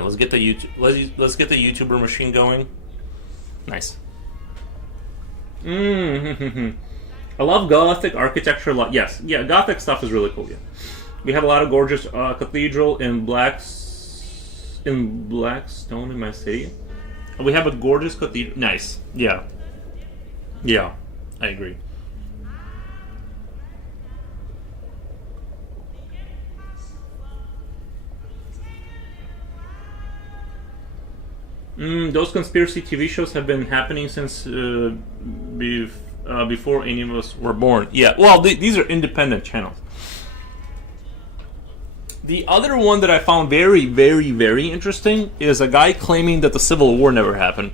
right, let's get the YouTube. Let's get the YouTuber machine going. Nice. I love Gothic architecture a lot. Yes, yeah, Gothic stuff is really cool. Yeah, we have a lot of gorgeous cathedral in Blackstone in my city. We have a gorgeous cathedral. Nice. Yeah. Yeah, I agree. Those conspiracy TV shows have been happening since before any of us were born. Yeah, well, these are independent channels. The other one that I found very, very, very interesting is a guy claiming that the Civil War never happened.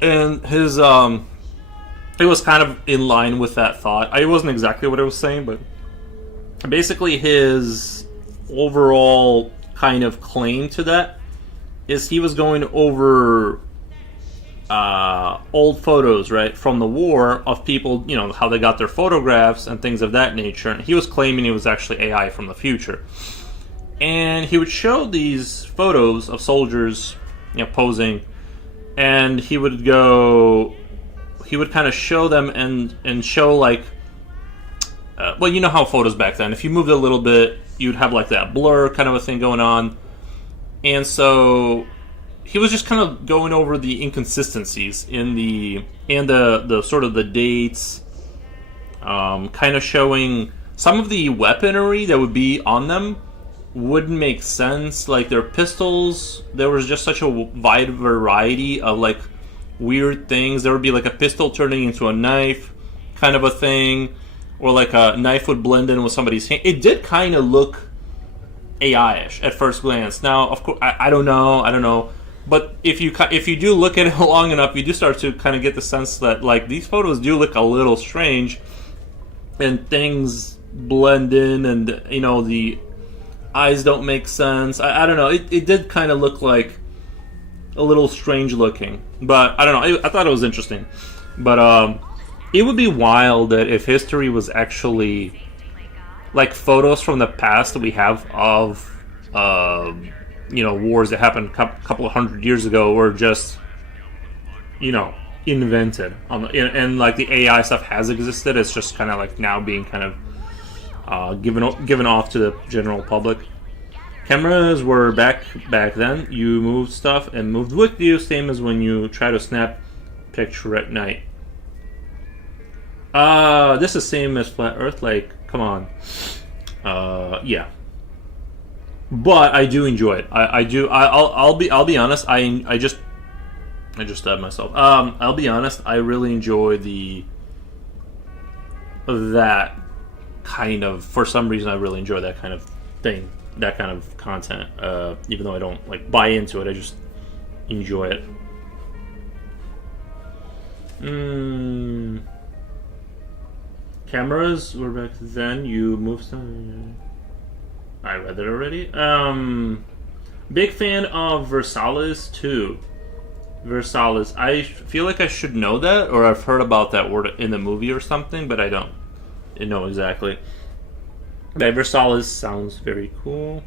And his, it was kind of in line with that thought. It wasn't exactly what I was saying, but basically his overall kind of claim to that is he was going over old photos, right, from the war of people, you know, how they got their photographs and things of that nature. And he was claiming it was actually AI from the future. And he would show these photos of soldiers, you know, posing, and he would kind of show them and show like, well, you know how photos back then, if you moved a little bit, you'd have like that blur kind of a thing going on. And so he was just kind of going over the inconsistencies in the sort of the dates, kind of showing some of the weaponry that would be on them wouldn't make sense. Like their pistols, there was just such a wide variety of like weird things. There would be like a pistol turning into a knife kind of a thing, or like a knife would blend in with somebody's hand. It did kind of look AI-ish at first glance. Now, of course, I don't know. But if you do look at it long enough, you do start to kind of get the sense that like these photos do look a little strange, and things blend in, and you know the eyes don't make sense. I don't know. It did kind of look like a little strange looking, but I don't know. I thought it was interesting, but it would be wild that if history was actually like photos from the past that we have of you know, wars that happened a couple of hundred years ago were just, you know, invented and like the AI stuff has existed. It's just kind of like now being kind of given off to the general public. Cameras were back then. You moved stuff and moved with you, same as when you try to snap picture at night. This is same as flat Earth. Like, come on. Yeah. But I do enjoy it. I do. I'll be honest. I just stabbed myself. I'll be honest. I really enjoy that kind of. For some reason, I really enjoy that kind of thing, that kind of content. Even though I don't like buy into it, I just enjoy it. Cameras were back then. You moved some. I read it already. Big fan of Versailles too. Versailles. I feel like I should know that, or I've heard about that word in the movie or something, but I don't know exactly. But Versailles sounds very cool.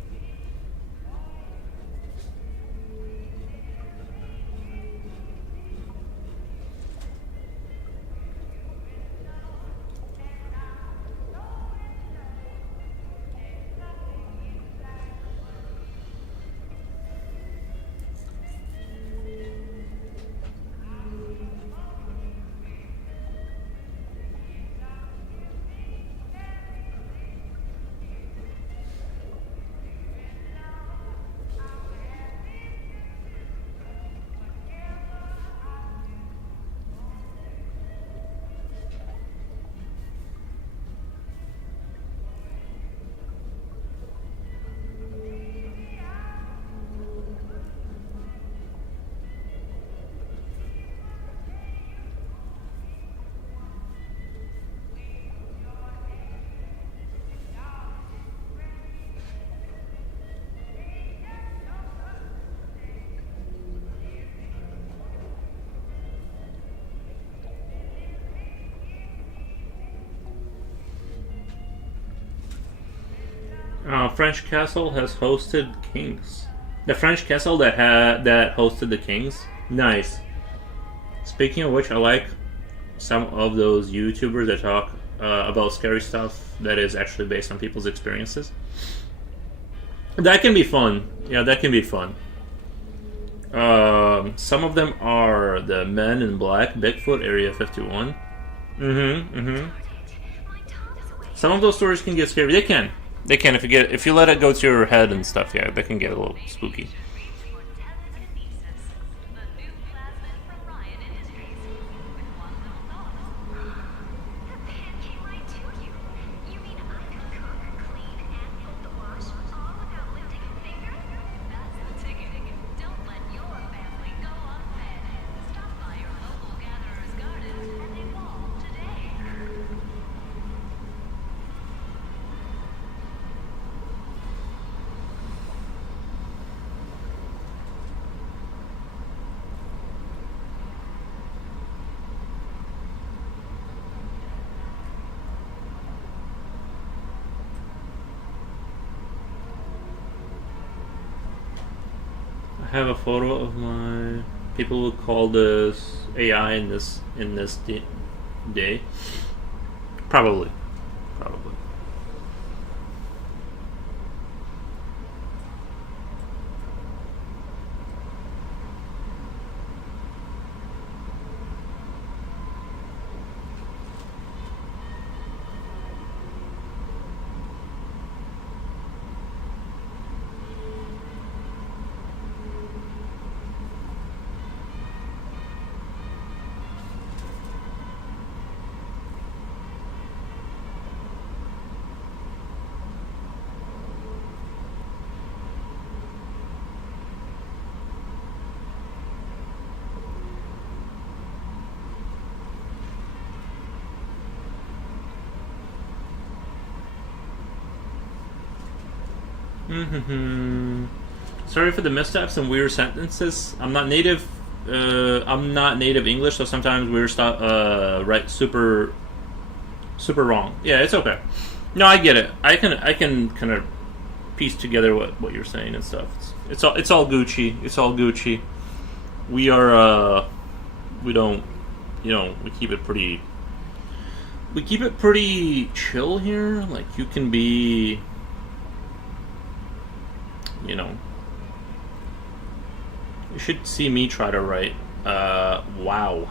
French castle has hosted kings. The French castle that hosted the kings. Nice. Speaking of which, I like some of those YouTubers that talk about scary stuff that is actually based on people's experiences. That can be fun. Yeah, that can be fun. Some of them are the Men in Black, Bigfoot, Area 51. Some of those stories can get scary. They can. They can if you let it go to your head and stuff. Yeah, they can get a little spooky. I have a photo of my. People would call this AI in this day. Probably. Sorry for the missteps and weird sentences. I'm not native. I'm not native English, so sometimes weird stuff. Right, super wrong. Yeah, it's okay. No, I get it. I can kind of piece together what you're saying and stuff. It's all Gucci. It's all Gucci. We are. We don't. We keep it pretty. We keep it pretty chill here. Like you can be. You should see me try to write. Wow.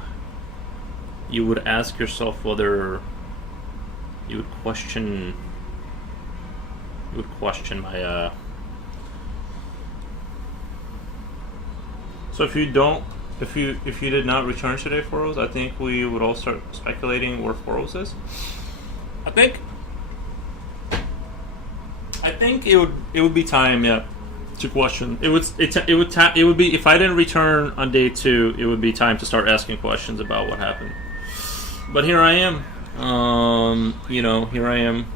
You would ask yourself whether you would question. You would question my. So if you did not return today, Foros, I think we would all start speculating where Foros is. I think it would be time, yeah, to question. It would be if I didn't return on day 2, it would be time to start asking questions about what happened. But here I am. Here I am.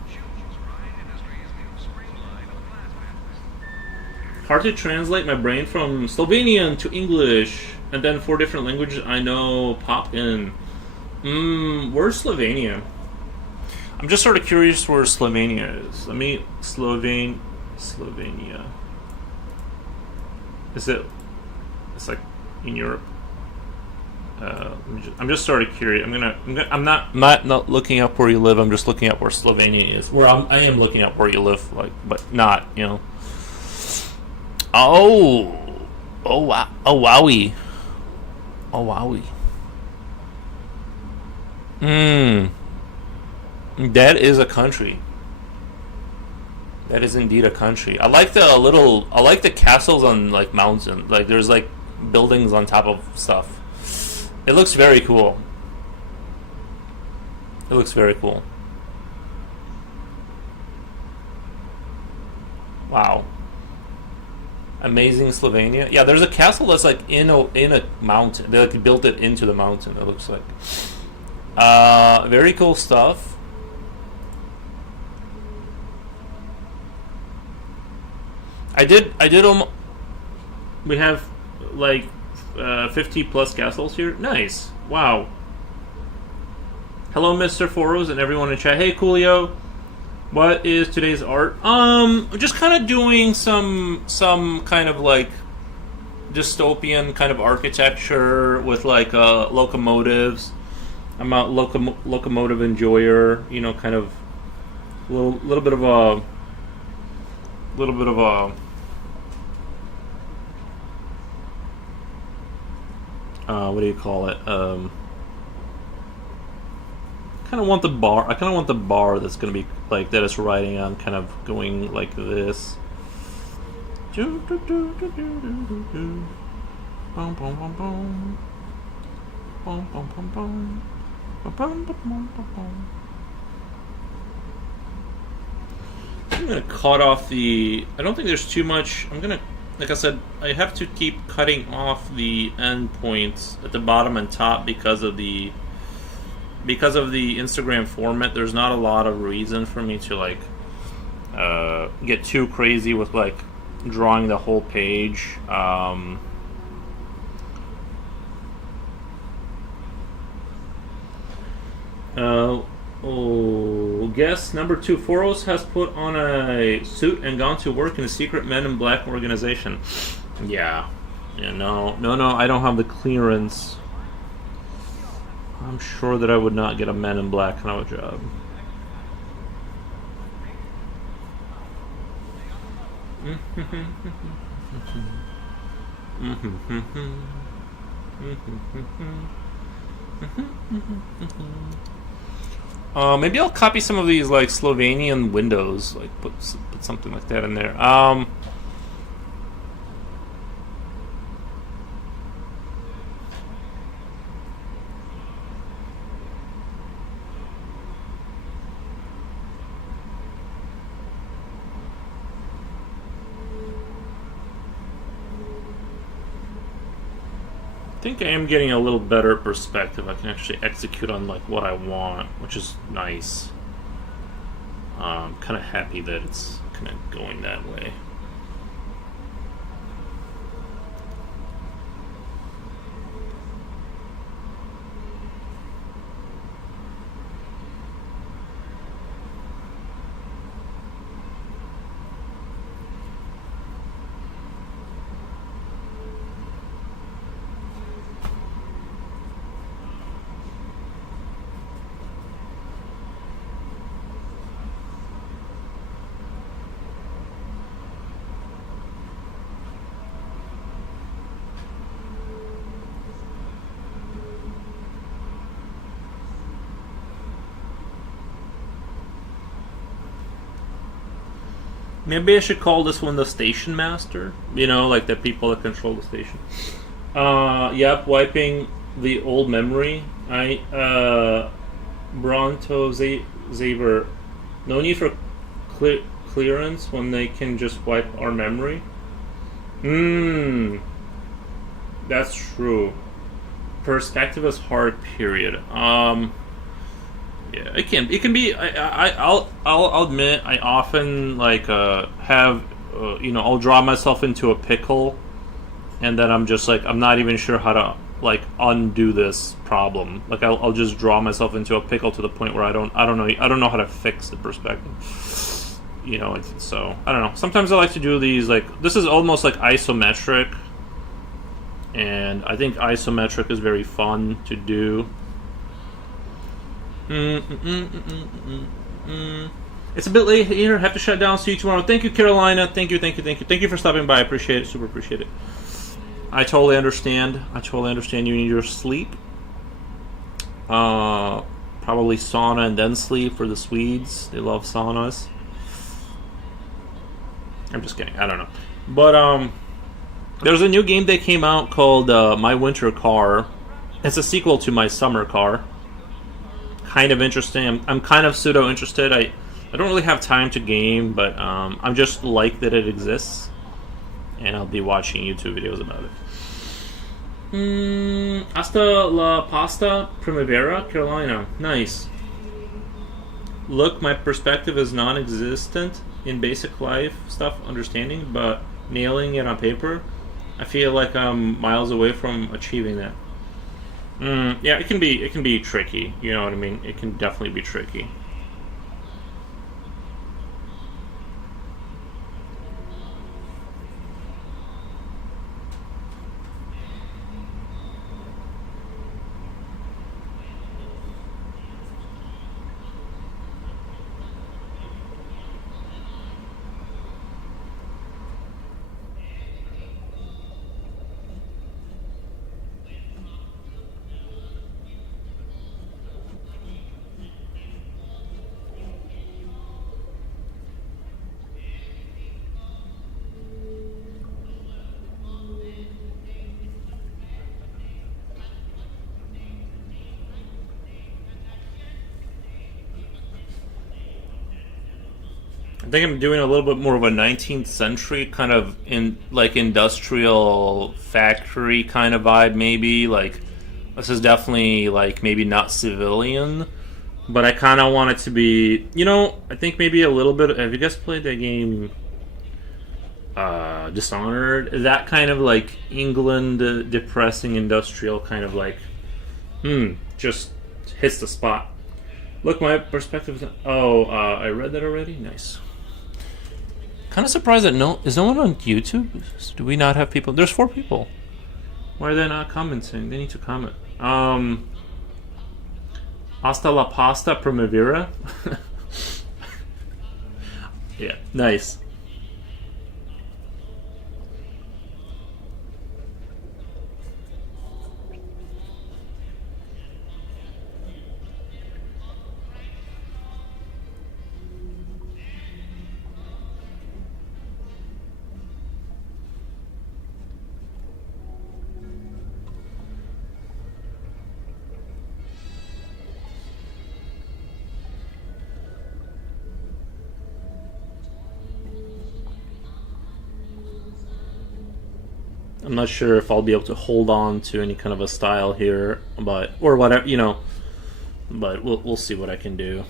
Hard to translate my brain from Slovenian to English, and then 4 different languages I know pop in. Where's Slovenia? I'm just sort of curious where Slovenia is. Let me Slovenia. Is it? It's like in Europe. I'm just sort of curious. I'm not looking up where you live. I'm just looking up where Slovenia is. I am looking up where you live, but not. Oh wow! Oh wowie! Oh wowie! That is a country. That is indeed a country. I like the castles on mountains. There's buildings on top of stuff. It looks very cool. Wow. Amazing Slovenia. Yeah, there's a castle that's in a mountain. They built it into the mountain. It looks like. Very cool stuff. I did. We have 50 plus castles here. Nice. Wow. Hello, Mr. Foros and everyone in chat. Hey, Coolio. What is today's art? Just kind of doing some kind of like dystopian kind of architecture with like locomotives. I'm a locomotive enjoyer, you know, kind of little bit of a little bit of a what do you call it? Kind of want the bar. I kind of want the bar that's going to be like that it's riding on, kind of going like this. I'm gonna cut off the. I don't think there's too much. I'm gonna, like I said, I have to keep cutting off the end points at the bottom and top because of the Instagram format. There's not a lot of reason for me to like get too crazy with like drawing the whole page. Guess number 2. Foros has put on a suit and gone to work in a secret Men in Black organization. Yeah, no, I don't have the clearance. I'm sure that I would not get a Men in Black kind of a job. Maybe I'll copy some of these like Slovenian windows, like put something like that in there. I think I am getting a little better perspective. I can actually execute on like what I want, which is nice. I'm kind of happy that it's kind of going that way. Maybe I should call this one the Station Master. You know, like the people that control the station. Yep, wiping the old memory. Bronto Zaver. No need for clearance when they can just wipe our memory. That's true. Perspective is hard. Period. Yeah, it can be. I'll admit I often like have I'll draw myself into a pickle, and then I'm just like I'm not even sure how to like undo this problem. Like I'll just draw myself into a pickle to the point where I don't know how to fix the perspective. So I don't know. Sometimes I like to do these like this is almost like isometric, and I think isometric is very fun to do. It's a bit late here. Have to shut down. See you tomorrow. Thank you, Carolina. Thank you for stopping by. I appreciate it. Super appreciate it. I totally understand. You need your sleep. Probably sauna and then sleep for the Swedes. They love saunas. I'm just kidding. I don't know. But there's a new game that came out called My Winter Car. It's a sequel to My Summer Car. Kind of interesting. I'm kind of pseudo interested. I don't really have time to game, but I'm just like that it exists, and I'll be watching YouTube videos about it. Hasta la pasta primavera, Carolina. Nice. Look, my perspective is non-existent in basic life stuff, understanding, but nailing it on paper, I feel like I'm miles away from achieving that. Yeah, it can be tricky. You know what I mean? It can definitely be tricky. I think I'm doing a little bit more of a 19th century kind of in like industrial factory kind of vibe. Maybe like this is definitely like maybe not civilian, but I kind of want it to be. I think maybe a little bit. Have you guys played that game? Dishonored, that kind of like England depressing industrial kind of like just hits the spot. Look, my perspective is I read that already. Nice. Kind of surprised that is no one on YouTube. Do we not have people? There's 4 people. Why are they not commenting? They need to comment. Hasta la pasta primavera. Yeah, nice. I'm not sure if I'll be able to hold on to any kind of a style here, but or whatever, but we'll see what I can do.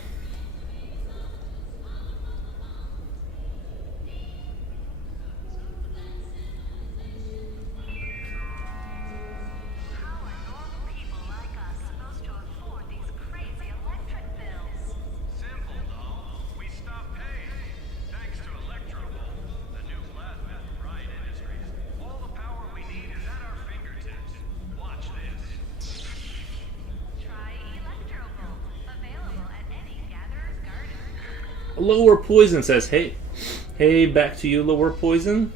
Lower Poison says, hey, back to you, Lower Poison.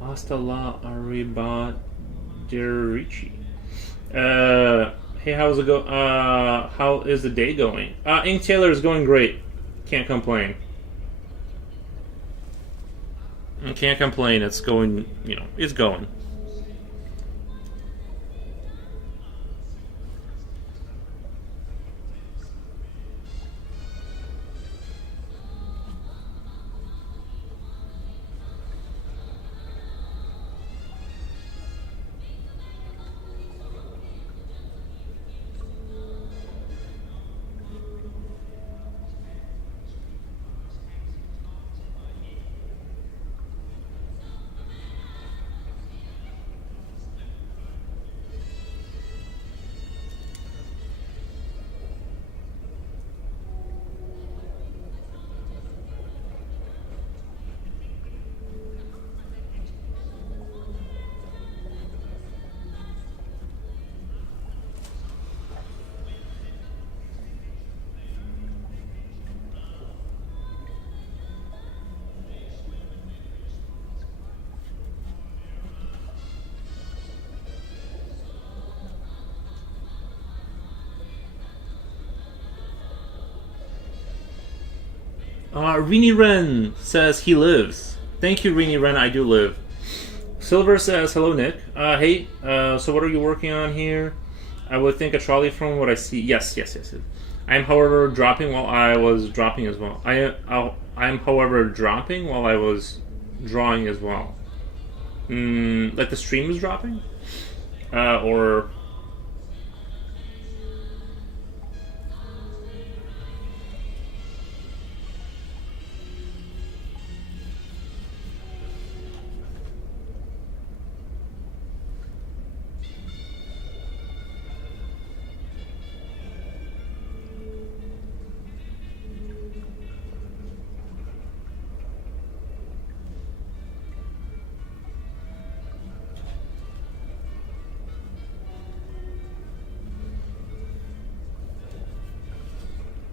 Hasta la arriba derici. Hey, how's it go? How is the day going? Ink Taylor is going great. Can't complain. Can't complain. It's going, it's going. Rini Ren says he lives. Thank you, Rini Ren. I do live. Silver says, hello, Nick. Hey, so what are you working on here? I would think a trolley from what I see. Yes. I am, however, dropping while I was dropping as well. I am, however, dropping while I was drawing as well. Like the stream was dropping? Or...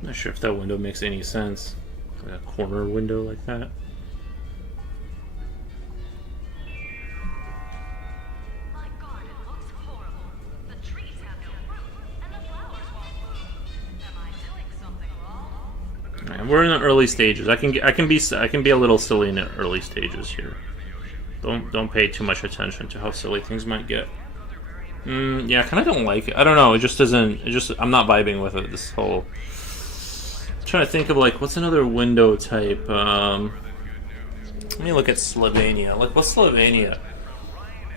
Not sure if that window makes any sense. Like a corner window like that. My garden looks horrible. The trees have no fruit, and the flowers won't bloom. Am I doing something wrong? Right, we're in the early stages. I can be a little silly in the early stages here. Don't pay too much attention to how silly things might get. Yeah, I kind of don't like it. I don't know. It just doesn't. I'm not vibing with it. This whole trying to think of like what's another window type. Let me look at Slovenia. Like what's Slovenia?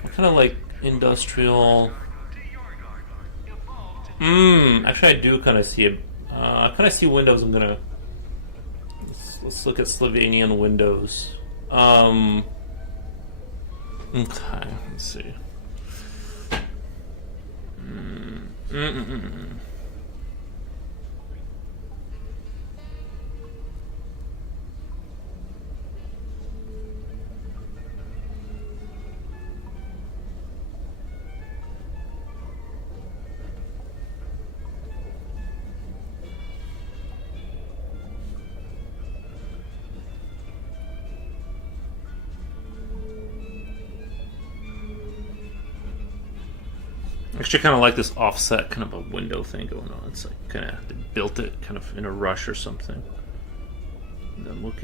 What kind of like industrial? Actually, I do kind of see it. I kind of see windows. I'm gonna let's look at Slovenian windows. Okay, let's see. Actually, kind of like this offset kind of a window thing going on. It's like kind of they built it kind of in a rush or something. And then look,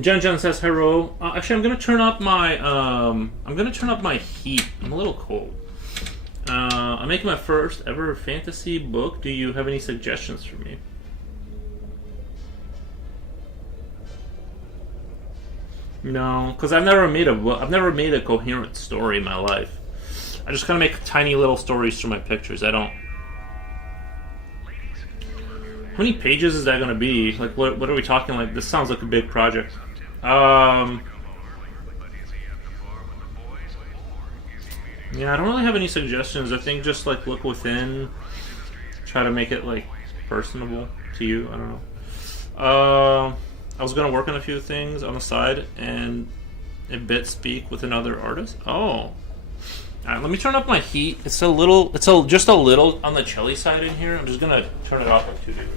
Jen says hello. Actually, I'm gonna turn up my heat. I'm a little cold. I'm making my first ever fantasy book. Do you have any suggestions for me? No, because I've never made a coherent story in my life. I just kind of make tiny little stories through my pictures. I don't. How many pages is that going to be? Like, what are we talking? Like, this sounds like a big project. Yeah, I don't really have any suggestions. I think just like look within, try to make it like personable to you. I don't know. I was gonna work on a few things on the side and a bit speak with another artist. Oh, all right. Let me turn up my heat. It's just a little on the chilly side in here. I'm just gonna turn it off like 2 degrees.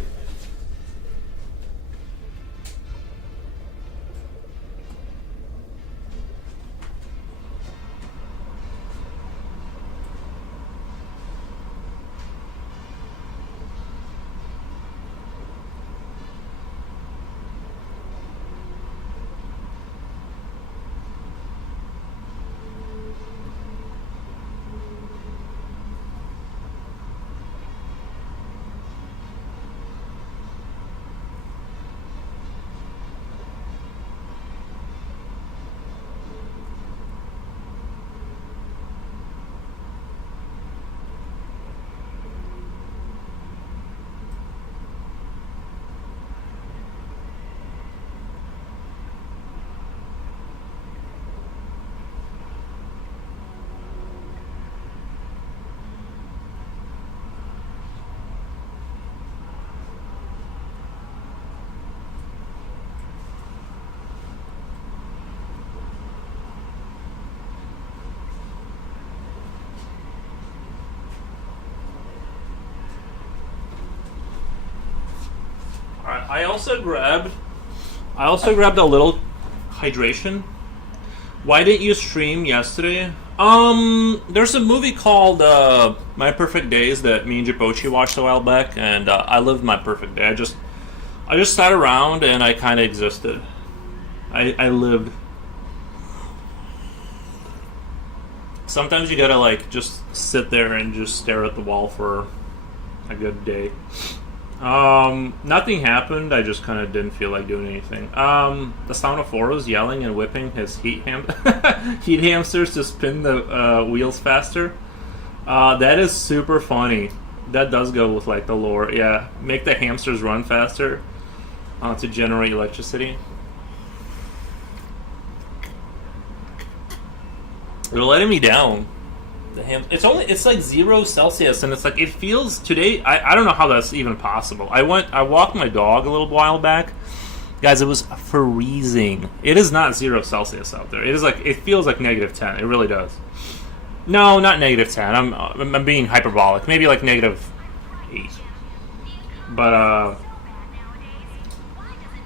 I also grabbed a little hydration. Why didn't you stream yesterday? There's a movie called My Perfect Days that me and Japochi watched a while back, and I lived my perfect day. I just sat around and I kind of existed. I lived. Sometimes you gotta like just sit there and just stare at the wall for a good day. Nothing happened. I just kind of didn't feel like doing anything. The sound of Foros yelling and whipping his heat hamsters to spin the wheels faster. That is super funny. That does go with like the lore. Yeah, make the hamsters run faster to generate electricity. They're letting me down. It's like 0 Celsius, and it's like it feels today. I don't know how that's even possible. I walked my dog a little while back, guys. It was freezing. It is not 0 Celsius out there. It feels like -10. It really does. No, not -10. I'm being hyperbolic. Maybe like -8. But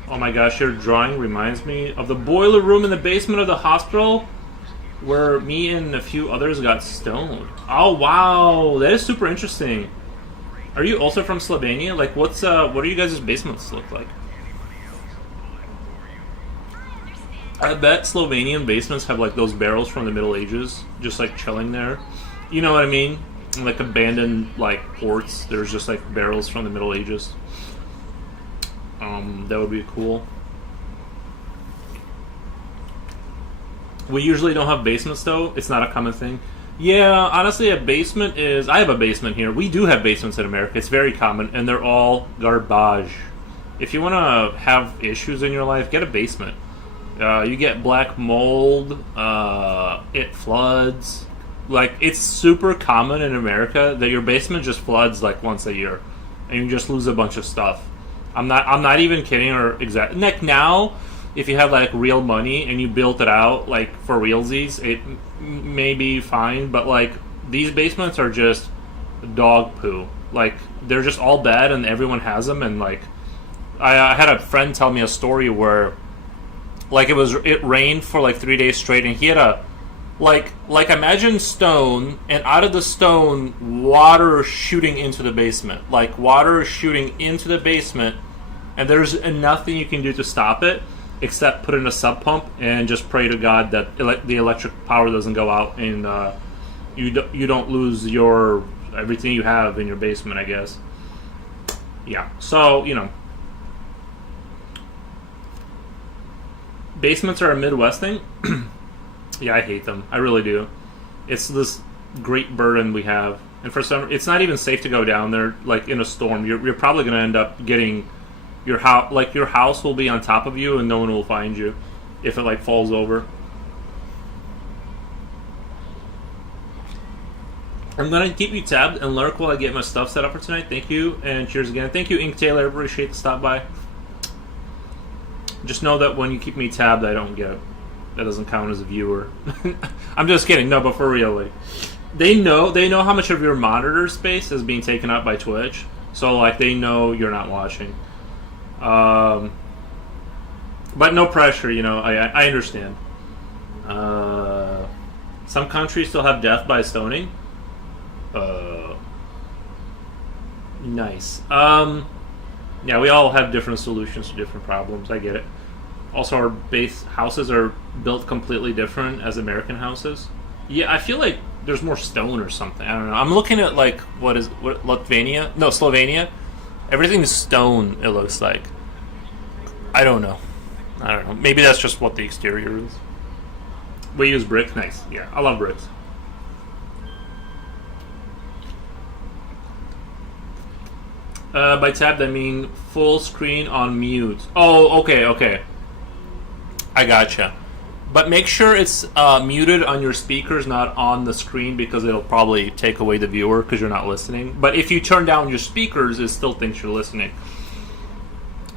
oh my gosh, your drawing reminds me of the boiler room in the basement of the hospital, where me and a few others got stoned. Oh wow, that is super interesting. Are you also from Slovenia? Like, what do you guys' basements look like? I bet Slovenian basements have like those barrels from the Middle Ages, just like chilling there. You know what I mean? Like abandoned like ports. There's just like barrels from the Middle Ages. That would be cool. We usually don't have basements, though. It's not a common thing. Yeah, honestly, I have a basement here. We do have basements in America. It's very common, and they're all garbage. If you want to have issues in your life, get a basement. You get black mold. It floods. Like, it's super common in America that your basement just floods like once a year, and you just lose a bunch of stuff. I'm not even kidding. Or exact. Like now, if you have like real money and you built it out like for realsies, it may be fine. But like these basements are just dog poo. Like they're just all bad, and everyone has them. And like I had a friend tell me a story where like it rained for like 3 days straight, and he had a like imagine stone, and out of the stone water shooting into the basement. Like water shooting into the basement, and there's nothing you can do to stop it except put in a sub pump and just pray to God that the electric power doesn't go out, and you don't lose your everything you have in your basement, I guess. Yeah. So, basements are a Midwest thing. Yeah, I hate them. I really do. It's this great burden we have, and for some, it's not even safe to go down there. Like in a storm, you're probably going to end up getting your house. Like your house will be on top of you, and no one will find you if it like falls over. I'm gonna keep you tabbed and lurk while I get my stuff set up for tonight. Thank you, and cheers again. Thank you, Ink Taylor. I appreciate the stop by. Just know that when you keep me tabbed, I don't get it. That doesn't count as a viewer. I'm just kidding. No, but for real, like, they know how much of your monitor space is being taken up by Twitch. So like they know you're not watching. But no pressure, I understand. Some countries still have death by stoning. Nice. Yeah, we all have different solutions to different problems. I get it. Also, our base houses are built completely different as American houses. Yeah, I feel like there's more stone or something. I don't know. I'm looking at like Lithuania? No, Slovenia. Everything's stone. It looks like. I don't know. Maybe that's just what the exterior is. We use brick. Nice. Yeah, I love bricks. By tabbed, I mean full screen on mute. Oh, okay. I gotcha. But make sure it's muted on your speakers, not on the screen, because it'll probably take away the viewer because you're not listening. But if you turn down your speakers, it still thinks you're listening.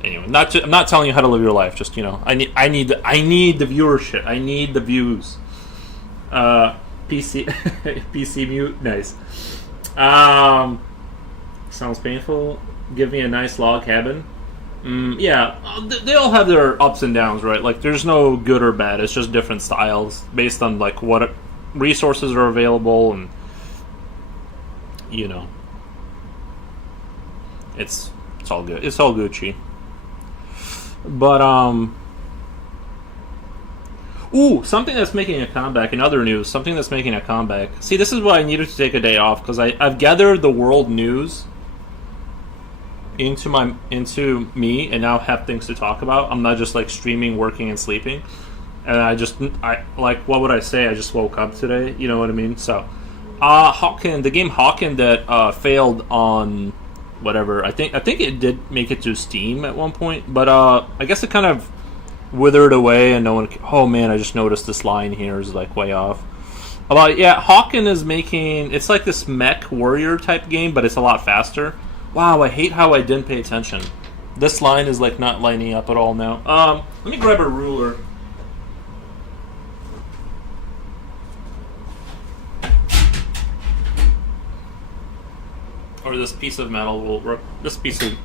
Anyway, I'm not telling you how to live your life. Just I need the viewership. I need the views. PC PC mute. Nice. Sounds painful. Give me a nice log cabin. Yeah, they all have their ups and downs, right? Like, there's no good or bad. It's just different styles based on like what resources are available, and it's all good. It's all Gucci. But something that's making a comeback in other news. Something that's making a comeback. See, this is why I needed to take a day off, because I've gathered the world news. into me and now have things to talk about. I'm not just like streaming, working, and sleeping. And I like, what would I say? I just woke up today. You know what I mean? So, the game Hawken that failed on whatever. I think it did make it to Steam at one point, but I guess it kind of withered away, and no one. Oh man, I just noticed this line here is like way off. About yeah, Hawken is making it's like this mech warrior type game, but it's a lot faster. Wow, I hate how I didn't pay attention. This line is like not lining up at all now. Let me grab a ruler. Or this piece of metal will work. This piece of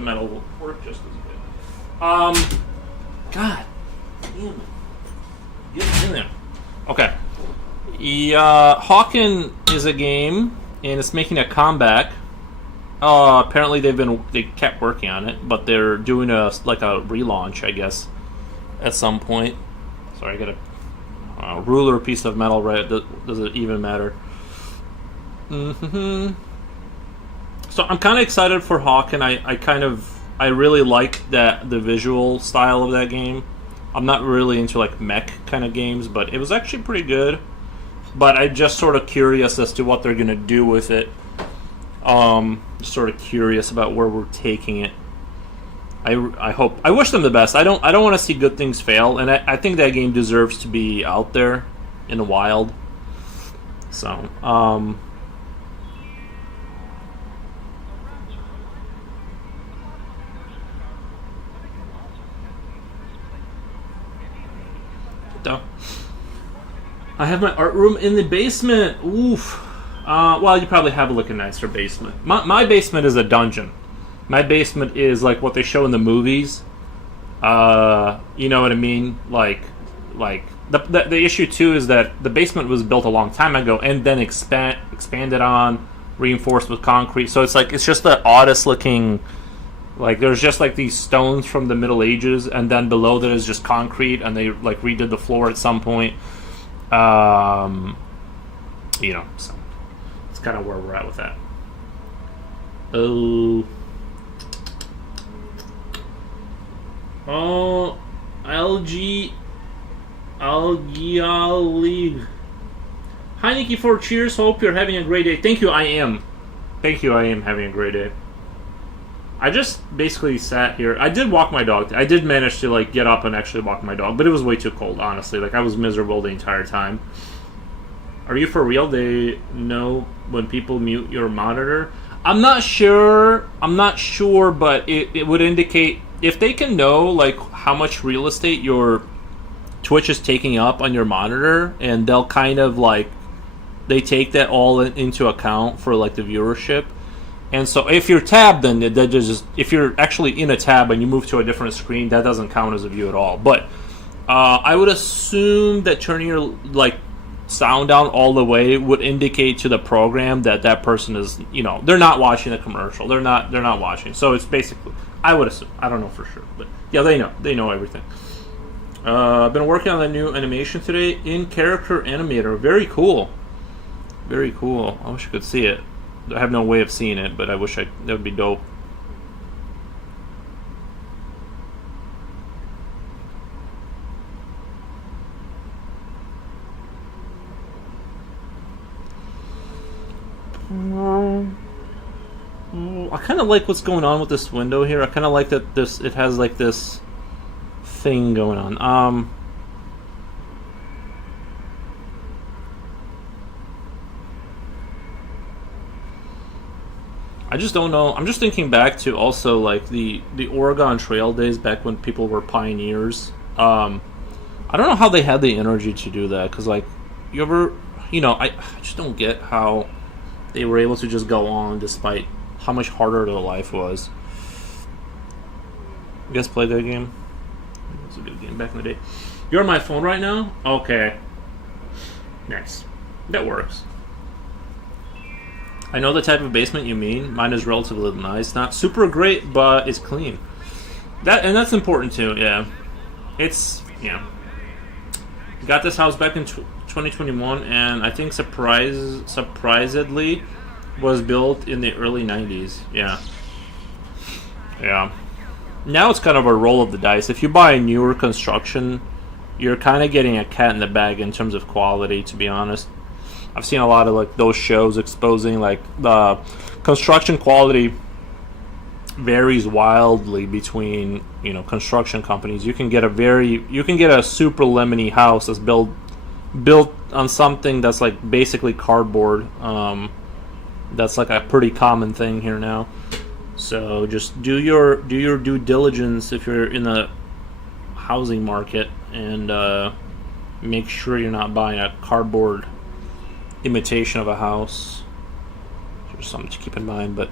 metal will work just as good. God damn it! Get in there. Okay. Hawken is a game, and it's making a comeback. Apparently they kept working on it, but they're doing a relaunch, I guess, at some point. Sorry, I got a ruler piece of metal. Right? Does it even matter? So I'm kind of excited for Hawken. I really like the visual style of that game. I'm not really into like mech kind of games, but it was actually pretty good. But I'm just sort of curious as to what they're gonna do with it. Sort of curious about where we're taking it. I wish them the best. I don't want to see good things fail, and I think that game deserves to be out there in the wild. So I have my art room in the basement. Oof. Well, you probably have a nicer basement. My basement is a dungeon. My basement is like what they show in the movies. You know what I mean? Like the issue too is that the basement was built a long time ago and then expanded on, reinforced with concrete. So it's just the oddest looking. Like there's just like these stones from the Middle Ages, and then below that is just concrete, and they like redid the floor at some point. You know, so it's kind of where we're at with that. Algae League. Hi, Nikki. For cheers. Hope you're having a great day. Thank you. I am having a great day. I just basically sat here. I did walk my dog. I did manage to like get up and actually walk my dog, but it was way too cold, honestly. Like I was miserable the entire time. Are you for real? They know when people mute your monitor? I'm not sure, but it would indicate if they can know like how much real estate your Twitch is taking up on your monitor, and they'll kind of like they take that all into account for like the viewership. And so if you're tabbed, then that just if you're actually in a tab and you move to a different screen, that doesn't count as a view at all. But I would assume that turning your like sound down all the way would indicate to the program that person is, you know, they're not watching the commercial. They're not watching. So it's basically, I would assume. I don't know for sure, but yeah, they know everything. I've been working on the new animation today in character animator. Very cool. Very cool. I wish I could see it. I have no way of seeing it, but I wish that would be dope. I kind of like what's going on with this window here. I kind of like that it has like this thing going on. I just don't know. I'm just thinking back to also like the Oregon Trail days back when people were pioneers. I don't know how they had the energy to do that, because like I just don't get how they were able to just go on despite how much harder their life was. You guys played that game? It was a good game back in the day. You're on my phone right now? Okay. Nice. That works. I know the type of basement you mean. Mine is relatively nice. Not super great, but it's clean. That's important too, yeah. Got this house back in 2021, and I think surprisedly was built in the early 90s. Yeah. Yeah. Now it's kind of a roll of the dice. If you buy a newer construction, you're kind of getting a cat in the bag in terms of quality, to be honest. I've seen a lot of like those shows exposing like the construction quality varies wildly between, construction companies. You can get a super lemony house that's built on something that's like basically cardboard. That's like a pretty common thing here now. So just do your due diligence if you're in the housing market, and make sure you're not buying a cardboard imitation of a house. There's something to keep in mind, but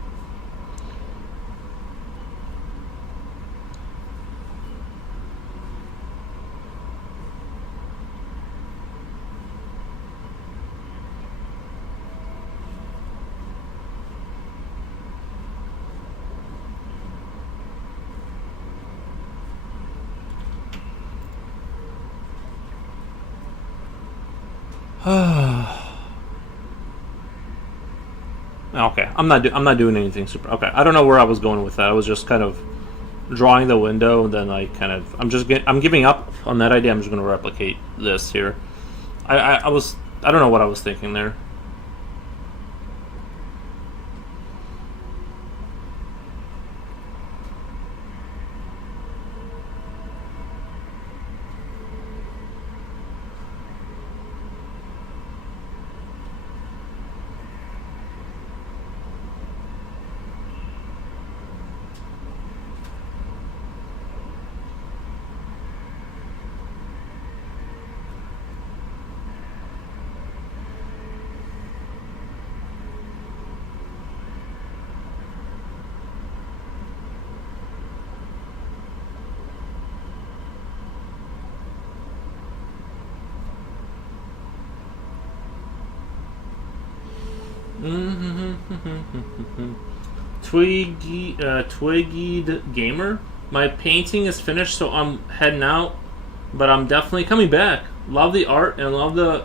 okay. I'm not doing anything super. Okay, I don't know where I was going with that. I was just kind of drawing the window, and then I'm giving up on that idea. I'm just going to replicate this here. I don't know what I was thinking there. Twiggied Gamer. My painting is finished, so I'm heading out, but I'm definitely coming back. Love the art and love the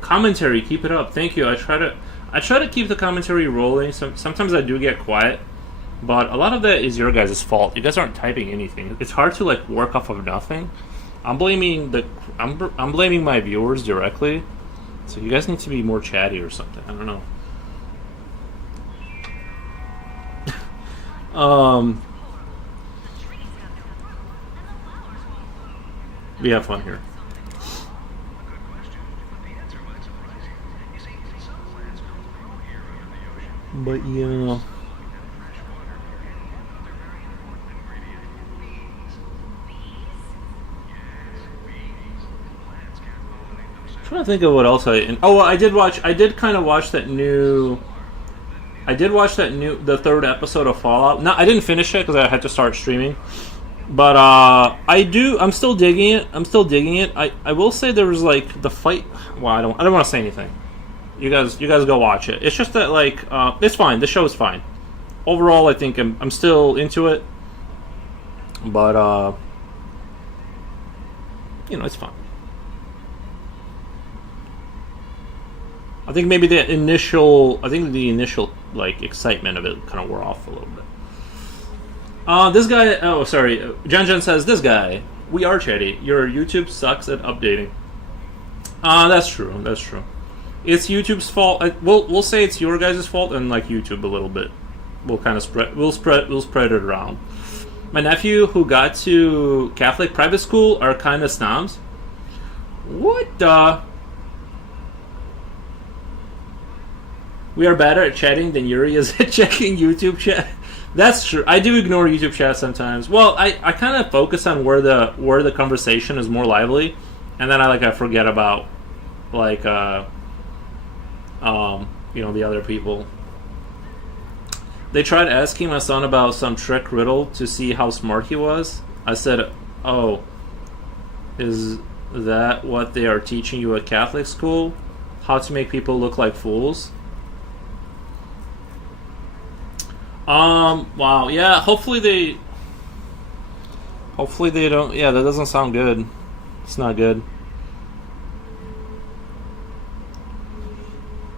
commentary. Keep it up. Thank you. I try to keep the commentary rolling. Sometimes I do get quiet, but a lot of that is your guys' fault. You guys aren't typing anything. It's hard to like work off of nothing. I'm blaming my viewers directly. So you guys need to be more chatty or something. I don't know. We have fun here. But yeah. I'm trying to think of what else I did kind of watch that new. I did watch the third episode of Fallout. No, I didn't finish it because I had to start streaming. But I'm still digging it. I will say there was like the fight. Well, I don't want to say anything. You guys go watch it. It's just that like it's fine. The show is fine. Overall, I think I'm still into it. But it's fine. I think maybe the initial like excitement of it kind of wore off a little bit. This guy. Oh, sorry. Jen says this guy. We are chatty. Your YouTube sucks at updating. That's true. That's true. It's YouTube's fault. We'll say it's your guys' fault and like YouTube a little bit. We'll kind of spread it around. My nephew who got to Catholic private school are kind of snobs. What the? We are better at chatting than Yuri is at checking YouTube chat. That's true. I do ignore YouTube chat sometimes. Well, I kind of focus on where the conversation is more lively, and then I forget about the other people. They tried asking my son about some trick riddle to see how smart he was. I said, "Oh, is that what they are teaching you at Catholic school? How to make people look like fools?" Wow, yeah, hopefully they don't, yeah, that doesn't sound good. It's not good.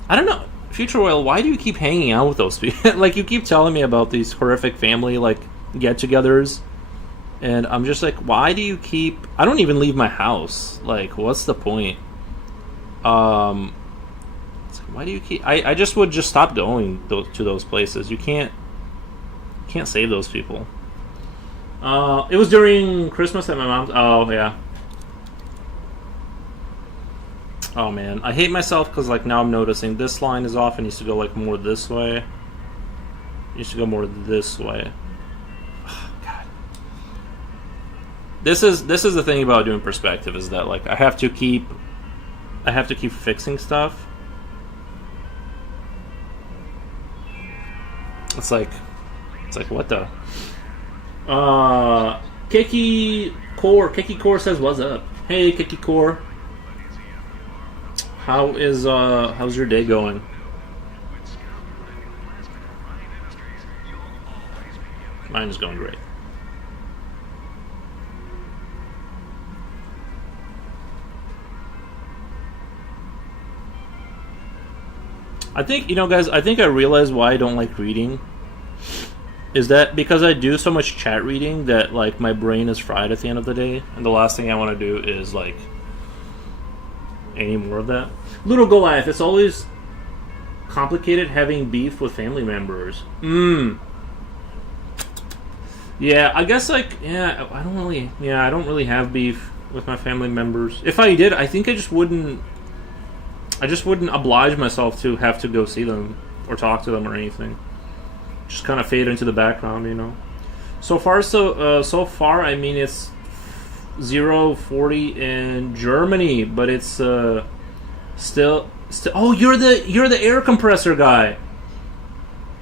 I don't know, Future Royal, why do you keep hanging out with those people? Like, you keep telling me about these horrific family, like, get-togethers, and I'm just like, why do you keep? I don't even leave my house. Like, what's the point? It's like, why do you keep? I just would just stop going to those places. You can't save those people. It was during Christmas at my mom's. Oh yeah. Oh man, I hate myself because like now I'm noticing this line is off. It needs to go like more this way. It needs to go more this way. Oh, God. This is the thing about doing perspective is that like I have to keep fixing stuff. It's like what the Kiki Core says what's up. Hey Kiki Core. How's your day going? Mine is going great. I think, guys, I think I realize why I don't like reading. Is that because I do so much chat reading that, like, my brain is fried at the end of the day, and the last thing I want to do is, like, any more of that. Little Goliath, it's always complicated having beef with family members. Yeah, I guess, like, I don't really have beef with my family members. If I did, I think I just wouldn't oblige myself to have to go see them or talk to them or anything. Just kind of fade into the background, So far, I mean, it's 0-40 in Germany, but it's still. Oh, you're the air compressor guy.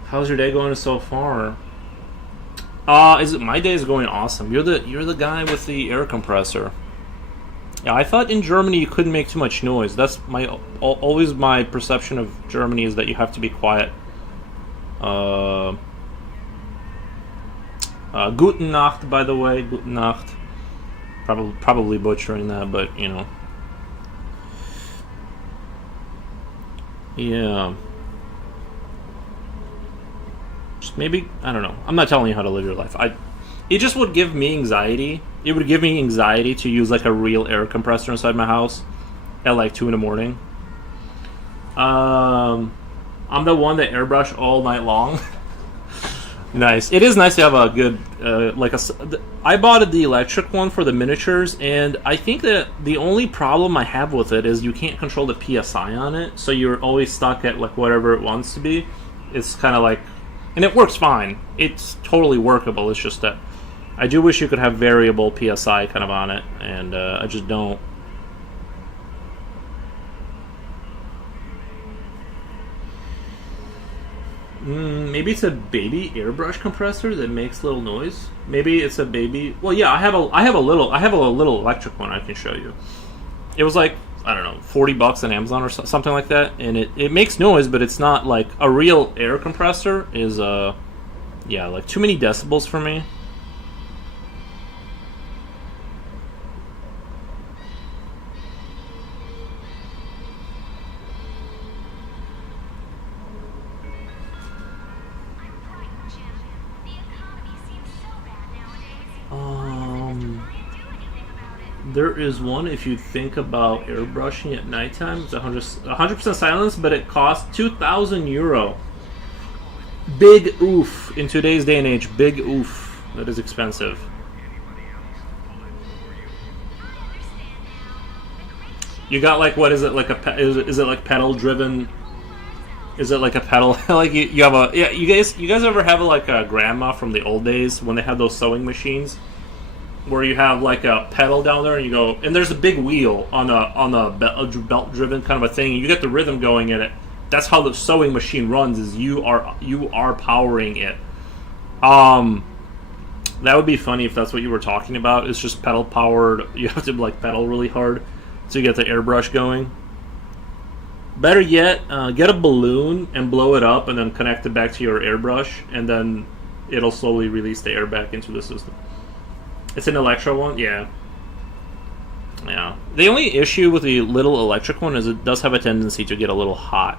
How's your day going so far? My day is going awesome. You're the guy with the air compressor. Yeah, I thought in Germany you couldn't make too much noise. That's always my perception of Germany is that you have to be quiet. Guten Nacht, by the way. Guten Nacht. Probably butchering that, but yeah. Just maybe, I don't know. I'm not telling you how to live your life. It just would give me anxiety. It would give me anxiety to use like a real air compressor inside my house at like 2 in the morning. I'm the one that airbrush all night long. Nice. It is nice to have a good I bought the electric one for the miniatures, and I think that the only problem I have with it is you can't control the PSI on it, so you're always stuck at like whatever it wants to be. It's kind of like, and it works fine. It's totally workable. It's just that I do wish you could have variable PSI kind of on it, and I just don't. Maybe it's a baby airbrush compressor that makes little noise. Maybe it's a baby. Well, yeah, I have a little electric one I can show you. It was like, I don't know, $40 on Amazon or something like that, and it makes noise, but it's not like a real air compressor is like too many decibels for me. There is one, if you think about airbrushing at nighttime, it's 100% silence, but it costs €2,000. Big oof. In today's day and age, big oof. That is expensive. You got like, what is it, like is it like pedal driven? Is it like a pedal? Like you have a, yeah, you guys ever have like a grandma from the old days when they had those sewing machines? Where you have like a pedal down there, and you go, and there's a big wheel on a belt-driven kind of a thing, and you get the rhythm going in it. That's how the sewing machine runs. Is you are powering it. That would be funny if that's what you were talking about. It's just pedal powered. You have to like pedal really hard to get the airbrush going. Better yet, get a balloon and blow it up, and then connect it back to your airbrush, and then it'll slowly release the air back into the system. It's an electro one? Yeah. Yeah. The only issue with the little electric one is it does have a tendency to get a little hot.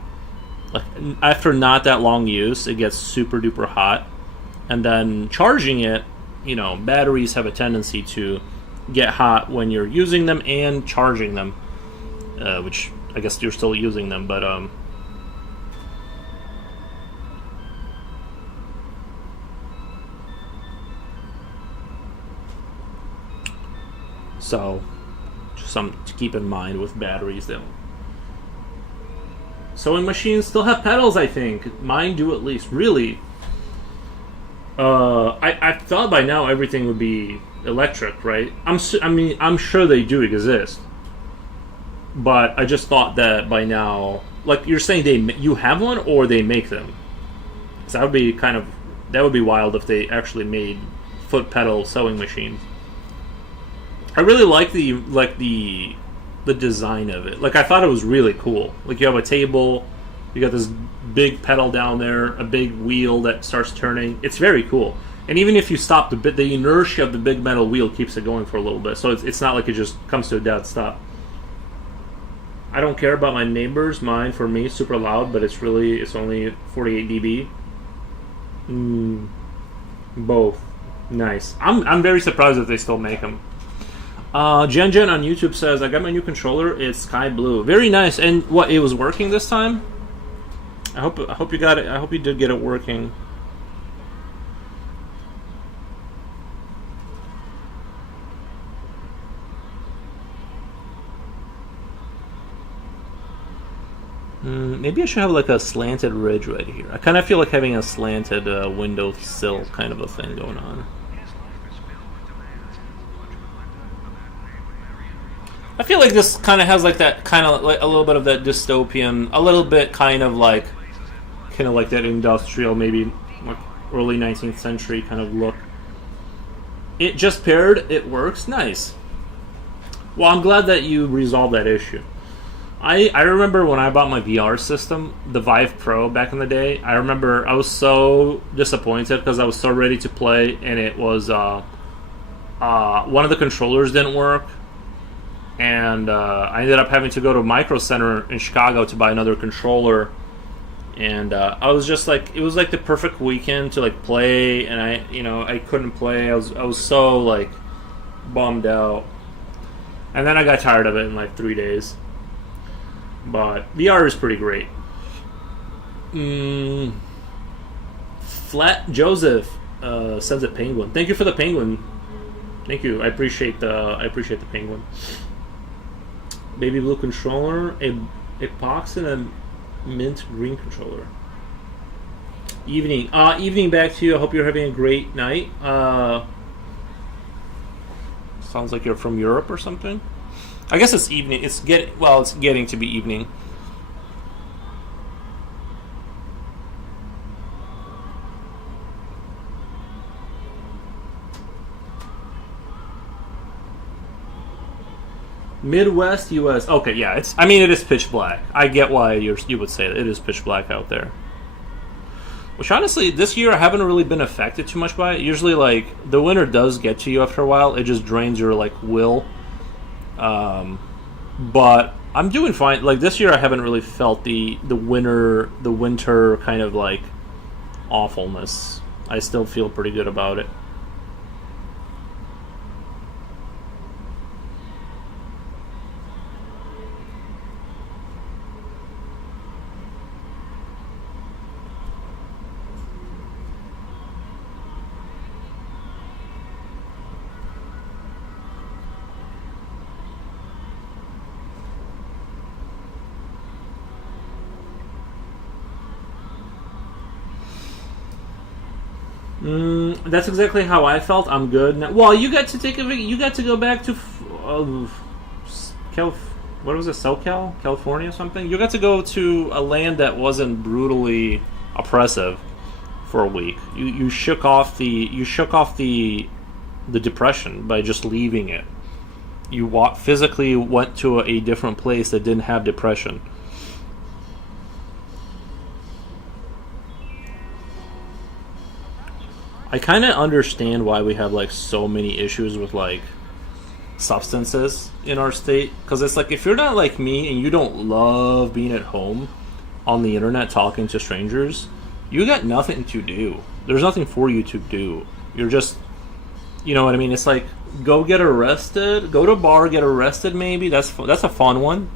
Like, after not that long use, it gets super duper hot. and then charging it, batteries have a tendency to get hot when you're using them and charging them, which I guess you're still using them, but so just something to keep in mind with batteries. Though sewing machines still have pedals, I think. Mine do, at least. Really, I thought by now everything would be electric, right? I'm sure they do exist, but I just thought that by now, like you're saying, you have one or they make them. So that would be wild if they actually made foot pedal sewing machines. I really like the design of it. Like, I thought it was really cool. Like, you have a table, you got this big pedal down there, a big wheel that starts turning. It's very cool. And even if you stop, the inertia of the big metal wheel keeps it going for a little bit. So it's not like it just comes to a dead stop. I don't care about my neighbors. Mine, for me, super loud, but it's only 48 dB. Both. Nice. I'm very surprised that they still make them. Jen on YouTube says, I got my new controller. It's sky blue. Very nice. And what, it was working this time? I hope you got it. I hope you did get it working. Maybe I should have like a slanted ridge right here. I kind of feel like having a slanted window sill kind of a thing going on. I feel like this kind of has like that kind of like a little bit of that dystopian, a little bit kind of like that industrial, maybe like early 19th century kind of look. It just paired. It works. Nice. Well, I'm glad that you resolved that issue. I remember when I bought my VR system, the Vive Pro back in the day. I remember I was so disappointed because I was so ready to play, and it was one of the controllers didn't work. And I ended up having to go to Micro Center in Chicago to buy another controller. And I was just like, it was like the perfect weekend to like play, and I couldn't play. I was so like bummed out. And then I got tired of it in like 3 days. But VR is pretty great. Flat Joseph sends a penguin. Thank you for the penguin. Thank you. I appreciate the penguin. Baby blue controller, a box, and a mint green controller. Evening back to you. I hope you're having a great night. Sounds like you're from Europe or something. I guess it's evening. It's getting to be evening. Midwest U.S. Okay, yeah. It is pitch black. I get why you would say that. It is pitch black out there. Which honestly, this year I haven't really been affected too much by it. Usually, like, the winter does get to you after a while. It just drains your like will. But I'm doing fine. Like, this year I haven't really felt the winter kind of like awfulness. I still feel pretty good about it. That's exactly how I felt. I'm good now. Well, you got to go back to what was it, SoCal, California, or something. You got to go to a land that wasn't brutally oppressive for a week. You shook off the depression by just leaving it. You physically went to a different place that didn't have depression. I kind of understand why we have like so many issues with like substances in our state, because it's like, if you're not like me and you don't love being at home on the internet talking to strangers, You got nothing to do. There's nothing for you to do. You're just, you know what I mean? It's like go get arrested, go to a bar, get arrested. Maybe that's a fun one.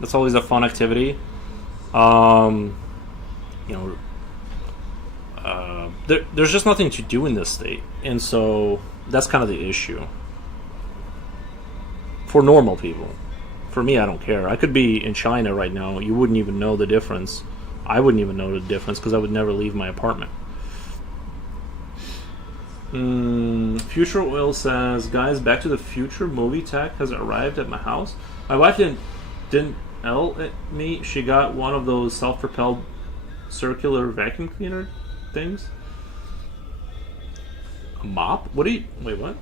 That's always a fun activity. Um, you know, there's just nothing to do in this state, and so that's kind of the issue for normal people. For me, I don't care. I could be in China right now. You wouldn't even know the difference. I wouldn't even know the difference because I would never leave my apartment. Future Oil says, guys, Back to the Future movie tech has arrived at my house. My wife didn't yell at me. She got one of those self-propelled circular vacuum cleaner things. A mop? What do you... Wait, what?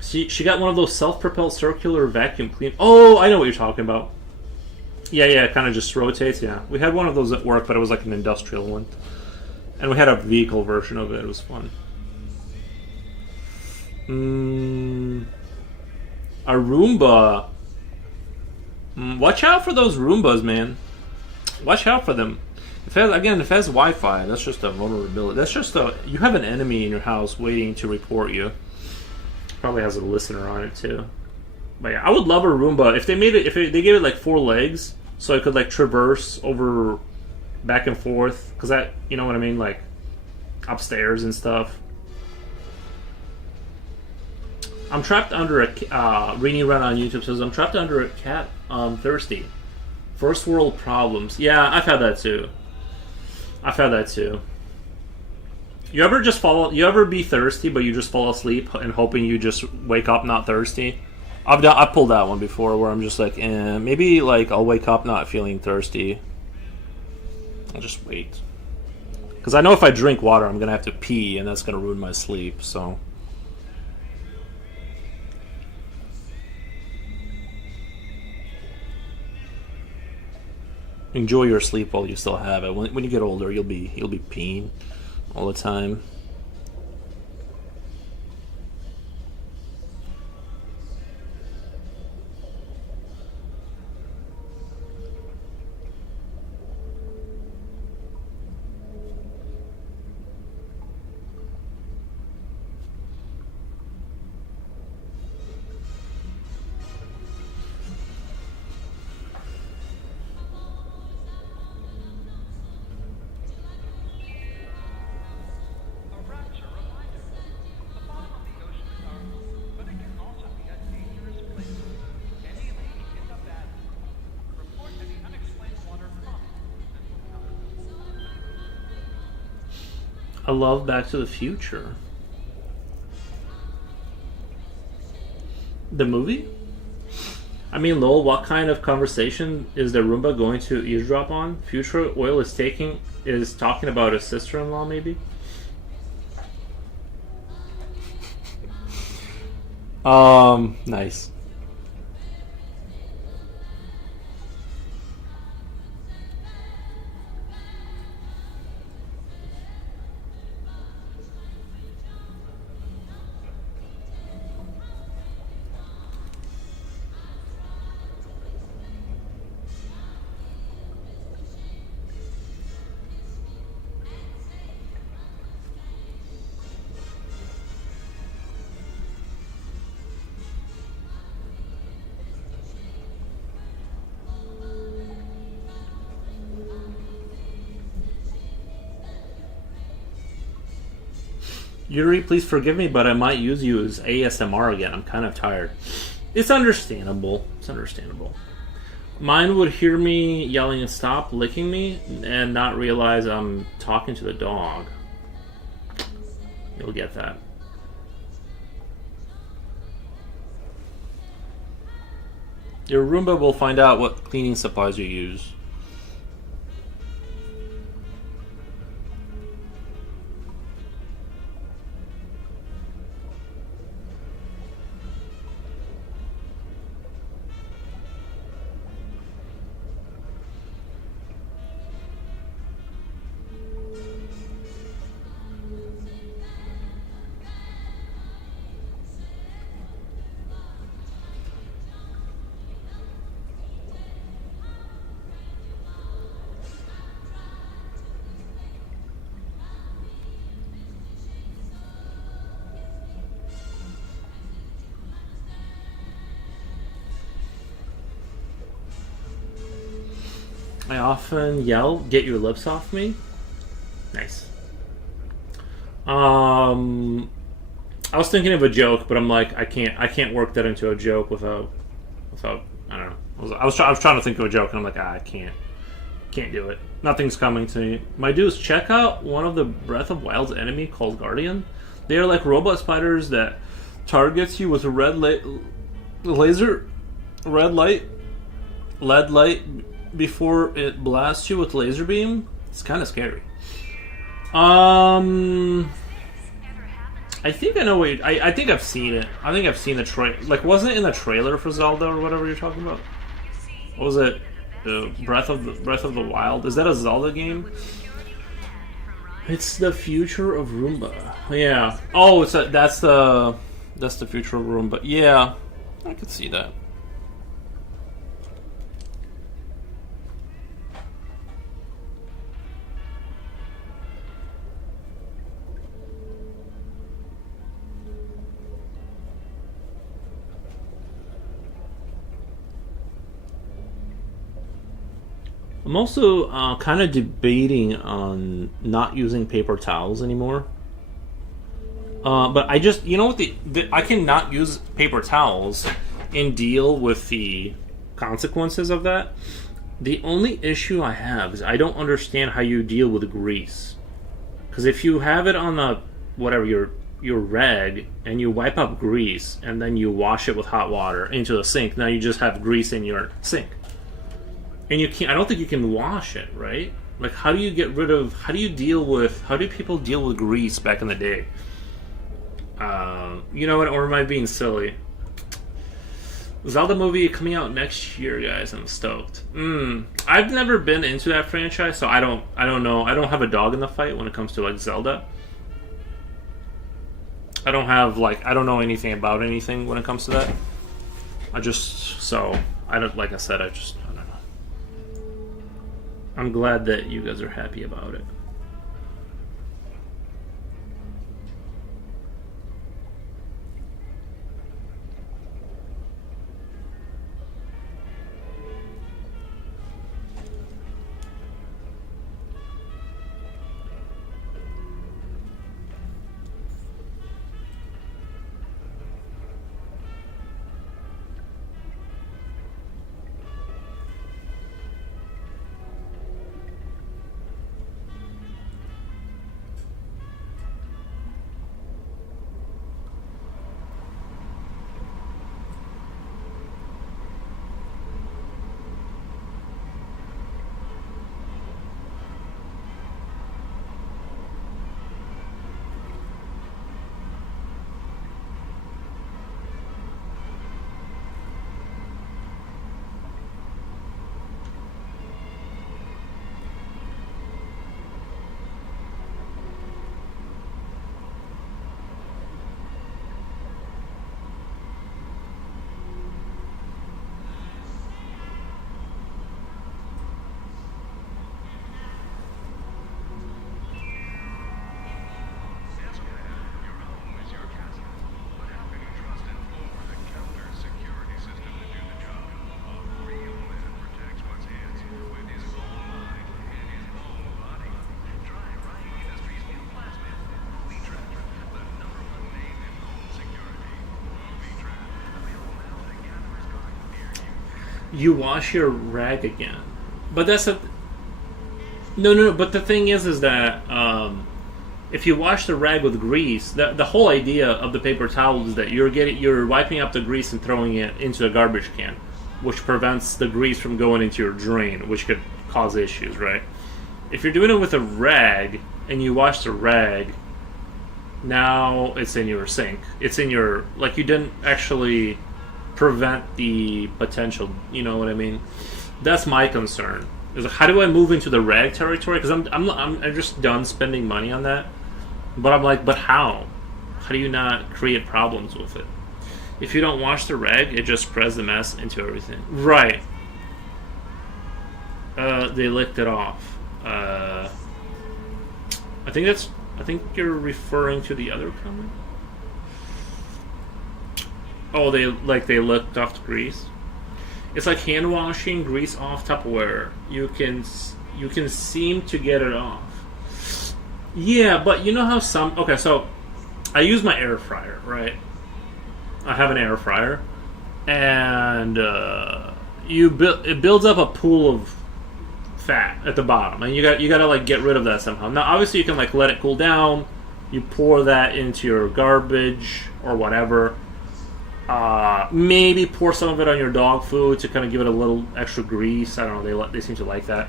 She got one of those self-propelled circular vacuum clean... Oh, I know what you're talking about. Yeah, it kind of just rotates, yeah. We had one of those at work, but it was like an industrial one. And we had a vehicle version of it. It was fun. A Roomba. Watch out for those Roombas, man. Watch out for them. If it has Wi-Fi, that's just a vulnerability. That's just you have an enemy in your house waiting to report you. Probably has a listener on it too. But yeah, I would love a Roomba if they made it. They gave it like 4 legs, so it could like traverse over, back and forth. Cause that, you know what I mean, like upstairs and stuff. I'm trapped under a. Rainy Run on YouTube says I'm trapped under a cat. Thirsty. First world problems. Yeah, I've had that too. You ever be thirsty, but you just fall asleep and hoping you just wake up not thirsty? I pulled that one before, where I'm just like, maybe like I'll wake up not feeling thirsty. I'll just wait, because I know if I drink water, I'm gonna have to pee, and that's gonna ruin my sleep. So. Enjoy your sleep while you still have it. When you get older, you'll be peeing all the time. I love Back to the Future. The movie? I mean, lol, what kind of conversation is the Roomba going to eavesdrop on? Future Oil is talking about his sister-in-law, maybe? Nice. Yuri, please forgive me, but I might use you as ASMR again. I'm kind of tired. It's understandable. Mine would hear me yelling and stop licking me and not realize I'm talking to the dog. You'll get that. Your Roomba will find out what cleaning supplies you use. I often yell, "Get your lips off me." Nice. I was thinking of a joke, but I'm like, I can't work that into a joke without. I don't know. I was trying to think of a joke, and I'm like, I can't do it. Nothing's coming to me. My dudes, check out one of the Breath of Wild's enemy called Guardian. They are like robot spiders that targets you with a red light, lead light before it blasts you with laser beam. It's kind of scary. I think I know what I think I've seen it. I think I've seen the trailer. Like, wasn't it in the trailer for Zelda or whatever you're talking about? What was it? The Breath of the Wild. Is that a Zelda game? It's the future of Roomba. Yeah. Oh, that's the future of Roomba. Yeah, I could see that. I'm also kind of debating on not using paper towels anymore. But I just, you know what, I cannot use paper towels and deal with the consequences of that. The only issue I have is I don't understand how you deal with grease. Because if you have it on the, whatever, your rag, and you wipe up grease, and then you wash it with hot water into the sink, now you just have grease in your sink. And you can't. I don't think you can wash it, right? Like, how do you get rid of? How do people deal with grease back in the day? You know what? Or am I being silly? Zelda movie coming out next year, guys. I'm stoked. I've never been into that franchise, so I don't know. I don't have a dog in the fight when it comes to like Zelda. I don't know anything about anything when it comes to that. Like I said, I don't know. I'm glad that you guys are happy about it. You wash your rag again, but that's a no. But the thing is that if you wash the rag with grease, the whole idea of the paper towel is that you're wiping up the grease and throwing it into a garbage can, which prevents the grease from going into your drain, which could cause issues, right? If you're doing it with a rag and you wash the rag, now it's in your sink. It's in your, like, you didn't actually prevent the potential. You know what I mean? That's my concern. Is how do I move into the rag territory? Because I'm just done spending money on that. But I'm like, but how? How do you not create problems with it? If you don't wash the rag, it just spreads the mess into everything. Right. They licked it off. I think you're referring to the other comment. Oh, they licked off the grease. It's like hand washing grease off Tupperware. You can seem to get it off. Yeah, but you know how some okay, so I use my air fryer, right? I have an air fryer, and it builds up a pool of fat at the bottom, and you got to like get rid of that somehow. Now, obviously, you can like let it cool down. You pour that into your garbage or whatever. Maybe pour some of it on your dog food to kind of give it a little extra grease. I don't know. They seem to like that,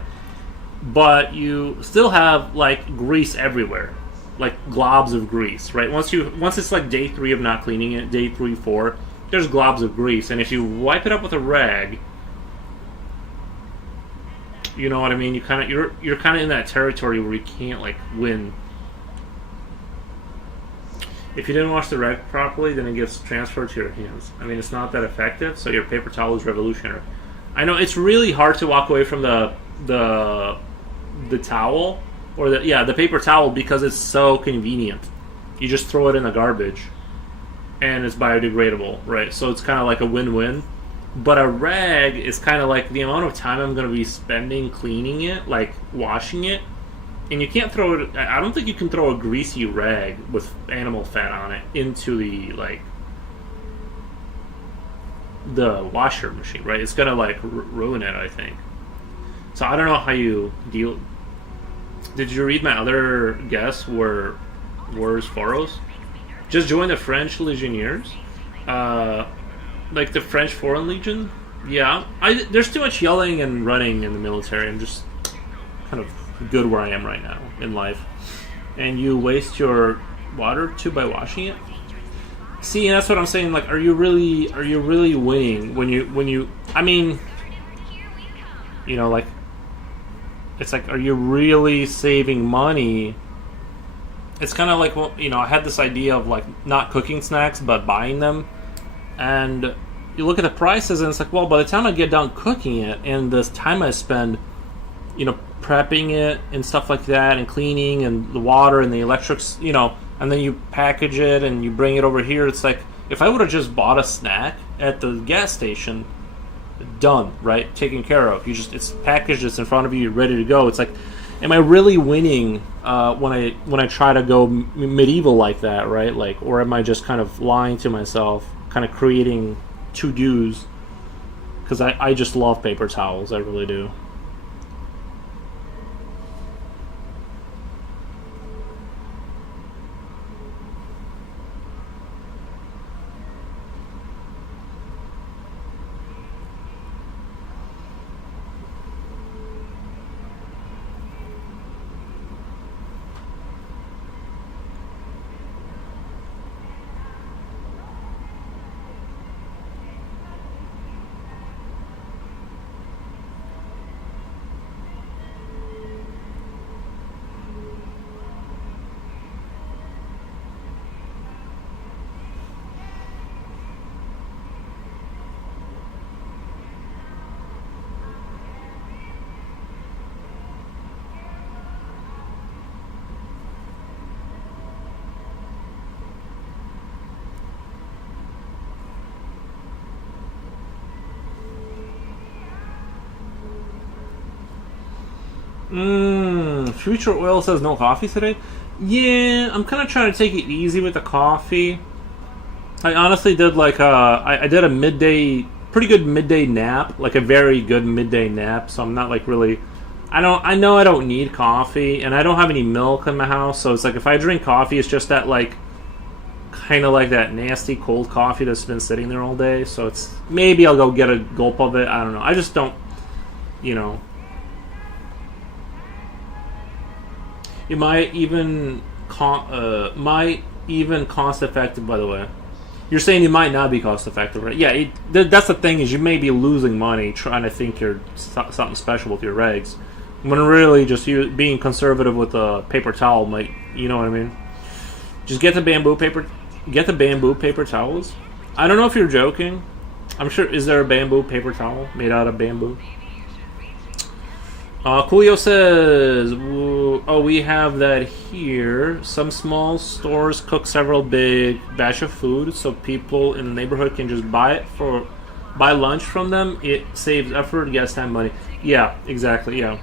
but you still have like grease everywhere, like globs of grease, right? Once it's like day 3 of not cleaning it, day 3, 4, there's globs of grease, and if you wipe it up with a rag, you know what I mean. You're kind of in that territory where you can't like win. If you didn't wash the rag properly, then it gets transferred to your hands. I mean, it's not that effective. So your paper towel is revolutionary. I know it's really hard to walk away from the towel or the paper towel because it's so convenient. You just throw it in the garbage, and it's biodegradable, right? So it's kind of like a win-win. But a rag is kind of like the amount of time I'm going to be spending cleaning it, like washing it. And you can't throw it. I don't think you can throw a greasy rag with animal fat on it into the washer machine, right? It's gonna like ruin it, I think. So I don't know how you deal. Did you read my other guess? Where's Foros? Just join the French Legionnaires, like the French Foreign Legion. Yeah, there's too much yelling and running in the military. I'm just kind of good where I am right now in life. And you waste your water too by washing it. See, and that's what I'm saying. Like, are you really winning when you? I mean, you know, like, it's like, are you really saving money? It's kind of like, well, you know, I had this idea of like not cooking snacks but buying them, and you look at the prices and it's like, well, by the time I get done cooking it and the time I spend, you know, prepping it and stuff like that and cleaning and the water and the electrics, you know, and then you package it and you bring it over here, it's like, if I would have just bought a snack at the gas station, done, right? Taken care of. It's packaged, it's in front of you, you're ready to go. It's like, am I really winning when I try to go medieval like that, right? Like, or am I just kind of lying to myself, kind of creating to-dos? Because I just love paper towels, I really do. Future Oil says no coffee today. Yeah, I'm kind of trying to take it easy with the coffee. I honestly did like I did a pretty good midday nap, like a very good midday nap. So I'm not like really. I know I don't need coffee, and I don't have any milk in my house. So it's like if I drink coffee, it's just that like kind of like that nasty cold coffee that's been sitting there all day. So it's maybe I'll go get a gulp of it. I don't know. I just don't, you know. It might even cost effective. By the way, you're saying it might not be cost effective, right? Yeah, that's the thing is you may be losing money trying to think you're something special with your regs, when really just you being conservative with a paper towel might, you know what I mean? Just get the bamboo paper towels. I don't know if you're joking. I'm sure. Is there a bamboo paper towel made out of bamboo? Coolio says, oh, we have that here. Some small stores cook several big batch of food, so people in the neighborhood can just buy buy lunch from them, it saves effort, gas time, money. Yeah, exactly. Yeah,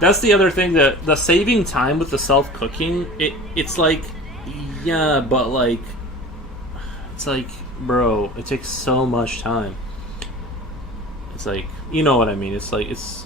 that's the other thing, that the saving time with the self cooking. It's like, yeah, but like, it's like, bro, it takes so much time. It's like, you know what I mean. It's like it's.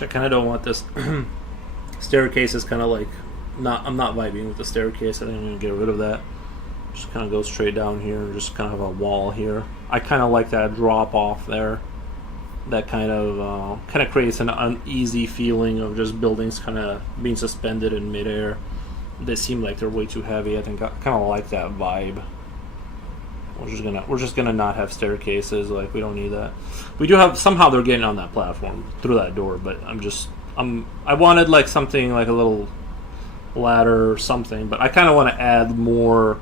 I kind of don't want this staircase. Is kind of like not. I'm not vibing with the staircase. I didn't even get rid of that. Just kind of go straight down here and just kind of have a wall here. I kind of like that drop off there. That kind of creates an uneasy feeling of just buildings kind of being suspended in midair. They seem like they're way too heavy. I think I kind of like that vibe. We're just gonna not have staircases. Like, we don't need that. We do have, somehow they're getting on that platform through that door, but I wanted like something like a little ladder or something, but I kind of want to add more.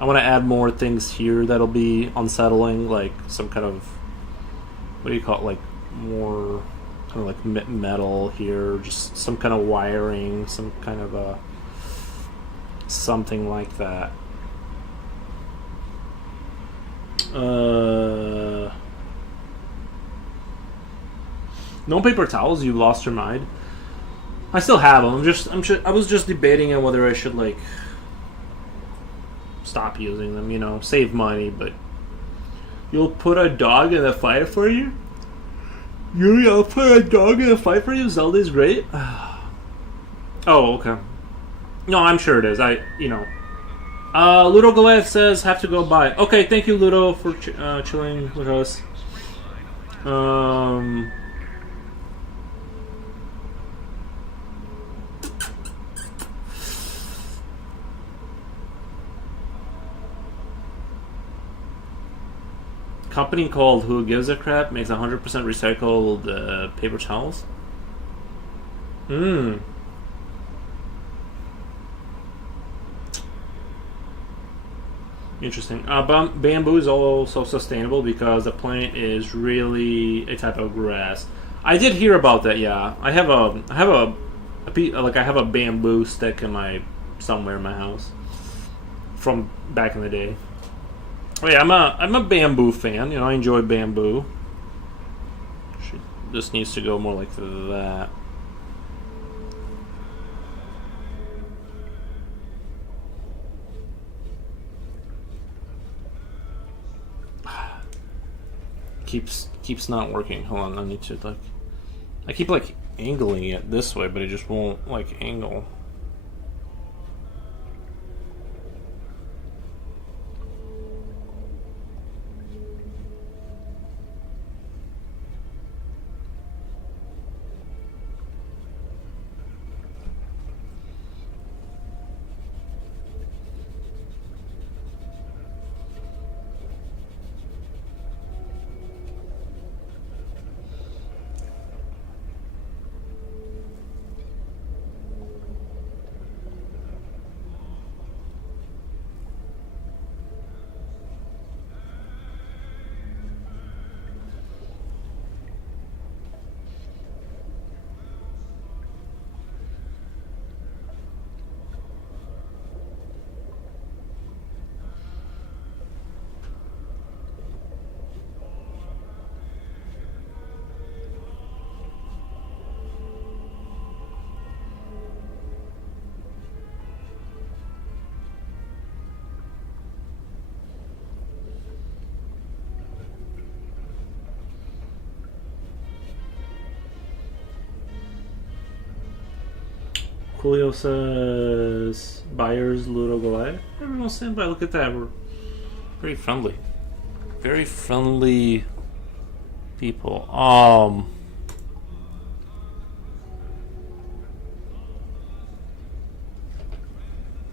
I want to add more things here that'll be unsettling, like some kind of, what do you call it, like more kind of like metal here, just some kind of wiring, some kind of a something like that. No paper towels? You lost your mind? I still have them. I was just debating on whether I should like stop using them. You know, save money. But you'll put a dog in a fight for you? You'll put a dog in a fight for you? Zelda's great. Oh, okay. No, I'm sure it is. Ludo Goliath says, have to go by. Okay, thank you, Ludo, for chilling with us. Company called Who Gives a Crap makes 100% recycled paper towels. Interesting. Bamboo is also sustainable because the plant is really a type of grass. I did hear about that. Yeah, I have a bamboo stick somewhere in my house from back in the day. Oh yeah, I'm a bamboo fan. You know, I enjoy bamboo. This needs to go more like that. Keeps not working. Hold on, I need to like. I keep like angling it this way, but it just won't like angle. Julio says buyers Ludo Goliath. Everyone stand by. Look at that. We're very friendly. Very friendly people.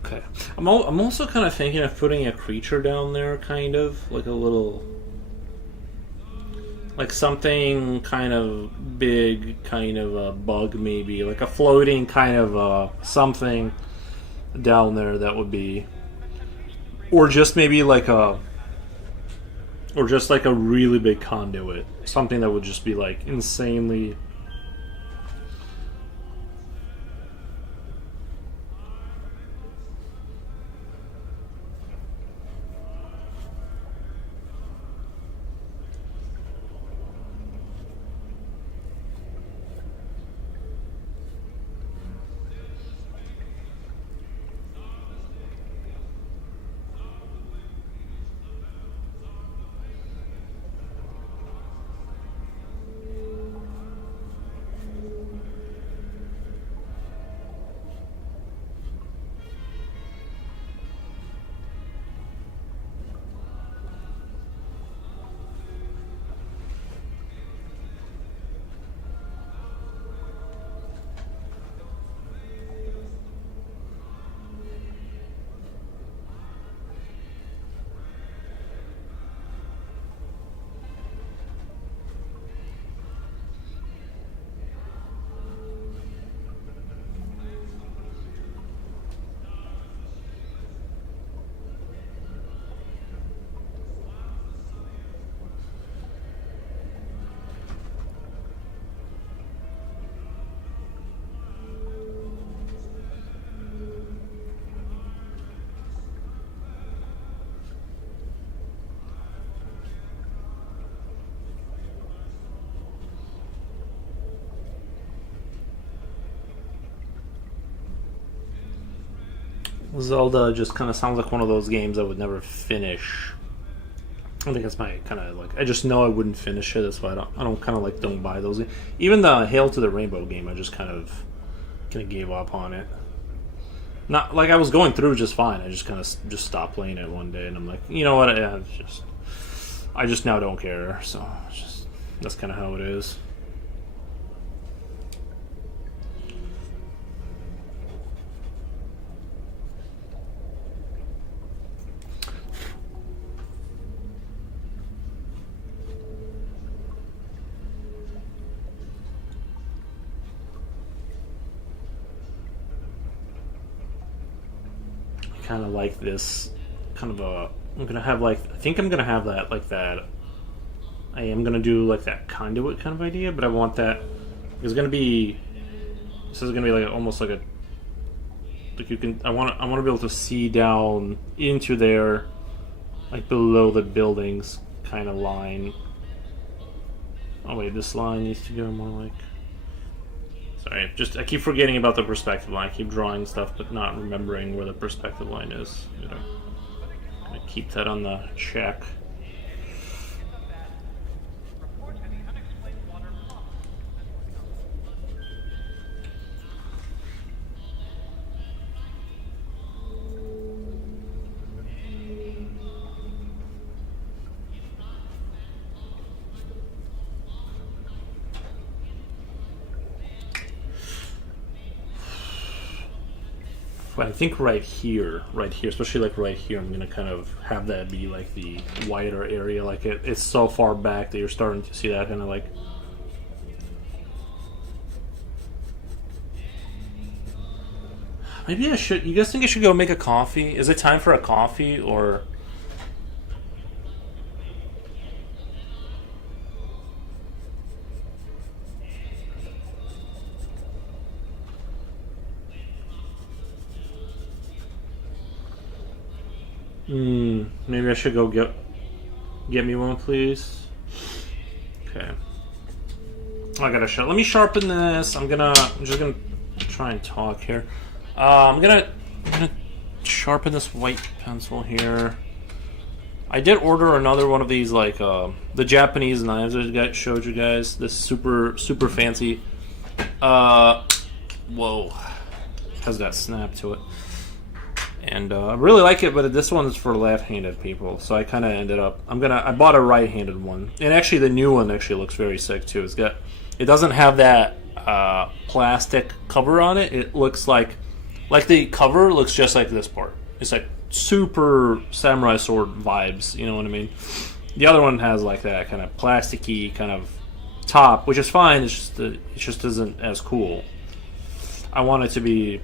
Okay. I'm also kind of thinking of putting a creature down there, kind of like a little, like something kind of big, kind of a bug, maybe like a floating kind of something down there that would be, or just maybe like a, or just like a really big conduit, something that would just be like insanely. Zelda just kind of sounds like one of those games I would never finish. I think that's my kind of like. I just know I wouldn't finish it. That's why I don't kind of like don't buy those. Even the Hail to the Rainbow game, I just kind of gave up on it. Not like I was going through just fine. I just kind of just stopped playing it one day, and I'm like, you know what? Yeah, I just now don't care. So that's kind of how it is. Kind of like this kind of a. I'm gonna have like. I think I'm gonna have that like that. I am gonna do like that conduit kind of idea, but I want that. It's gonna be. This is gonna be like almost like a. Like you can. I want to be able to see down into there, like below the buildings kind of line. Oh wait, this line needs to go more like. Sorry, just I keep forgetting about the perspective line. I keep drawing stuff, but not remembering where the perspective line is. Gonna keep that on the check. I think right here, especially like right here, I'm gonna kind of have that be like the wider area. Like it's so far back that you're starting to see that kind of like. Maybe I should. You guys think I should go make a coffee? Is it time for a coffee or? Maybe I should go get me one, please. Okay. I gotta let me sharpen this. I'm just gonna try and talk here. I'm gonna sharpen this white pencil here. I did order another one of these, like the Japanese knives I showed you guys. This super fancy. Whoa. Has that snap to it. And I really like it, but this one's for left-handed people, so I kind of ended up. I bought a right-handed one, and actually the new one actually looks very sick too. It doesn't have that plastic cover on it. It looks like the cover looks just like this part. It's like super samurai sword vibes. You know what I mean? The other one has like that kind of plasticky kind of top, which is fine. It just isn't as cool. I want it to be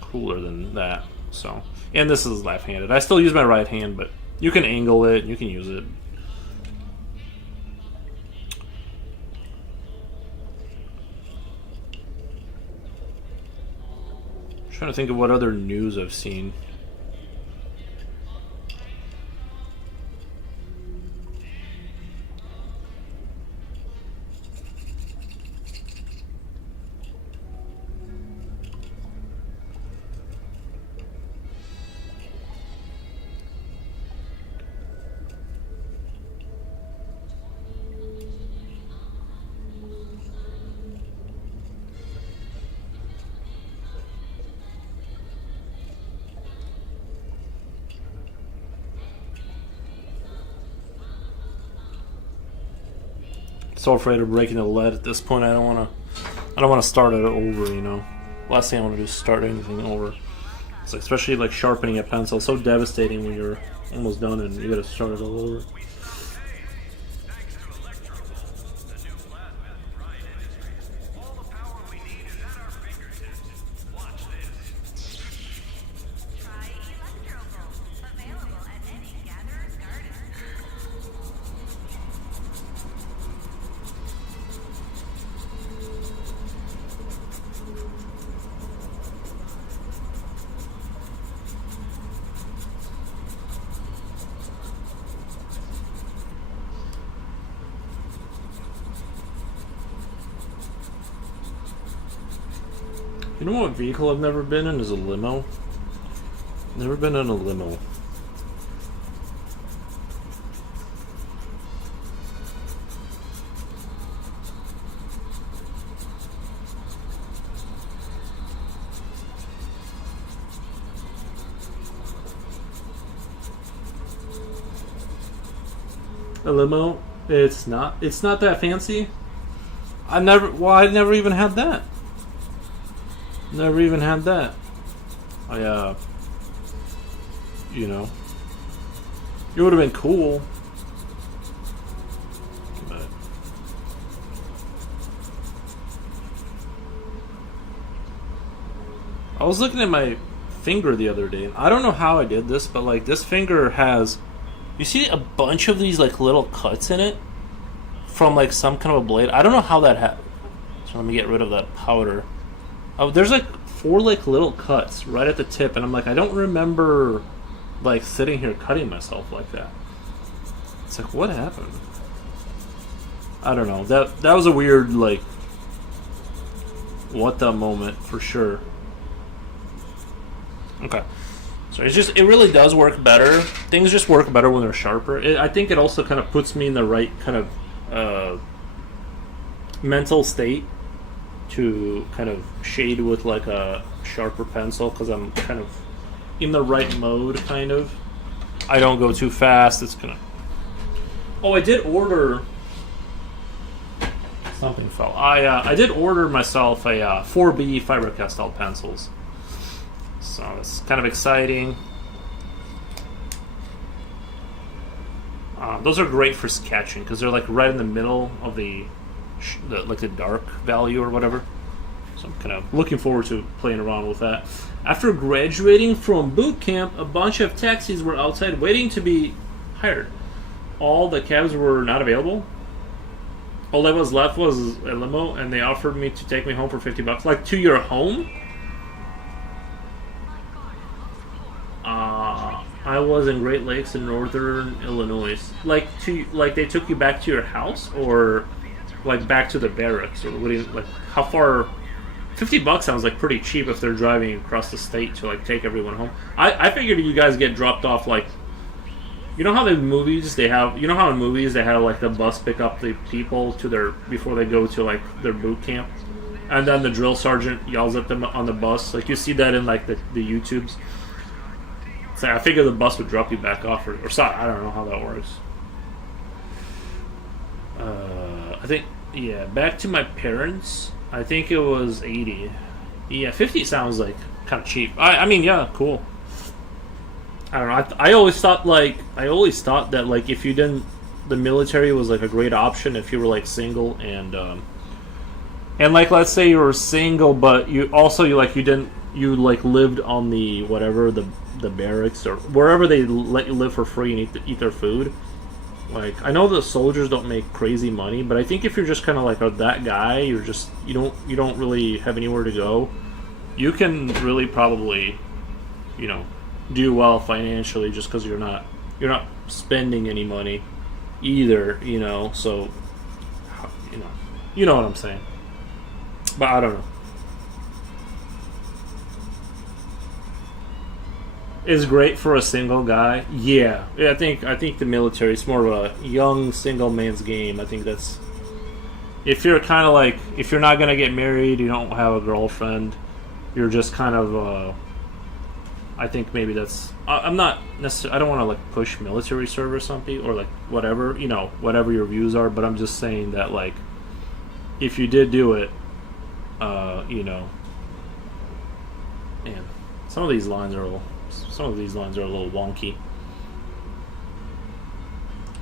cooler than that. So, and this is left-handed. I still use my right hand, but you can angle it. You can use it. I'm trying to think of what other news I've seen. So afraid of breaking the lead at this point. I don't want to start it over. You know, last thing I want to do is start anything over. It's like, especially like sharpening a pencil. It's so devastating when you're almost done and you got to start it all over. You know what vehicle I've never been in is a limo. Never been in a limo. A limo? It's not that fancy. I never even had that. Never even had that. You know, it would have been cool. But I was looking at my finger the other day. I don't know how I did this, but like this finger has, you see a bunch of these like little cuts in it from like some kind of a blade. I don't know how that happened. So let me get rid of that powder. Oh, there's like 4 like little cuts right at the tip, and I'm like, I don't remember like sitting here cutting myself like that. It's like, what happened? I don't know. That was a weird like what the moment for sure. Okay. So it really does work better. Things just work better when they're sharper. I think it also kind of puts me in the right kind of mental state to kind of shade with like a sharper pencil, because I'm kind of in the right mode, kind of. I don't go too fast. It's gonna. Oh, I did order. Something fell. I did order myself a 4B Faber-Castell pencils. So it's kind of exciting. Those are great for sketching because they're like right in the middle of the dark value or whatever. So I'm kind of looking forward to playing around with that. After graduating from boot camp, a bunch of taxis were outside waiting to be hired. All the cabs were not available. All that was left was a limo, and they offered me to take me home for $50. Like, to your home? I was in Great Lakes in northern Illinois. Like they took you back to your house, or like back to the barracks, or what do you, like how far? $50 sounds like pretty cheap if they're driving across the state to like take everyone home. I figured you guys get dropped off like, you know how in movies they have, you know how in movies they have like the bus pick up the people to their before they go to like their boot camp. and then the drill sergeant yells at them on the bus. Like you see that in like the YouTubes. So I figure the bus would drop you back off, or something. I don't know how that works. I think Back to my parents. I think it was 80. Yeah, 50 sounds like kind of cheap. I mean, yeah, cool. I don't know. I always thought that like if you didn't, the military was like a great option if you were like single and like let's say you were single, but you lived on the whatever the barracks or wherever they let you live for free and eat their food. Like I know the soldiers don't make crazy money, but I think if you're just kind of like that guy, you don't really have anywhere to go. You can really probably, do well financially just because you're not spending any money either. So you know what I'm saying. But I don't know. Is great for a single guy. Yeah, I think the military is more of a young single man's game. I think that's if you're kind of like if you're not gonna get married, you don't have a girlfriend, you're just kind of. I think maybe that's. I'm not necessarily. I don't want to like push military service on people or like whatever whatever your views are. But I'm just saying that like if you did do it, man, some of these lines are a little wonky.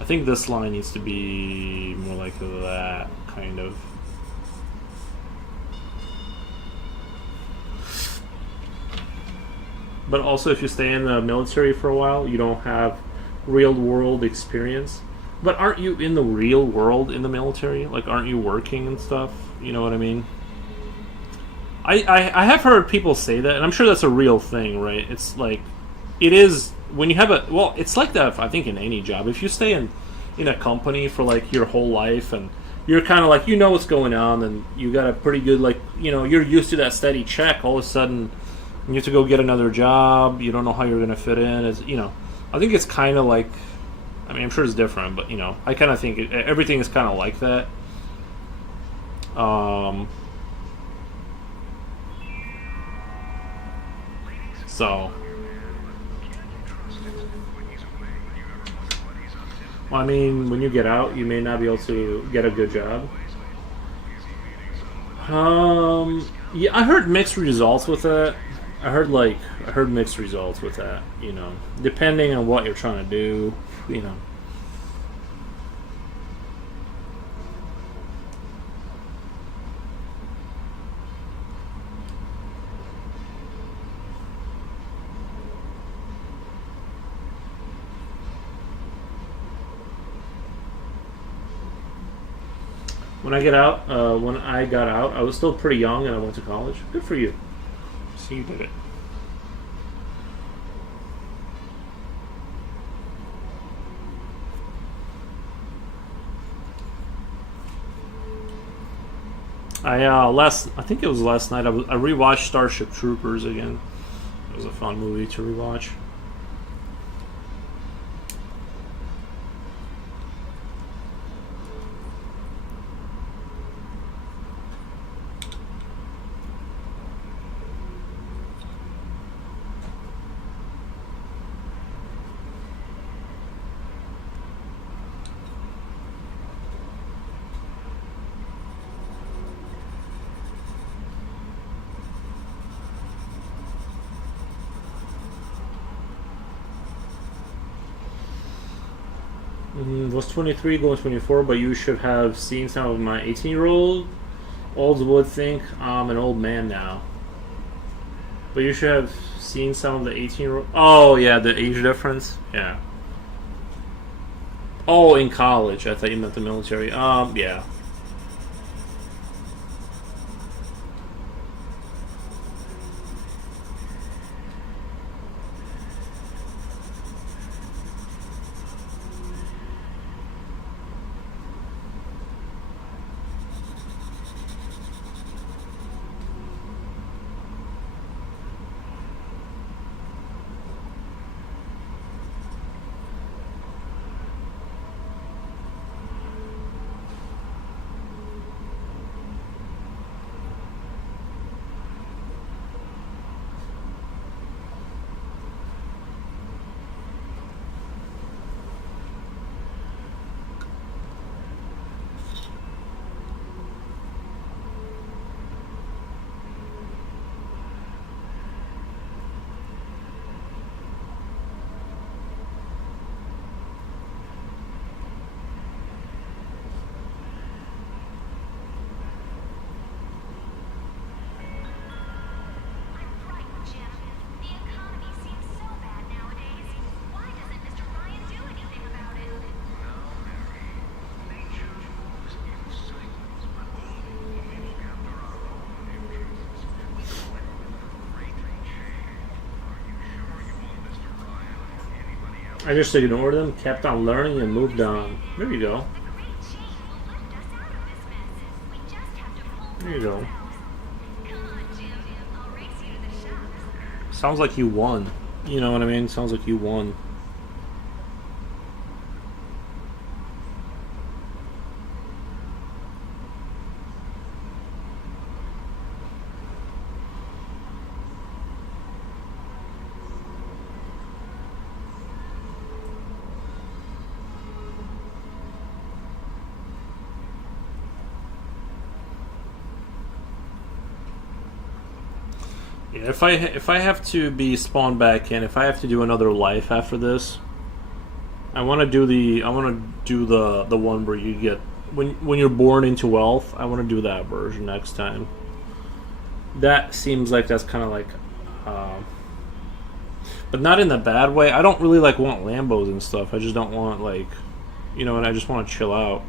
I think this line needs to be more like that, kind of. But also, if you stay in the military for a while, you don't have real world experience. But aren't you in the real world in the military? Like, aren't you working and stuff? You know what I mean? I have heard people say that, and I'm sure that's a real thing, right? It's like, it is, when you have it's like that, I think, in any job. If you stay in a company for, like, your whole life, and you're kind of like, what's going on, and you got a pretty good, like, you're used to that steady check, all of a sudden, you have to go get another job, you don't know how you're going to fit in, I think it's kind of like, I mean, I'm sure it's different, but, I kind of think everything is kind of like that. So, well, I mean, when you get out, you may not be able to get a good job. Yeah, I heard mixed results with that. I heard mixed results with that. Depending on what you're trying to do. When I got out, I was still pretty young, and I went to college. Good for you. So you did it. I think it was last night. I rewatched Starship Troopers again. It was a fun movie to rewatch. Was 23 going 24, but you should have seen some of my 18-year-old. Olds would think I'm an old man now. But you should have seen some of the 18-year-old. Oh, yeah, the age difference? Yeah. Oh, in college. I thought you meant the military. Yeah. I just ignored them, kept on learning, and moved on. There you go. The great chain will lift us out of this mess. We just have to pull There you go. ourselves. Come on, Jim. I'll race you to the shops. Sounds like you won. You know what I mean? Sounds like you won. Yeah, if I have to be spawned back in, if I have to do another life after this, I want to do the one where you get when you're born into wealth. I want to do that version next time. That seems like that's kind of like, but not in the bad way. I don't really like want Lambos and stuff. I just don't want like, you know, and I just want to chill out.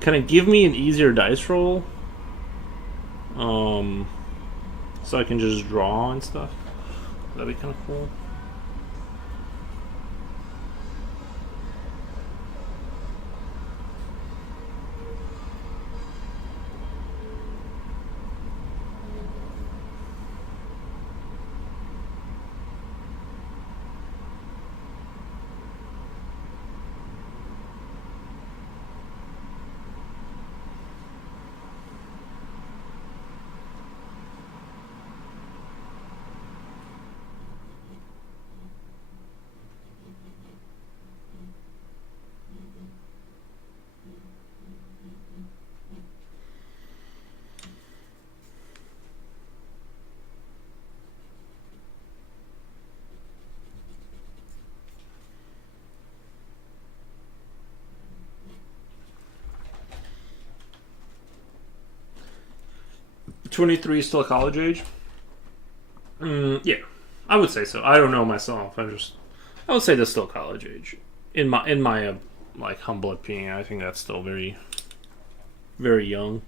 Can it give me an easier dice roll? So I can just draw and stuff. That'd be kind of cool. $23 is still college age? Yeah, I would say so. I don't know myself. I would say that's still college age. In my like humble opinion, I think that's still very, very young.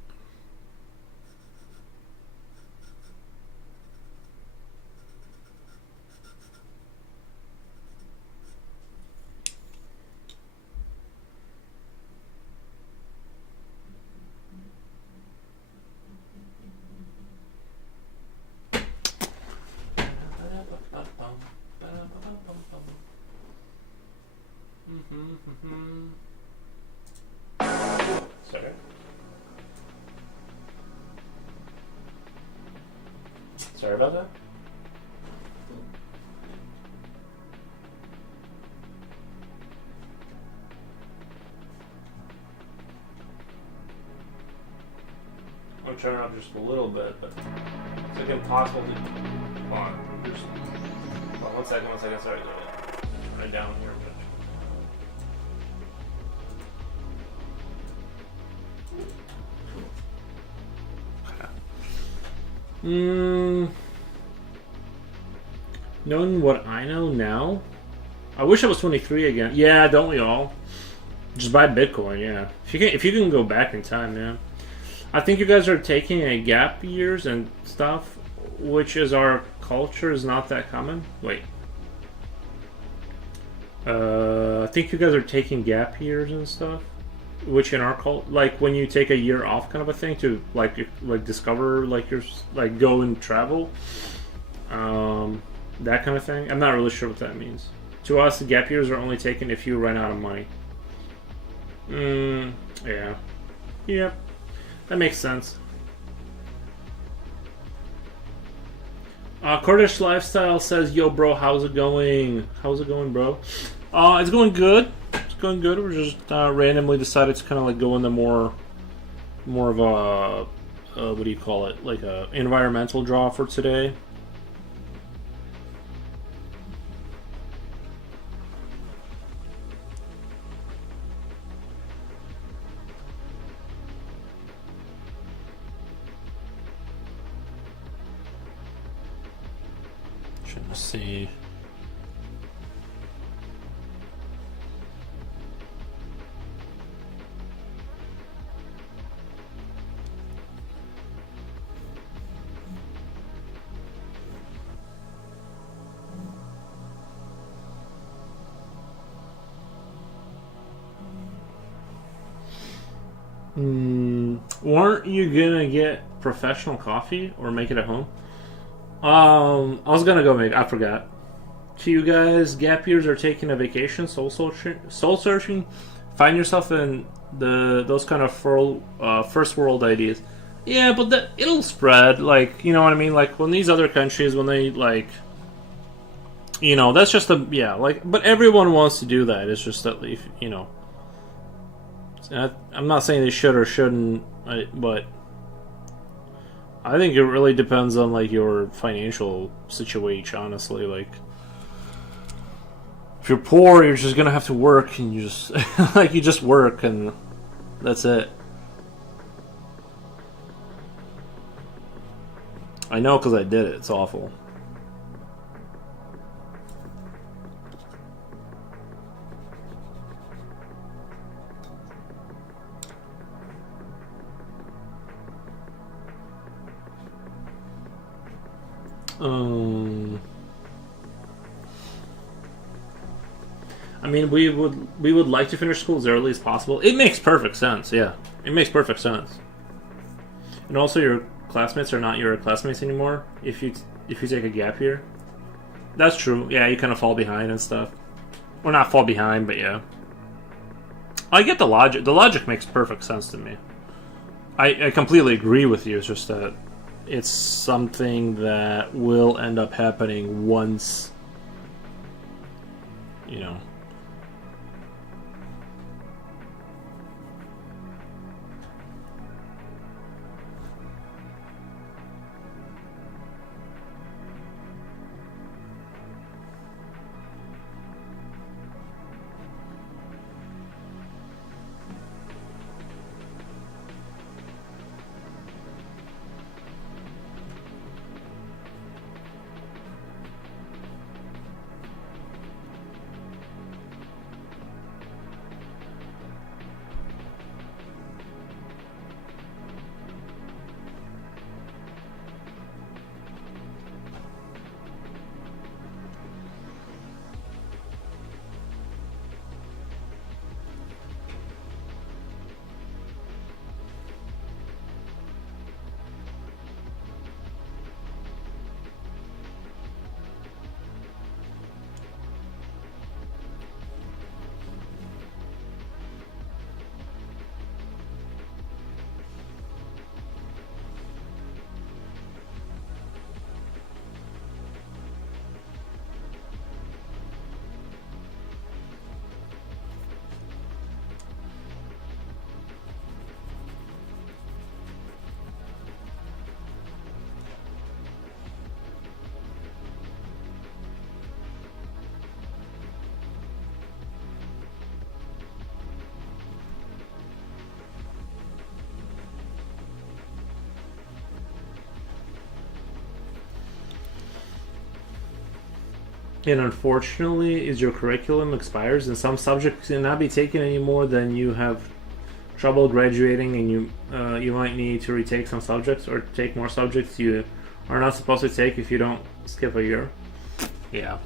Sorry. Sorry about that. I'm turning up just a little bit, but it's like impossible to. Hold on. Just, hold on, 1 second. Sorry. Right down here. Knowing what I know now, I wish I was 23 again. Yeah, don't we all? Just buy Bitcoin. Yeah, if you can go back in time, yeah. I think you guys are taking a gap years and stuff, which is our culture is not that common. Wait. I think you guys are taking gap years and stuff, which in our cult, like when you take a year off, kind of a thing to like discover like your like go and travel, that kind of thing. I'm not really sure what that means. To us, the gap years are only taken if you run out of money. Yeah. Yep. That makes sense. Kurdish Lifestyle says, "Yo, bro, how's it going? How's it going, bro? It's going good. It's going good. We're just randomly decided to kind of like go into more of a what do you call it? Like a environmental draw for today." Trying to see. Weren't you gonna get professional coffee or make it at home? I was gonna go make. I forgot. To you guys, gap years are taking a vacation, soul searching. Find yourself in those kind of first world ideas. Yeah, but it'll spread. Like, you know what I mean? Like when these other countries, when they like, that's just a yeah. Like, but everyone wants to do that. It's just that if I'm not saying they should or shouldn't, but I think it really depends on like your financial situation. Honestly, like if you're poor, you're just gonna have to work, and you just like you just work, and that's it. I know because I did it. It's awful. Um, I mean, we would like to finish school as early as possible. It makes perfect sense. Yeah, it makes perfect sense. And also, your classmates are not your classmates anymore if you take a gap year. That's true. Yeah, you kind of fall behind and stuff. Or not fall behind, but yeah. I get the logic. The logic makes perfect sense to me. I completely agree with you. It's just that it's something that will end up happening once, you know. And unfortunately, is your curriculum expires and some subjects cannot be taken anymore, then you have trouble graduating, and you might need to retake some subjects or take more subjects you are not supposed to take if you don't skip a year. Yeah.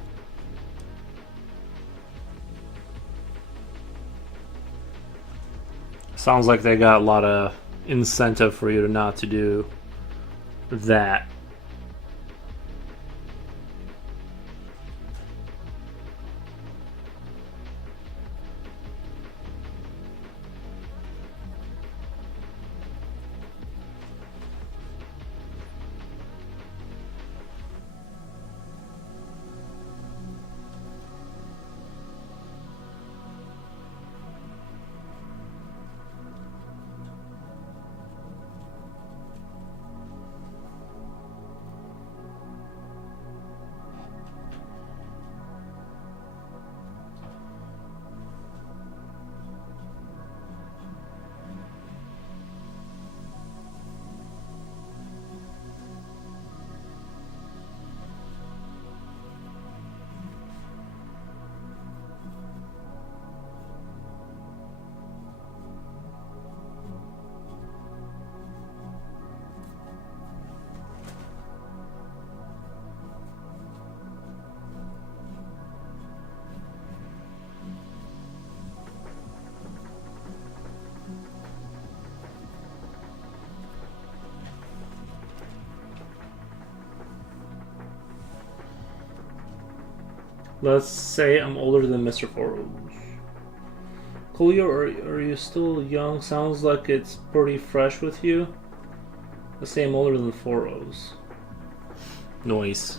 Sounds like they got a lot of incentive for you to not to do that. Let's say I'm older than Mr. Foros. Coolio, are you still young? Sounds like it's pretty fresh with you. Let's say I'm older than Foros. Noise.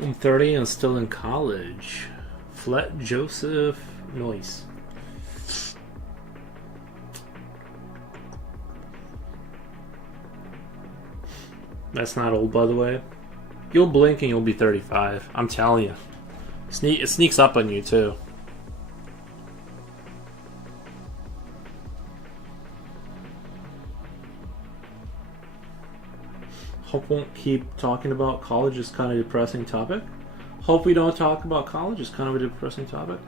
I'm 30 and still in college. Flet Joseph Noyce. That's not old, by the way. You'll blink and you'll be 35. I'm telling you. It sneaks up on you, too. Hope won't keep talking about college. Is kind of a depressing topic. Hope we don't talk about college. Is kind of a depressing topic.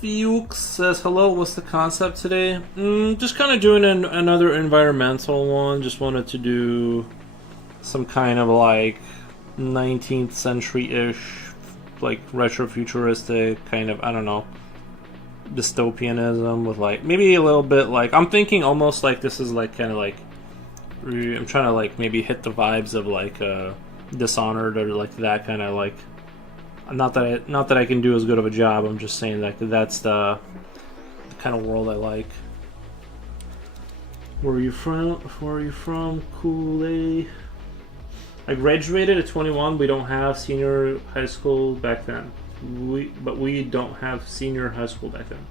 Theuk says hello. What's the concept today? Just kind of doing another environmental one. Just wanted to do some kind of like 19th century-ish, like retro-futuristic kind of, I don't know, dystopianism with like maybe a little bit like, I'm thinking almost like this is like kind of like, I'm trying to like maybe hit the vibes of like Dishonored or like that kind of like, not that I can do as good of a job. I'm just saying that that's the kind of world I like. Where are you from? Kool-Aid. I graduated at 21. We don't have senior high school back then. But we don't have senior high school back then.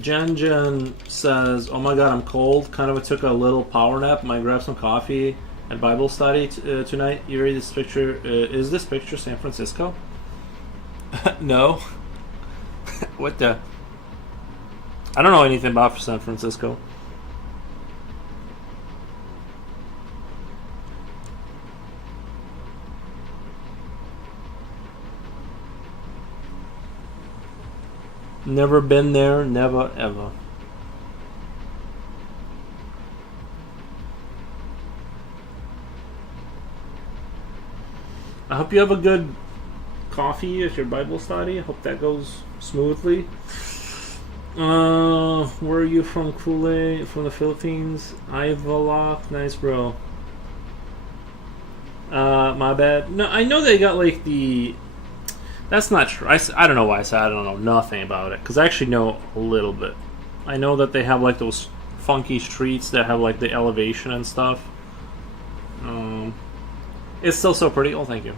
Jen says, "Oh my God, I'm cold. Kind of took a little power nap. Might grab some coffee and Bible study tonight. You read this picture? Is this picture San Francisco?" No. What the? I don't know anything about San Francisco. Never been there, never ever. I hope you have a good coffee at your Bible study. I hope that goes smoothly. Where are you from, Kool-Aid? From the Philippines? Ivalok, nice bro. My bad. No, I know they got like the... That's not true. I don't know why I said I don't know nothing about it, because I actually know a little bit. I know that they have like those funky streets that have like the elevation and stuff. It's still so pretty. Oh, thank you.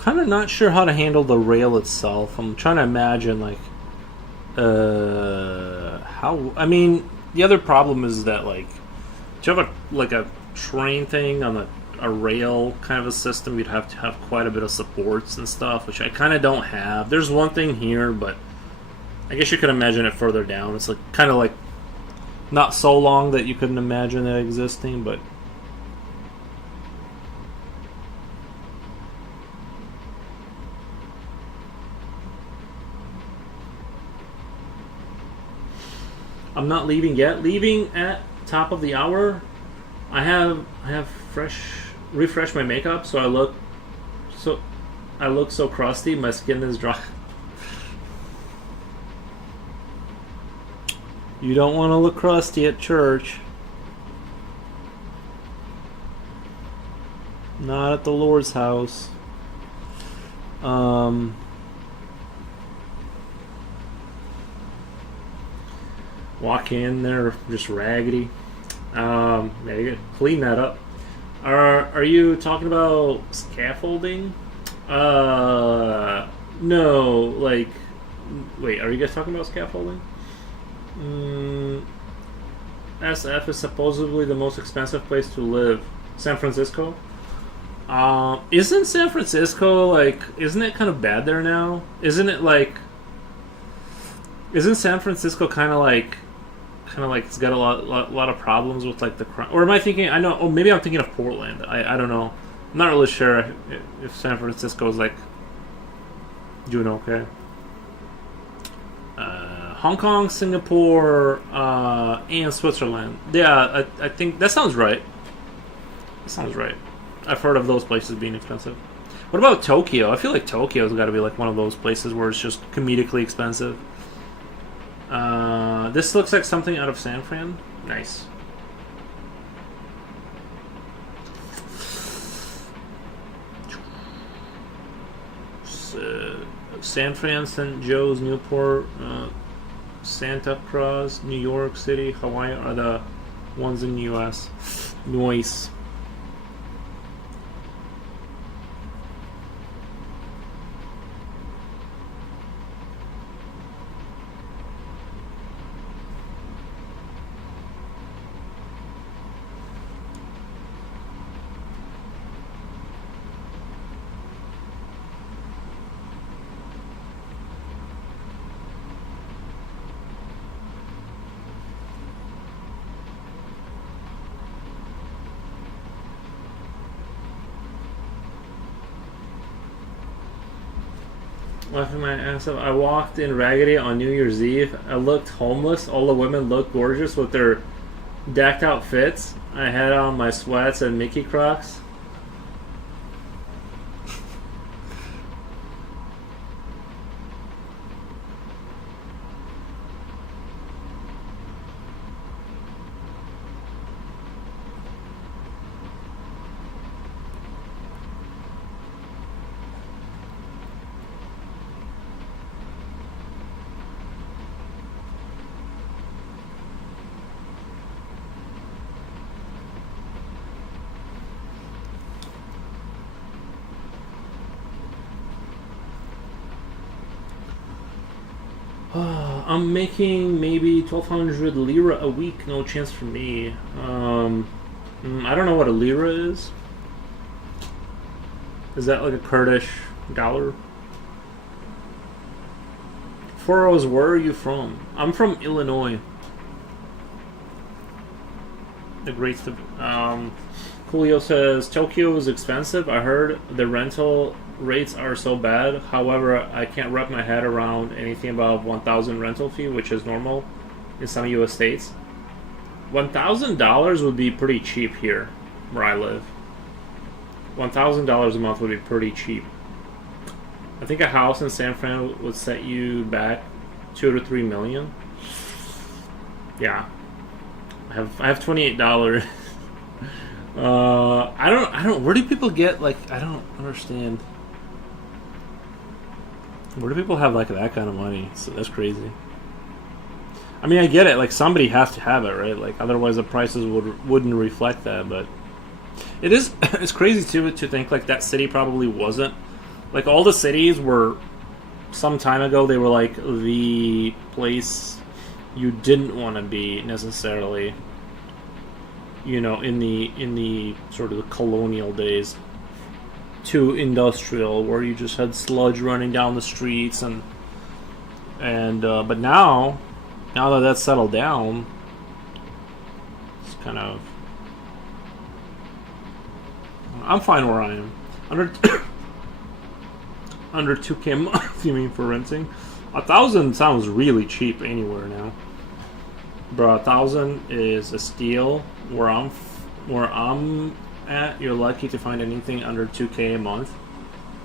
Kind of not sure how to handle the rail itself. I'm trying to imagine like how. I mean, the other problem is that like, do you have a train thing on a rail kind of a system? You'd have to have quite a bit of supports and stuff, which I kind of don't have. There's one thing here, but I guess you could imagine it further down. It's like kind of like not so long that you couldn't imagine it existing, but. I'm not leaving yet. Leaving at top of the hour. I have refreshed my makeup, so I look I look so crusty, my skin is dry. You don't want to look crusty at church. Not at the Lord's house. Walk in there just raggedy. Yeah, you gotta clean that up. Are you talking about scaffolding? No. Like, wait, are you guys talking about scaffolding? SF is supposedly the most expensive place to live. San Francisco. Isn't San Francisco like? Isn't it kind of bad there now? Isn't it like? Isn't San Francisco kind of like it's got a lot of problems with like the crime? Or am I thinking? I know. Oh, maybe I'm thinking of Portland. I don't know. I'm not really sure if San Francisco is like doing okay. Hong Kong, Singapore, and Switzerland. Yeah, I think that sounds right. That sounds right. I've heard of those places being expensive. What about Tokyo? I feel like Tokyo's got to be like one of those places where it's just comedically expensive. This looks like something out of San Fran. Nice. San Fran, St. Joe's, Newport, Santa Cruz, New York City, Hawaii are the ones in the U.S. Nice. Laughing my ass off. I walked in raggedy on New Year's Eve. I looked homeless. All the women looked gorgeous with their decked out fits. I had on my sweats and Mickey Crocs. I'm making maybe 1,200 lira a week. No chance for me. I don't know what a lira is. Is that like a Kurdish dollar? Foros, where are you from? I'm from Illinois. The great stuff. Coolio says Tokyo is expensive. I heard the rental rates are so bad. However, I can't wrap my head around anything above 1,000 rental fee, which is normal in some U.S. states. $1,000 would be pretty cheap here, where I live. $1,000 a month would be pretty cheap. I think a house in San Fran would set you back $2 to $3 million. Yeah, I have $28. I don't. Where do people get like? I don't understand. Where do people have like that kind of money? So that's crazy. I mean, I get it. Like somebody has to have it, right? Like otherwise the prices wouldn't reflect that. But it is. It's crazy to think like that city probably wasn't. Like all the cities were. Some time ago, they were like the place you didn't want to be necessarily. You know, in the sort of the colonial days, to industrial, where you just had sludge running down the streets, and but now that that's settled down, it's kind of. I'm fine where I am. Under 2K a month, you mean, for renting? 1,000 sounds really cheap anywhere now. Bro, 1,000 is a steal. Where I'm at, you're lucky to find anything under 2K a month.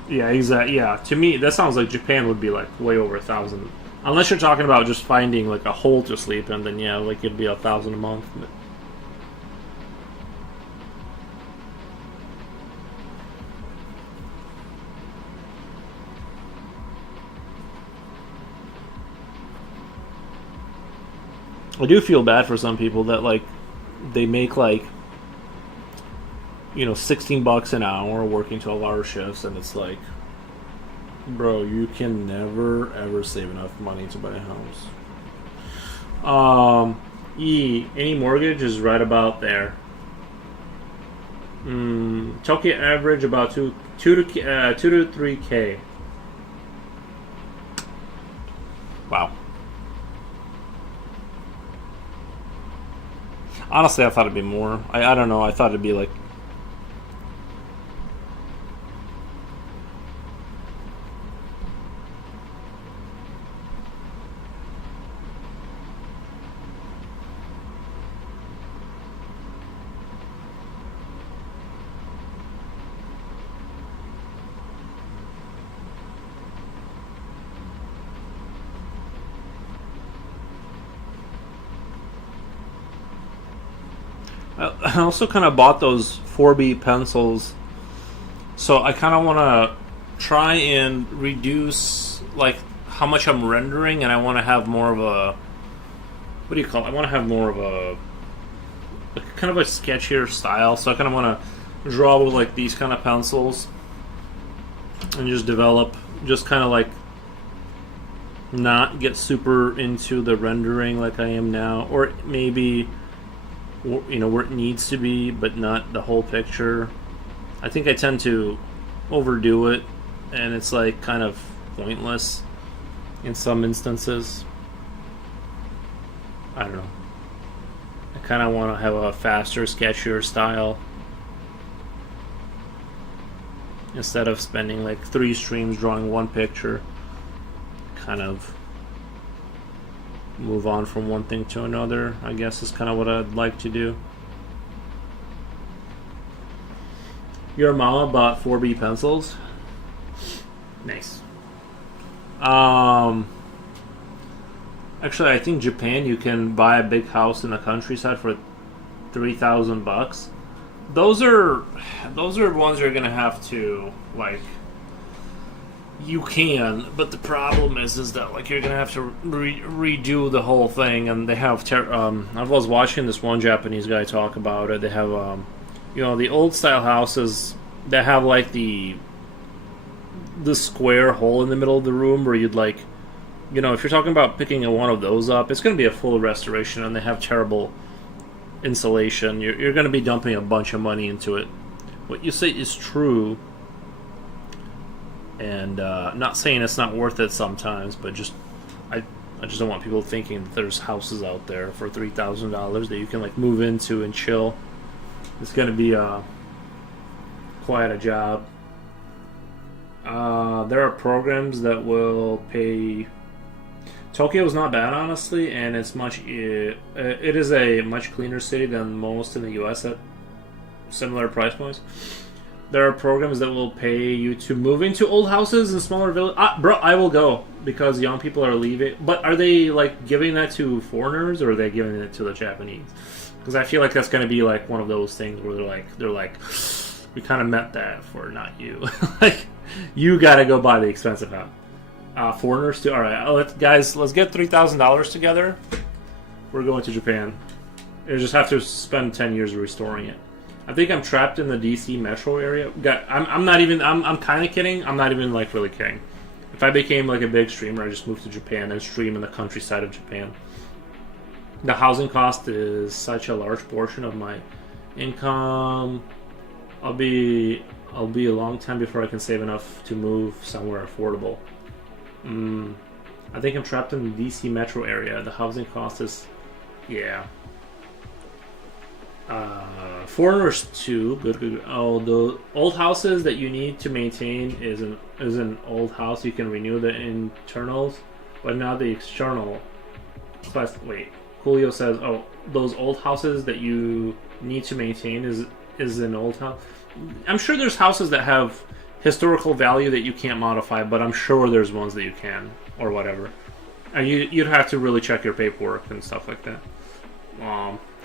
Yeah, exactly. Yeah, to me, that sounds like Japan would be like way over 1,000. Unless you're talking about just finding like a hole to sleep in, then yeah, like it'd be 1,000 a month. But I do feel bad for some people that like they make like 16 bucks an hour working 12-hour shifts, and it's like, bro, you can never ever save enough money to buy a house. Any mortgage is right about there. Tokyo average about two to 3K. Wow. Honestly, I thought it'd be more. I don't know. I thought it'd be like. I also kind of bought those 4B pencils, so I kind of want to try and reduce like how much I'm rendering, and I want to have more of a what do you call it? I want to have more of a like, kind of a sketchier style. So I kind of want to draw with like these kind of pencils and just develop, just kind of like not get super into the rendering like I am now, or maybe where it needs to be, but not the whole picture. I think I tend to overdo it, and it's like kind of pointless in some instances. I don't know. I kind of want to have a faster, sketchier style instead of spending like 3 streams drawing one picture. Kind of move on from one thing to another, I guess, is kind of what I'd like to do. Your mama bought 4B pencils. Nice. Actually, I think Japan, you can buy a big house in the countryside for $3,000. Those are ones you're gonna have to like. You can, but the problem is that like you're gonna have to redo the whole thing, and they have. I was watching this one Japanese guy talk about it. They have, the old style houses that have like the square hole in the middle of the room where you'd like, if you're talking about picking one of those up, it's gonna be a full restoration, and they have terrible insulation. You're gonna be dumping a bunch of money into it. What you say is true. And not saying it's not worth it sometimes, but I just don't want people thinking that there's houses out there for $3,000 that you can like move into and chill. It's going to be quite a job. There are programs that will pay. Tokyo's not bad, honestly, and it's it is a much cleaner city than most in the U.S. at similar price points. There are programs that will pay you to move into old houses in smaller villages. Bro, I will go because young people are leaving. But are they like giving that to foreigners, or are they giving it to the Japanese? Because I feel like that's going to be like one of those things where they're like, we kind of meant that for not you. Like, you got to go buy the expensive house. Foreigners too. All right, let's get $3,000 together. We're going to Japan. You just have to spend 10 years restoring it. I think I'm trapped in the DC metro area. I'm not even. I'm kind of kidding. I'm not even like really kidding. If I became like a big streamer, I just moved to Japan and stream in the countryside of Japan. The housing cost is such a large portion of my income. I'll be a long time before I can save enough to move somewhere affordable. I think I'm trapped in the DC metro area. The housing cost is, yeah. Foreigners too. Good. Oh, the old houses that you need to maintain is an old house. You can renew the internals, but now the external. Wait, Julio says, oh, those old houses that you need to maintain is an old house. I'm sure there's houses that have historical value that you can't modify, but I'm sure there's ones that you can, or whatever. And you'd have to really check your paperwork and stuff like that.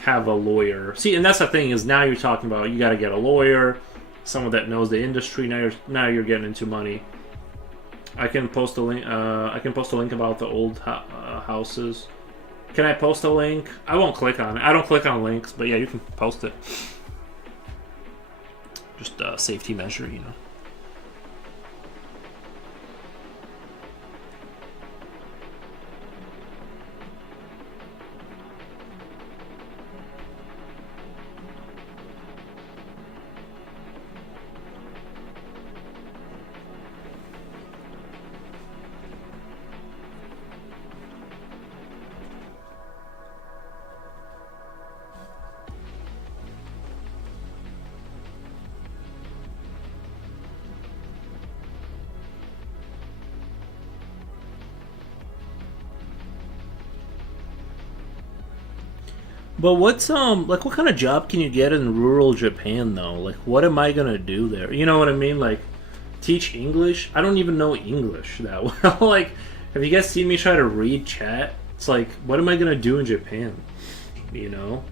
Have a lawyer. See, and that's the thing is now you're talking about you got to get a lawyer, someone that knows the industry. Now you're getting into money. I can post a link. I can post a link about the old houses. Can I post a link? I won't click on it. I don't click on links, but yeah, you can post it. Just a safety measure, you know. But what's like what kind of job can you get in rural Japan though? Like what am I gonna do there? You know what I mean? Like teach English? I don't even know English that well. Like have you guys seen me try to read chat? It's like what am I gonna do in Japan? You know?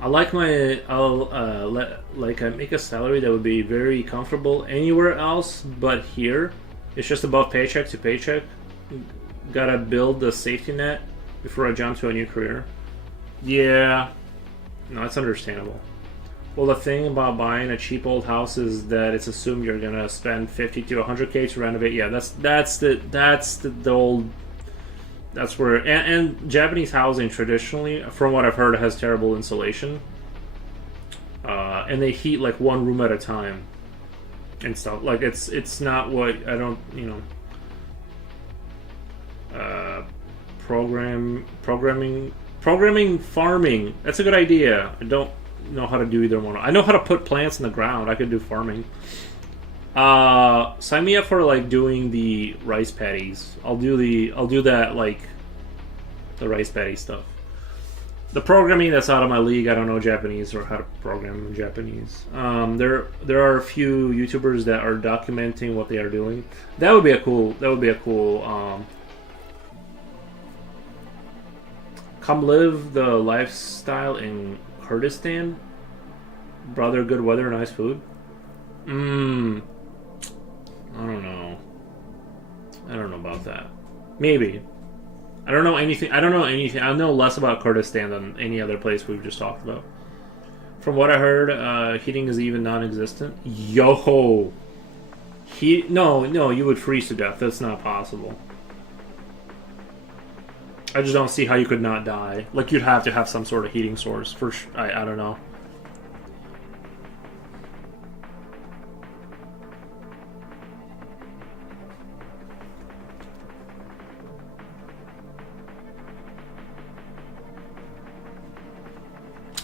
I like my I make a salary that would be very comfortable anywhere else but here. It's just above paycheck to paycheck. Gotta build the safety net before I jump to a new career. Yeah, no, that's understandable. Well, the thing about buying a cheap old house is that it's assumed you're gonna spend 50 to 100K to renovate. Yeah, that's the old. That's where and Japanese housing traditionally, from what I've heard, has terrible insulation, and they heat like one room at a time and stuff. Like it's not what I don't programming farming. That's a good idea. I don't know how to do either one. I know how to put plants in the ground. I could do farming. Sign me up for like doing the rice paddies. I'll do that like the rice paddy stuff. The programming, that's out of my league. I don't know Japanese or how to program in Japanese. There are a few YouTubers that are documenting what they are doing. That would be a cool. Come live the lifestyle in Kurdistan. Brother, good weather, nice food. I don't know. I don't know about that. Maybe. I don't know anything. I know less about Kurdistan than any other place we've just talked about. From what I heard, heating is even non-existent. Yo! No, you would freeze to death. That's not possible. I just don't see how you could not die. Like, you'd have to have some sort of heating source. I don't know.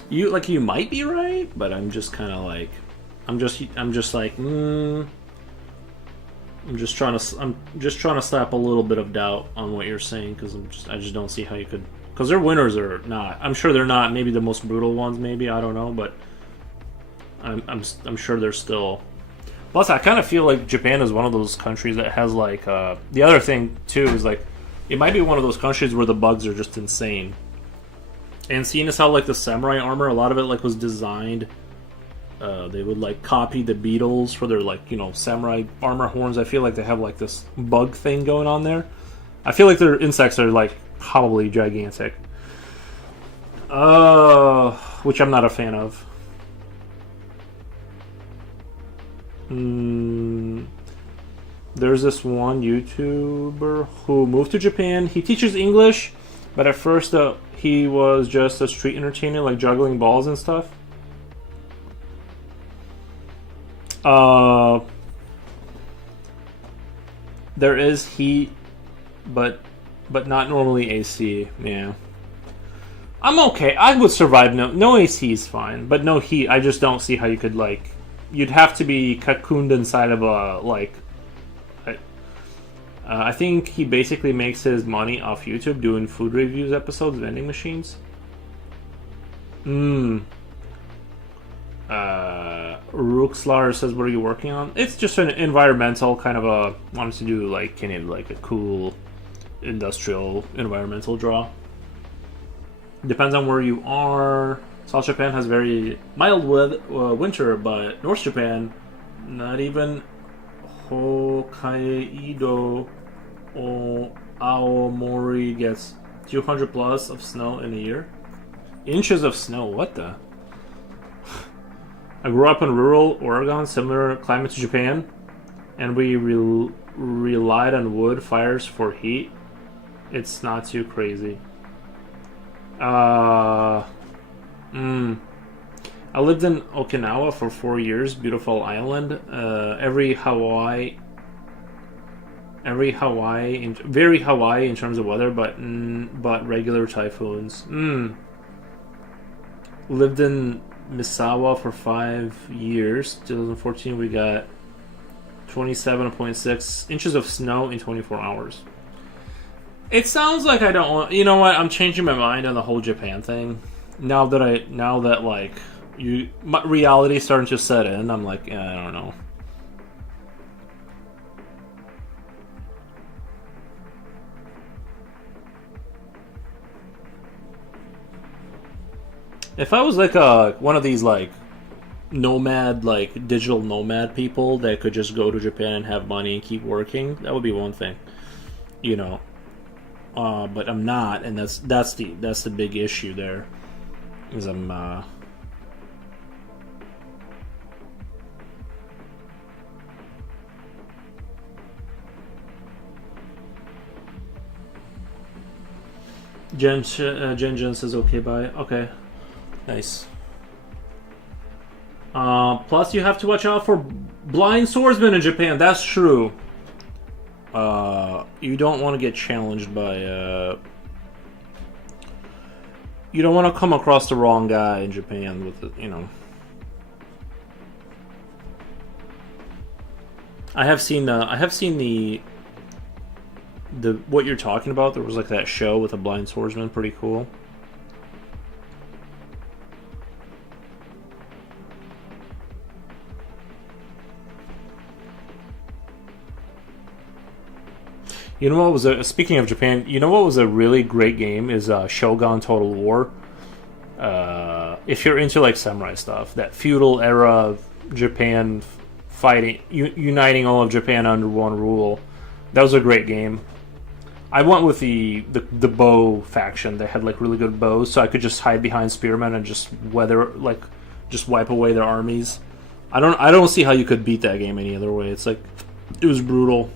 You might be right, but I'm just kind of like, I'm just like, I'm just trying to slap a little bit of doubt on what you're saying because I just don't see how you could, because their winters are not. I'm sure they're not maybe the most brutal ones. Maybe I don't know, but I'm sure they're still. Plus, I kind of feel like Japan is one of those countries that has like the other thing too is like it might be one of those countries where the bugs are just insane. And seeing as how like the samurai armor, a lot of it like was designed. They would like copy the Beatles for their like samurai armor horns. I feel like they have like this bug thing going on there. I feel like their insects are like probably gigantic. Which I'm not a fan of. There's this one YouTuber who moved to Japan. He teaches English, but at first he was just a street entertainer, like juggling balls and stuff. There is heat, but not normally AC. Yeah, I'm okay. I would survive. No AC is fine, but no heat. I just don't see how you could like. You'd have to be cocooned inside of a like. I think he basically makes his money off YouTube doing food reviews episodes, vending machines. Rookslar says, "What are you working on?" It's just an environmental kind of a wanted to do like kind of like a cool industrial environmental draw. Depends on where you are. South Japan has very mild winter, but North Japan, not even Hokkaido or Aomori gets 200 plus of snow in a year. Inches of snow. What the? I grew up in rural Oregon, similar climate to Japan, and we relied on wood fires for heat. It's not too crazy. I lived in Okinawa for 4 years. Beautiful island. Very Hawaii, very Hawaii in terms of weather, but regular typhoons. Lived in Misawa for 5 years. 2014, we got 27.6 inches of snow in 24 hours. It sounds like I don't want. You know what? I'm changing my mind on the whole Japan thing. Now that like my reality starting to set in, I'm like, I don't know. If I was like one of these like nomad, like digital nomad people that could just go to Japan and have money and keep working, that would be one thing, you know. But I'm not, and that's the big issue there. Is I'm Jen says okay, bye. Okay, nice. Plus, you have to watch out for blind swordsmen in Japan. That's true. You don't want to get challenged by. You don't want to come across the wrong guy in Japan with the, you know. I have seen the what you're talking about. There was like that show with a blind swordsman, pretty cool. You know what was speaking of Japan? You know what was a really great game is Shogun Total War. If you're into like samurai stuff, that feudal era of Japan fighting, uniting all of Japan under one rule, that was a great game. I went with the bow faction. They had like really good bows, so I could just hide behind spearmen and just just wipe away their armies. I don't see how you could beat that game any other way. It's like it was brutal.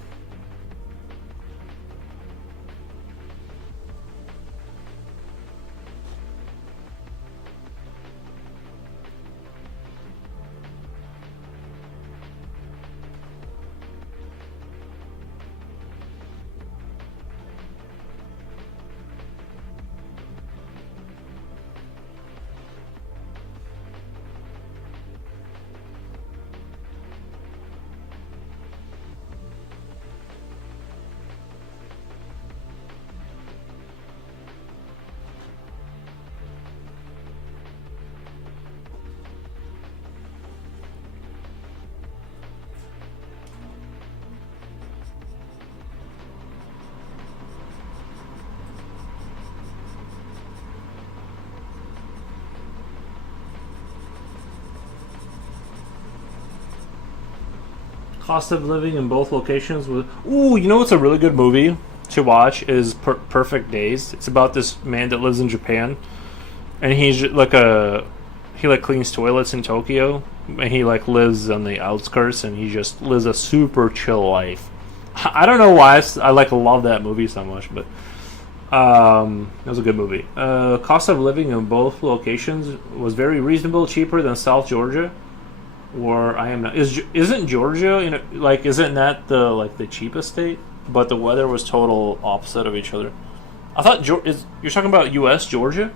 Cost of living in both locations was. Ooh, you know what's a really good movie to watch is Perfect Days. It's about this man that lives in Japan, and he's like he like cleans toilets in Tokyo, and he like lives on the outskirts, and he just lives a super chill life. I don't know why I like love that movie so much, but it was a good movie. Cost of living in both locations was very reasonable, cheaper than South Georgia. Or I am not. Isn't Georgia isn't that the cheapest state? But the weather was total opposite of each other. I thought you're talking about U.S. Georgia.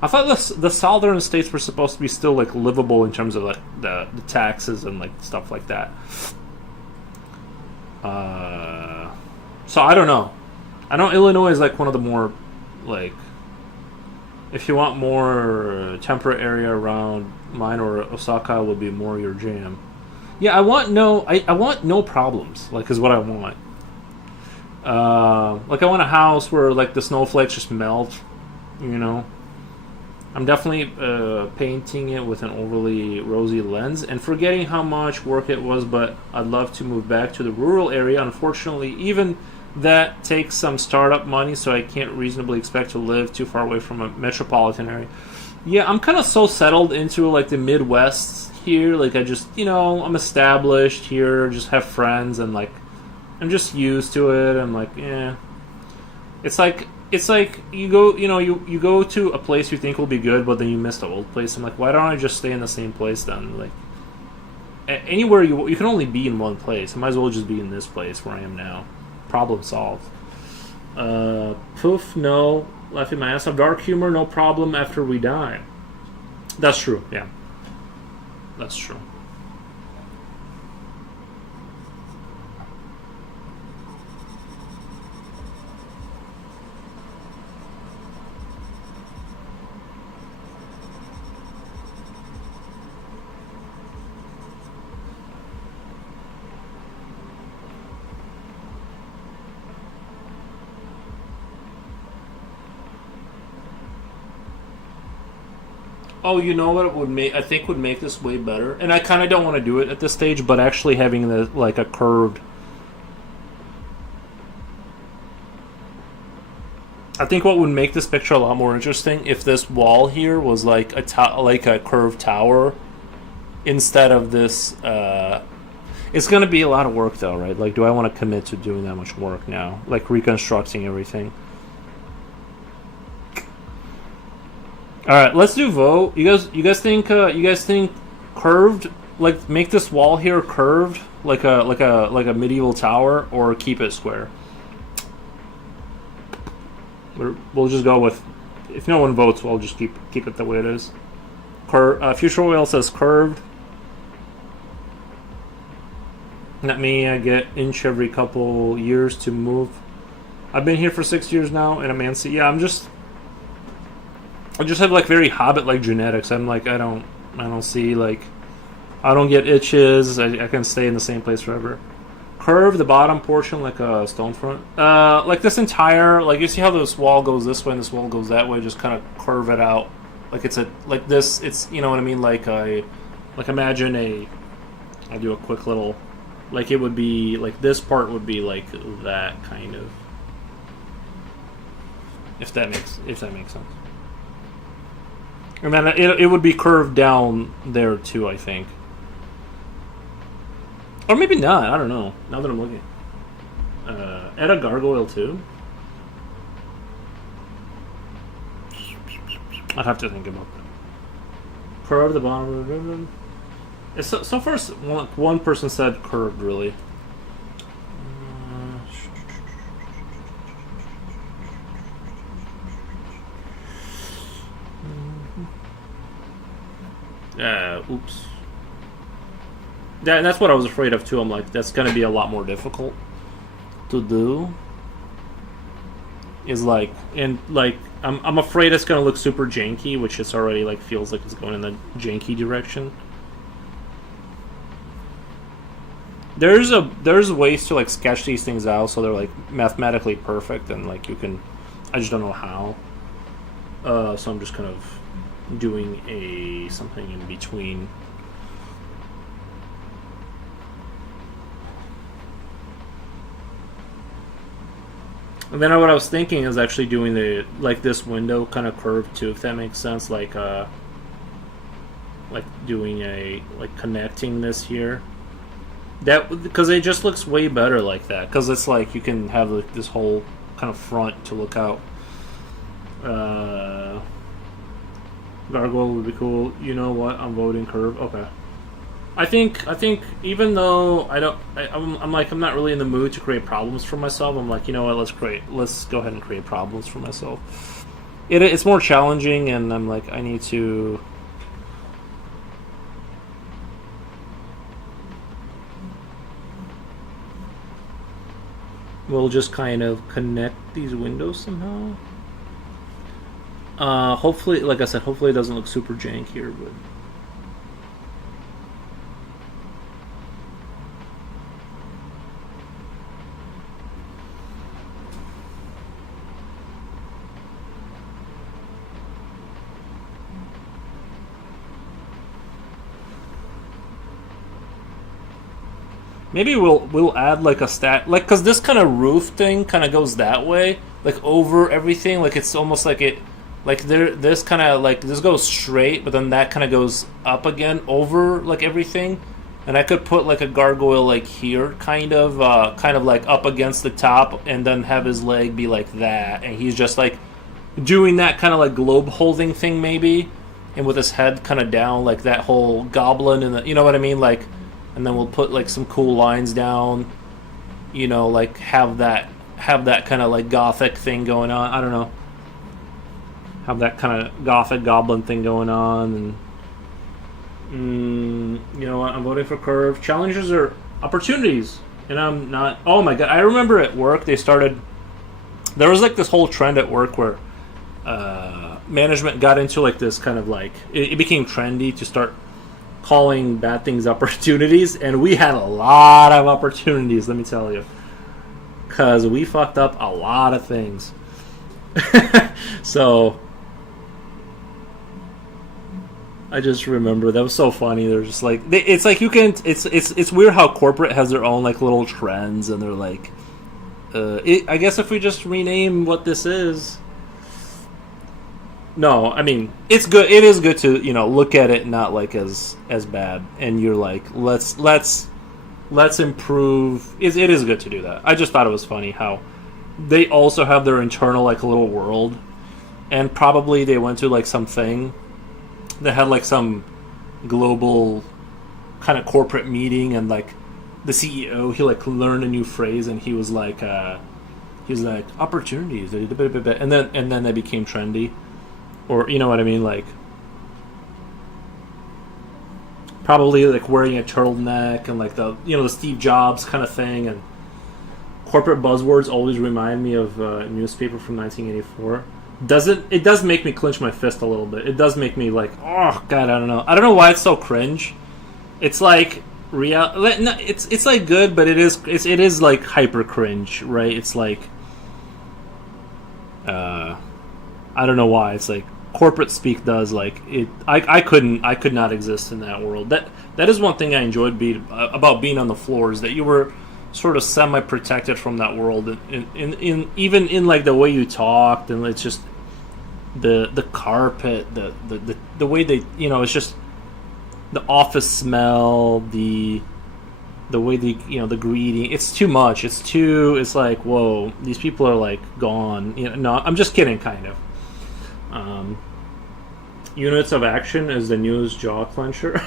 I thought the southern states were supposed to be still like livable in terms of like the taxes and like stuff like that. So I don't know. I know Illinois is like one of the more like if you want more temperate area around mine or Osaka would be more your jam. Yeah, I want no problems. Like, is what I want. Like, I want a house where like the snowflakes just melt. You know, I'm definitely painting it with an overly rosy lens and forgetting how much work it was. But I'd love to move back to the rural area. Unfortunately, even that takes some startup money, so I can't reasonably expect to live too far away from a metropolitan area. Yeah, I'm kind of so settled into like the Midwest here. Like, I just, I'm established here, just have friends, and like I'm just used to it. I'm like, yeah. It's like you go, you go to a place you think will be good, but then you miss the old place. I'm like, why don't I just stay in the same place then? Like, anywhere you can only be in one place. I might as well just be in this place where I am now. Problem solved. Poof, no. Laughing my ass off. Dark humor, no problem after we die. That's true, yeah. That's true. Oh, you know what it would make? I think would make this way better, and I kind of don't want to do it at this stage. But actually having the like a curved, I think what would make this picture a lot more interesting if this wall here was like like a curved tower instead of this. It's going to be a lot of work though, right? Like, do I want to commit to doing that much work now? Like reconstructing everything. All right, let's do vote. You guys think curved? Like, make this wall here curved, like a medieval tower, or keep it square. We'll just go with. If no one votes, we'll just keep it the way it is. Future Whale says curved. Not me. I get inch every couple years to move. I've been here for 6 years now, and I'm antsy. Yeah, I just have like very hobbit-like genetics. I'm like I don't see like I don't get itches. I can stay in the same place forever. Curve the bottom portion like a stone front. Like this entire you see how this wall goes this way and this wall goes that way. Just kind of curve it out like it's like this. It's what I mean. Like imagine I do a quick little it would be like this part would be like that kind of. If that makes sense. And then it would be curved down there too, I think. Or maybe not, I don't know. Now that I'm looking. Add a gargoyle too? I'd have to think about that. Curve the bottom. So far, one person said curved, really. Oops. That's what I was afraid of too. I'm like, that's gonna be a lot more difficult to do. I'm afraid it's gonna look super janky, which is already feels like it's going in the janky direction. There's ways to sketch these things out so they're mathematically perfect and you can. I just don't know how. So I'm just kind of doing something in between. And then what I was thinking is actually doing this window kind of curved too, if that makes sense. Doing connecting this here. That because it just looks way better like that. Because it's you can have this whole kind of front to look out. Gargoyle would be cool. You know what? I'm voting curve. Okay. I think even though I'm not really in the mood to create problems for myself. I'm like, you know what? Let's go ahead and create problems for myself. It's more challenging, and I'm like, I need to. We'll just kind of connect these windows somehow. Hopefully, like I said, hopefully it doesn't look super jank here, but Maybe we'll add like a stat, like because this kind of roof thing kind of goes that way, like over everything. Like it's almost like it, like there this kind of like this goes straight, but then that kind of goes up again over like everything. And I could put like a gargoyle like here, kind of like up against the top, and then have his leg be like that, and he's just like doing that kind of like globe holding thing maybe, and with his head kind of down like that whole goblin and you know what I mean, like. And then we'll put like some cool lines down, you know, like have that kind of like gothic thing going on. I don't know, have that kind of gothic goblin thing going on, and you know what? I'm voting for Curve. Challenges are opportunities, and I'm not. Oh my god! I remember at work they started. There was like this whole trend at work where management got into like this kind of like it became trendy to start calling bad things opportunities, and we had a lot of opportunities, let me tell you, because we fucked up a lot of things. So I just remember that was so funny. They're just like it's like you can it's weird how corporate has their own like little trends, and they're like I guess if we just rename what this is. No, I mean it's good. It is good to look at it not like as bad, and you're like let's improve. It is good to do that. I just thought it was funny how they also have their internal like little world, and probably they went to like something that had like some global kind of corporate meeting, and like the CEO he like learned a new phrase, and he was like opportunities, and then they became trendy. Or you know what I mean, like probably like wearing a turtleneck and like the Steve Jobs kind of thing, and corporate buzzwords always remind me of a newspaper from 1984. It does make me clench my fist a little bit. It does make me like, oh god, I don't know why it's so cringe. It's like it's like good, but it is like hyper cringe, right? It's like I don't know why. It's like corporate speak does like it. I could not exist in that world. That is one thing I enjoyed about being on the floor, is that you were sort of semi protected from that world, in even in like the way you talked, and it's just the carpet, the way they it's just the office smell, the way the greeting. It's too much. It's like, whoa, these people are like gone. No, I'm just kidding, kind of. Units of action is the newest jaw clencher.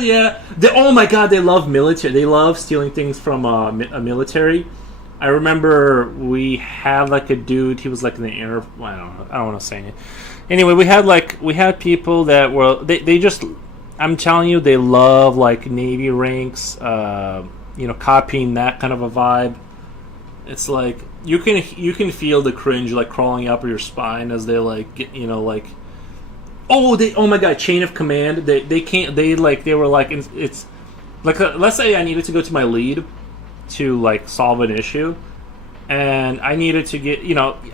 Yeah. Oh my god, they love military. They love stealing things from a military. I remember we had like a dude. He was like in the air. I don't want to say it. Anyway, we had people that were they just. I'm telling you, they love like Navy ranks. Copying that kind of a vibe. It's like you can feel the cringe like crawling up your spine as they like like. Oh my god, chain of command. They can't. They were like it's like let's say I needed to go to my lead to like solve an issue, and I needed to get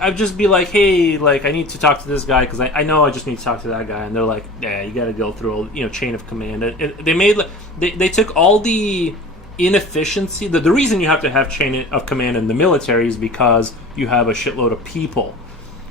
I'd just be like, hey, like I need to talk to this guy because I know I just need to talk to that guy, and they're like, yeah, you got to go through a chain of command. And they made they took all the inefficiency. The reason you have to have chain of command in the military is because you have a shitload of people.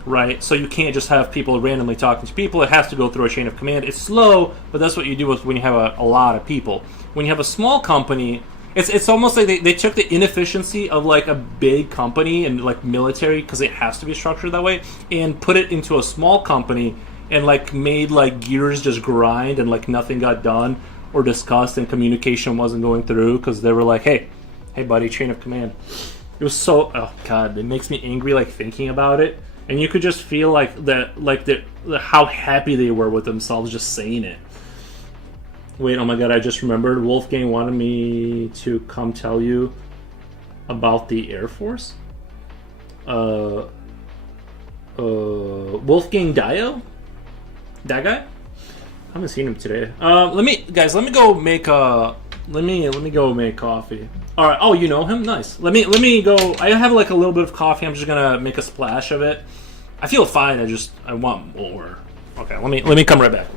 Right, so you can't just have people randomly talking to people. It has to go through a chain of command. It's slow, but that's what you do when you have a lot of people. When you have a small company, it's almost like they took the inefficiency of like a big company and like military, because it has to be structured that way, and put it into a small company and like made like gears just grind, and like nothing got done or discussed, and communication wasn't going through because they were like, hey buddy, chain of command. It was so, oh god, it makes me angry like thinking about it. And you could just feel like how happy they were with themselves just saying it. Wait, oh my god, I just remembered. Wolfgang wanted me to come tell you about the Air Force. Wolfgang Dio? That guy? I haven't seen him today. Let me go make coffee. All right. Oh, you know him? Nice. Let me go. I have like a little bit of coffee. I'm just gonna make a splash of it. I feel fine. I want more. Okay. Let me come right back.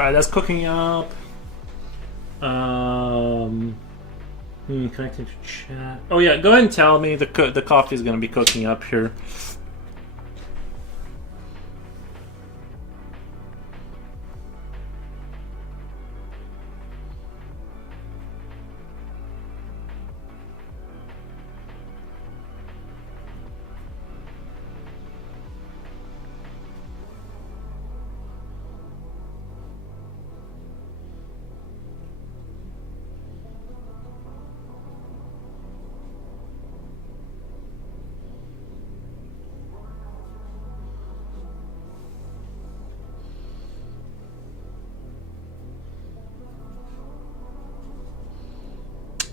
Alright, that's cooking up. Connecting to chat. Oh yeah, go ahead and tell me the coffee is going to be cooking up here.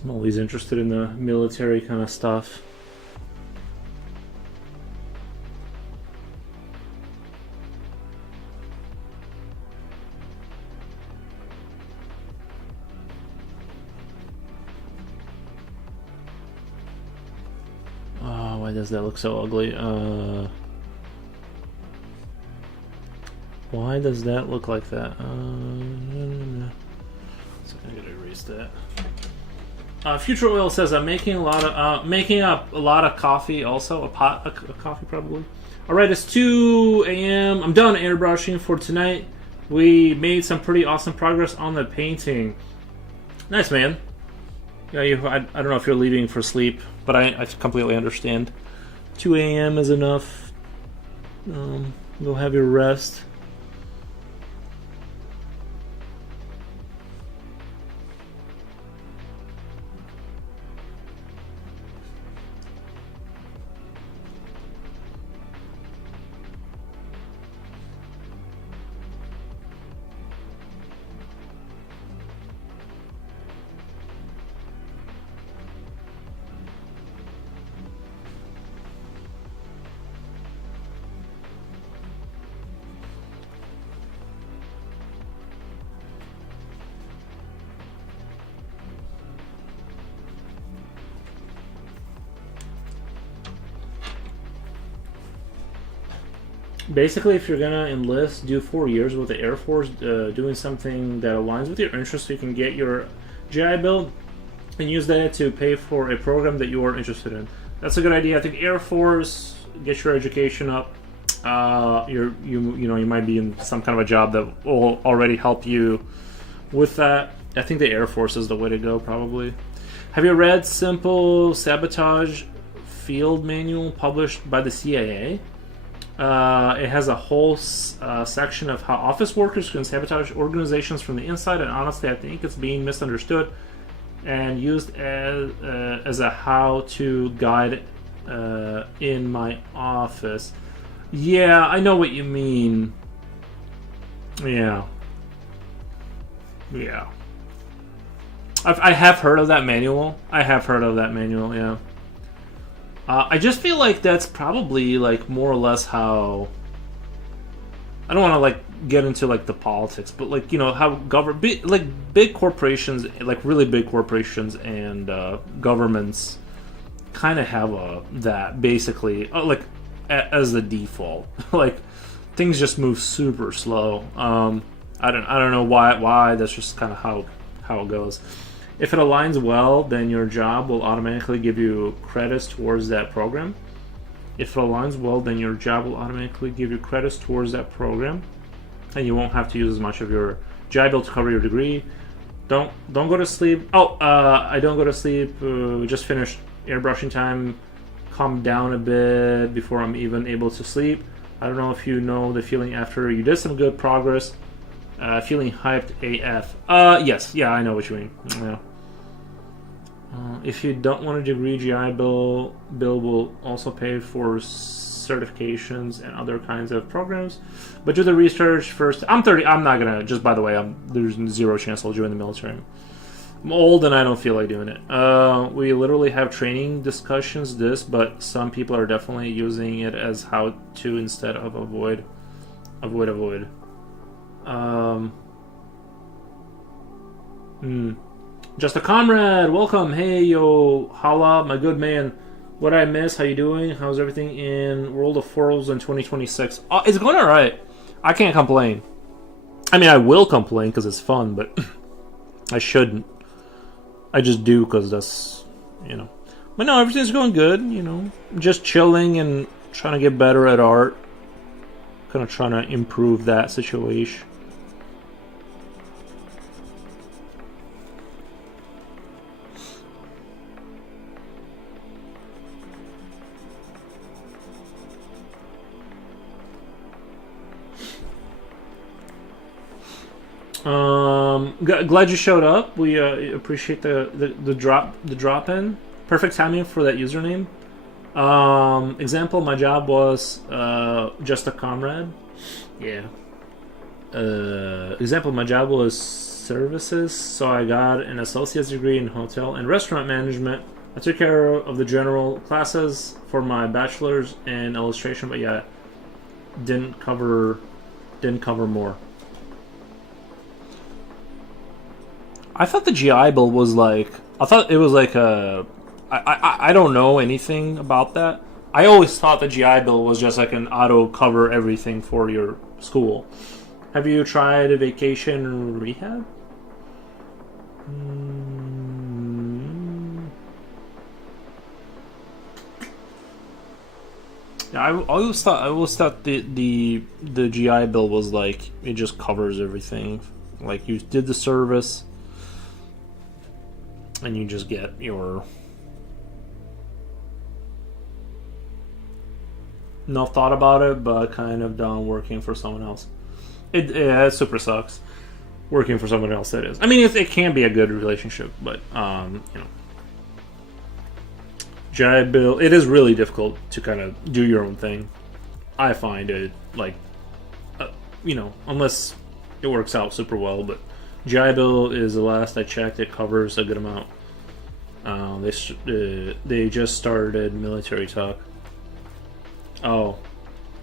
I'm always interested in the military kind of stuff. Oh, why does that look so ugly? Why does that look like that? So I'm gonna erase that. Future Oil says I'm making up a lot of coffee. Also, a pot of coffee probably. All right, it's 2 a.m. I'm done airbrushing for tonight. We made some pretty awesome progress on the painting. Nice, man. Yeah, I don't know if you're leaving for sleep, but I completely understand. 2 a.m. is enough. Go have your rest. Basically, if you're gonna enlist, do 4 years with the Air Force, doing something that aligns with your interests, so you can get your GI Bill and use that to pay for a program that you are interested in. That's a good idea. I think Air Force, get your education up. You might be in some kind of a job that will already help you with that. I think the Air Force is the way to go, probably. Have you read Simple Sabotage Field Manual published by the CIA? It has a whole section of how office workers can sabotage organizations from the inside, and honestly, I think it's being misunderstood and used as a how-to guide in my office. Yeah, I know what you mean. Yeah. I have heard of that manual. Yeah. I just feel like that's probably like more or less how. I don't want to like get into like the politics, but like how big corporations, like really big corporations and governments, kind of have that basically as the default. Like things just move super slow. I don't know why. That's just kind of how it goes. If it aligns well, then your job will automatically give you credits towards that program. If it aligns well, then your job will automatically give you credits towards that program, and you won't have to use as much of your GI Bill to cover your degree. Don't go to sleep. I don't go to sleep. We just finished airbrushing time. Calm down a bit before I'm even able to sleep. I don't know if you know the feeling after you did some good progress. Feeling hyped AF. Yes. Yeah, I know what you mean. Yeah. If you don't want a degree, GI Bill will also pay for certifications and other kinds of programs. But do the research first. I'm 30. I'm not gonna. Just by the way, there's zero chance I'll join the military. I'm old and I don't feel like doing it. We literally have training discussions. But some people are definitely using it as how to instead of avoid. Just a comrade, welcome. Hey, yo, holla, my good man. What I miss? How you doing? How's everything in World of Furls in 2026? It's going all right. I can't complain. I mean, I will complain because it's fun, but I shouldn't. I just do because that's, you know. But no, everything's going good, you know. Just chilling and trying to get better at art. Kind of trying to improve that situation. Glad you showed up. We appreciate the drop in. Perfect timing for that username. Example, my job was just a comrade. Yeah. Example, my job was services, so I got an associate's degree in hotel and restaurant management. I took care of the general classes for my bachelor's in illustration, but yeah, didn't cover more. I thought the GI Bill was like. I thought it was like a. I don't know anything about that. I always thought the GI Bill was just like an auto cover everything for your school. Have you tried a vacation rehab? Yeah, I always thought the GI Bill was like it just covers everything. Like you did the service. And you just get your no thought about it, but kind of done working for someone else. It super sucks working for someone else. That is. I mean, it can be a good relationship, but you know, GI Bill. It is really difficult to kind of do your own thing. I find it like, you know, unless it works out super well, but. GI Bill is the last I checked. It covers a good amount. They just started military talk. Oh,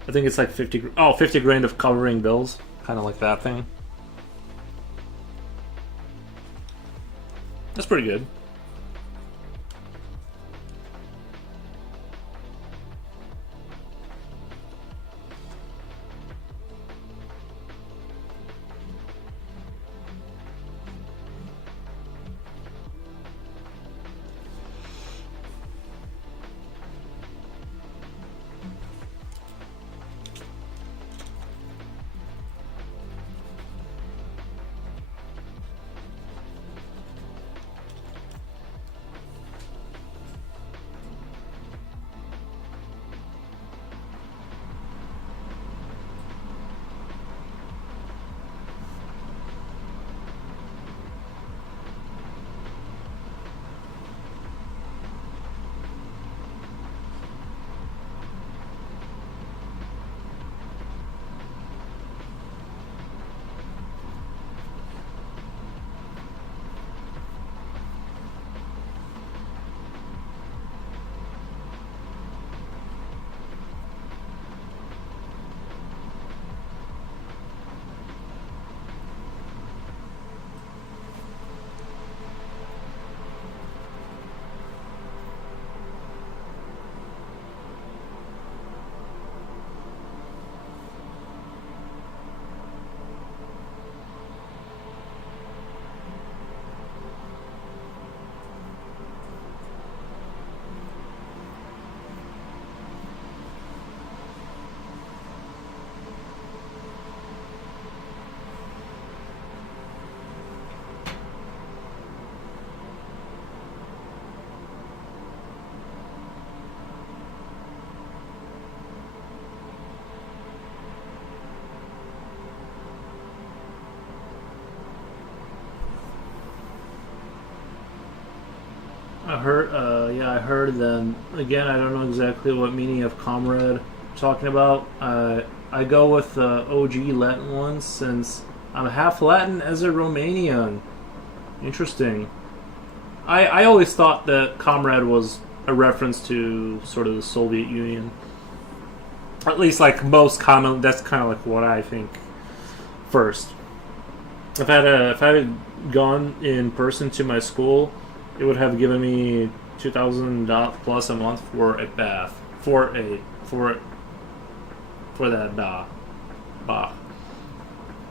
I think it's like 50. Oh, 50 grand of covering bills, kind of like that thing. That's pretty good. I heard them. Again, I don't know exactly what meaning of comrade you're talking about. I go with the OG Latin one since I'm half Latin as a Romanian. Interesting. I always thought that comrade was a reference to sort of the Soviet Union. At least, like most common, that's kind of like what I think first. If I had gone in person to my school, it would have given me $2,000 plus a month for a bath for that bath.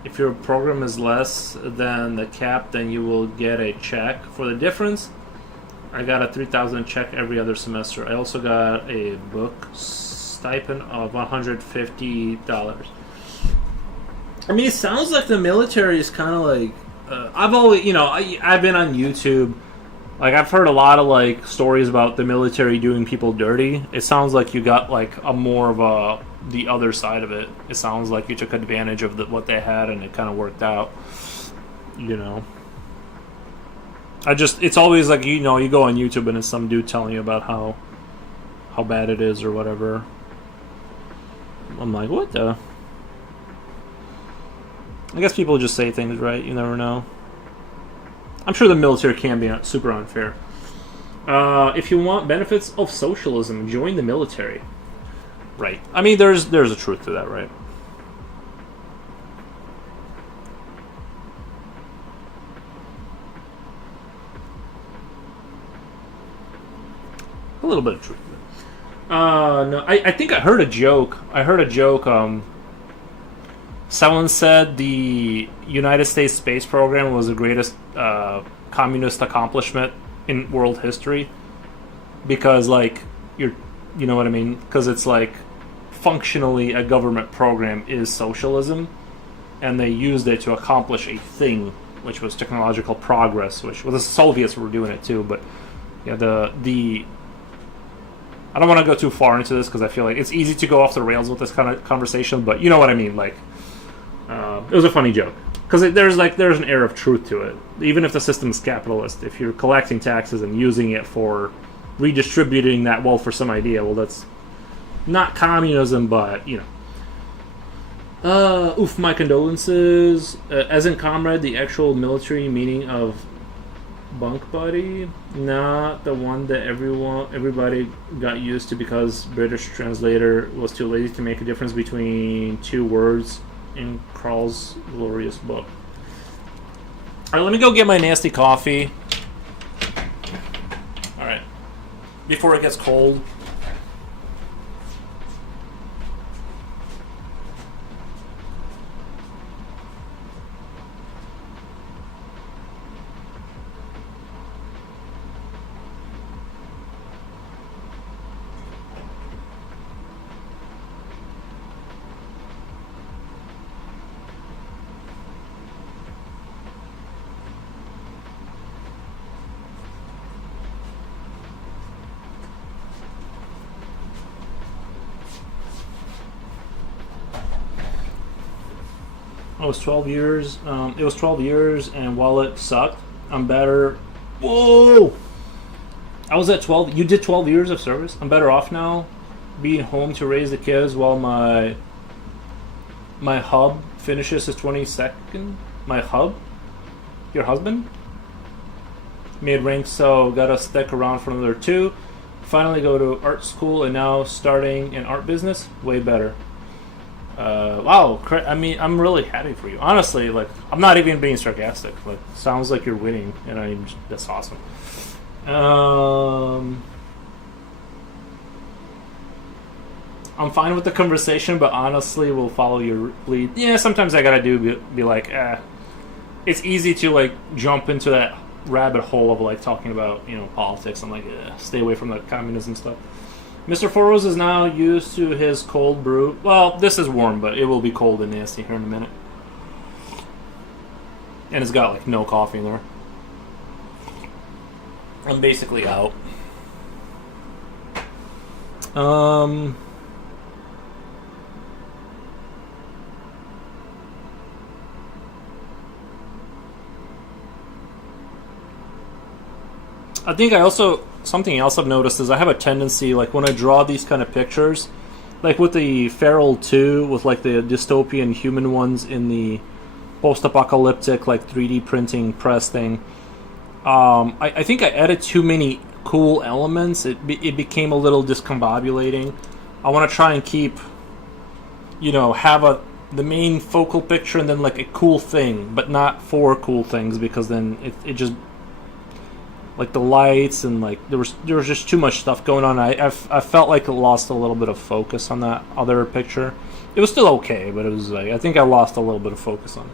If your program is less than the cap, then you will get a check. For the difference, I got a $3,000 check every other semester. I also got a book stipend of $150. I mean, it sounds like the military is kind of like... I've always, I've been on YouTube. Like, I've heard a lot of, like, stories about the military doing people dirty. It sounds like you got, like, a more of the other side of it. It sounds like you took advantage of what they had and it kind of worked out. It's always like, you go on YouTube and it's some dude telling you about how bad it is or whatever. I'm like, what the... I guess people just say things, right? You never know. I'm sure the military can be super unfair. If you want benefits of socialism, join the military. Right. I mean, there's a truth to that, right? A little bit of truth to that. No, I think I heard a joke. Someone said the United States space program was the greatest communist accomplishment in world history because, like, you know what I mean? Because it's like functionally a government program is socialism, and they used it to accomplish a thing, which was technological progress. Which, well, the Soviets were doing it too, but yeah, the I don't want to go too far into this because I feel like it's easy to go off the rails with this kind of conversation, but you know what I mean, like. It was a funny joke because there's an air of truth to it. Even if the system is capitalist, if you're collecting taxes and using it for redistributing that wealth for some idea, well, that's not communism, but my condolences. As in comrade, the actual military meaning of bunk buddy, not the one that everybody got used to because British translator was too lazy to make a difference between two words in Carl's glorious book. Alright, let me go get my nasty coffee. Alright. Before it gets cold. It was 12 years. It was 12 years, and while it sucked, I'm better. Whoa! I was at 12. You did 12 years of service. I'm better off now, being home to raise the kids while my hub finishes his 22nd. My hub, your husband, made rank, so gotta stick around for another 2. Finally, go to art school, and now starting an art business. Way better. Wow, I mean, I'm really happy for you. Honestly, like, I'm not even being sarcastic. Like, sounds like you're winning, and that's awesome. I'm fine with the conversation, but honestly, we'll follow your lead. Yeah, sometimes I gotta be like, it's easy to, like, jump into that rabbit hole of, like, talking about, politics. I'm like, stay away from the communism stuff. Mr. Foros is now used to his cold brew. Well, this is warm, but it will be cold and nasty here in a minute. And it's got, like, no coffee in there. I'm basically out. I think something else I've noticed is I have a tendency, like, when I draw these kind of pictures, like with the Feral 2, with, like, the dystopian human ones in the post-apocalyptic, like, 3D printing press thing, I think I added too many cool elements. It became a little discombobulating. I want to try and keep, have the main focal picture and then, like, a cool thing, but not 4 cool things, because then it just... like the lights and like there was just too much stuff going on. I felt like it lost a little bit of focus on that other picture. It was still okay, but it was like I think I lost a little bit of focus on it.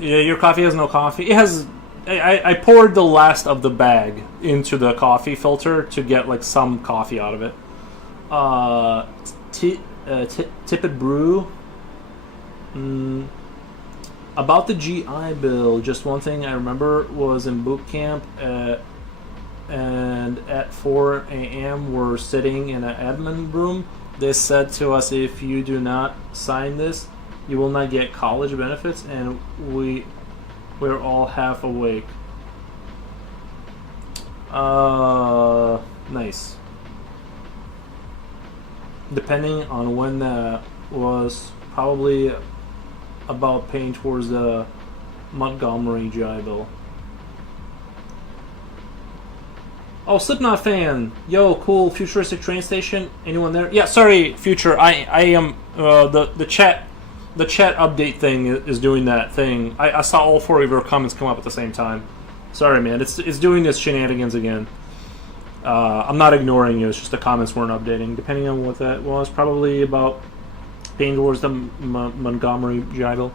Yeah, your coffee has no coffee. It has. I poured the last of the bag into the coffee filter to get like some coffee out of it. Tippet Brew. About the GI Bill, just one thing I remember was in boot camp, and at 4 a.m. we're sitting in an admin room. They said to us, if you do not sign this, you will not get college benefits, and we're all half awake. Nice. Depending on when that was, probably about paying towards the Montgomery GI Bill. Oh, Slipknot fan. Yo, cool futuristic train station. Anyone there? Yeah, sorry, Future. I am the chat update thing is doing that thing. I saw all 4 of your comments come up at the same time. Sorry, man. It's doing this shenanigans again. I'm not ignoring you. It's just the comments weren't updating. Depending on what that was, probably about paying towards the Montgomery GI Bill.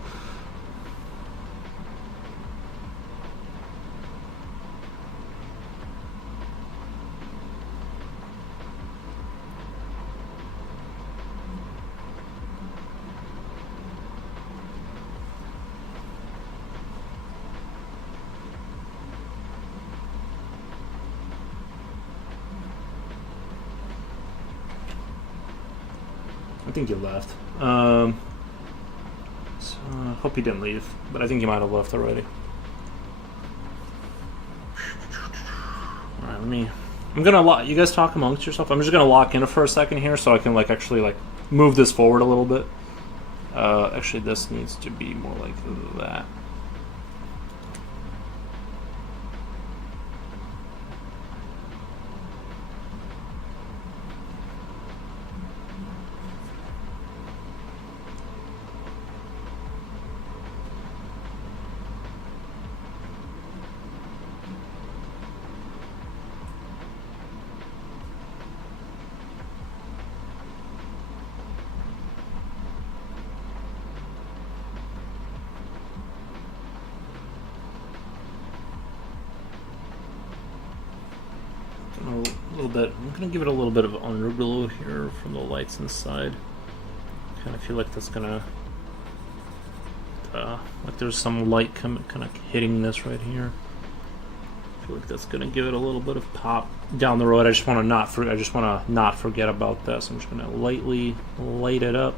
I think you left. So, hope he didn't leave, but I think he might have left already. All right, I'm gonna lock. You guys talk amongst yourself. I'm just gonna lock in for a second here, so I can actually move this forward a little bit. Actually, this needs to be more like that. I'm gonna give it a little bit of underglow here from the lights inside. Kind of feel like that's gonna, like there's some light kind of hitting this right here. I feel like that's gonna give it a little bit of pop down the road. I just want to not forget about this. I'm just gonna lightly light it up.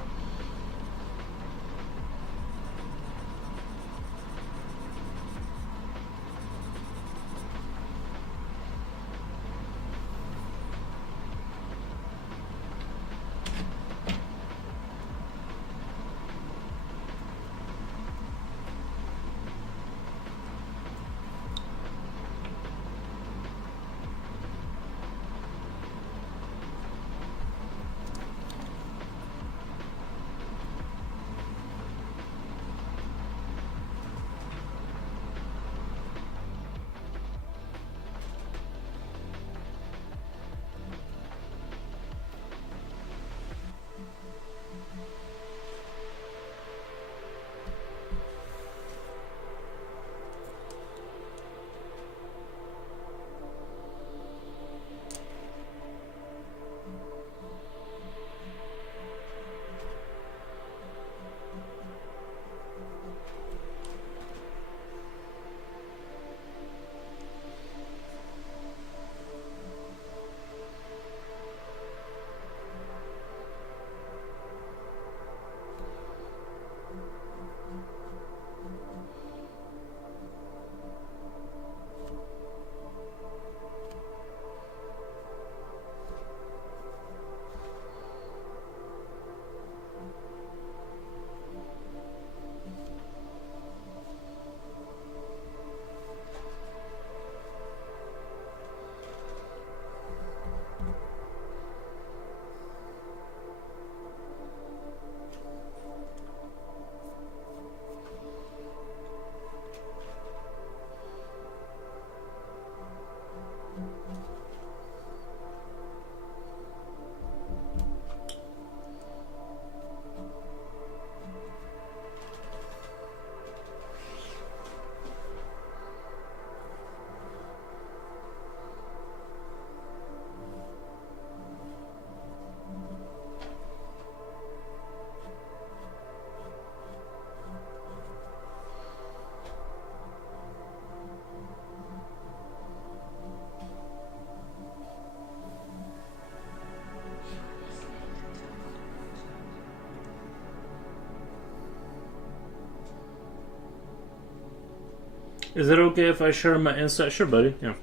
Is it okay if I share my insight? Sure, buddy. Yeah.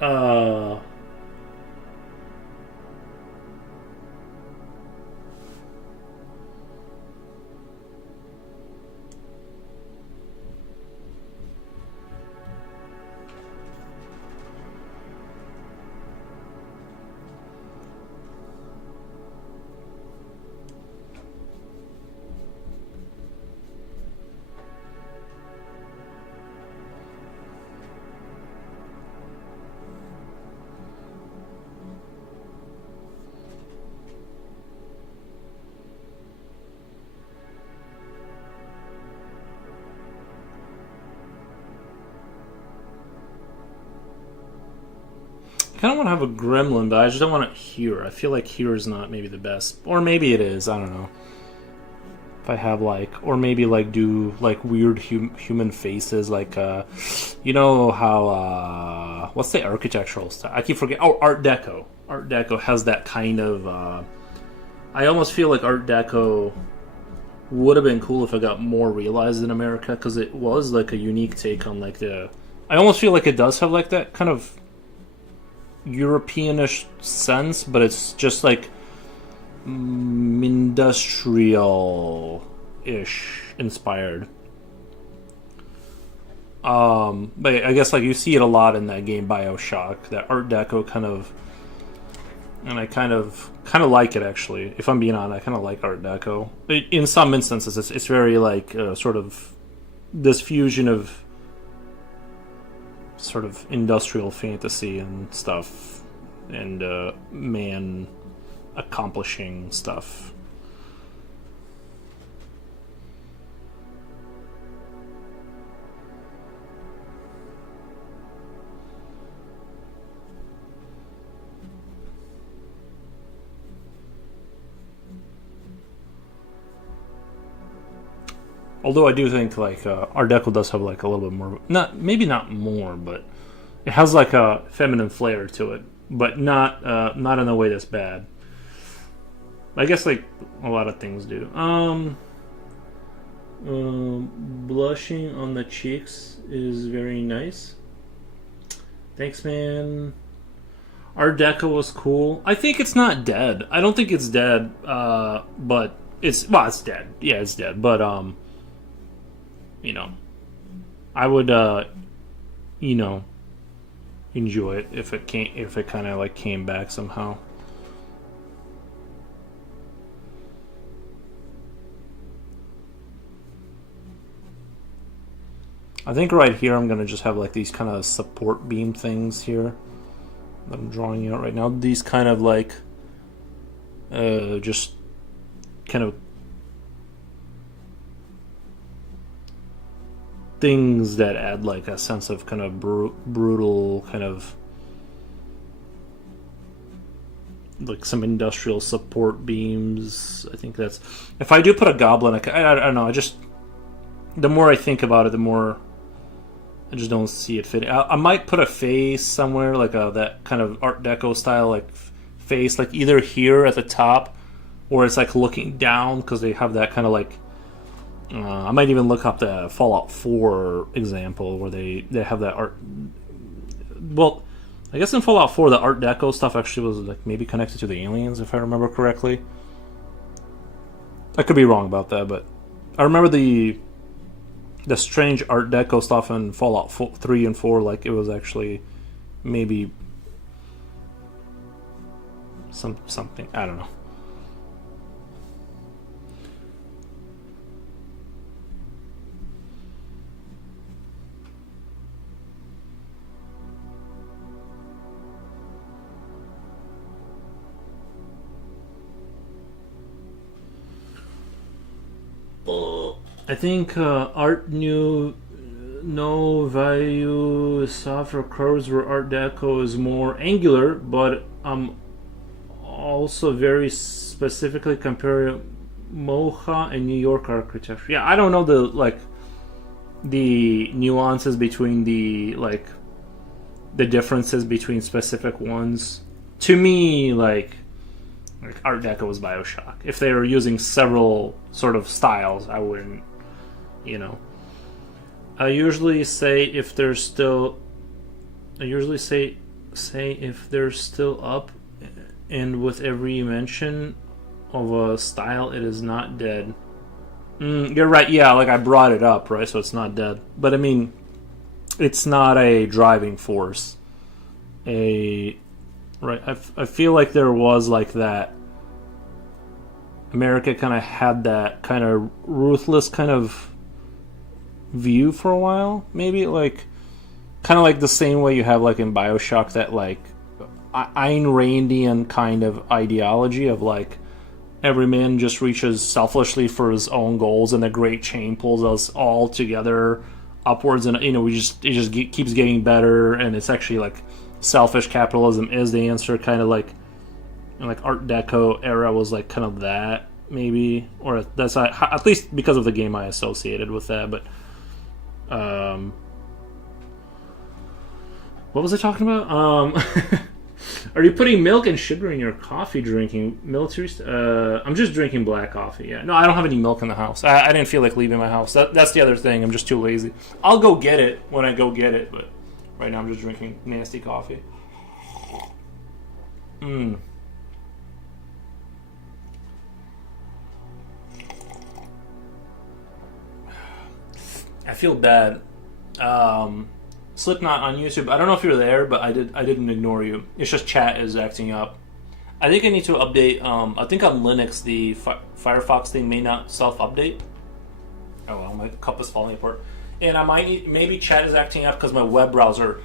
Uh, I kind of want to have a gremlin, but I just don't want it here. I feel like here is not maybe the best, or maybe it is. I don't know. If I have like, or maybe like do like weird human faces, like you know how what's the architectural style? I keep forgetting. Oh, Art Deco. Art Deco has that kind of. I almost feel like Art Deco would have been cool if it got more realized in America, because it was like a unique take on like the. I almost feel like it does have like that kind of Europeanish sense, but it's just like industrial-ish inspired. But I guess like you see it a lot in that game BioShock, that Art Deco kind of, and I kind of like it actually. If I'm being honest, I kind of like Art Deco. In some instances, it's very like sort of this fusion of sort of industrial fantasy and stuff, and man accomplishing stuff. Although I do think like Art Deco does have like a little bit more, not more, but it has like a feminine flair to it, but not in a way that's bad. I guess like a lot of things do. Blushing on the cheeks is very nice. Thanks, man. Art Deco was cool. I think it's not dead. I don't think it's dead. But it's dead. Yeah, it's dead. But you know, I would you know, enjoy it if it kind of like came back somehow. I think right here I'm gonna just have like these kind of support beam things here that I'm drawing out right now. These kind of like just kind of things that add like a sense of kind of brutal kind of like some industrial support beams. I think that's, if I do put a goblin, I don't know, I just, the more I think about it, the more I just don't see it fitting. I might put a face somewhere, like that kind of Art Deco style, like face, like either here at the top, or it's like looking down, because they have that kind of like. I might even look up the Fallout 4 example where they have that art. Well, I guess in Fallout 4, the Art Deco stuff actually was like maybe connected to the aliens, if I remember correctly. I could be wrong about that, but I remember the strange Art Deco stuff in Fallout 3 and 4, like it was actually maybe something, I don't know. I think Art No Value softer curves where Art Deco is more angular, but also very specifically compare Mocha and New York architecture. Yeah, I don't know the nuances between the differences between specific ones. To me, like Art Deco was BioShock. If they were using several sort of styles, I wouldn't, you know. I usually say if they're still. I usually say if they're still up, and with every mention of a style, it is not dead. You're right. Yeah, like I brought it up, right? So it's not dead. But I mean, it's not a driving force. A right. I feel like there was like that. America kind of had that kind of ruthless kind of view for a while. Maybe like kind of like the same way you have like in BioShock that like Ayn Randian kind of ideology of like every man just reaches selfishly for his own goals, and the great chain pulls us all together upwards, and we just keeps getting better, and it's actually like selfish capitalism is the answer, kind of like Art Deco era was like kind of that maybe, or that's at least because of the game I associated with that. But what was I talking about? Are you putting milk and sugar in your coffee drinking? Military? I'm just drinking black coffee. Yeah. No, I don't have any milk in the house. I didn't feel like leaving my house. That's the other thing. I'm just too lazy. I'll go get it when I go get it, but right now I'm just drinking nasty coffee. I feel bad. Slipknot on YouTube. I don't know if you're there, but I didn't ignore you. It's just chat is acting up. I think I need to update. I think on Linux the Firefox thing may not self-update. Oh well, my cup is falling apart. And I might need, maybe chat is acting up because my web browser,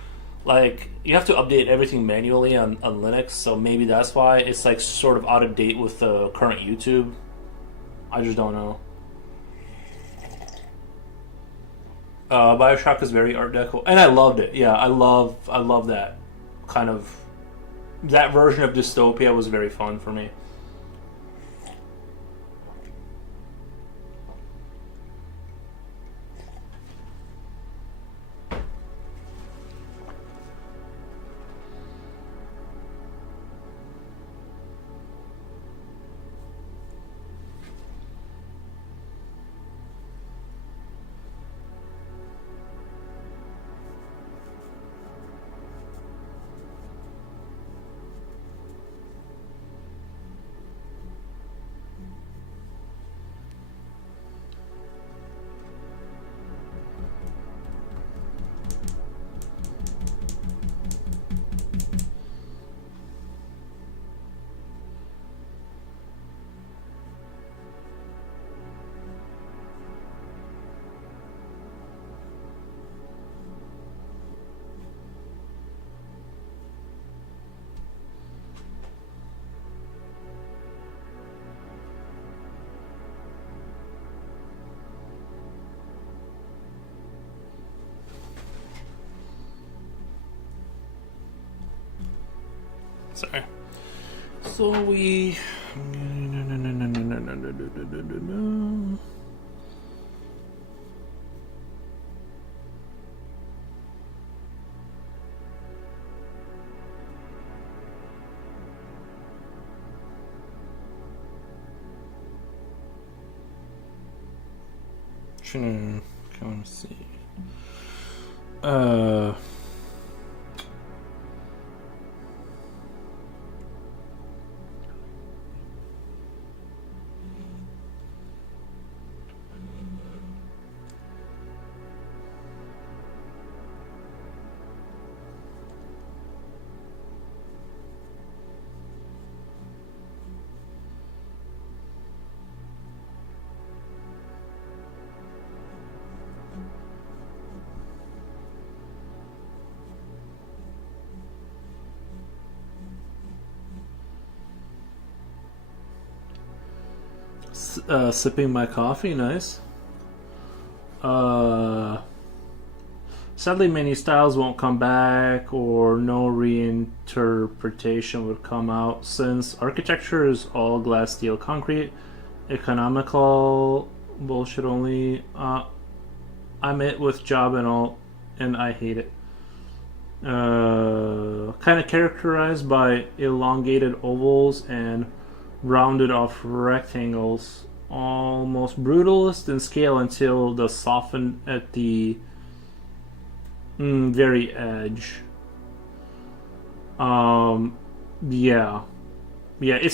like you have to update everything manually on Linux, so maybe that's why it's like sort of out of date with the current YouTube. I just don't know. BioShock is very Art Deco, and I loved it. Yeah, I love that kind of that version of dystopia was very fun for me. Sorry. So we. Come on, see. Sipping my coffee, nice. Sadly, many styles won't come back, or no reinterpretation would come out, since architecture is all glass, steel, concrete. Economical bullshit only. I'm it with job and all, and I hate it. Kind of characterized by elongated ovals and rounded off rectangles, almost brutalist in scale until the softened at the Very edge. Yeah. Yeah, it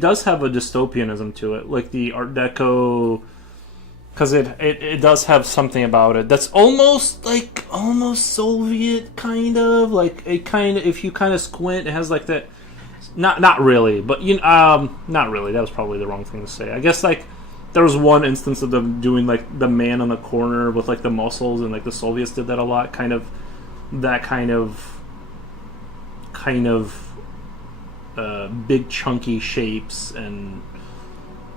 does have a dystopianism to it, like the Art Deco, because it does have something about it that's almost Soviet, kind of like a kind of, if you kind of squint, it has like that. Not really, but not really. That was probably the wrong thing to say. I guess like there was one instance of them doing like the man on the corner with like the muscles, and like the Soviets did that a lot. Kind of that kind of big chunky shapes and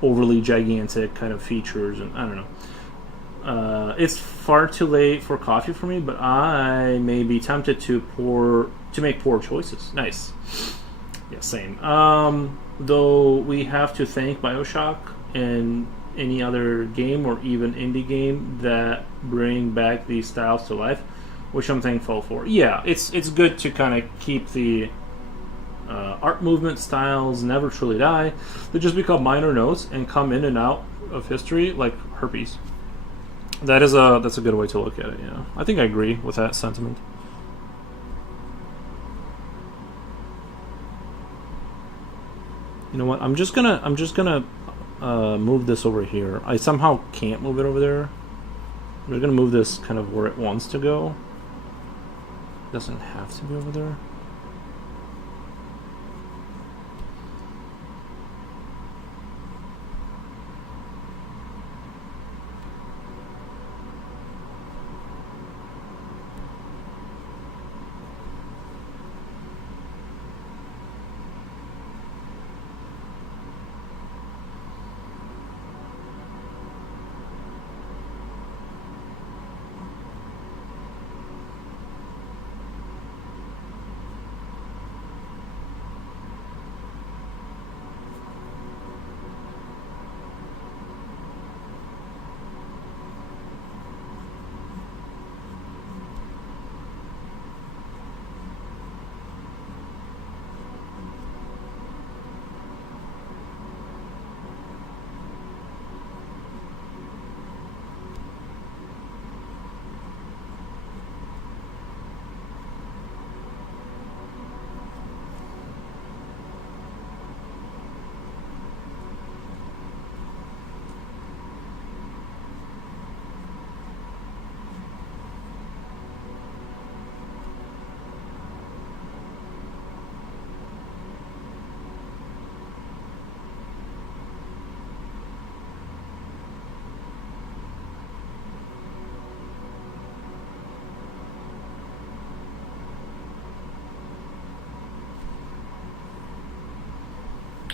overly gigantic kind of features, and I don't know. It's far too late for coffee for me, but I may be tempted to make poor choices. Nice. Yeah, same. Though we have to thank BioShock and any other game or even indie game that bring back these styles to life, which I'm thankful for. Yeah, it's good to kind of keep the art movement styles never truly die. They just become minor notes and come in and out of history like herpes. That's a good way to look at it. Yeah, I think I agree with that sentiment. You know what? I'm just gonna move this over here. I somehow can't move it over there. I'm just gonna move this kind of where it wants to go. It doesn't have to be over there.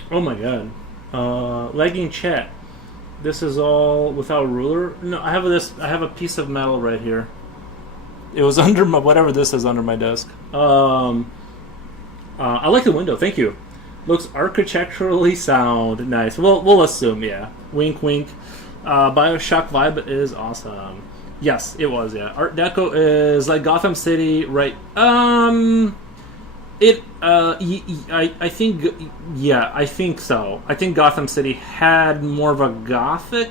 Oh my god. Lagging chat. This is all without ruler? No, I have a piece of metal right here. It was under my whatever this is under my desk. I like the window. Thank you. Looks architecturally sound. Nice. We'll assume, yeah. Wink, wink. Bioshock vibe is awesome. Yes, it was. Yeah, Art Deco is like Gotham City, right? I think, yeah, I think so. I think Gotham City had more of a gothic.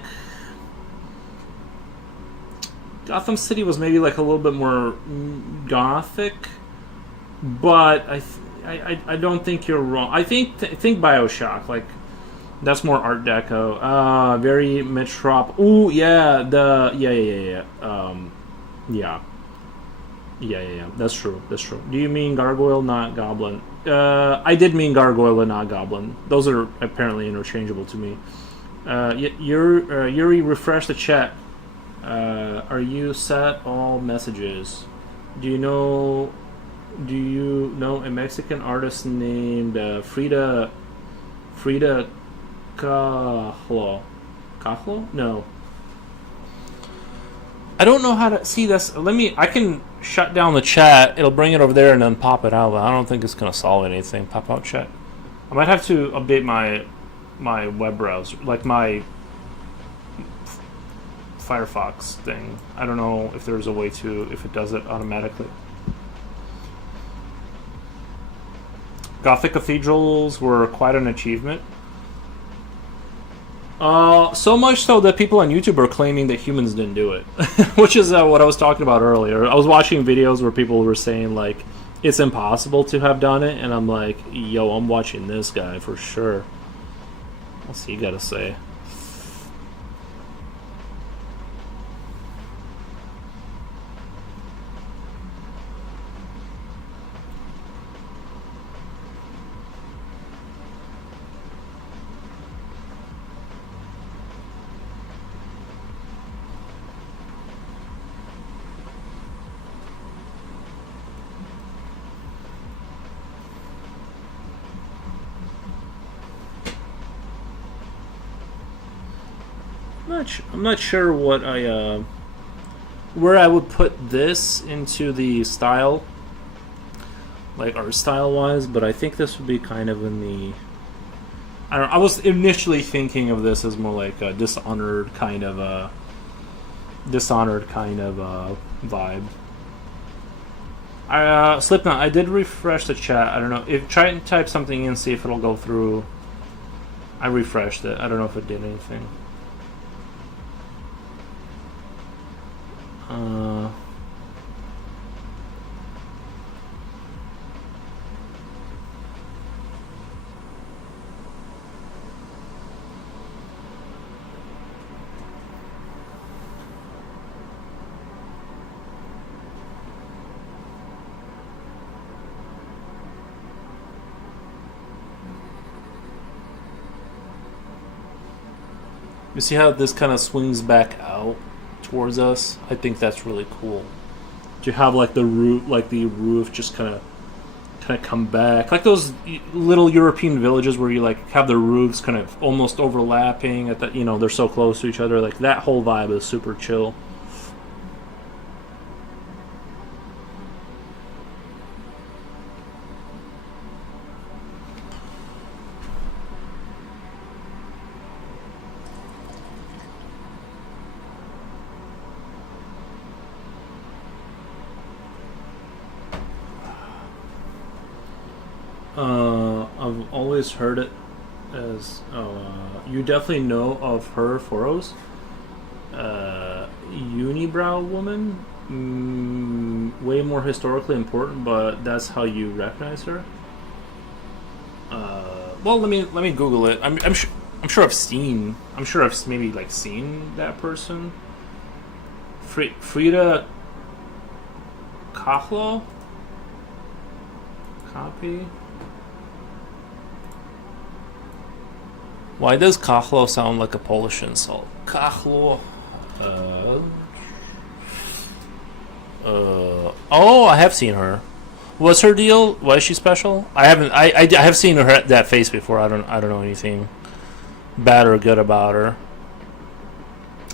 Gotham City was maybe like a little bit more gothic, but I don't think you're wrong. I think Bioshock, like, that's more Art Deco. Very Metrop. Ooh, yeah, yeah. Yeah. That's true. Do you mean gargoyle, not goblin? I did mean gargoyle and not goblin. Those are apparently interchangeable to me. Yuri, refresh the chat. Are you set all messages? Do you know a Mexican artist named Frida Kahlo? Kahlo? No. I don't know how to see this. I can shut down the chat. It'll bring it over there and then pop it out. But I don't think it's going to solve anything. Pop out chat. I might have to update my web browser, like my Firefox thing. I don't know if there's a way if it does it automatically. Gothic cathedrals were quite an achievement. So much so that people on YouTube are claiming that humans didn't do it, which is what I was talking about earlier. I was watching videos where people were saying like it's impossible to have done it, and I'm like, yo, I'm watching this guy for sure. What's he got to say? I'm not sure what where I would put this into the style, like art style wise, but I think this would be kind of in the. I don't. I was initially thinking of this as more like a dishonored kind of vibe. Slipknot. I did refresh the chat. I don't know if try and type something in, see if it'll go through. I refreshed it. I don't know if it did anything. You see how this kind of swings back out towards us? I think that's really cool. To have like the roof just kind of come back, like those little European villages where you like have the roofs kind of almost overlapping at that. You know, they're so close to each other. Like that whole vibe is super chill. I've always heard it as you definitely know of her photos. Unibrow woman, way more historically important, but that's how you recognize her. Well, let me Google it. I'm sure I've seen. I'm sure I've maybe like seen that person. Frida Kahlo. Copy. Why does Kahlo sound like a Polish insult? Kahlo. Oh, I have seen her. What's her deal? Why is she special? I haven't. I have seen her that face before. I don't know anything bad or good about her.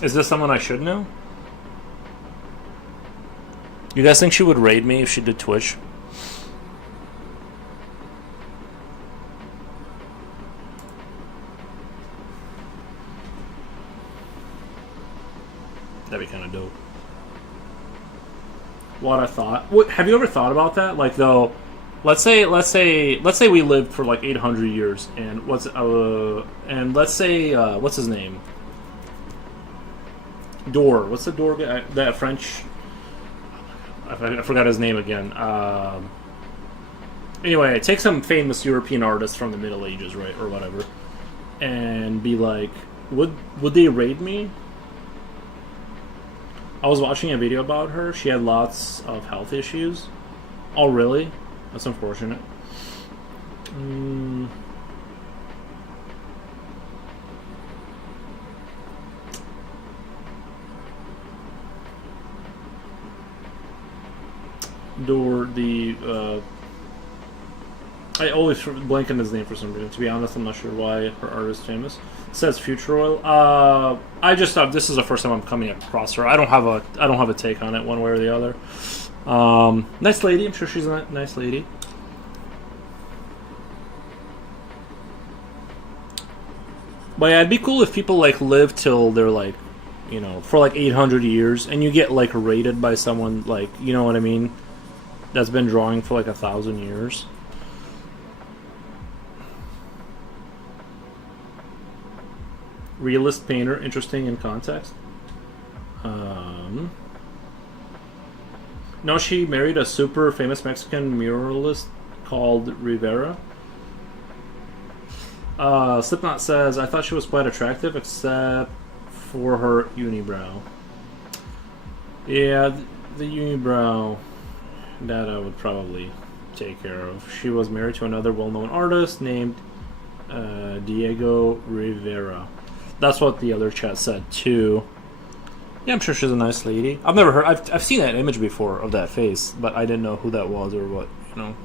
Is this someone I should know? You guys think she would raid me if she did Twitch? That'd be kind of dope. What I thought. Have you ever thought about that? Like, though, let's say we lived for like 800 years, and let's say what's his name? Dor. What's the Dor guy? That French. I forgot his name again. Anyway, take some famous European artist from the Middle Ages, right, or whatever, and be like, would they raid me? I was watching a video about her. She had lots of health issues. Oh, really? That's unfortunate. Dor, I always blank on his name for some reason. To be honest, I'm not sure why her art is famous. It says Future Oil. I just thought this is the first time I'm coming across her. I don't have a take on it one way or the other. Nice lady. I'm sure she's a nice lady. But yeah, it'd be cool if people like live till they're like, you know, for like 800 years, and you get like raided by someone like, you know what I mean, that's been drawing for like 1,000 years. realist painter, interesting in context. No, she married a super famous Mexican muralist called Rivera. Slipknot says, I thought she was quite attractive, except for her unibrow. Yeah, the unibrow, that I would probably take care of. She was married to another well-known artist named Diego Rivera. That's what the other chat said too. Yeah, I'm sure she's a nice lady. I've never heard. I've seen that image before of that face, but I didn't know who that was or what. You know.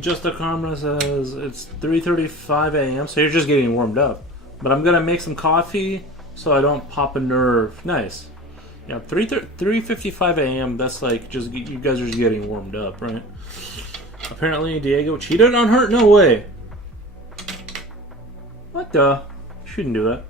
Just a Karma says it's 3:35 a.m. So you're just getting warmed up. But I'm gonna make some coffee so I don't pop a nerve. Nice. Yeah, 3:55 a.m. That's like just you guys are just getting warmed up, right? Apparently Diego cheated on her. No way. What the? Shouldn't do that.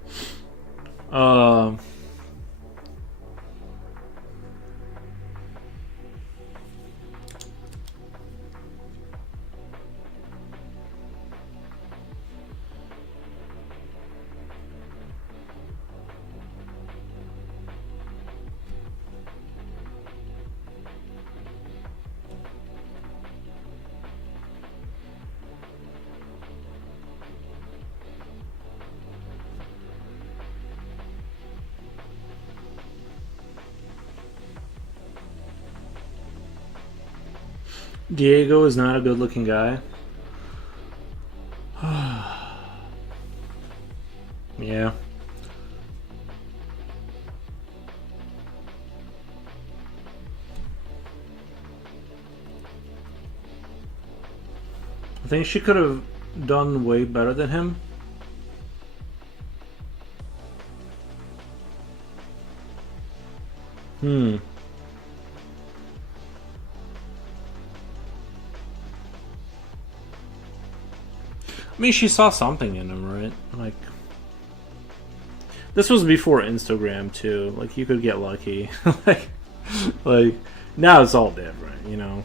Diego is not a good-looking guy. Yeah. I think she could have done way better than him. I mean, she saw something in him, right? Like, this was before Instagram too. Like, you could get lucky. like now it's all different, you know.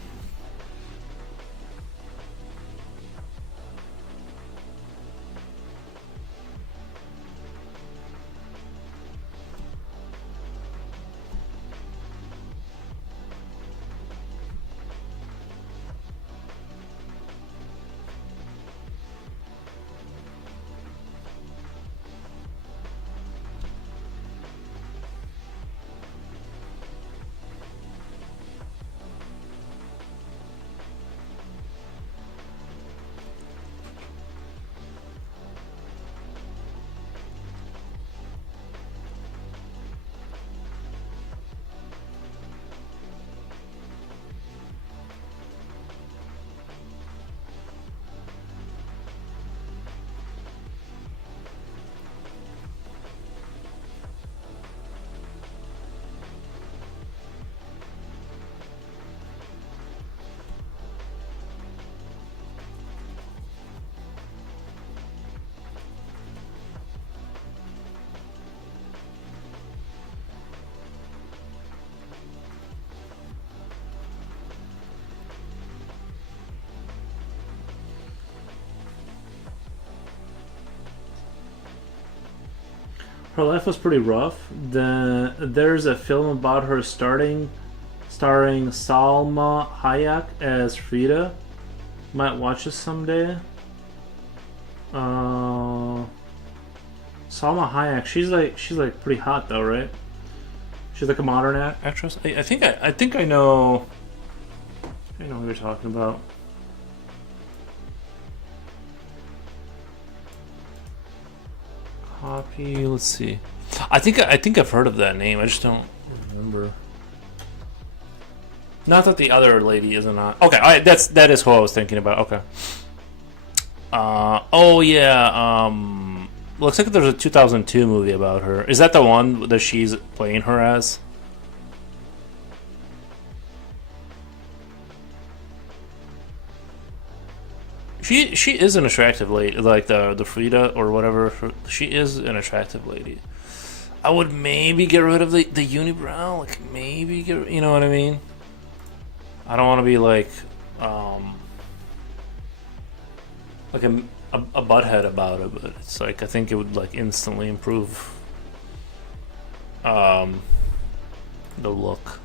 her life was pretty rough. There's a film about her starring Salma Hayek as Frida. Might watch this someday. Salma Hayek, she's like pretty hot though, right? She's like a modern actress. I think I know. I know who you're talking about. Copy. Let's see. I think I've heard of that name. I just don't remember. Not that the other lady isn't on. Okay, that is who I was thinking about. Okay. Oh yeah. Looks like there's a 2002 movie about her. Is that the one that she's playing her as? She is an attractive lady, like the Frida or whatever. She is an attractive lady. I would maybe get rid of the unibrow, like maybe get, you know what I mean? I don't want to be like a butthead about it, but it's like I think it would like instantly improve the look.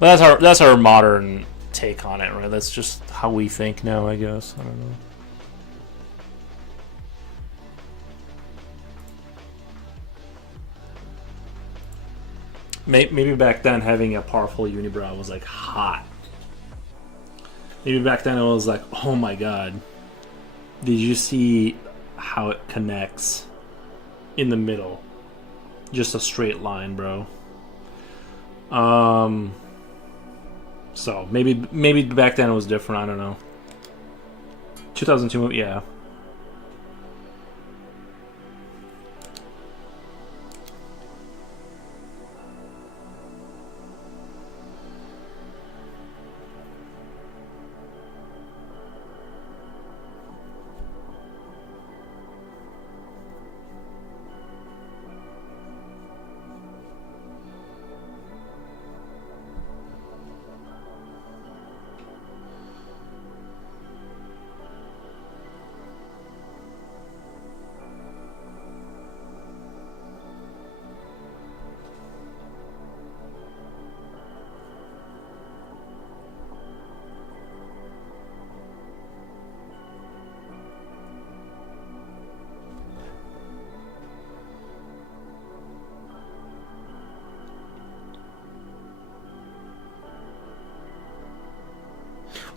But that's our modern take on it, right? That's just how we think now, I guess. I don't know. Maybe back then having a powerful unibrow was like hot. Maybe back then it was like, oh my god, did you see how it connects in the middle? Just a straight line, bro. So maybe back then it was different. I don't know. 2002, yeah.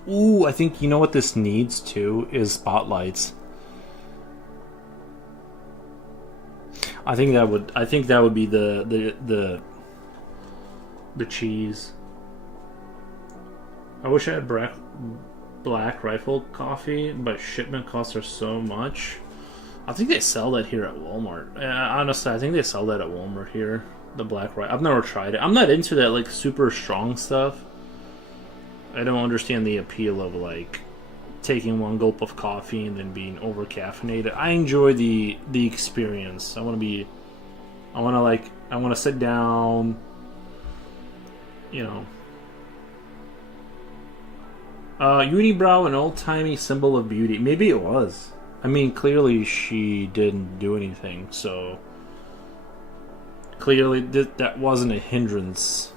Ooh, I think you know what this needs too is spotlights. I think that would be the cheese. I wish I had black rifle coffee, but shipment costs are so much. I think they sell that here at Walmart. Honestly, I think they sell that at Walmart here. The black rifle. I've never tried it. I'm not into that like super strong stuff. I don't understand the appeal of like taking one gulp of coffee and then being over caffeinated. I enjoy the experience. I want to sit down, you know. Unibrow, an old-timey symbol of beauty. Maybe it was. I mean, clearly she didn't do anything, so clearly that wasn't a hindrance.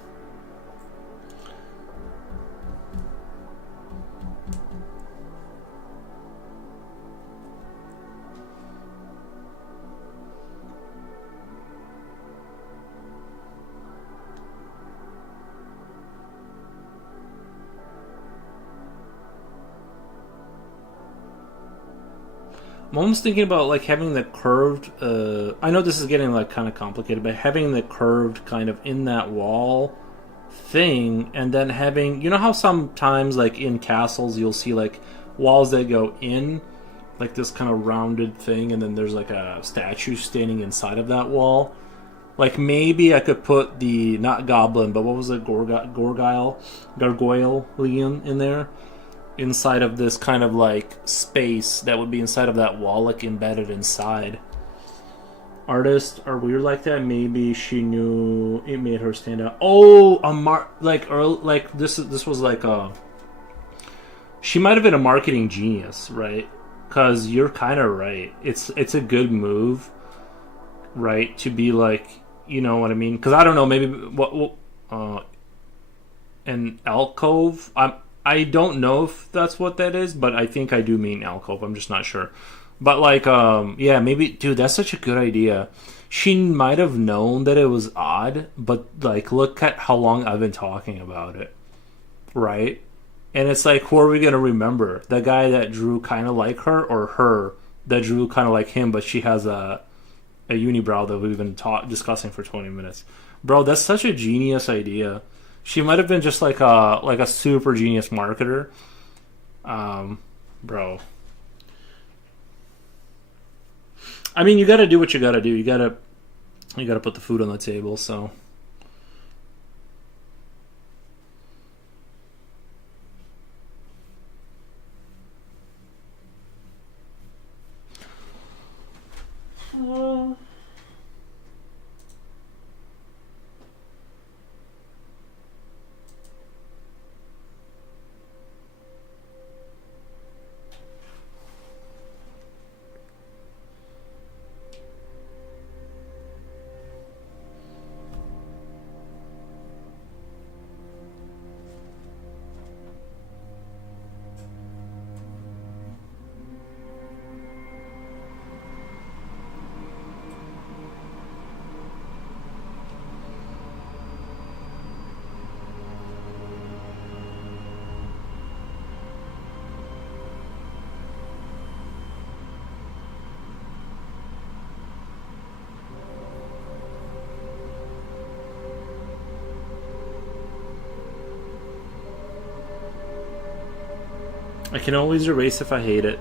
I'm almost thinking about like having the curved. I know this is getting like kind of complicated, but having the curved kind of in that wall thing, and then having, you know how sometimes like in castles you'll see like walls that go in, like this kind of rounded thing, and then there's like a statue standing inside of that wall. Like maybe I could put the not goblin, but what was it, gargoyle in there. Inside of this kind of like space that would be inside of that wall, like embedded inside. Artists are weird like that. Maybe she knew it made her stand out. Oh, this was like a. She might have been a marketing genius, right? Because you're kind of right. It's a good move, right? To be like, you know what I mean? Because I don't know, maybe an alcove. I don't know if that's what that is, but I think I do mean alcove. I'm just not sure. But like, yeah, maybe, dude, that's such a good idea. She might have known that it was odd, but like, look at how long I've been talking about it, right? And it's like, who are we gonna remember? The guy that drew kind of like her, or her that drew kind of like him, but she has a unibrow that we've been discussing for 20 minutes. Bro, that's such a genius idea. She might have been just like a super genius marketer. Bro. I mean, you got to do what you got to do. You got to put the food on the table, so I can always erase if I hate it.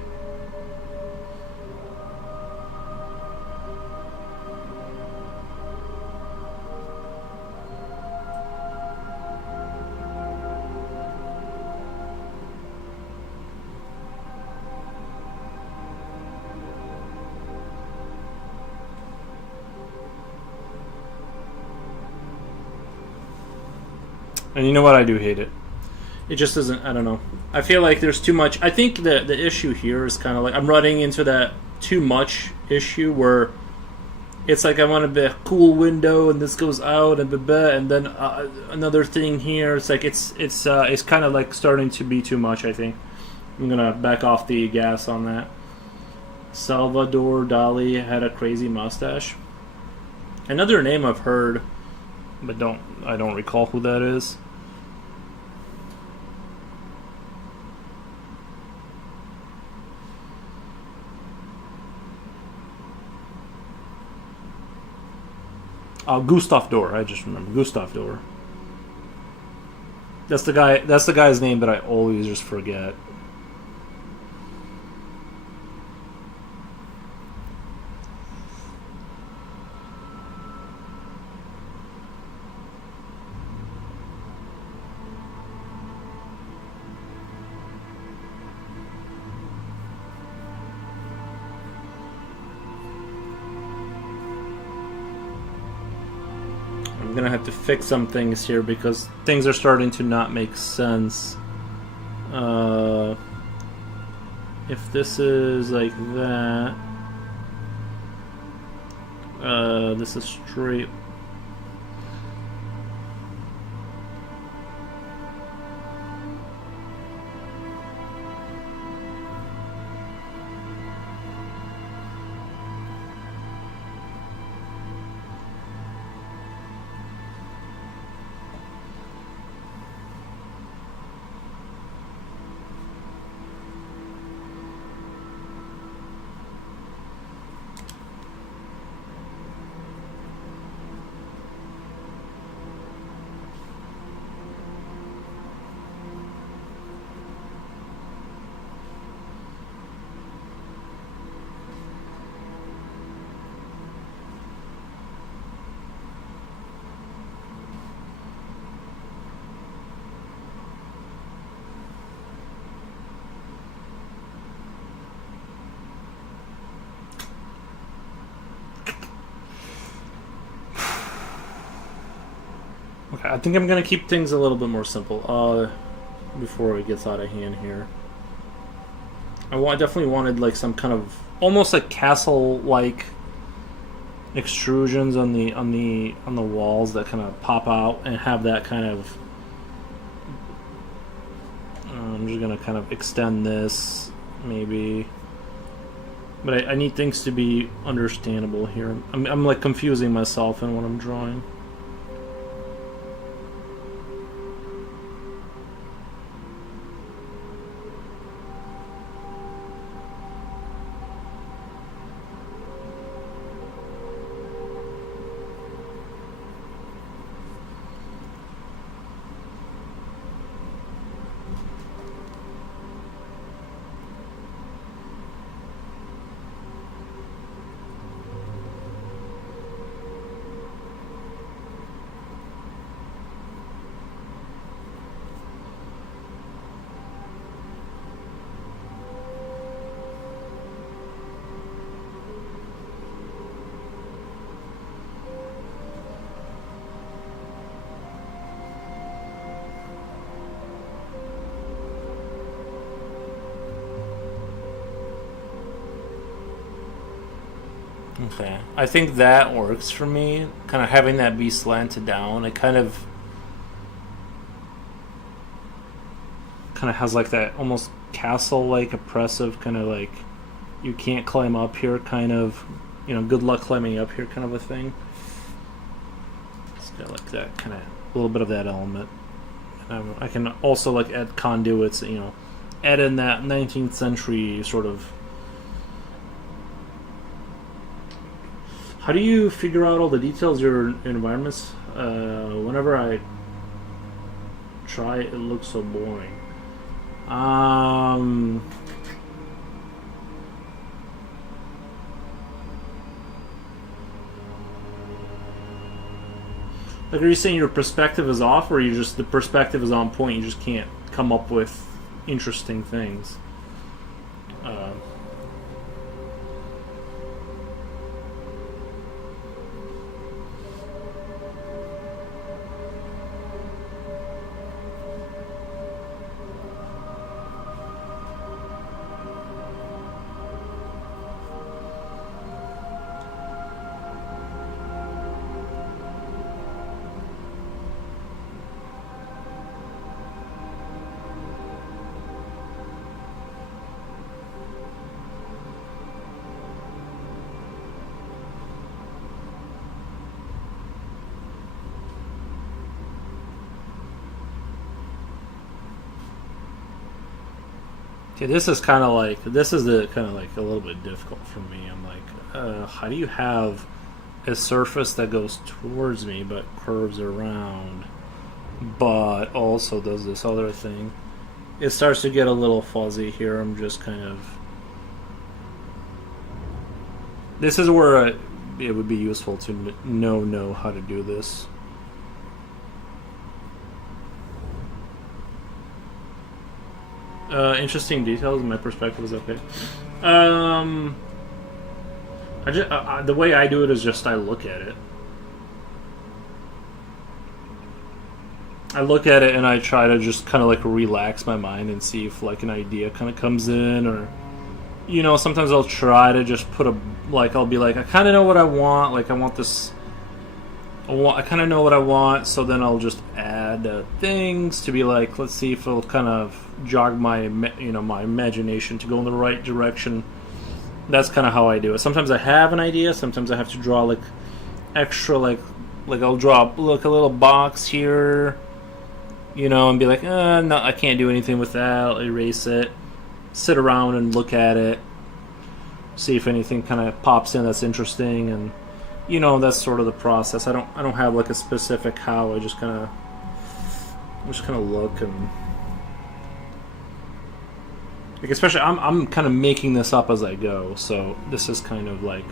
And you know what? I do hate it. It just isn't. I don't know. I feel like there's too much. I think the issue here is kind of like I'm running into that too much issue where it's like I want to be a cool window and this goes out and blah, blah, and then another thing here. It's like it's kind of like starting to be too much. I think I'm gonna back off the gas on that. Salvador Dali had a crazy mustache. Another name I've heard, but I don't recall who that is. Gustav Dor. I just remember Gustav Dor. That's the guy. That's the guy's name that I always just forget. I'm gonna have to fix some things here because things are starting to not make sense. If this is like that, this is straight. Okay, I think I'm gonna keep things a little bit more simple. Before it gets out of hand here, definitely wanted like some kind of almost like castle-like extrusions on the walls that kind of pop out and have that kind of. I'm just gonna kind of extend this maybe, but I need things to be understandable here. I'm like confusing myself in what I'm drawing. Okay, I think that works for me. Kind of having that be slanted down, it kind of has like that almost castle-like oppressive kind of like you can't climb up here kind of, good luck climbing up here kind of a thing. It's got like that kind of a little bit of that element. I can also like add conduits, add in that 19th century sort of. How do you figure out all the details of your environments? Whenever I try, it looks so boring. Like, are you saying your perspective is off, or you just the perspective is on point? You just can't come up with interesting things. Uh, Okay, this is kind of like the kind of like a little bit difficult for me. I'm like, how do you have a surface that goes towards me but curves around, but also does this other thing? It starts to get a little fuzzy here. I'm just kind of. This is where it would be useful to know how to do this. Interesting details. My perspective is okay. The way I do it is just I look at it. I look at it and I try to just kind of like relax my mind and see if like an idea kind of comes in, or sometimes I'll try to just I'll be like, I kind of know what I want. Like I want this. I kind of know what I want, so then I'll just add things to be like, let's see if it'll kind of jog my my imagination to go in the right direction. That's kind of how I do it. Sometimes I have an idea. Sometimes I have to draw like extra like I'll draw a little box here, and be like, no, I can't do anything with that. I'll erase it. Sit around and look at it. See if anything kind of pops in that's interesting, and that's sort of the process. I don't have like a specific how. I just kind of look and. Like especially, I'm kind of making this up as I go, so this is kind of like,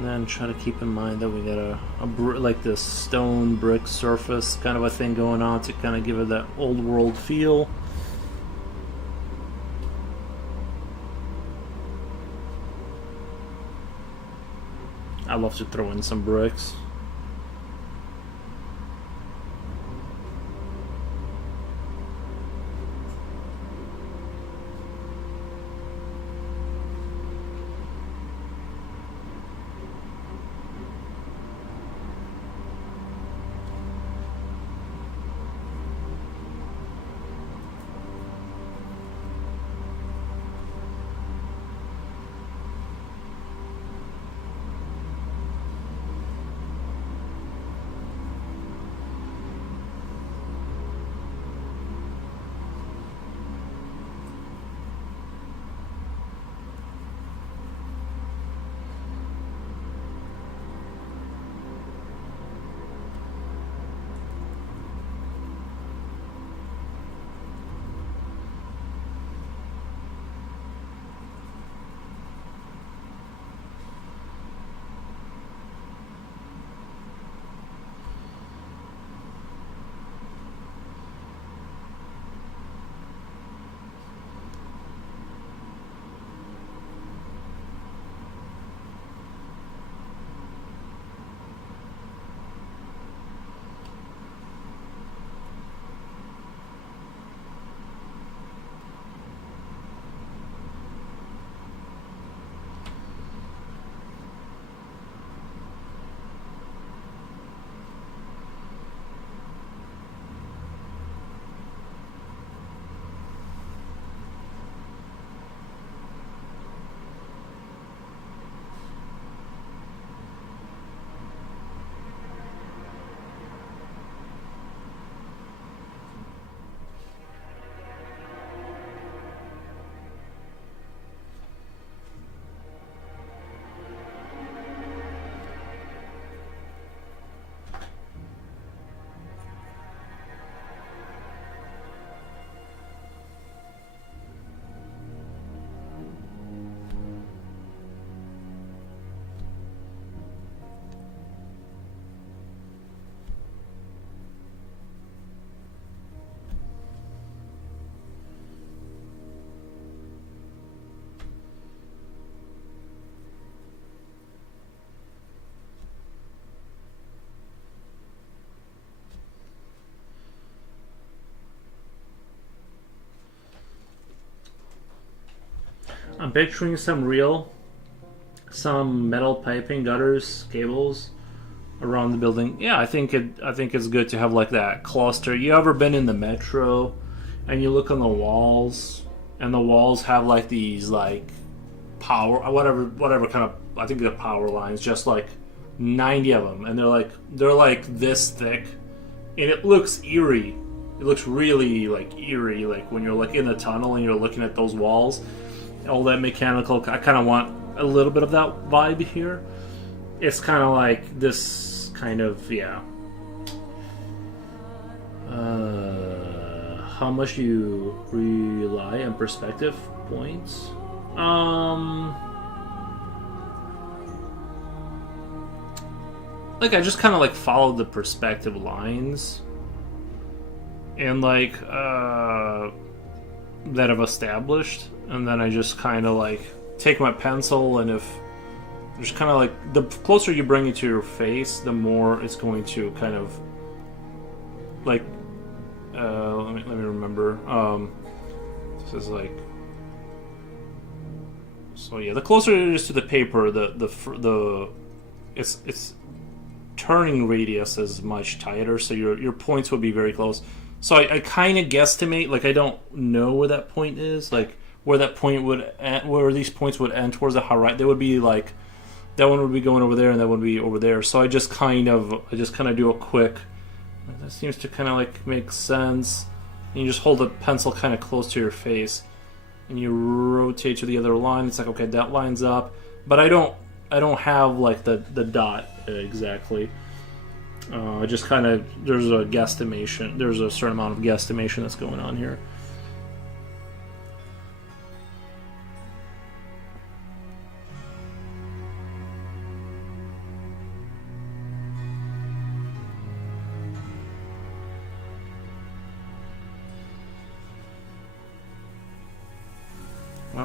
And then try to keep in mind that we got like this stone brick surface kind of a thing going on to kind of give it that old world feel. I love to throw in some bricks. I'm picturing some metal piping, gutters, cables around the building. Yeah, I think it's good to have like that cluster. You ever been in the metro and you look on the walls and the walls have like these like power whatever kind of, I think they're power lines, just like 90 of them, and they're like this thick, and it looks eerie. It looks really like eerie, like when you're like in the tunnel and you're looking at those walls, all that mechanical. I kind of want a little bit of that vibe here. It's kind of like this kind of, yeah. How much you rely on perspective points? Like I just kind of like follow the perspective lines, and like that I've established, and then I just kind of like take my pencil, and if just kind of like the closer you bring it to your face, the more it's going to kind of like let me remember. This is like, so yeah, the closer it is to the paper, the it's turning radius is much tighter, so your points would be very close. So I kind of guesstimate, like I don't know where that point is, like where that point would end, where these points would end towards the horizon. They would be like, that one would be going over there and that one would be over there. So I just kind of do a quick, that seems to kind of like make sense. And you just hold the pencil kind of close to your face and you rotate to the other line. It's like, okay, that line's up, but I don't have like the dot exactly. I just kind of, there's a guesstimation. There's a certain amount of guesstimation that's going on here.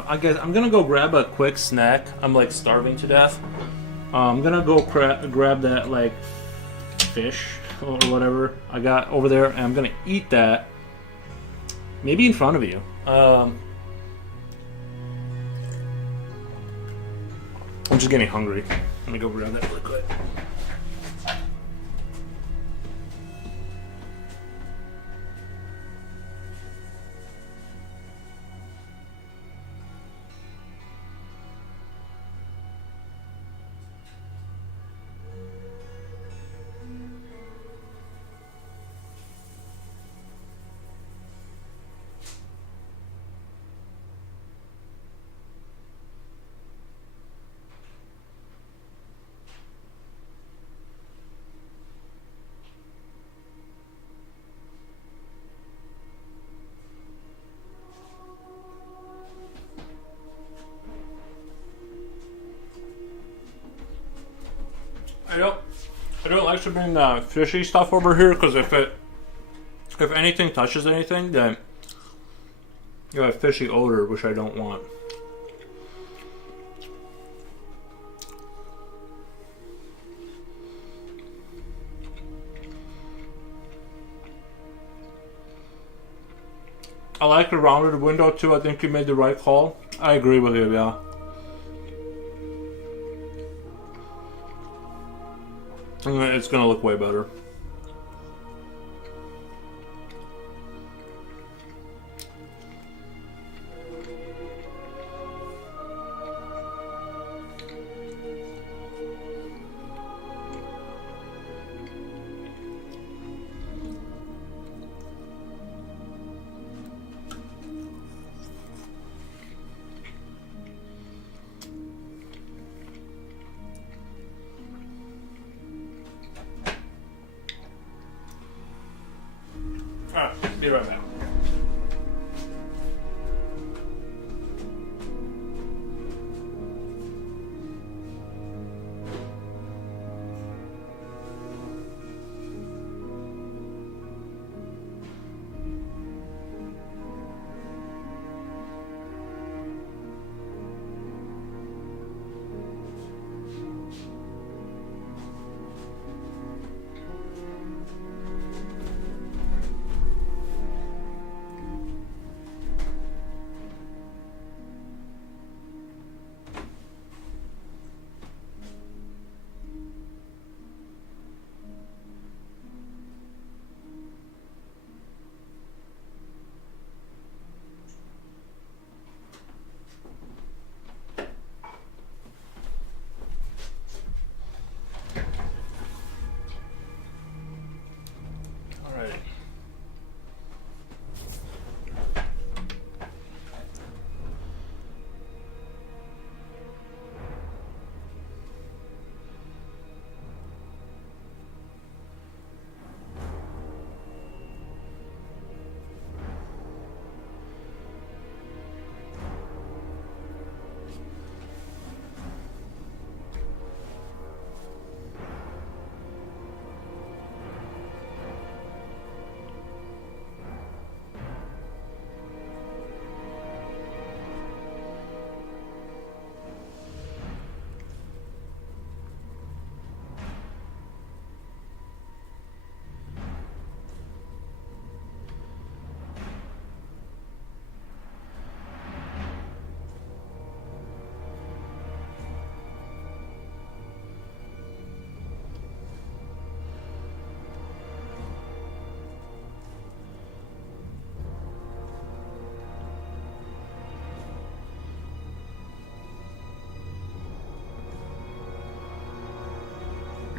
I guess I'm gonna go grab a quick snack. I'm like starving to death. I'm gonna go grab that like fish or whatever I got over there, and I'm gonna eat that. Maybe in front of you. I'm just getting hungry. Let me go grab that really quick. I don't like to bring fishy stuff over here because if anything touches anything, then you have a fishy odor, which I don't want. I like the rounded window too. I think you made the right call. I agree with you, yeah. It's gonna look way better. Alright, be right back. Alright.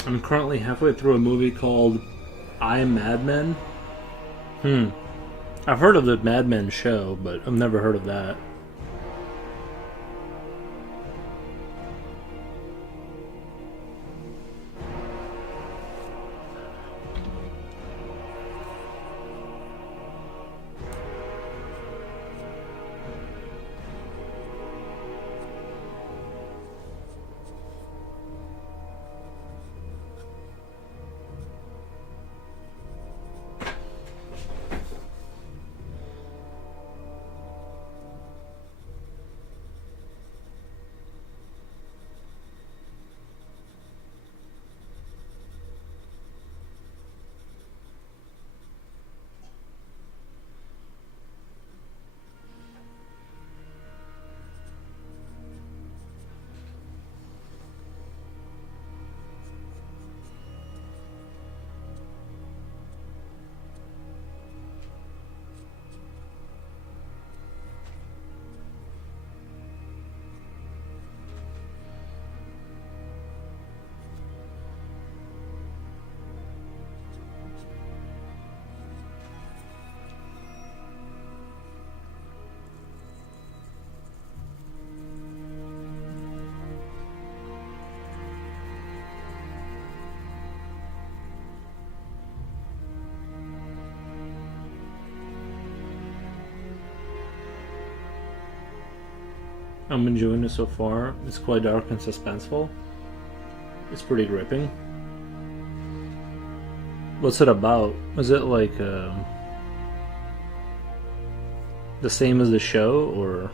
I'm currently halfway through a movie called I Am Mad Men. I've heard of the Mad Men show, but I've never heard of that. I'm enjoying it so far. It's quite dark and suspenseful. It's pretty gripping. What's it about? Is it like the same as the show, or?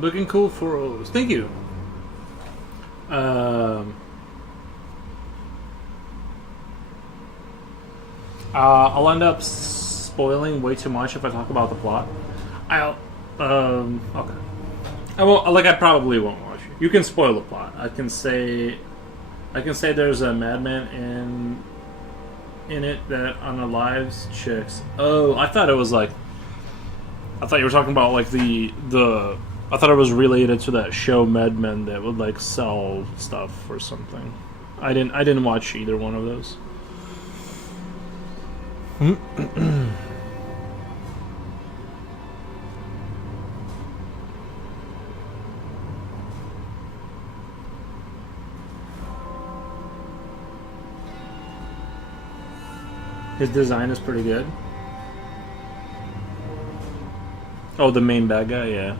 Looking cool for O's. Thank you. Um, I'll end up spoiling way too much if I talk about the plot. I'll. Okay. I won't. Like, I probably won't watch it. You can spoil the plot. I can say there's a madman in it that unalives chicks. Oh, I thought it was like. I thought you were talking about like the. I thought it was related to that show Mad Men that would like sell stuff or something. I didn't watch either one of those. His design is pretty good. Oh, the main bad guy, yeah.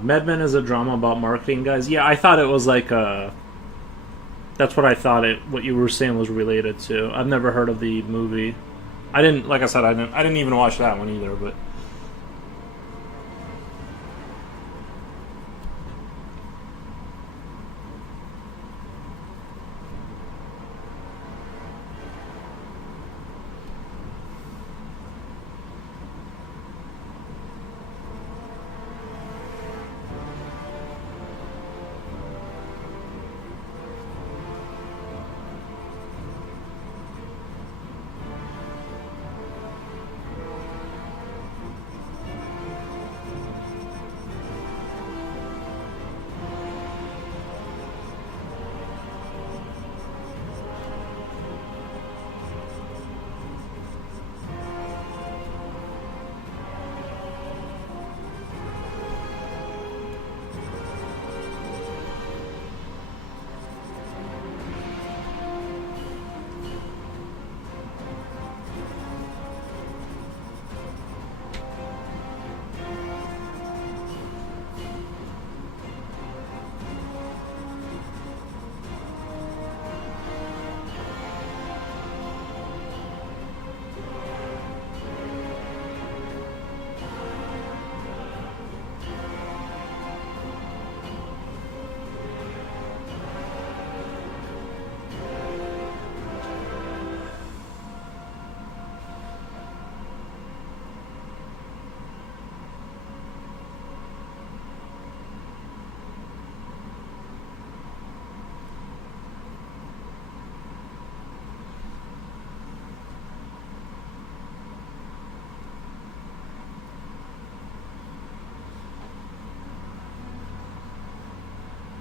Mad Men is a drama about marketing guys. Yeah, I thought it was like that's what I thought what you were saying was related to. I've never heard of the movie. I didn't, like I said, I didn't even watch that one either, but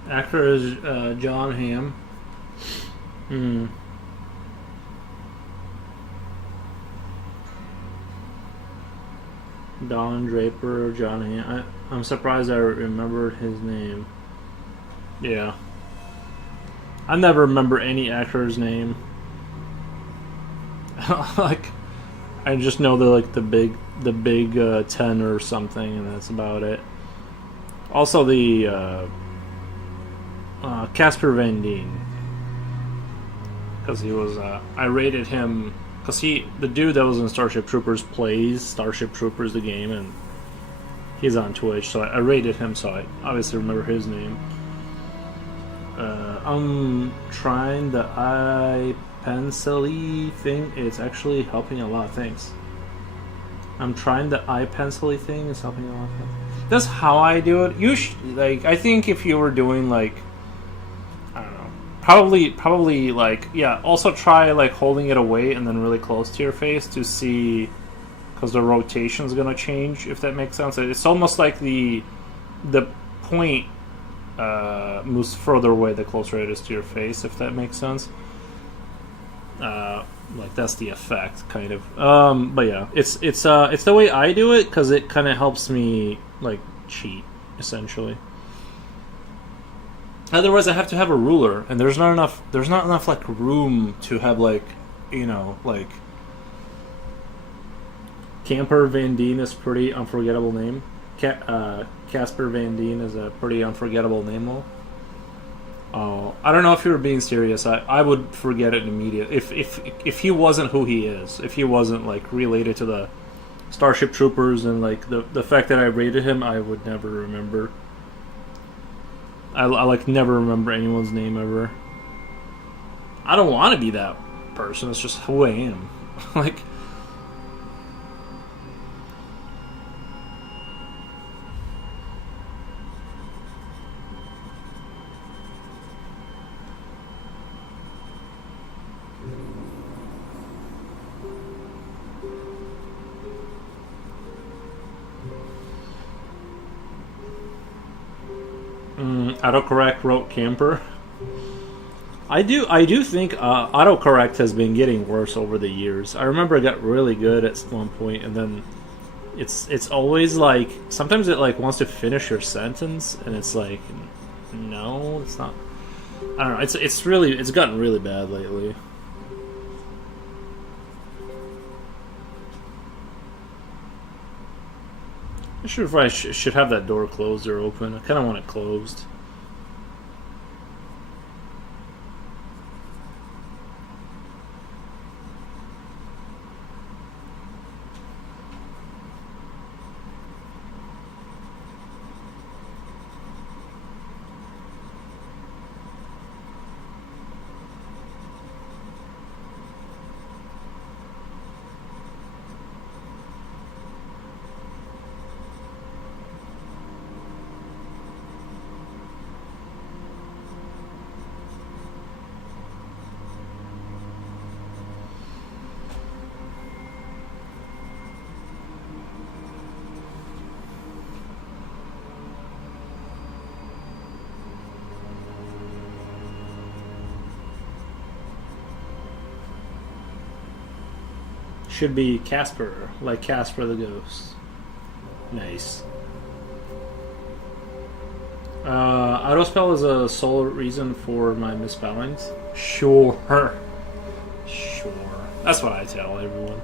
Actor is John Hamm. Hmm. Don Draper, John Hamm. I'm surprised I remembered his name. Yeah. I never remember any actor's name. Like, I just know the big 10 or something, and that's about it. Also, the Casper Van Dien, because he was I rated him because the dude that was in Starship Troopers plays Starship Troopers the game, and he's on Twitch, so I rated him, so I obviously remember his name. I'm trying the iPencil-y thing. It's actually helping a lot of things. I'm trying the iPencil-y thing. It's helping a lot of things. That's how I do it. I think if you were doing like, I don't know, probably like, yeah. Also try like holding it away and then really close to your face to see, because the rotation is gonna change. If that makes sense, it's almost like the point moves further away the closer it is to your face, if that makes sense. Like that's the effect, kind of. But yeah, it's the way I do it because it kind of helps me like cheat, essentially. Otherwise, I have to have a ruler, and there's not enough like room to have like, like Camper Van Dien is a pretty unforgettable name. Casper Van Dien is a pretty unforgettable name, though. Oh, I don't know if you were being serious. I would forget it immediately if he wasn't who he is. If he wasn't like related to the Starship Troopers and like the fact that I rated him, I would never remember. I like never remember anyone's name ever. I don't want to be that person. It's just who I am. Like. Autocorrect wrote camper. I do think autocorrect has been getting worse over the years. I remember it got really good at one point, and then it's always like sometimes it like wants to finish your sentence, and it's like, no, it's not. I don't know. It's gotten really bad lately. I'm not sure if I should have that door closed or open. I kind of want it closed. Should be Casper, like Casper the Ghost. Nice. Autospell is a sole reason for my misspellings. Sure. Sure. That's what I tell everyone.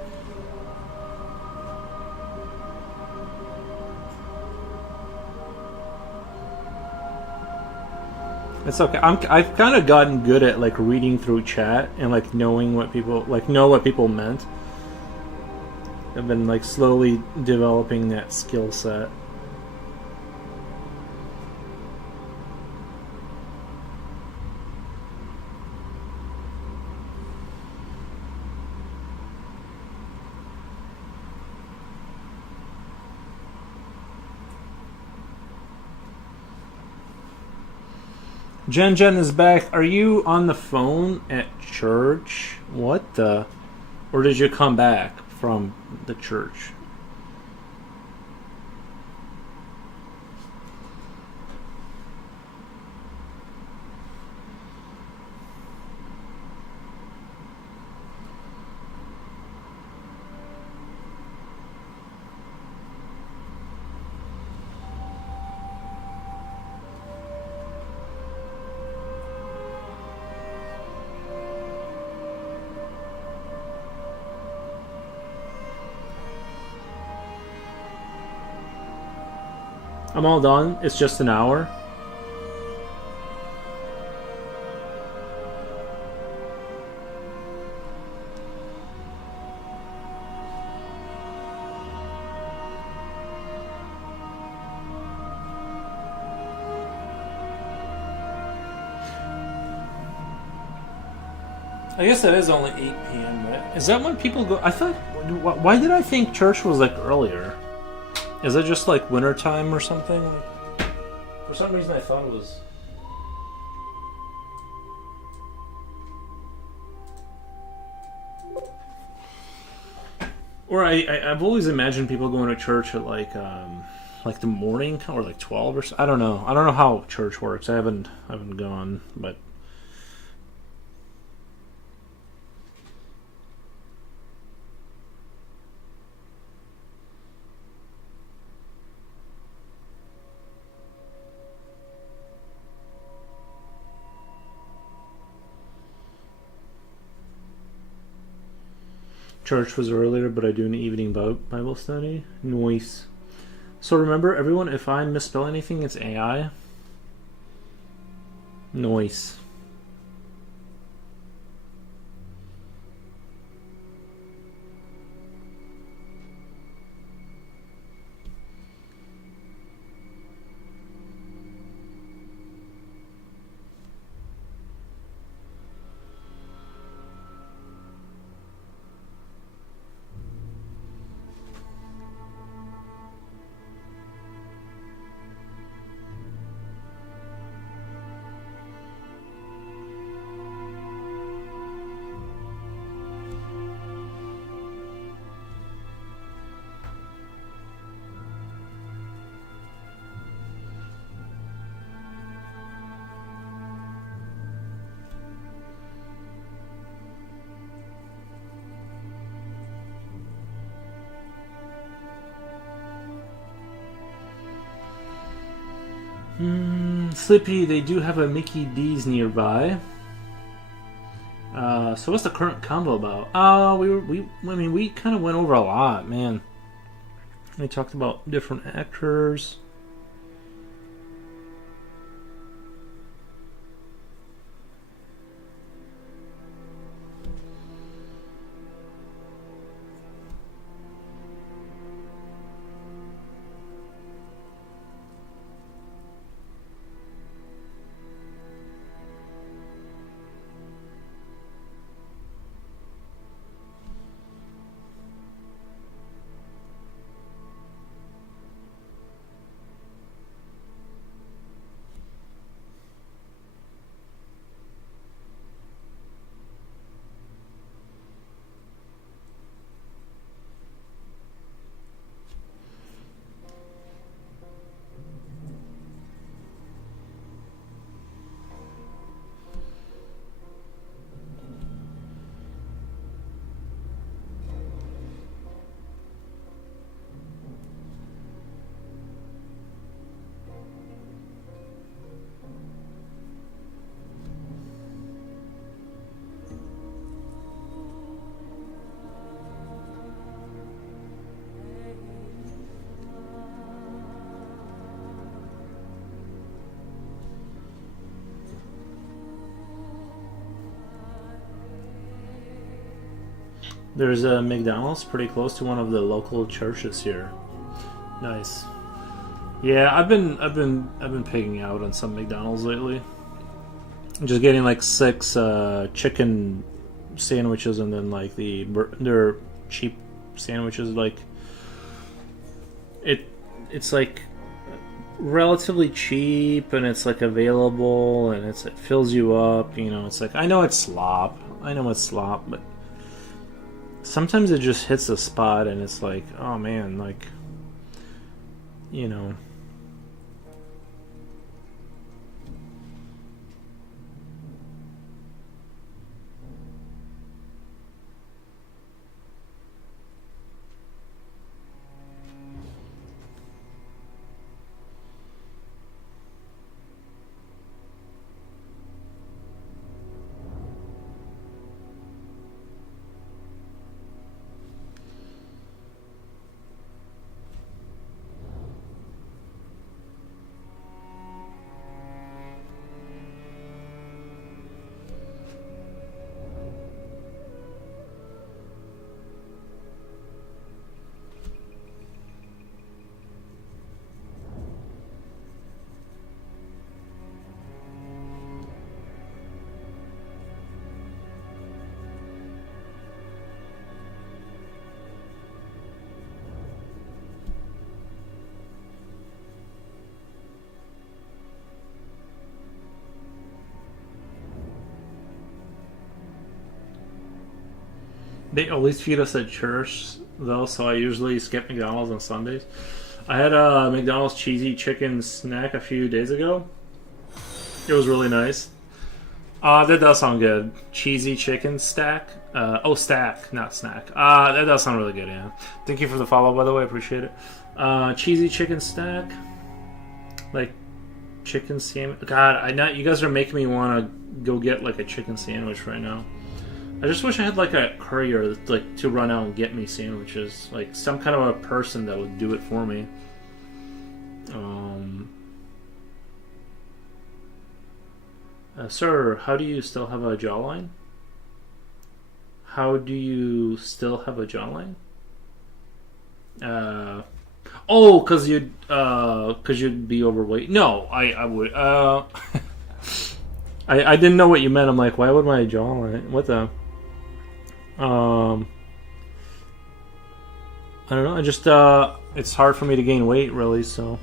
It's okay. I've kind of gotten good at like reading through chat and like knowing what people meant. I've been like slowly developing that skill set. Jen is back. Are you on the phone at church? What the? Or did you come back from the church? I'm all done. It's just an hour. I guess that is only 8 p.m. Right? Is that when people go? I thought. Why did I think church was like earlier? Is it just like winter time or something? Like, for some reason, I thought it was. Or I've always imagined people going to church at like the morning or like 12 or so. I don't know. I don't know how church works. I haven't gone, but church was earlier. But I do an evening Bible study. Nice. So remember, everyone, if I misspell anything, it's AI. Noise. Slippy, they do have a Mickey D's nearby. So what's the current combo about? We kind of went over a lot, man. We talked about different actors. There's a McDonald's pretty close to one of the local churches here. Nice. Yeah, I've been pigging out on some McDonald's lately. Just getting like 6 chicken sandwiches and then like their cheap sandwiches. Like it's like relatively cheap and it's like available and it fills you up. You know, it's like I know it's slop. But sometimes it just hits the spot and it's like, oh man, like, you know. They always feed us at church, though, so I usually skip McDonald's on Sundays. I had a McDonald's cheesy chicken snack a few days ago. It was really nice. That does sound good. Cheesy chicken stack. Stack, not snack. That does sound really good, yeah. Thank you for the follow, by the way. I appreciate it. Cheesy chicken stack. Like, chicken sandwich. God, you guys are making me want to go get, like, a chicken sandwich right now. I just wish I had, like, a courier, like, to run out and get me sandwiches. Like, some kind of a person that would do it for me. Sir, how do you still have a jawline? How do you still have a jawline? Cause you'd be overweight. No, I would. I didn't know what you meant. I'm like, why would my jawline? What the? I don't know. I just it's hard for me to gain weight, really. So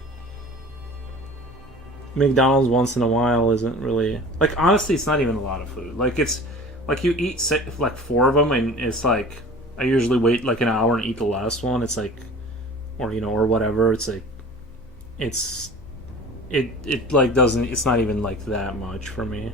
McDonald's once in a while isn't really like. Honestly, it's not even a lot of food. Like it's like you eat like 4 of them, and it's like I usually wait like an hour and eat the last one. It's like, or whatever. It's like it like doesn't. It's not even like that much for me.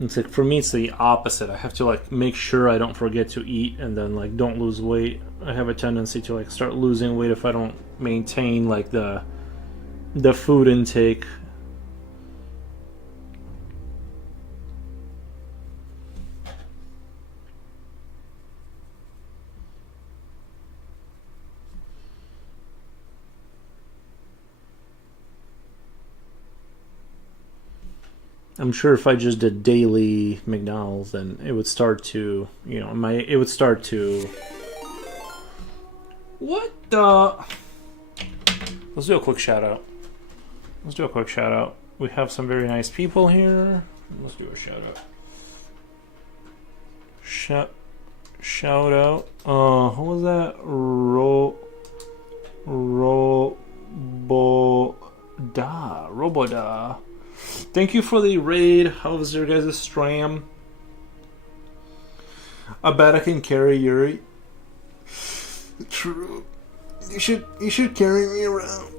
It's like for me, it's the opposite. I have to like make sure I don't forget to eat, and then like don't lose weight. I have a tendency to like start losing weight if I don't maintain like the food intake. I'm sure if I just did daily McDonald's, then it would start to, it would start to. What the? Let's do a quick shout out. We have some very nice people here. Let's do a shout out. Shout out. Who was that? Roboda. Thank you for the raid. How was your guys' stream? I bet I can carry Yuri. True. You should carry me around.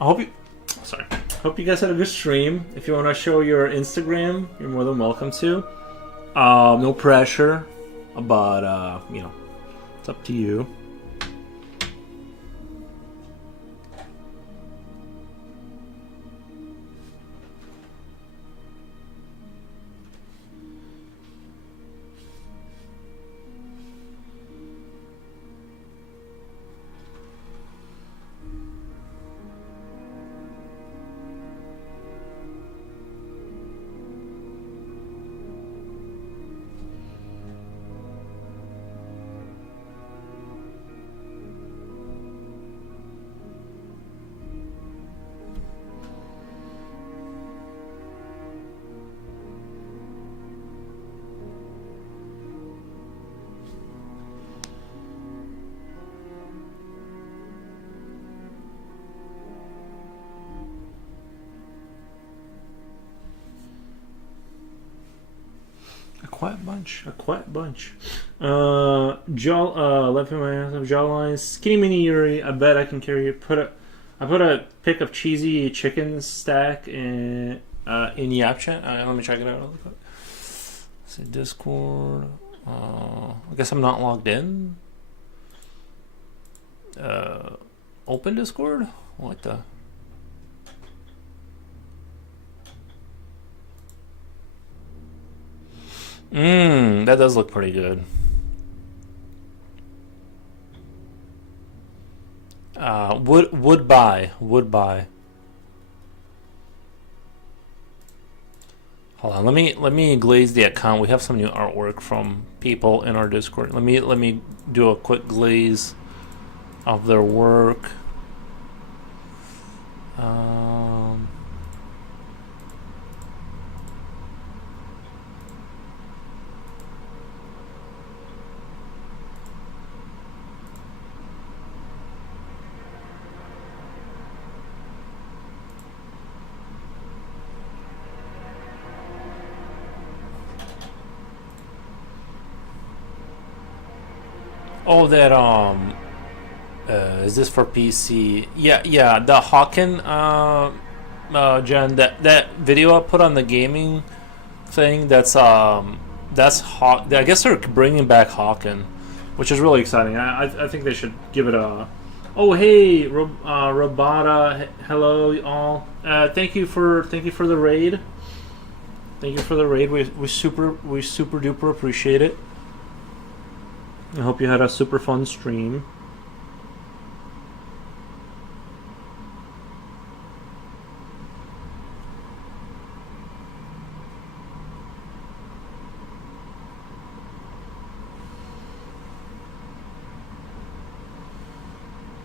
Hope you guys had a good stream. If you want to show your Instagram, you're more than welcome to. No pressure, but it's up to you. A quiet bunch. Left in my hands of jawlines. Skinny mini Yuri. I bet I can carry you. I put a pic of cheesy chicken stack in Yap chat. Let me check it out. Say Discord. I guess I'm not logged in. Open Discord. What the? That does look pretty good. Would buy. Hold on, let me glaze the account. We have some new artwork from people in our Discord. Let me do a quick glaze of their work. Um, oh, that is this for PC? Yeah, yeah. The Hawken, Jen, that video I put on the gaming thing. That's Hawk. I guess they're bringing back Hawken, which is really exciting. I think they should give it a. Oh hey, Robata, hello all. Thank you for the raid. Thank you for the raid. We super duper appreciate it. I hope you had a super fun stream.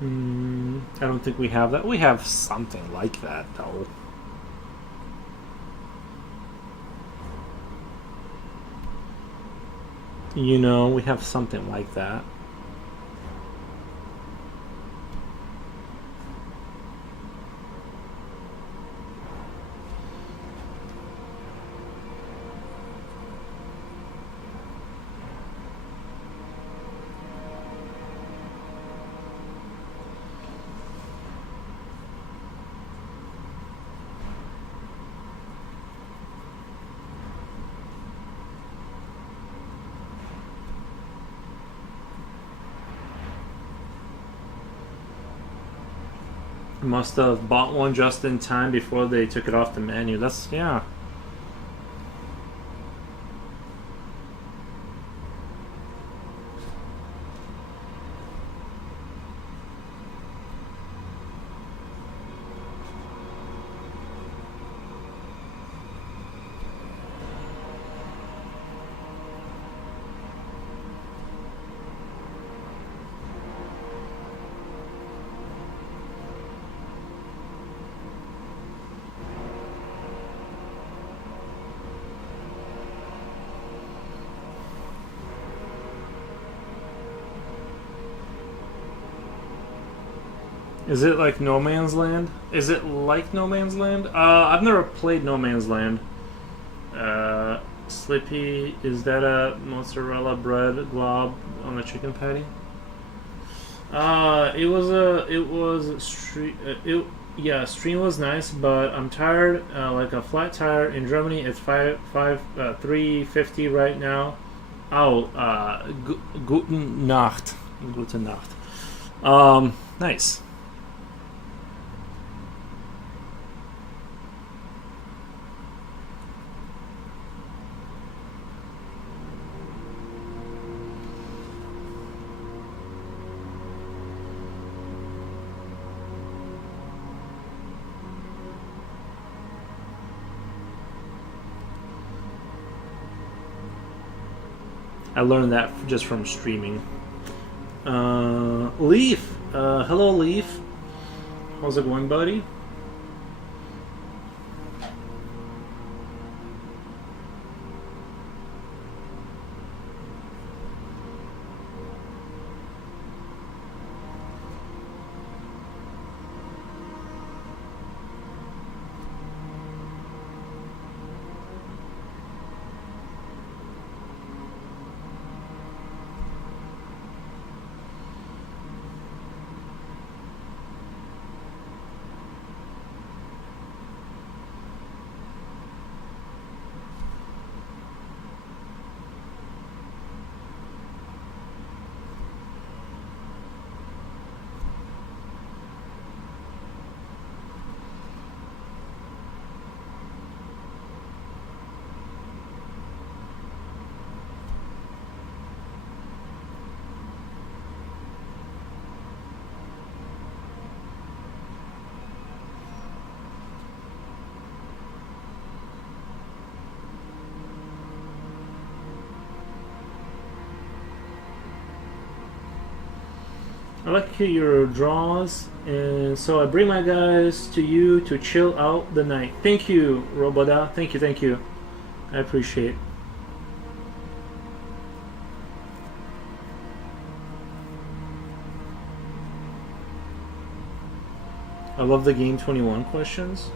I don't think we have that. We have something like that, though. You know, we have something like that. Must have bought one just in time before they took it off the menu. That's, yeah. Is it like No Man's Land? Is it like No Man's Land? I've never played No Man's Land. Slippy, is that a mozzarella bread glob on a chicken patty? Yeah, stream was nice, but I'm tired, like a flat tire. In Germany, it's 350 right now. Oh, guten Nacht. Guten Nacht. Nice. I learned that just from streaming. Leaf, hello Leaf. How's it going, buddy? I like your draws, and so I bring my guys to you to chill out the night. Thank you, Roboda. Thank you, thank you. I appreciate. I love the game 21 questions.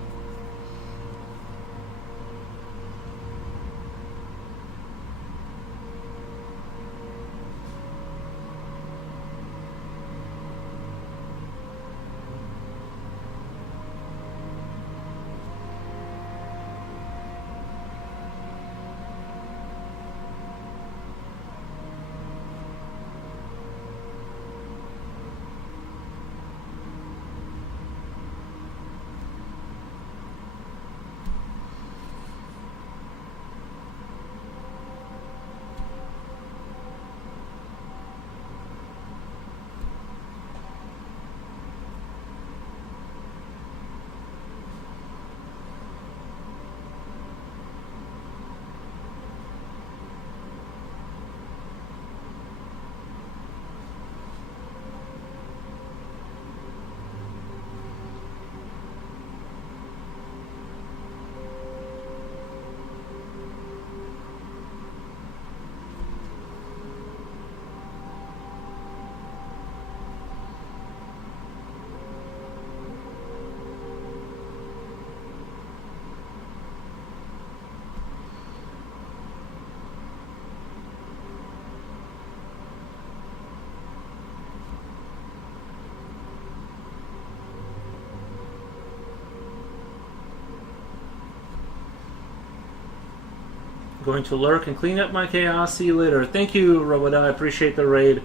Going to lurk and clean up my chaos. See you later. Thank you, Roboda. I appreciate the raid.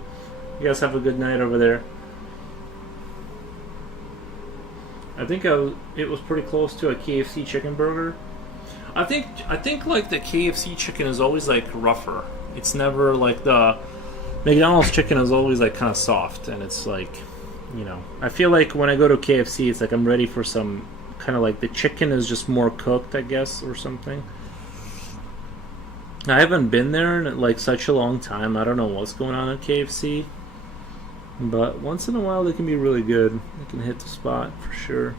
You guys have a good night over there. I think it was pretty close to a KFC chicken burger. I think like the KFC chicken is always like rougher. It's never like the McDonald's chicken is always like kind of soft, and it's like, you know, I feel like when I go to KFC, it's like I'm ready for some kind of like the chicken is just more cooked, I guess, or something. I haven't been there in like such a long time. I don't know what's going on at KFC, but once in a while they can be really good. They can hit the spot for sure.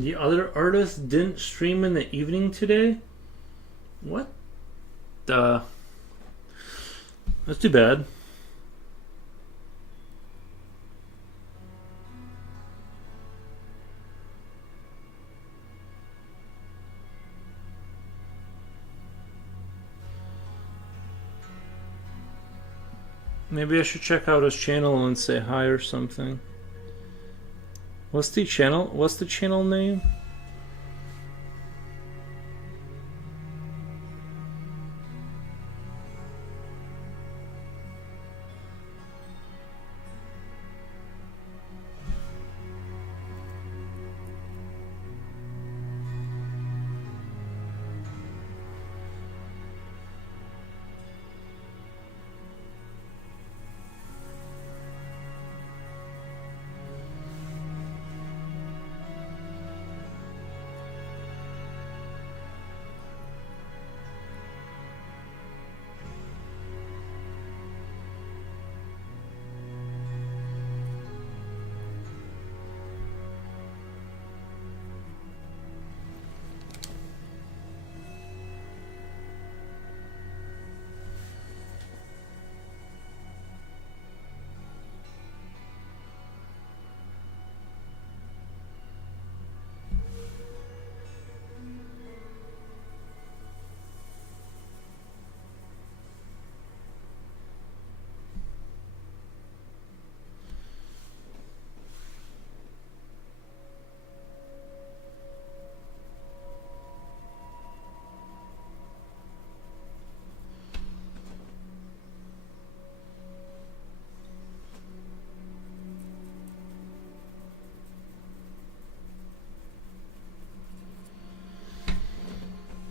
The other artists didn't stream in the evening today? What the? That's too bad. Maybe I should check out his channel and say hi or something. What's the channel? What's the channel name?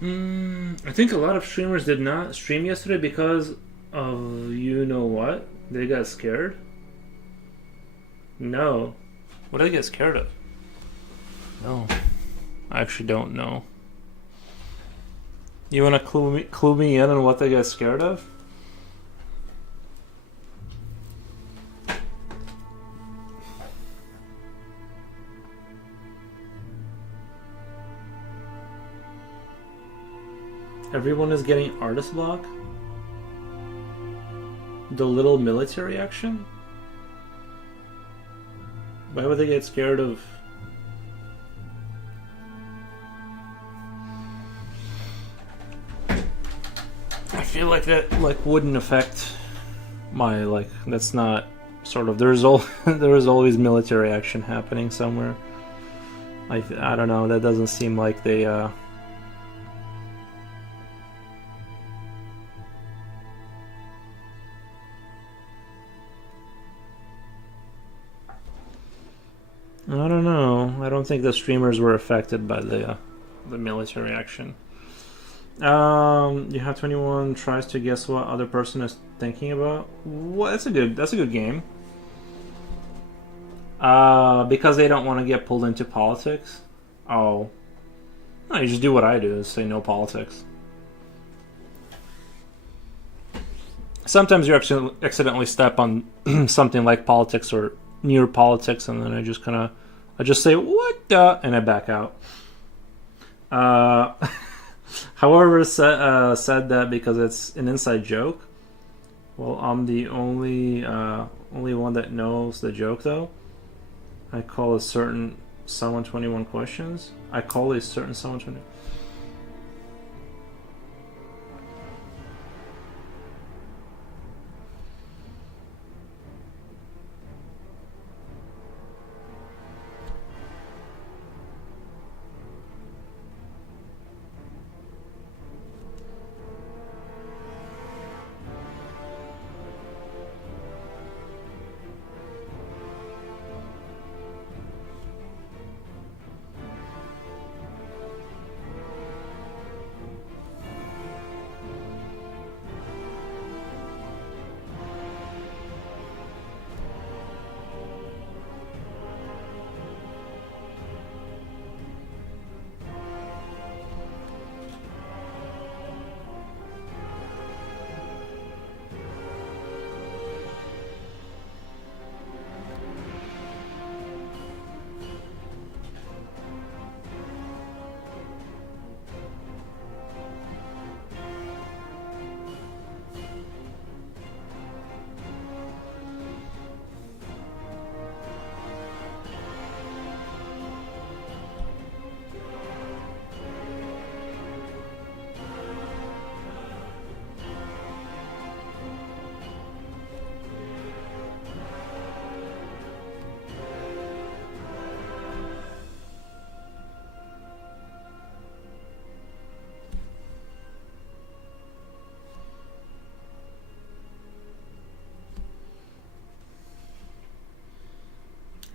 I think a lot of streamers did not stream yesterday because of you know what? They got scared? No. What did they get scared of? No. I actually don't know. You want to clue me in on what they got scared of? Everyone is getting artist block? The little military action? Why would they get scared of... I feel like that wouldn't affect my that's not sort of there is always military action happening somewhere. I don't know, that doesn't seem like they I don't know. I don't think the streamers were affected by the military action. You have 21 tries to guess what other person is thinking about. Well, that's a good game. Because they don't want to get pulled into politics. Oh, no, you just do what I do: is say no politics. Sometimes you accidentally step on something like politics or near politics, and then I just say what the, and I back out. However, said that because it's an inside joke. Well, I'm the only one that knows the joke, though. I call a certain someone 21 questions. I call a certain someone 20.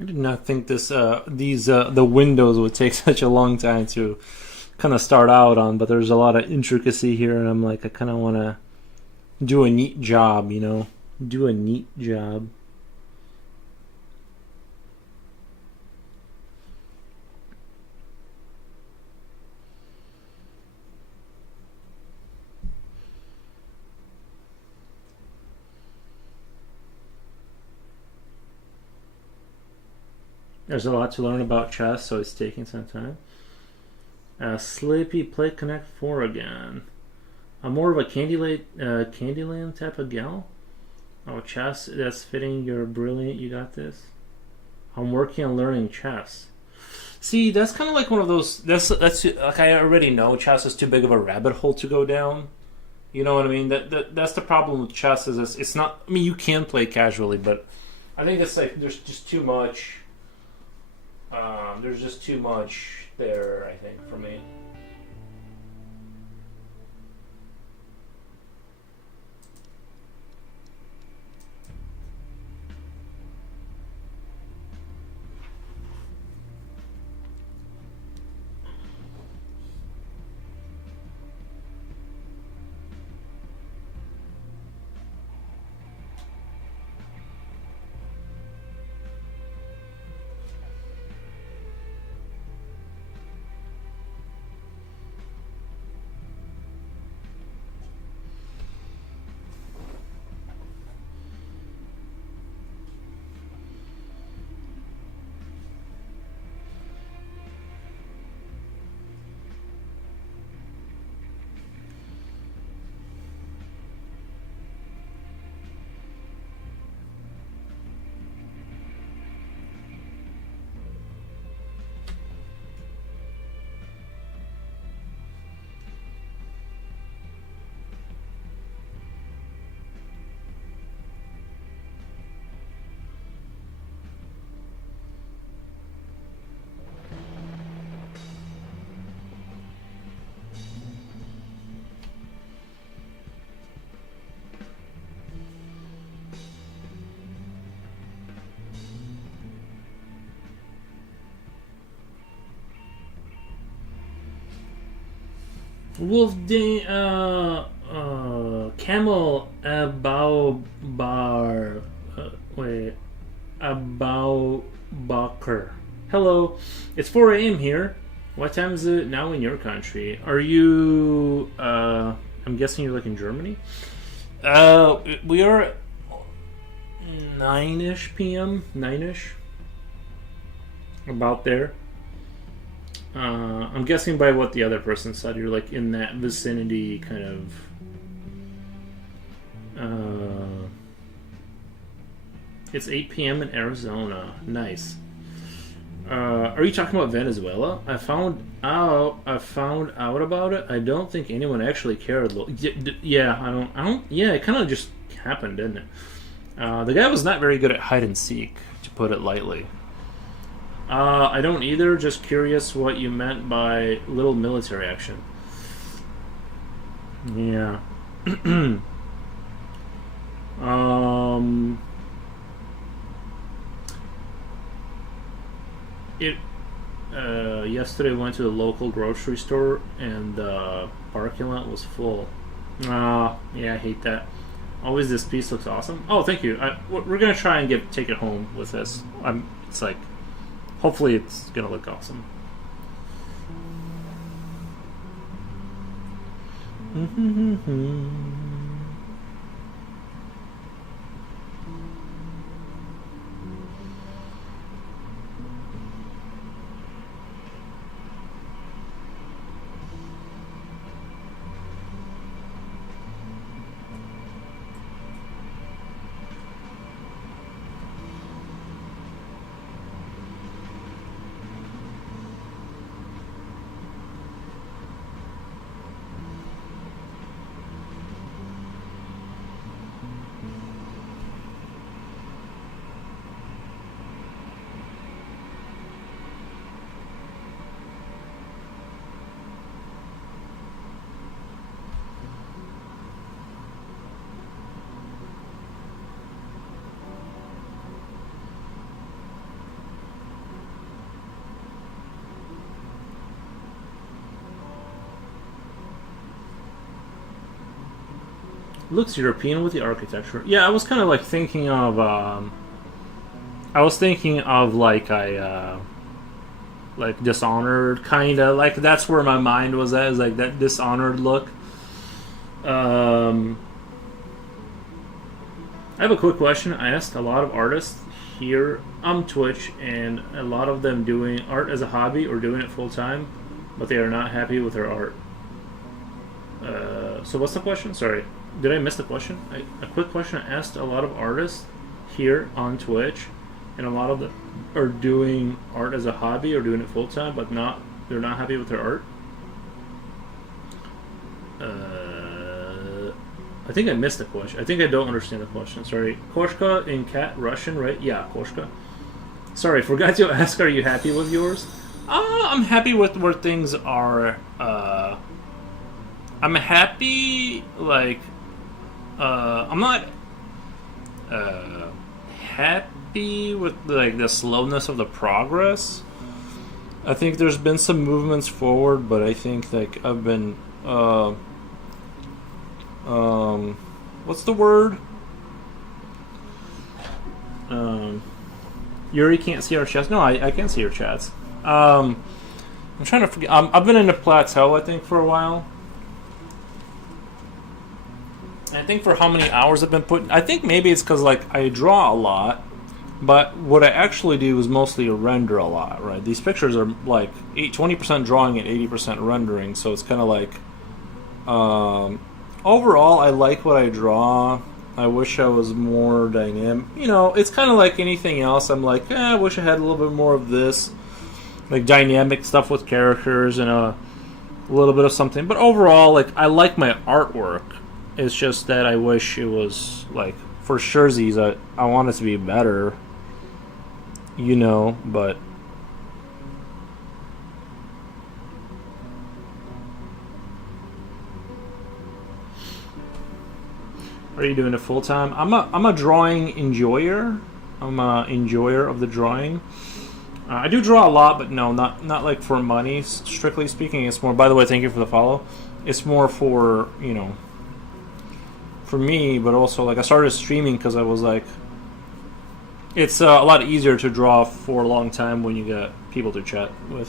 I did not think these the windows would take such a long time to kind of start out on, but there's a lot of intricacy here, and I'm like, I kind of want to do a neat job, you know, do a neat job. There's a lot to learn about chess, so it's taking some time. Sleepy, play Connect 4 again. I'm more of a Candyland type of gal. Oh, chess, that's fitting. You're brilliant. You got this. I'm working on learning chess. See, that's kind of like one of those. That's like I already know chess is too big of a rabbit hole to go down. You know what I mean? That's the problem with chess is it's not. I mean, you can play casually, but I think it's like there's just too much. There's just too much there, I think, for me. Wolfgang, Camel Abaubar, wait, Abaubacher. Hello, it's 4 a.m. here. What time is it now in your country? Are you, I'm guessing you're like in Germany? We are at 9-ish p.m., 9-ish. About there. I'm guessing by what the other person said, you're like in that vicinity, kind of. It's 8 p.m. in Arizona. Nice. Are you talking about Venezuela? I found out about it. I don't think anyone actually cared. Yeah, I don't. Yeah, it kind of just happened, didn't it? The guy was not very good at hide and seek, to put it lightly. I don't either. Just curious what you meant by little military action. Yeah. It. Yesterday I went to the local grocery store and the parking lot was full. Yeah, I hate that. Always this piece looks awesome. Oh, thank you. We're gonna try and take it home with this. It's like. Hopefully it's going to look awesome. Looks European with the architecture. Yeah, I was kind of like thinking of. I was thinking of like Dishonored, kind of like that's where my mind was at. Is like that Dishonored look. I have a quick question. I asked a lot of artists here on Twitch, and a lot of them doing art as a hobby or doing it full time, but they are not happy with their art. So what's the question? Sorry, did I miss the question? A quick question. I asked a lot of artists here on Twitch, and a lot of them are doing art as a hobby or doing it full time, but they're not happy with their art. I think I missed the question. I think I don't understand the question. Sorry. Koshka in cat Russian, right? Yeah, Koshka. Sorry, forgot to ask. Are you happy with yours? I'm happy with where things are. I'm happy. Like, I'm not happy with like the slowness of the progress. I think there's been some movements forward, but I think like I've been. What's the word? Yuri can't see our chats. No, I can see your chats. I'm trying to forget. I've been in a plateau, I think, for a while. I think for how many hours I've been putting. I think maybe it's because like I draw a lot, but what I actually do is mostly render a lot. Right? These pictures are like 20% drawing and 80% rendering, so it's kind of like. Overall, I like what I draw. I wish I was more dynamic. You know, it's kind of like anything else. I'm like, I wish I had a little bit more of this. Like dynamic stuff with characters and a little bit of something. But overall, like, I like my artwork. It's just that I wish it was, like, for surezies, I want it to be better. You know, but... Are you doing it full time? I'm a drawing enjoyer. I'm a enjoyer of the drawing. I do draw a lot, but no, not like for money. Strictly speaking, it's more. By the way, thank you for the follow. It's more for for me, but also like I started streaming because I was like, it's a lot easier to draw for a long time when you got people to chat with.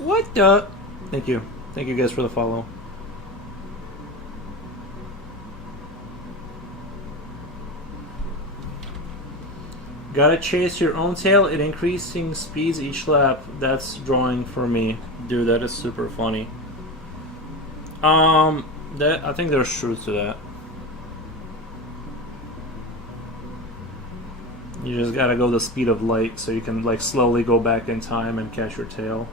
What the? Thank you. Thank you guys for the follow. Gotta chase your own tail at increasing speeds each lap. That's drawing for me. Dude, that is super funny. I think there's truth to that. You just gotta go the speed of light so you can like slowly go back in time and catch your tail.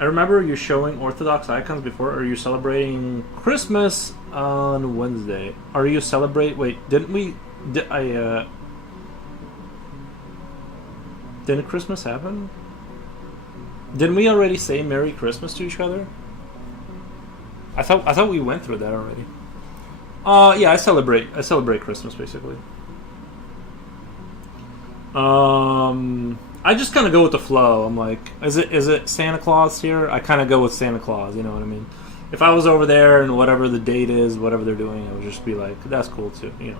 I remember you showing Orthodox icons before. Are you celebrating Christmas on Wednesday? Are you celebrate? Wait, didn't we? Didn't Christmas happen? Didn't we already say Merry Christmas to each other? I thought we went through that already. Yeah, I celebrate Christmas basically. I just kind of go with the flow. I'm like, is it Santa Claus here? I kind of go with Santa Claus. You know what I mean? If I was over there and whatever the date is, whatever they're doing, I would just be like, that's cool too. You know.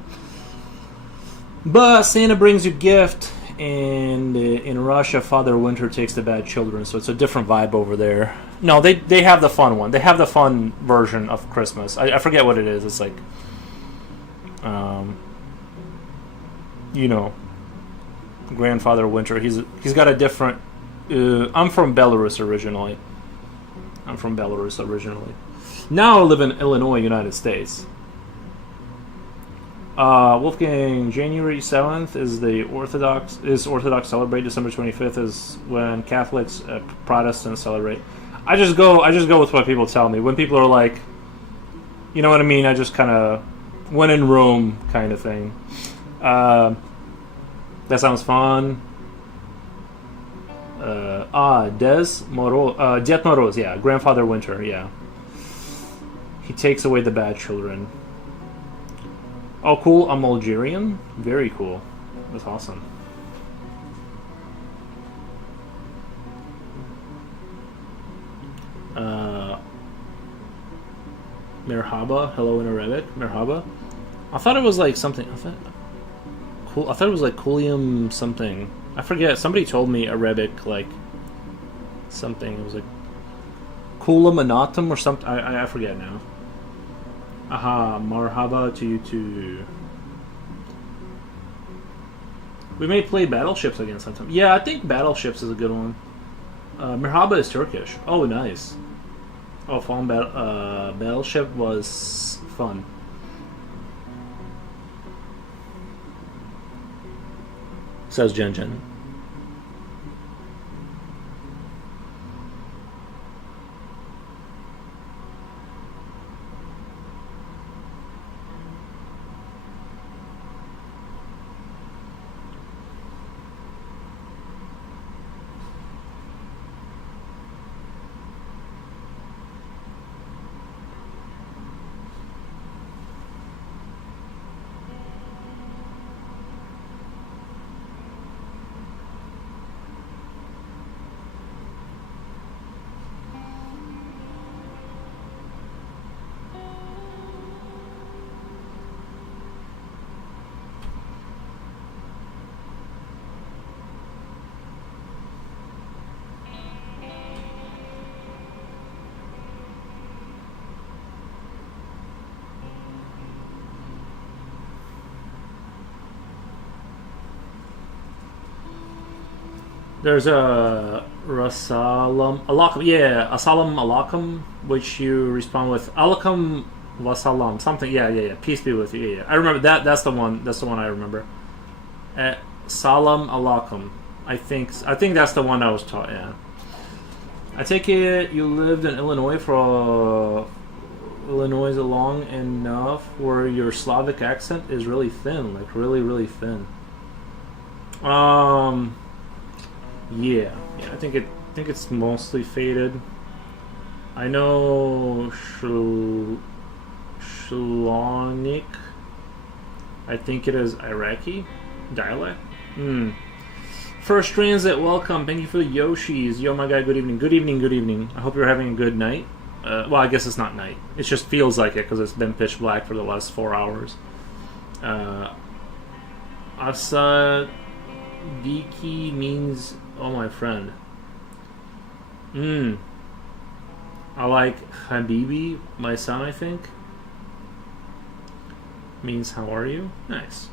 But Santa brings you gift, and in Russia, Father Winter takes the bad children. So it's a different vibe over there. No, they have the fun one. They have the fun version of Christmas. I forget what it is. It's like, Grandfather Winter. He's got a different. I'm from Belarus originally. Now I live in Illinois, United States. Wolfgang, January 7th is Orthodox celebrate. December 25th is when Catholics, Protestants celebrate. I just go with what people tell me. When people are like, you know what I mean? I just kind of when in Rome kind of thing. That sounds fun. Ded Moroz, yeah. Grandfather Winter, yeah. He takes away the bad children. Oh, cool. I'm Algerian. Very cool. That's awesome. Uh, Merhaba. Hello in Arabic. Merhaba. I thought it was like something. Cool. I thought it was like Kulium something. I forget. Somebody told me Arabic like something. It was like Kula Manatum or something. I forget now. Aha, marhaba to you too. We may play Battleships again sometime. Yeah, I think Battleships is a good one. Merhaba is Turkish. Oh, nice. Oh, Battleship was fun. Says Jen Jen. There's a Rasalam Alaikum, yeah, Assalam Alaikum, which you respond with Alaikum Wasalam, something, yeah. Peace be with you. Yeah. I remember that. That's the one. That's the one I remember. Salam Alaikum. I think that's the one I was taught. Yeah. I take it you lived in Illinois for Illinois long enough where your Slavic accent is really thin, like really thin. Um. Yeah, I think it's mostly faded. I know Shlonik. I think it is Iraqi dialect. Hmm. First transit, welcome. Thank you for the Yoshis. Yo, my guy. Good evening. Good evening. Good evening. I hope you're having a good night. Well, I guess it's not night. It just feels like it because it's been pitch black for the last 4 hours. Uh, Asa Diki means oh my friend. I like Habibi, my son, I think. Means how are you? Nice.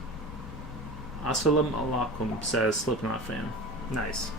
Assalamu alaikum, says Slipknot fan. Nice.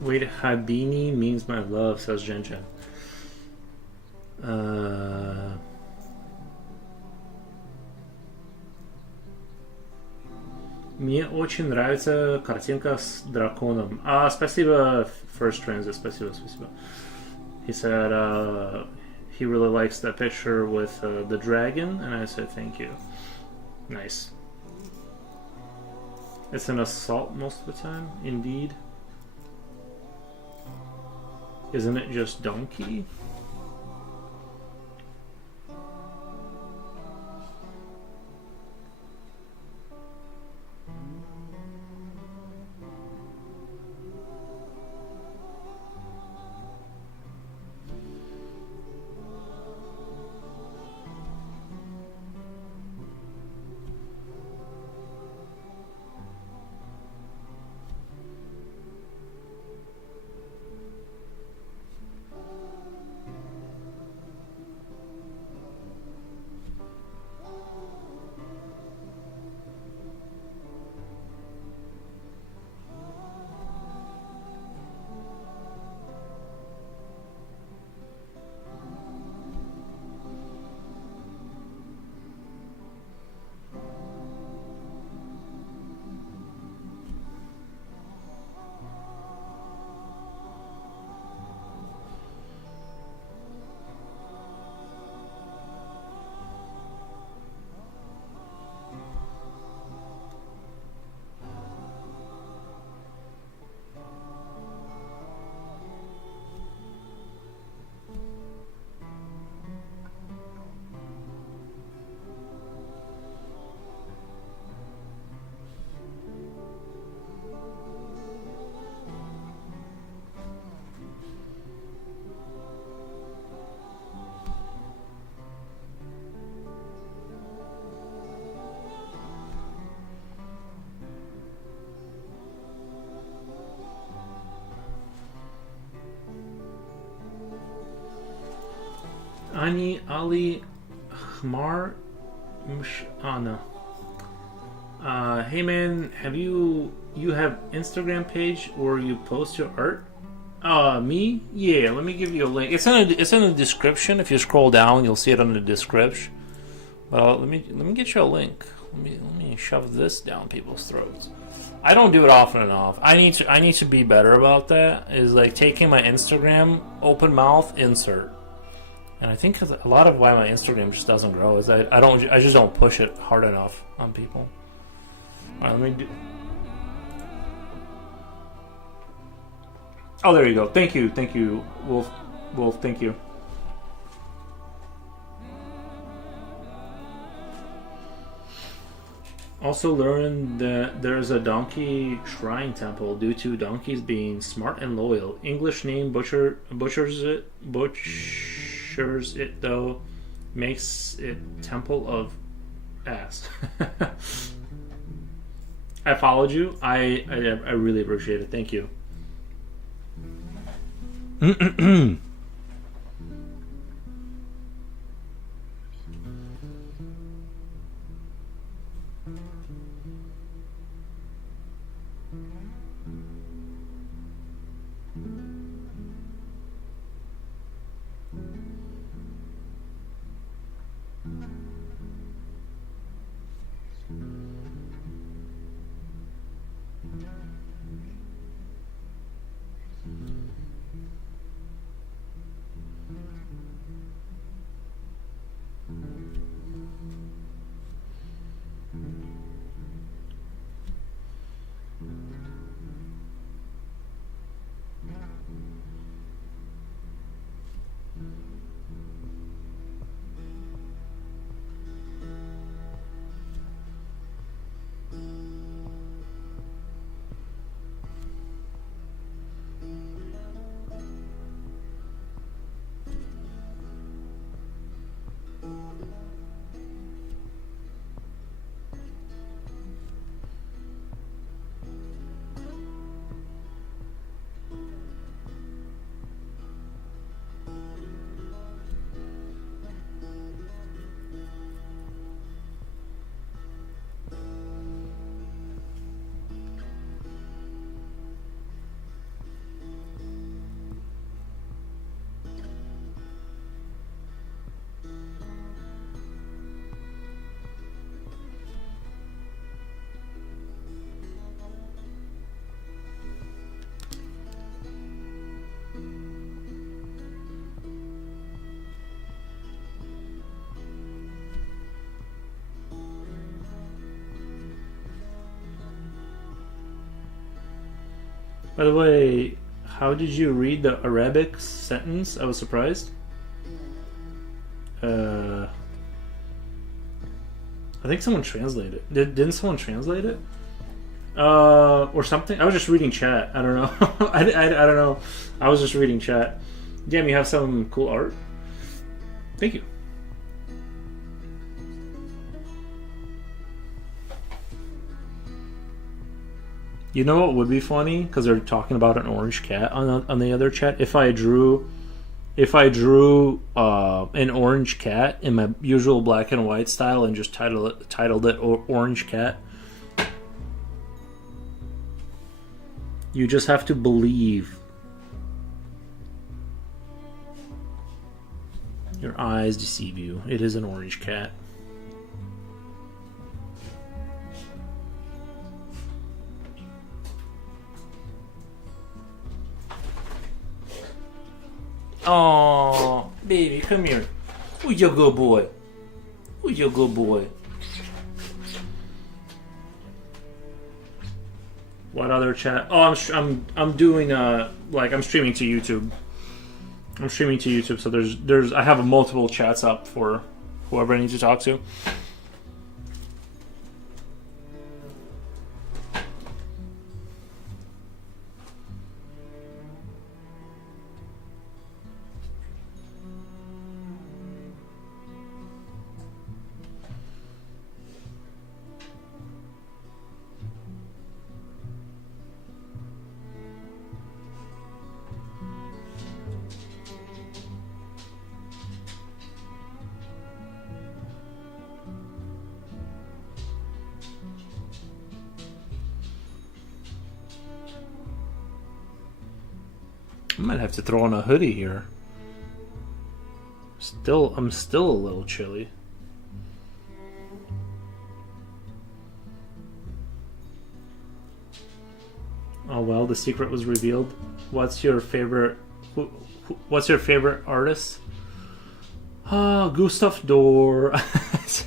Wait, Habini means my love, says Jenja. Uh, Мне очень нравится картинка с драконом. Спасибо, First Transit. Спасибо, спасибо. He said he really likes that picture with the dragon, and I said thank you. Nice. It's an assault most of the time, indeed. Isn't it just donkey? Ani Ali Khmar Mshana. Hey man, have you have Instagram page where you post your art? Me? Yeah, let me give you a link. It's in the description. If you scroll down, you'll see it on the description. Well, let me get you a link. Let me shove this down people's throats. I don't do it often enough. I need to be better about that. Is like taking my Instagram open mouth insert. And I think a lot of why my Instagram just doesn't grow is I just don't push it hard enough on people. All right, let me do. Oh, there you go. Thank you, Wolf. Thank you. Also learned that there's a donkey shrine temple due to donkeys being smart and loyal. English name butchers it though, makes it temple of ass. I followed you. I really appreciate it. Thank you. By the way, how did you read the Arabic sentence? I was surprised. I think someone translated it. Didn't someone translate it? Or something? I was just reading chat. I don't know. I don't know. I was just reading chat. Damn, you have some cool art. Thank you. You know what would be funny? Because they're talking about an orange cat on the other chat. If I drew an orange cat in my usual black and white style and just titled it Orange Cat, you just have to believe. Your eyes deceive you. It is an orange cat. Oh, baby, come here. Who's your good boy? Who's your good boy? What other chat? Oh, I'm doing like I'm streaming to YouTube. I'm streaming to YouTube, so there's I have multiple chats up for whoever I need to talk to. I might have to throw on a hoodie here. I'm still a little chilly. Oh well, the secret was revealed. What's your favorite? What's your favorite artist? Gustav Dor. It's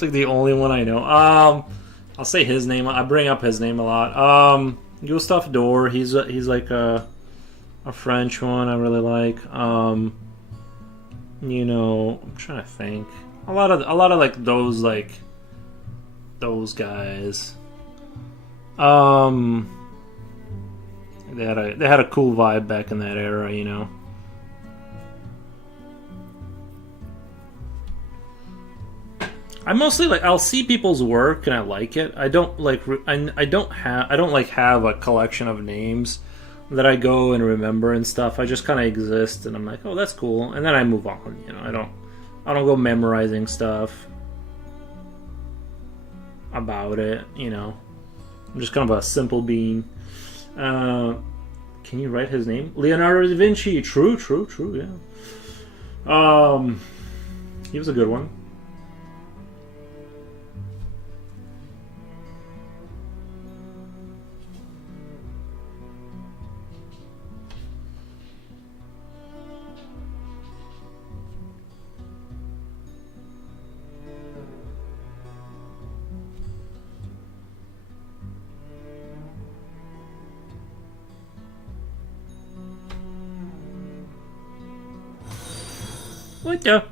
like the only one I know. I'll say his name. I bring up his name a lot. Gustav Dor. He's like a French one I really like. You know, I'm trying to think. A lot of like those guys. They had a cool vibe back in that era, you know. I mostly I'll see people's work and I like it. I don't have a collection of names that I go and remember and stuff. I just kind of exist, and I'm like, oh, that's cool, and then I move on. You know, I don't go memorizing stuff about it. You know, I'm just kind of a simple being. Can you write his name? Leonardo da Vinci. True. Yeah. He was a good one. What the?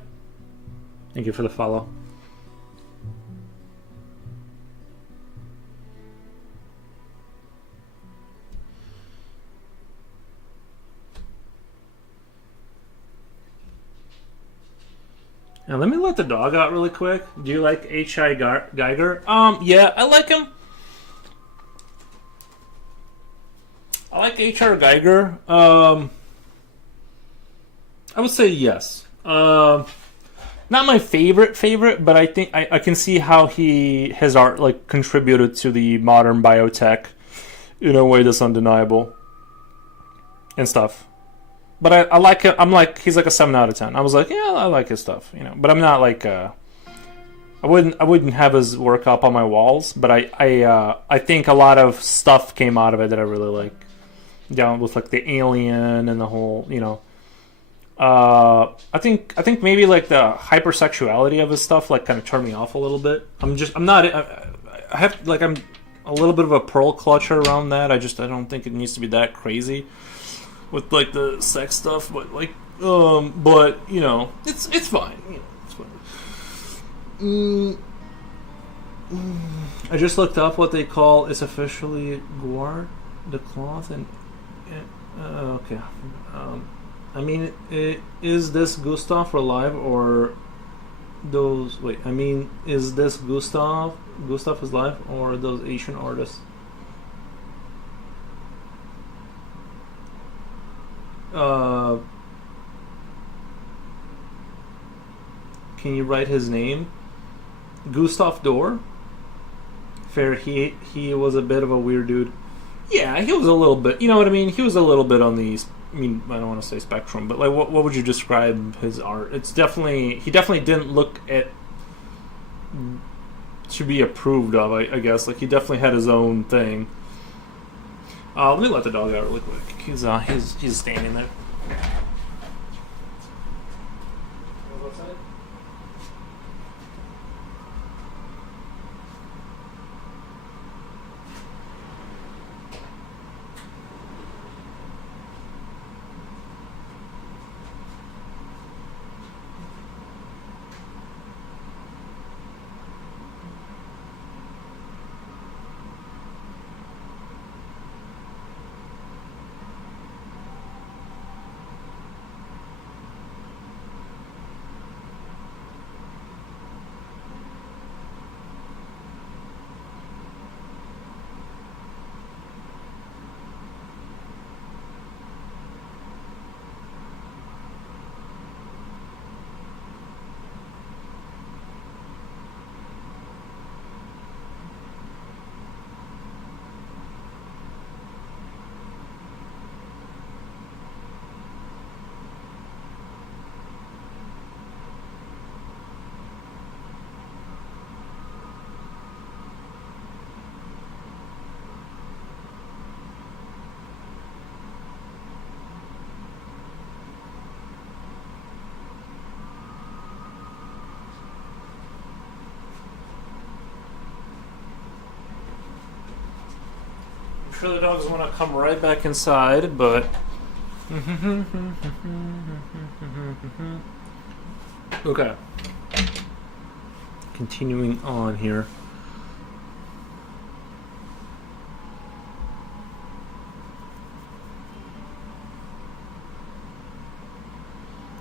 Thank you for the follow. Now let me let the dog out really quick. Do you like H.I. Geiger? Yeah, I like him. I like H.R. Geiger. I would say yes. Not my favorite, but I think I can see how his art like contributed to the modern biotech in a way that's undeniable and stuff. But I like it. He's like a 7 out of 10. I was like, yeah, I like his stuff, you know. But I'm not like I wouldn't have his work up on my walls. But I think a lot of stuff came out of it that I really like. Down with like the alien and the whole, you know. I think maybe like the hypersexuality of his stuff like kind of turned me off a little bit. I'm not. I have like a little bit of a pearl clutcher around that. I don't think it needs to be that crazy with like the sex stuff, but like but you know, it's fine. You know, it's fine. I just looked up what they call it's officially guard the cloth and okay. I mean, is this Gustav alive or those? Wait, I mean, is this Gustav? Gustav is alive or those Asian artists? Can you write his name? Gustav Dorr. Fair. He was a bit of a weird dude. Yeah, he was a little bit. You know what I mean? He was a little bit on the. I mean, I don't want to say spectrum, but like, what would you describe his art? It's definitely he definitely didn't look at to be approved of. I guess like he definitely had his own thing. Let me let the dog out really quick. He's standing there. I'm sure the dogs want to come right back inside, but okay. Continuing on here.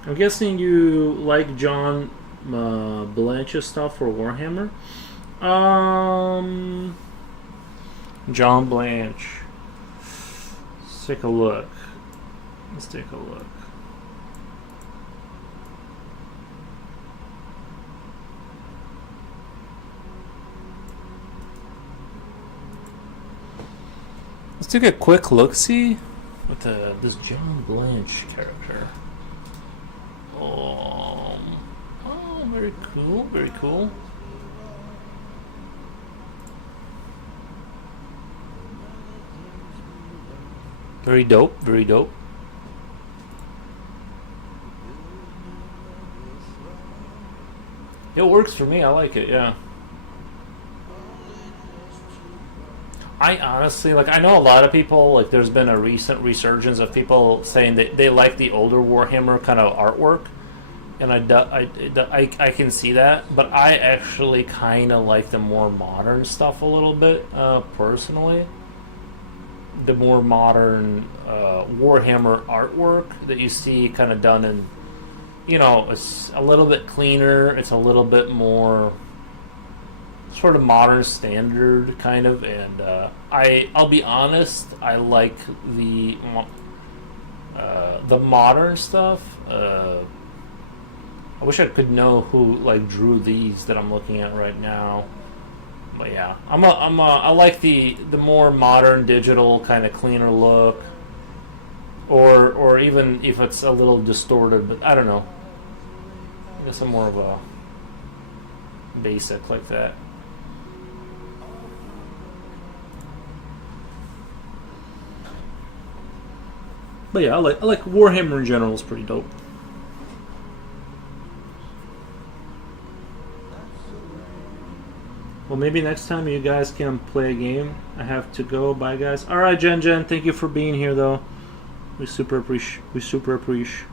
I'm guessing you like John Blanche's stuff for Warhammer. John Blanche. Let's take a look. Let's take a quick look-see with this John Blanche character. Oh, very cool, very cool. Very dope, very dope. It works for me, I like it, yeah. I honestly, like, I know a lot of people, like, there's been a recent resurgence of people saying that they like the older Warhammer kind of artwork. And I can see that, but I actually kind of like the more modern stuff a little bit, personally. The more modern Warhammer artwork that you see kind of done in, you know, it's a little bit cleaner, it's a little bit more sort of modern standard kind of, and I'll be honest, I like the modern stuff. I wish I could know who like drew these that I'm looking at right now. But yeah, I like the more modern digital kind of cleaner look, or even if it's a little distorted. But I don't know. I guess I'm more of a basic like that. But yeah, I like Warhammer in general is pretty dope. Well, maybe next time you guys can play a game. I have to go. Bye, guys. All right, Jen. Thank you for being here, though. We super appreciate. We super appreciate.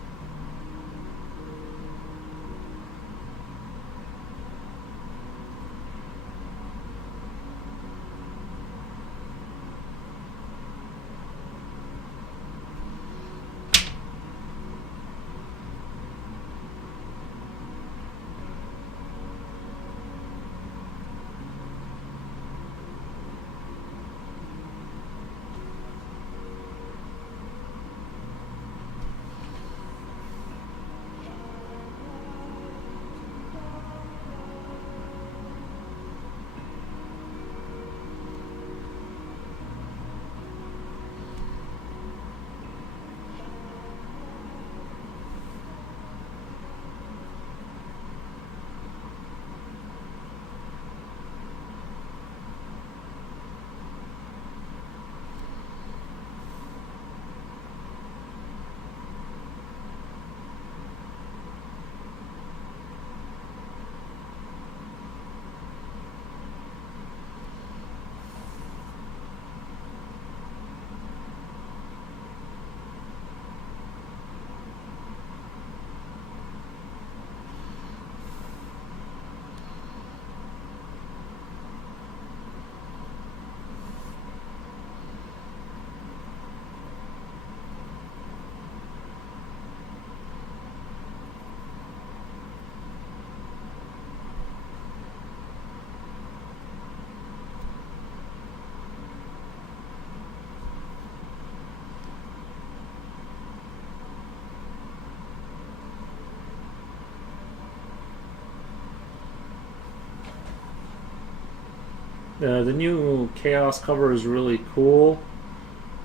The new Chaos cover is really cool.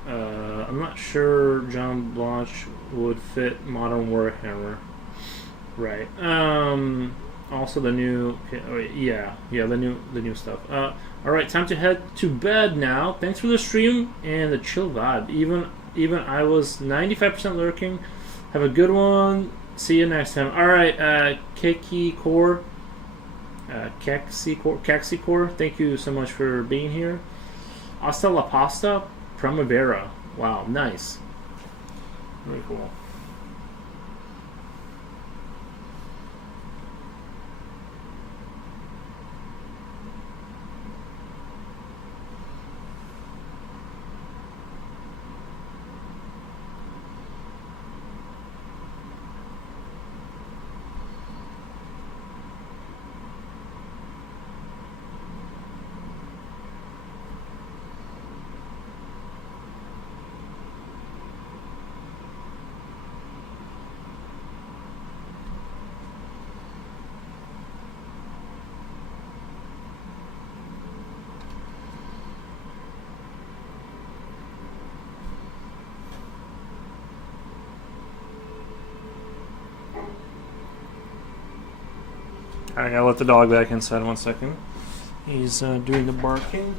I'm not sure John Blanche would fit Modern Warhammer. Right. Also the new. Okay, oh, yeah. The new stuff. All right. Time to head to bed now. Thanks for the stream and the chill vibe. Even I was 95% lurking. Have a good one. See you next time. All right. Keki Core. Caxicor, thank you so much for being here. Hasta la pasta, primavera. Wow, nice. Very cool. I gotta let the dog back inside 1 second. He's doing the barking.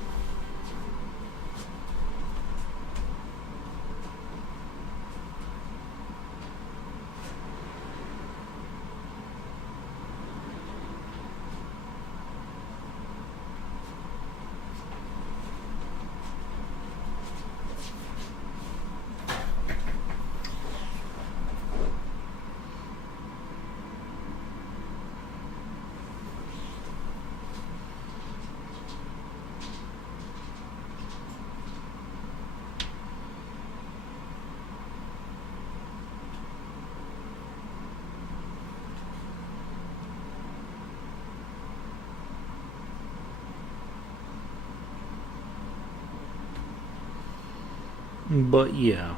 But yeah.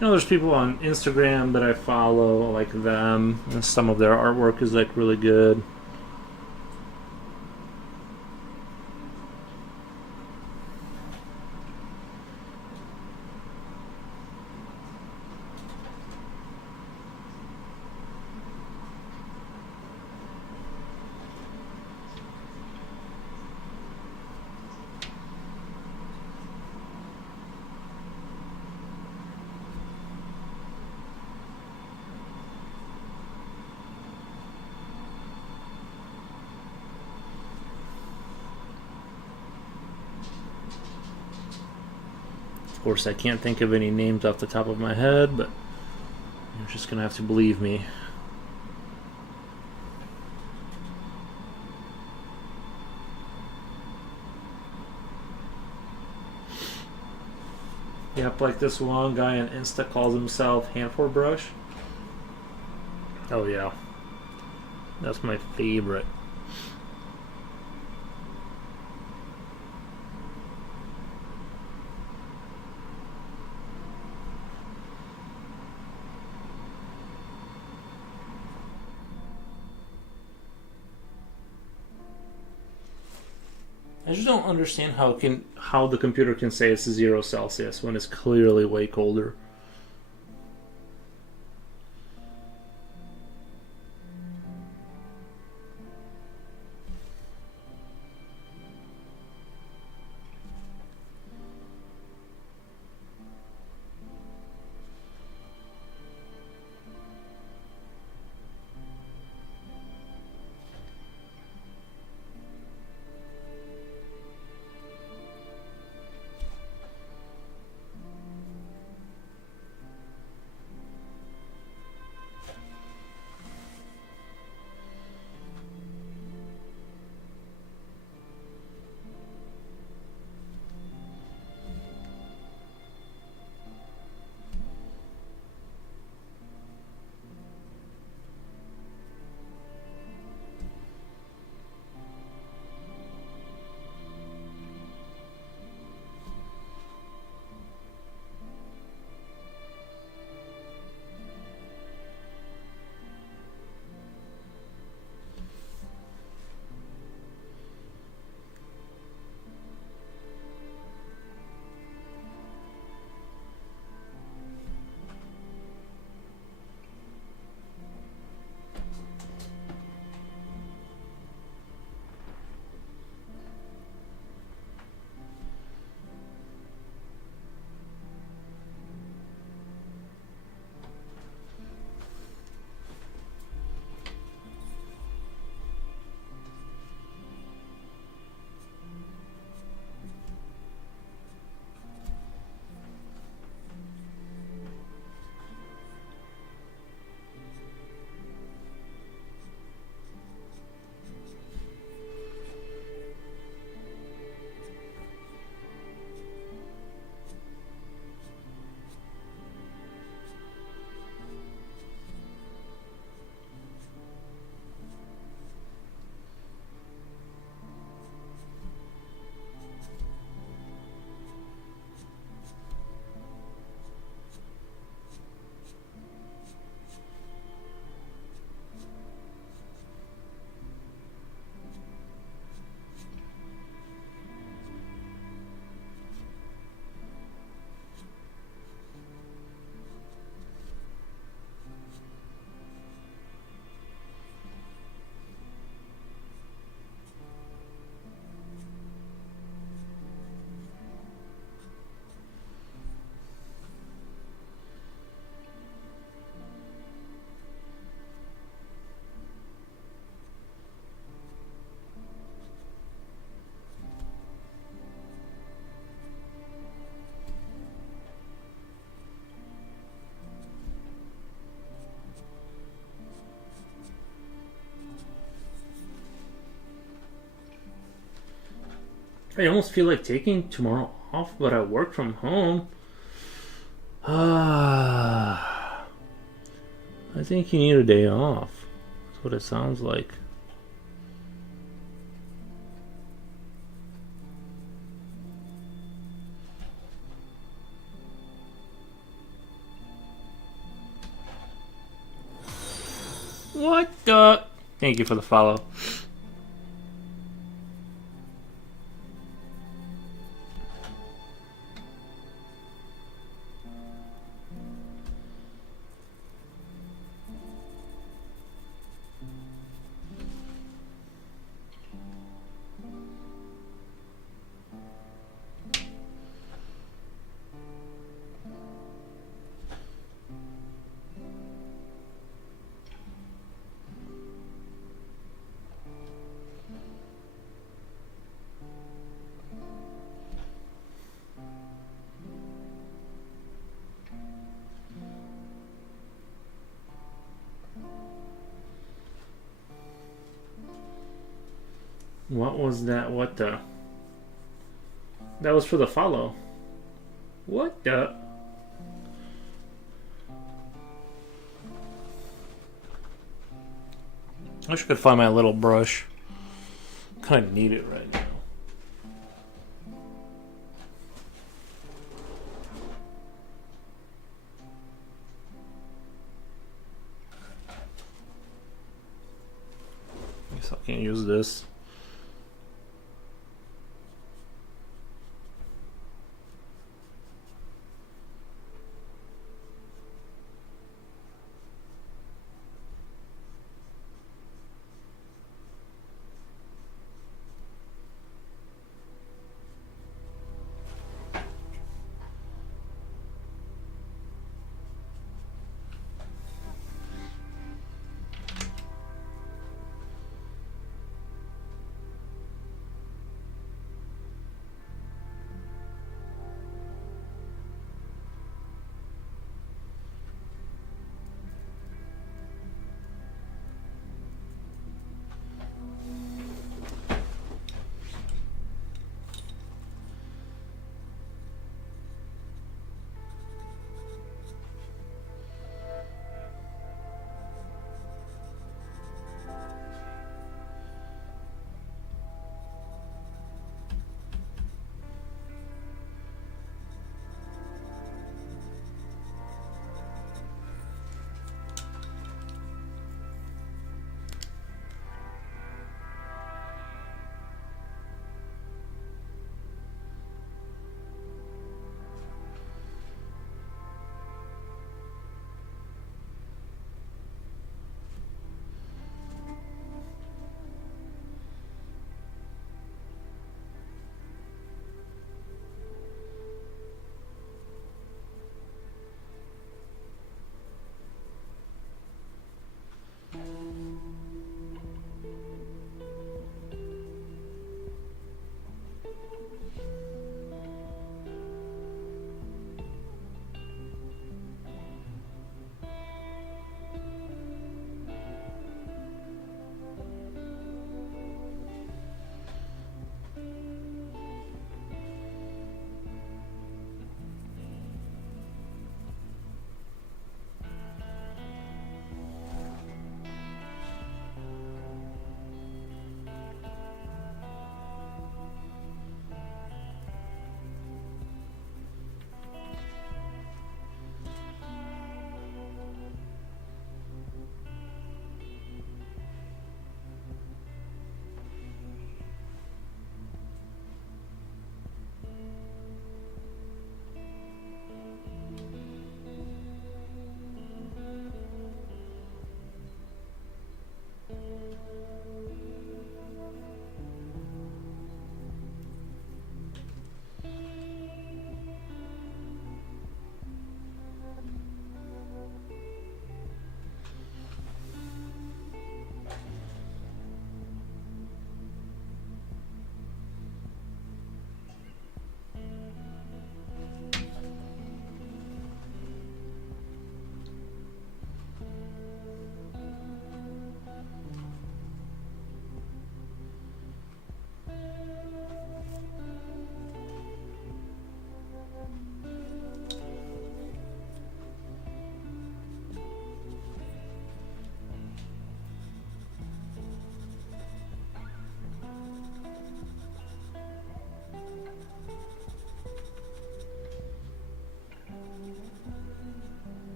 There's people on Instagram that I follow, like them, and some of their artwork is like really good. Of course, I can't think of any names off the top of my head, but you're just gonna have to believe me. Yep, like this one guy on Insta calls himself Hanford Brush. Oh yeah, that's my favorite. I just don't understand how the computer can say it's 0 Celsius when it's clearly way colder. I almost feel like taking tomorrow off, but I work from home. I think you need a day off. That's what it sounds like. What the? Thank you for the follow. What was that? What the? That was for the follow. What the? I wish I could find my little brush. Kind of need it right now. Guess I can't use this.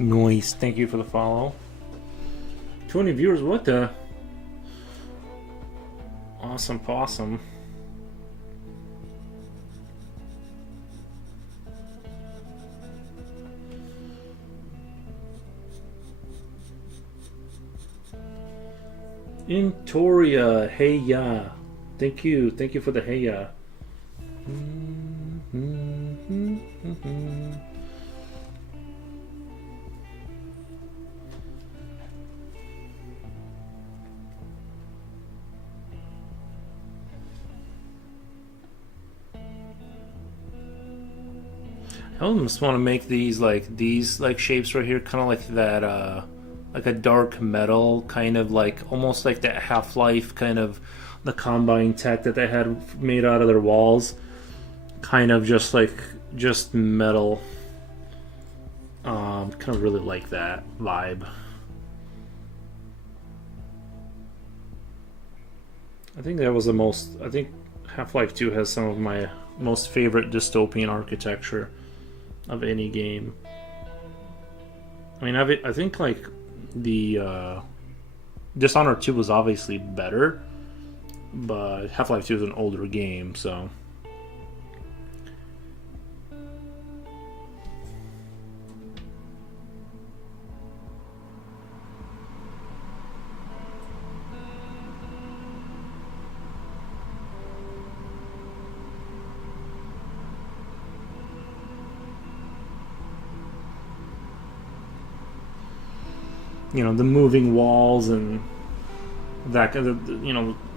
Nice. Thank you for the follow. 20 viewers. What the? Awesome possum. Intoria, hey ya. Thank you for the hey ya. I almost want to make these like shapes right here, kind of like that, like a dark metal, kind of like almost like that Half-Life kind of the Combine tech that they had made out of their walls, kind of just metal. Kind of really like that vibe. I think that was the most. I think Half-Life 2 has some of my most favorite dystopian architecture of any game. I mean, I think like the Dishonored 2 was obviously better, but Half-Life 2 is an older game, so. The moving walls and that the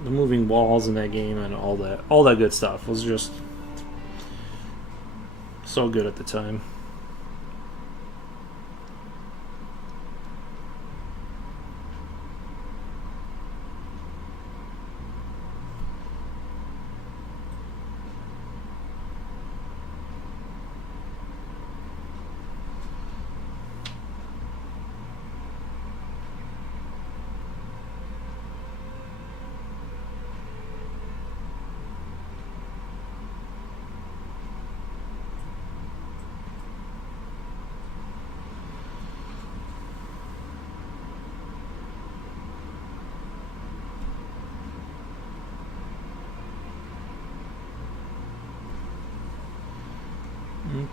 moving walls in that game and all that good stuff was just so good at the time.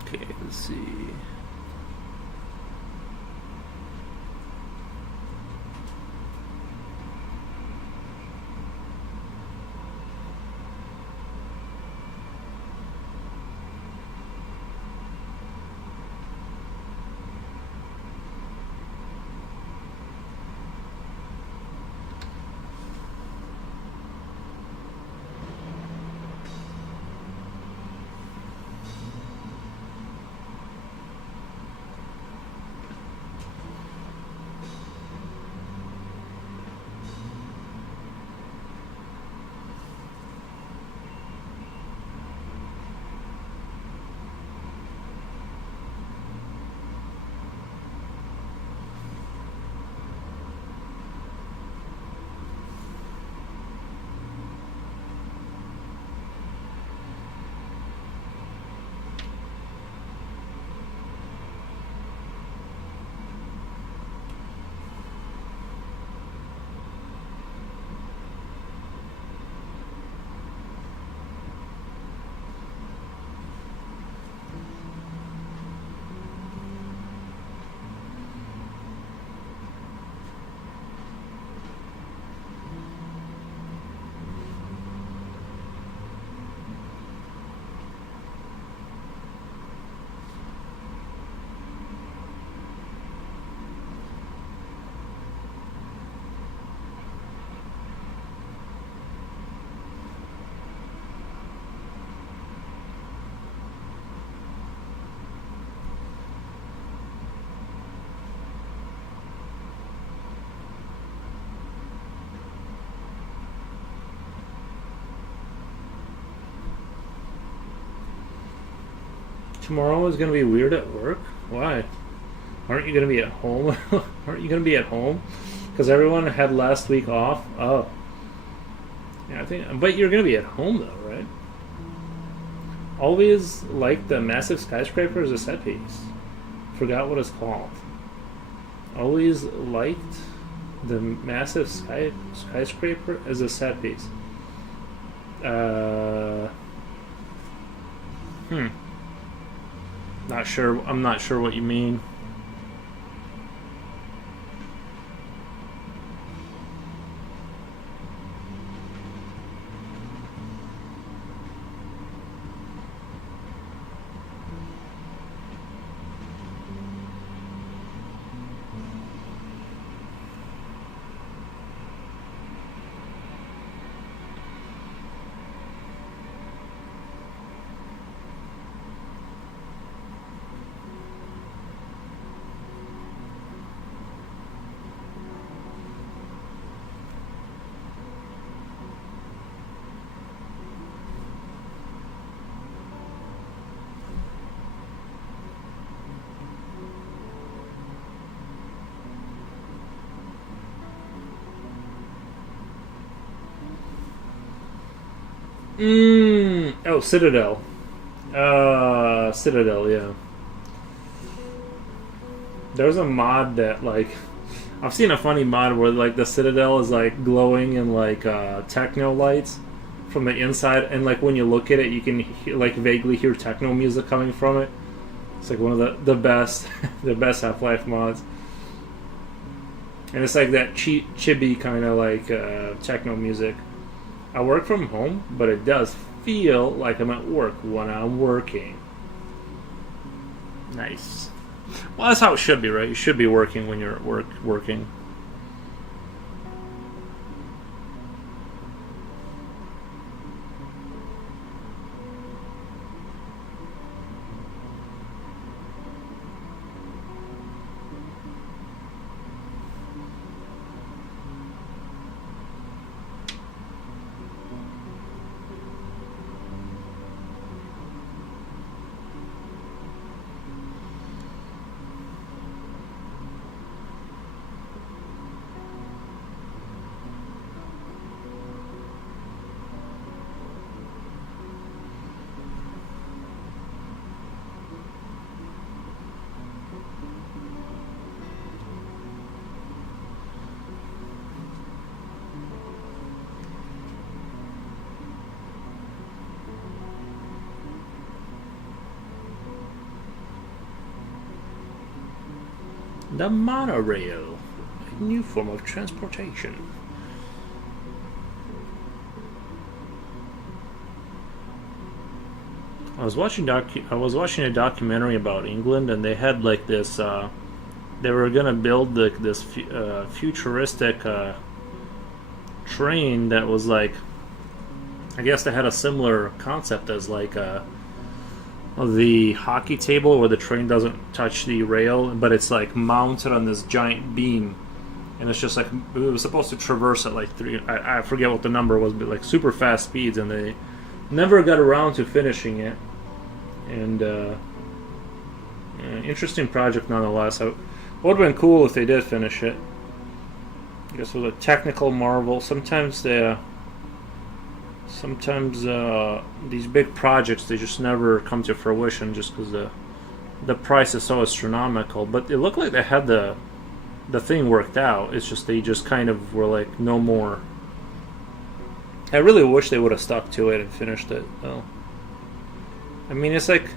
Okay, let's see. Tomorrow is going to be weird at work. Why? Aren't you going to be at home? Aren't you going to be at home? Because everyone had last week off. Oh, yeah, I think. But you're going to be at home though, right? Always liked the massive skyscraper as a set piece. Forgot what it's called. Always liked the massive skyscraper as a set piece. Not sure. I'm not sure what you mean. Oh, Citadel. Citadel, yeah. There's a mod that, like, I've seen a funny mod where, like, the Citadel is, like, glowing in, like, techno lights from the inside, and, like, when you look at it, you can, like, vaguely hear techno music coming from it. It's, like, one of the best, the best Half-Life mods. And it's, like, that chibi kind of, like, techno music. I work from home, but it does feel like I'm at work when I'm working. Nice. Well, that's how it should be, right? You should be working when you're at work, working. The monorail, a new form of transportation. I was watching a documentary about England, and they had like this. They were gonna build this futuristic train that was like. I guess they had a similar concept as like the hockey table where the train doesn't touch the rail, but it's like mounted on this giant beam, and it's just like it was supposed to traverse at like I forget what the number was, but like super fast speeds, and they never got around to finishing it. And interesting project nonetheless. It would have been cool if they did finish it. I guess it was a technical marvel. Sometimes these big projects, they just never come to fruition just because the price is so astronomical. But it looked like they had the thing worked out. It's just they just kind of were like, no more. I really wish they would have stuck to it and finished it, though. I mean, it's like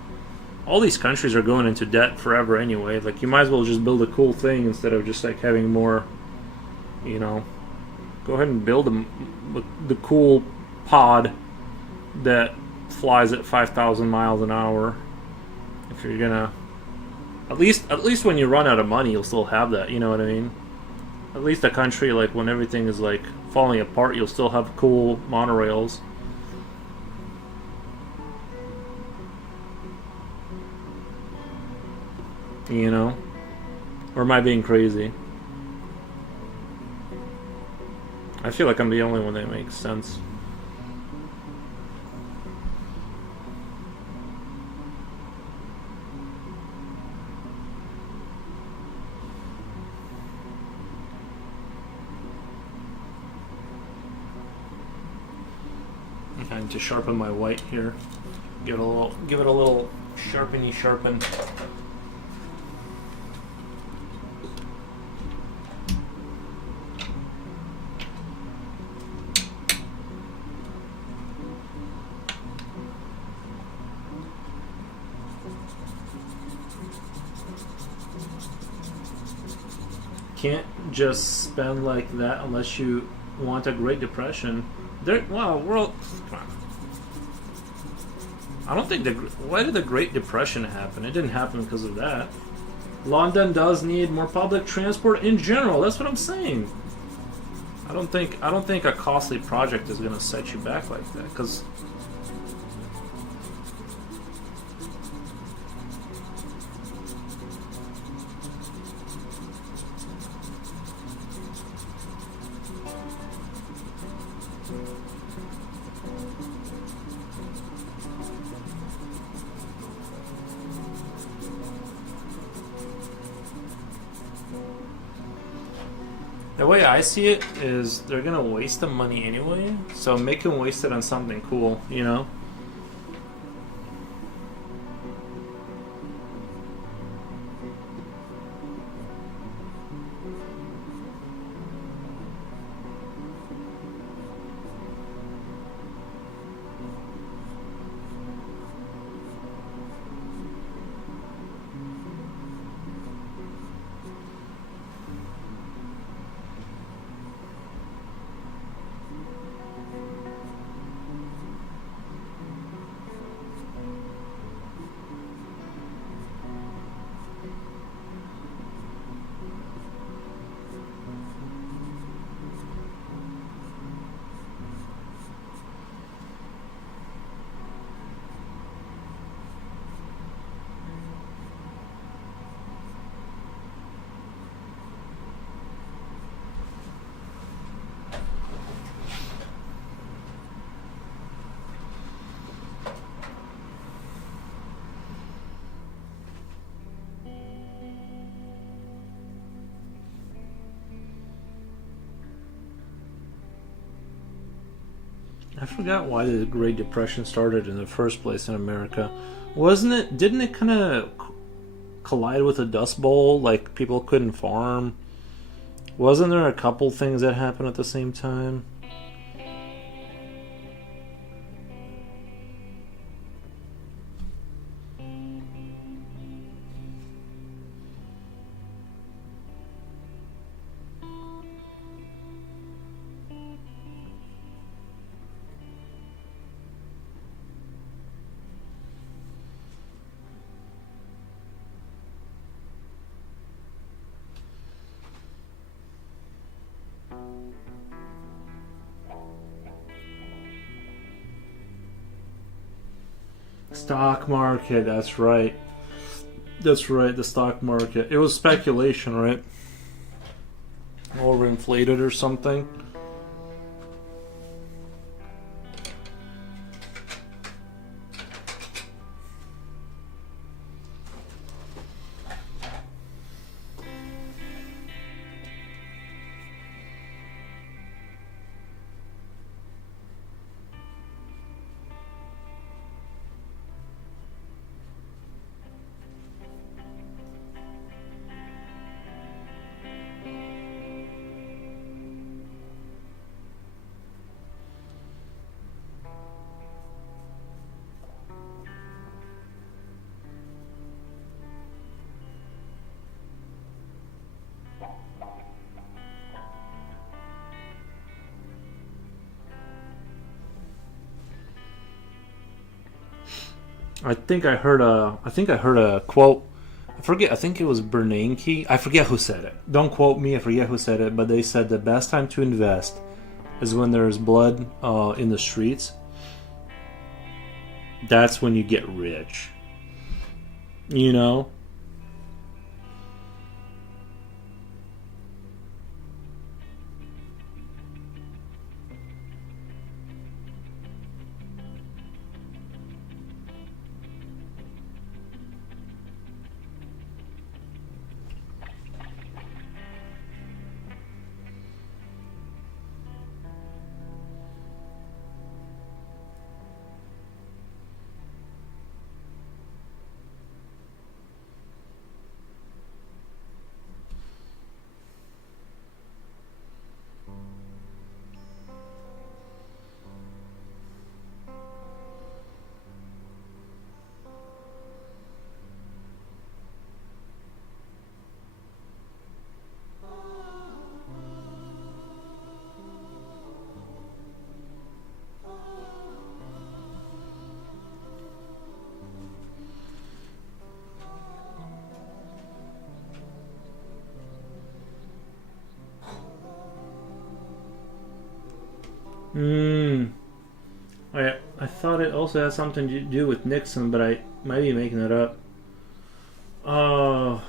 all these countries are going into debt forever anyway. Like, you might as well just build a cool thing instead of just like having more, you know. Go ahead and build the cool pod that flies at 5,000 miles an hour. If you're gonna, at least when you run out of money, you'll still have that. You know what I mean? At least a country like when everything is like falling apart, you'll still have cool monorails. You know? Or am I being crazy? I feel like I'm the only one that makes sense. I need to sharpen my white here. Give it a little sharpeny sharpen. Can't just spend like that unless you want a Great Depression. World. Come on. I don't think why did the Great Depression happen? It didn't happen because of that. London does need more public transport in general. That's what I'm saying. I don't think a costly project is going to set you back like that, because The way I see it is they're gonna waste the money anyway, so make them waste it on something cool, you know? I forgot why the Great Depression started in the first place in America. Wasn't it? Didn't it kind of collide with a dust bowl? Like people couldn't farm. Wasn't there a couple things that happened at the same time? Stock market. That's right. That's right. The stock market. It was speculation, right? Overinflated or something. I think I heard a quote. I forget. I think it was Bernanke. I forget who said it. Don't quote me. I forget who said it. But they said the best time to invest is when there's blood in the streets. That's when you get rich. You know. Hmm. I thought it also had something to do with Nixon, but I might be making it up. Uh,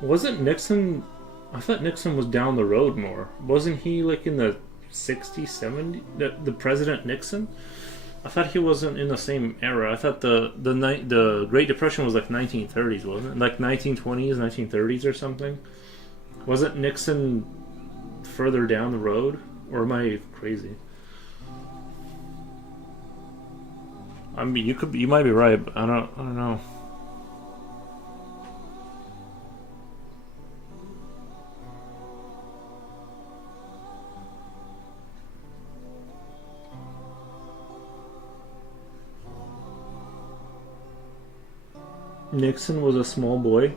wasn't Nixon? I thought Nixon was down the road more. Wasn't he like in the 60s, 70s? The President Nixon? I thought he wasn't in the same era. I thought the Great Depression was like 1930s, wasn't it? Like 1920s, 1930s or something. Wasn't Nixon further down the road, or am I crazy? I mean, you might be right, but I don't know. Nixon was a small boy.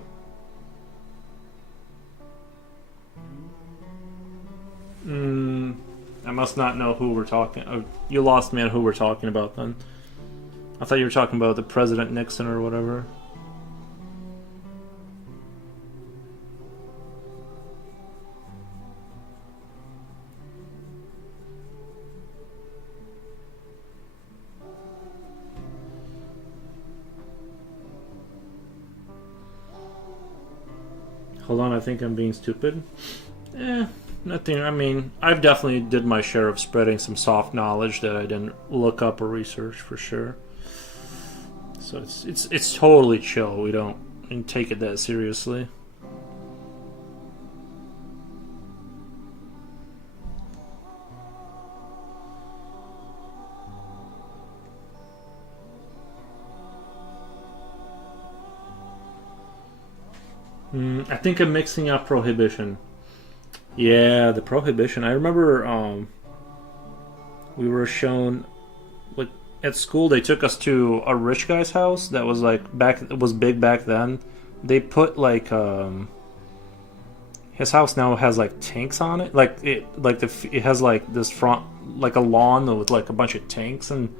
I must not know who we're talking. Oh, you lost me on who we're talking about then. I thought you were talking about the President Nixon or whatever. Hold on, I think I'm being stupid. Nothing. I mean, I've definitely did my share of spreading some soft knowledge that I didn't look up or research for sure. So it's totally chill. We don't take it that seriously. I think I'm mixing up Prohibition. Yeah, the Prohibition. I remember we were shown, like, at school they took us to a rich guy's house that was like back it was big back then. They put like his house now has like tanks on it. It has like this front, like a lawn with like a bunch of tanks. And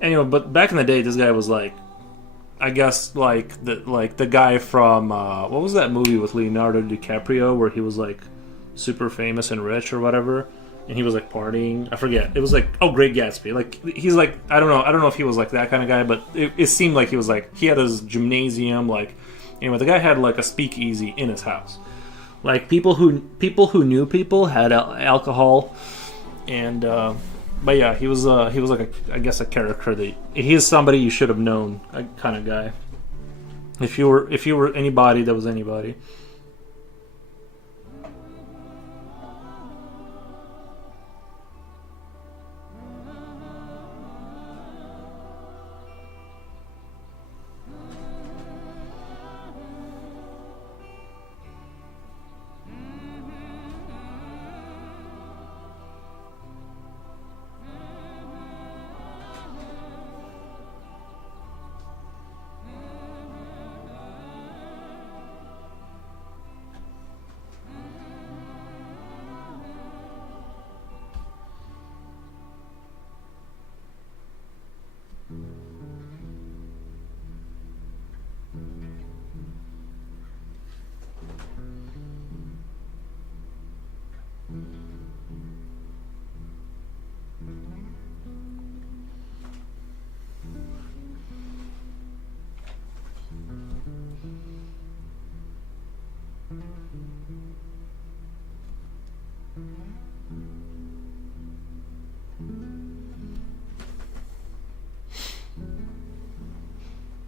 anyway, but back in the day this guy was like, I guess like the guy from what was that movie with Leonardo DiCaprio where he was like super famous and rich or whatever, and he was like partying. I forget. It was like, oh, Great Gatsby. Like he's like, I don't know if he was like that kind of guy, but it seemed like he was like, he had his gymnasium. Like anyway, the guy had like a speakeasy in his house. Like people who knew people had alcohol, and but yeah, he was like I guess a character that he is somebody you should have known, kind of guy. If you were anybody, that was anybody.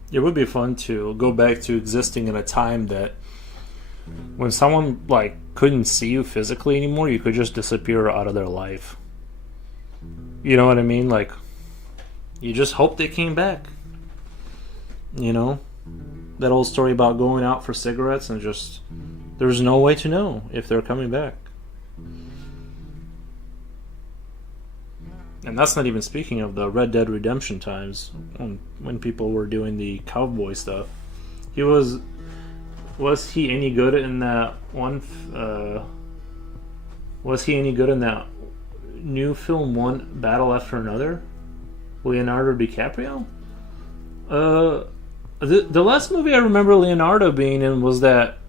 It would be fun to go back to existing in a time that when someone like couldn't see you physically anymore, you could just disappear out of their life. You know what I mean? Like you just hope they came back. You know? That old story about going out for cigarettes and just there's no way to know if they're coming back. And that's not even speaking of the Red Dead Redemption times when people were doing the cowboy stuff. Was he any good in that one? Was he any good in that new film, One Battle After Another? Leonardo DiCaprio? The last movie I remember Leonardo being in was that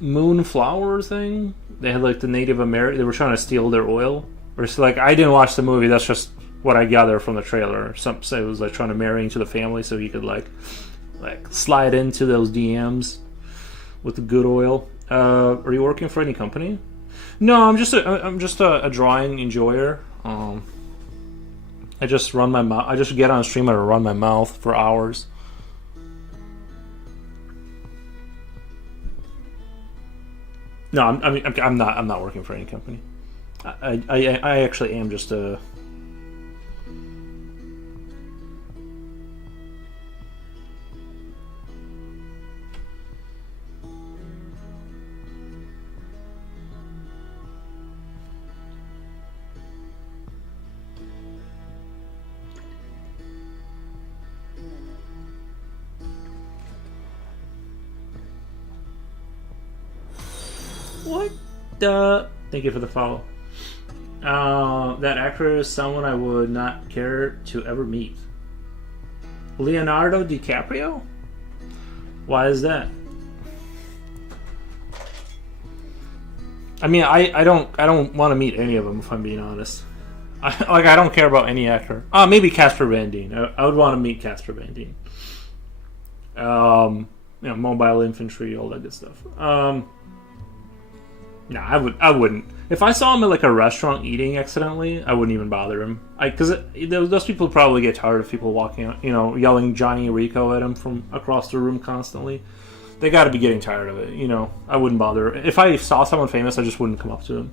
Moonflower thing. They had like the Native American. They were trying to steal their oil. Or it's like, I didn't watch the movie. That's just what I gather from the trailer. Some say it was like trying to marry into the family so he could like slide into those DMs with the good oil. Are you working for any company? No, I'm just a drawing enjoyer. I just run my mouth. I just get on stream and run my mouth for hours. No, I'm not working for any company. I actually am just a. What the? Thank you for the follow. That actor is someone I would not care to ever meet. Leonardo DiCaprio? Why is that? I mean, I don't want to meet any of them if I'm being honest. I don't care about any actor. Maybe Casper Van Dien. I would want to meet Casper Van Dien. Mobile infantry, all that good stuff. No, I wouldn't. If I saw him at like a restaurant eating accidentally, I wouldn't even bother him. Because those people probably get tired of people walking out, yelling Johnny Rico at him from across the room constantly. They got to be getting tired of it. I wouldn't bother. If I saw someone famous, I just wouldn't come up to them.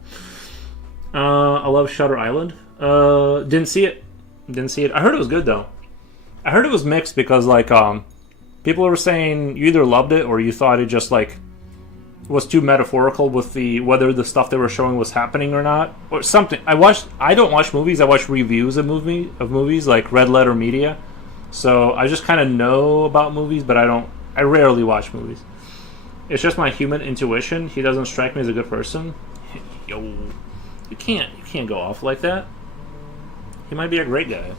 I love Shutter Island. Didn't see it. I heard it was good though. I heard it was mixed because people were saying you either loved it or you thought it just was too metaphorical with whether the stuff they were showing was happening or not or something. I don't watch movies. I watch reviews of movies like Red Letter Media. So I just kind of know about movies, but I rarely watch movies. It's just my human intuition. He doesn't strike me as a good person. Yo, you can't go off like that. He might be a great guy.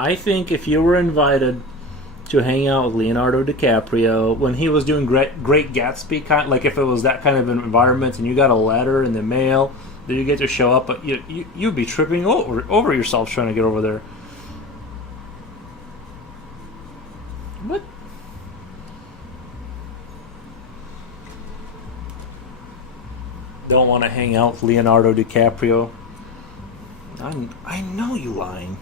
I think if you were invited to hang out with Leonardo DiCaprio when he was doing Great Gatsby, like if it was that kind of an environment, and you got a letter in the mail that you get to show up, but you'd be tripping over yourself trying to get over there. What? Don't want to hang out with Leonardo DiCaprio. I know you lying.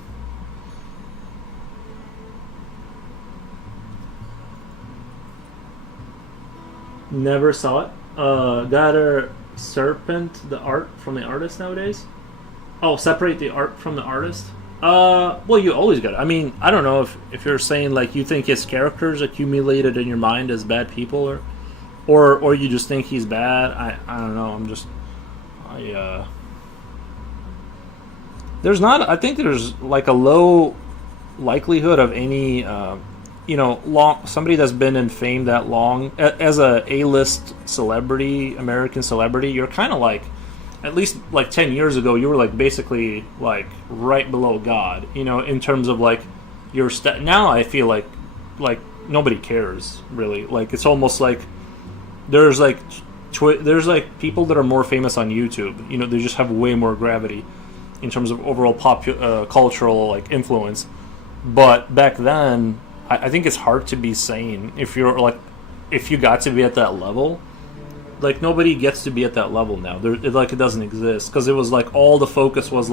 Never saw it. Got a serpent the art from the artist nowadays. Oh, separate the art from the artist. Well, you always got it. I mean, I don't know if you're saying you think his characters accumulated in your mind as bad people, or you just think he's bad. I don't know. There's not. I think there's a low likelihood of any. Somebody that's been in fame that long as a A-list celebrity, American celebrity, you're kind of at least 10 years ago, you were basically right below God, in terms of your now I feel like nobody cares really. It's almost there's there's people that are more famous on YouTube. They just have way more gravity in terms of overall cultural influence. But back then, I think it's hard to be sane if you got to be at that level. Nobody gets to be at that level now. It doesn't exist because it was all the focus was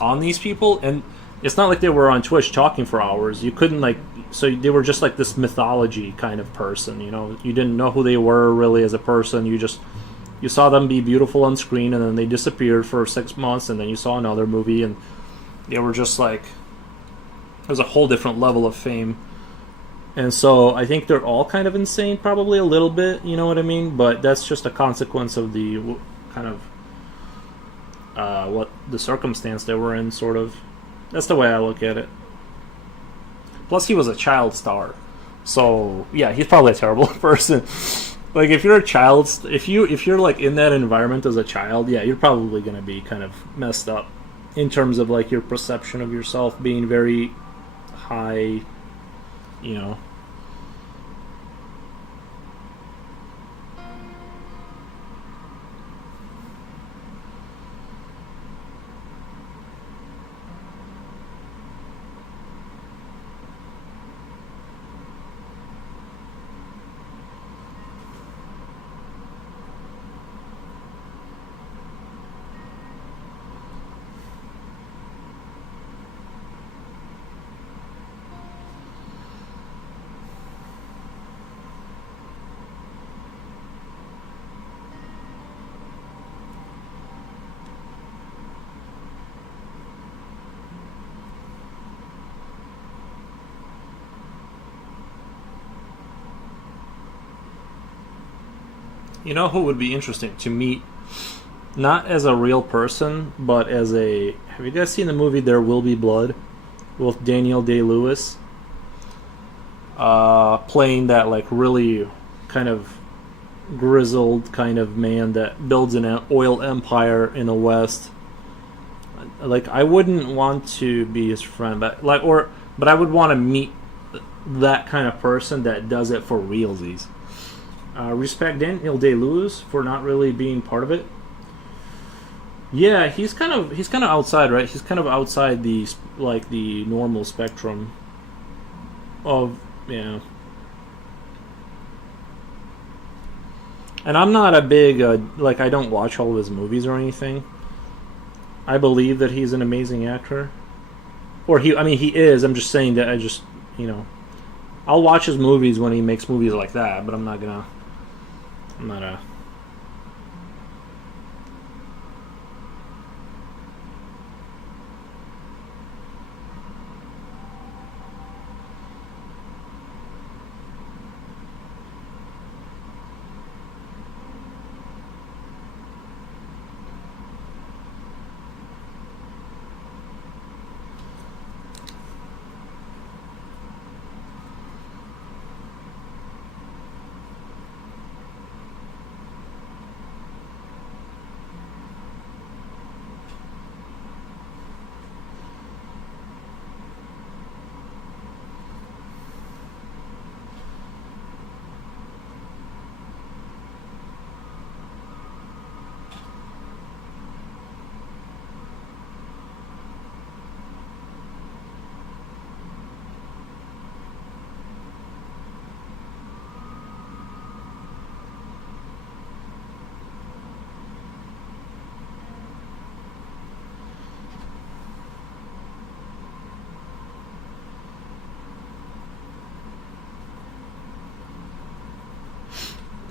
on these people, and it's not like they were on Twitch talking for hours. You couldn't so they were just this mythology kind of person. You didn't know who they were really as a person. You saw them be beautiful on screen, and then they disappeared for 6 months, and then you saw another movie, and they were just it was a whole different level of fame. And so I think they're all kind of insane, probably a little bit, you know what I mean? But that's just a consequence of the kind of what the circumstance they were in, sort of. That's the way I look at it. Plus, he was a child star. So, yeah, he's probably a terrible person. If you're a child, if you're in that environment as a child, yeah, you're probably going to be kind of messed up in terms of your perception of yourself being very high, You know who would be interesting to meet, not as a real person, but as a. Have you guys seen the movie There Will Be Blood with Daniel Day-Lewis? Playing that like really kind of grizzled kind of man that builds an oil empire in the West. Like I wouldn't want to be his friend, but I would want to meet that kind of person that does it for realsies. Respect Daniel Day-Lewis for not really being part of it. Yeah, he's kind of outside, right? He's kind of outside the normal spectrum of yeah. And I'm not a big I don't watch all of his movies or anything. I believe that he's an amazing actor, or he is. I'm just saying that I'll watch his movies when he makes movies like that, but I'm not a.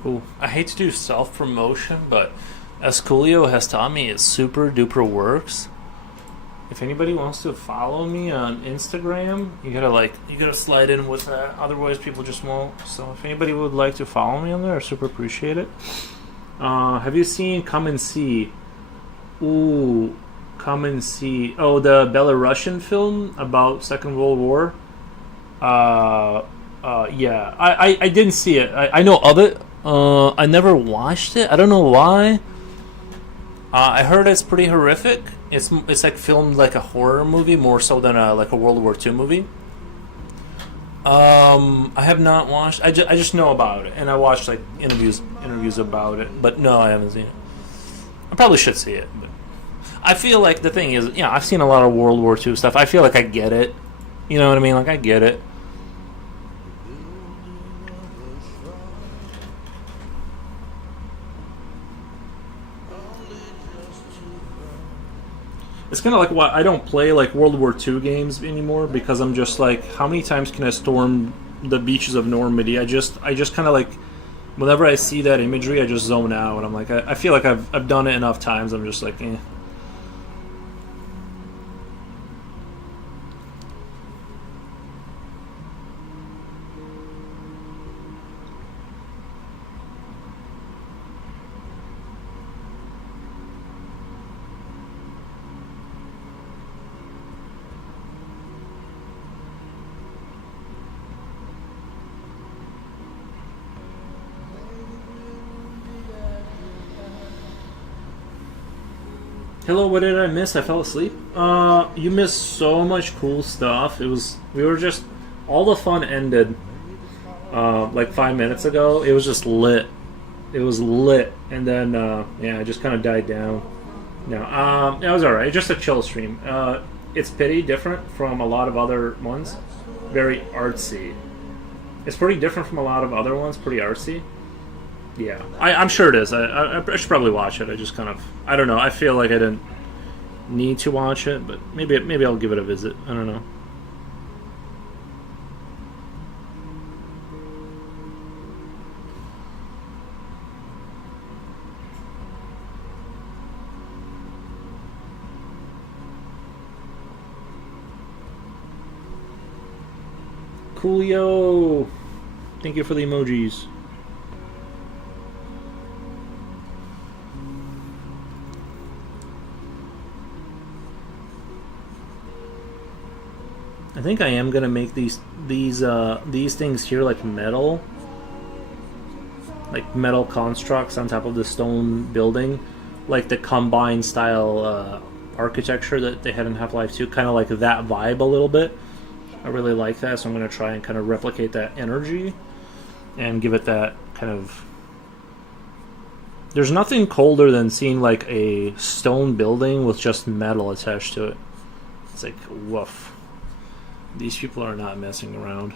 Cool. I hate to do self promotion, but as Coolio has taught me, it super duper works. If anybody wants to follow me on Instagram, you gotta slide in with that. Otherwise, people just won't. So if anybody would like to follow me on there, I super appreciate it. Have you seen Come and See? Ooh, Come and See. Oh, the Belarusian film about Second World War. Yeah, I didn't see it. I know of it. I never watched it. I don't know why. I heard it's pretty horrific. It's like filmed like a horror movie more so than like a World War II movie. I have not watched. I just know about it, and I watched like interviews about it. But no, I haven't seen it. I probably should see it. But I feel like the thing is, I've seen a lot of World War II stuff. I feel like I get it. You know what I mean? Like I get it. It's kind of like why I don't play like World War II games anymore, because I'm just like, how many times can I storm the beaches of Normandy? I just kind of like, whenever I see that imagery, I just zone out, and I'm like, I feel like I've done it enough times. I'm just like, eh. Hello, what did I miss? I fell asleep. You missed so much cool stuff. We were just, all the fun ended, like 5 minutes ago. It was just lit. It was lit, and then, it just kind of died down. No, it was alright. Just a chill stream. It's pretty different from a lot of other ones. Very artsy. It's pretty different from a lot of other ones. Pretty artsy. Yeah, I'm sure it is. I should probably watch it. I just kind of, I don't know. I feel like I didn't need to watch it, but maybe I'll give it a visit. I don't know. Coolio, thank you for the emojis. I think I am gonna make these things here like metal constructs on top of the stone building, like the combine style architecture that they had in Half Life 2, kind of like that vibe a little bit. I really like that, so I'm gonna try and kind of replicate that energy and give it that kind of. There's nothing colder than seeing like a stone building with just metal attached to it. It's like woof. These people are not messing around.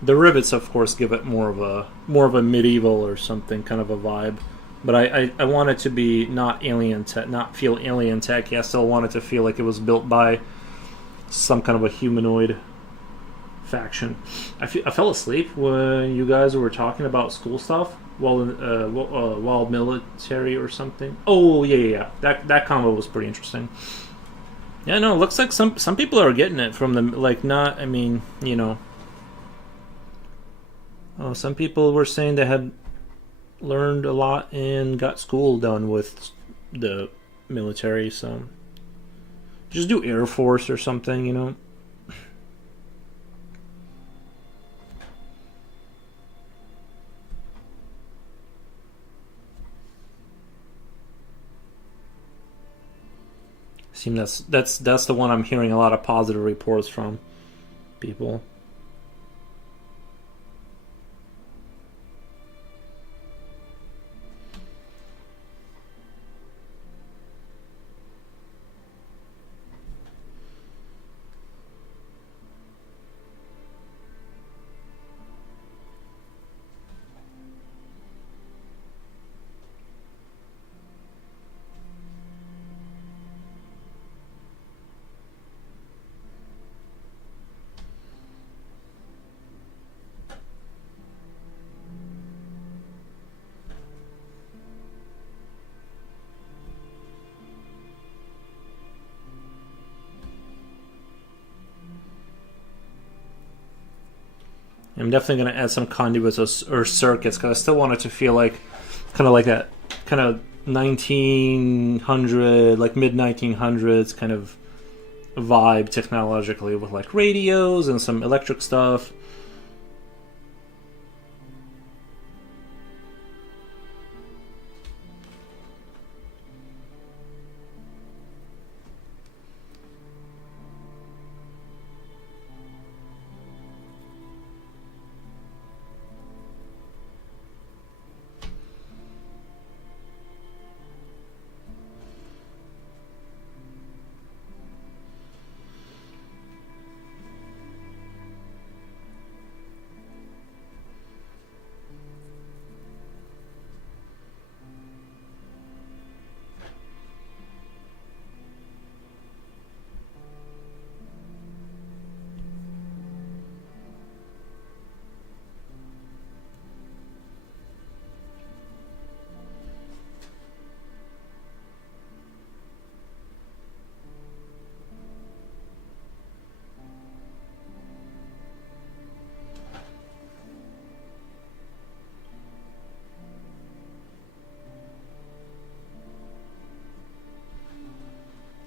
The rivets, of course, give it more of a medieval or something kind of a vibe. But I want it to be not alien tech, not feel alien tech. I still want it to feel like it was built by some kind of a humanoid faction. I fell asleep when you guys were talking about school stuff while military or something. Oh yeah. That combo was pretty interesting. Yeah, no, it looks like some people are getting it from them. Like not, I mean, you know. Oh, some people were saying they had learned a lot and got school done with the military. So just do Air Force or something, you know. Seem that's the one I'm hearing a lot of positive reports from people. I'm definitely going to add some conduits or circuits because I still want it to feel like kind of like that kind of 1900, like mid 1900s kind of vibe technologically with like radios and some electric stuff.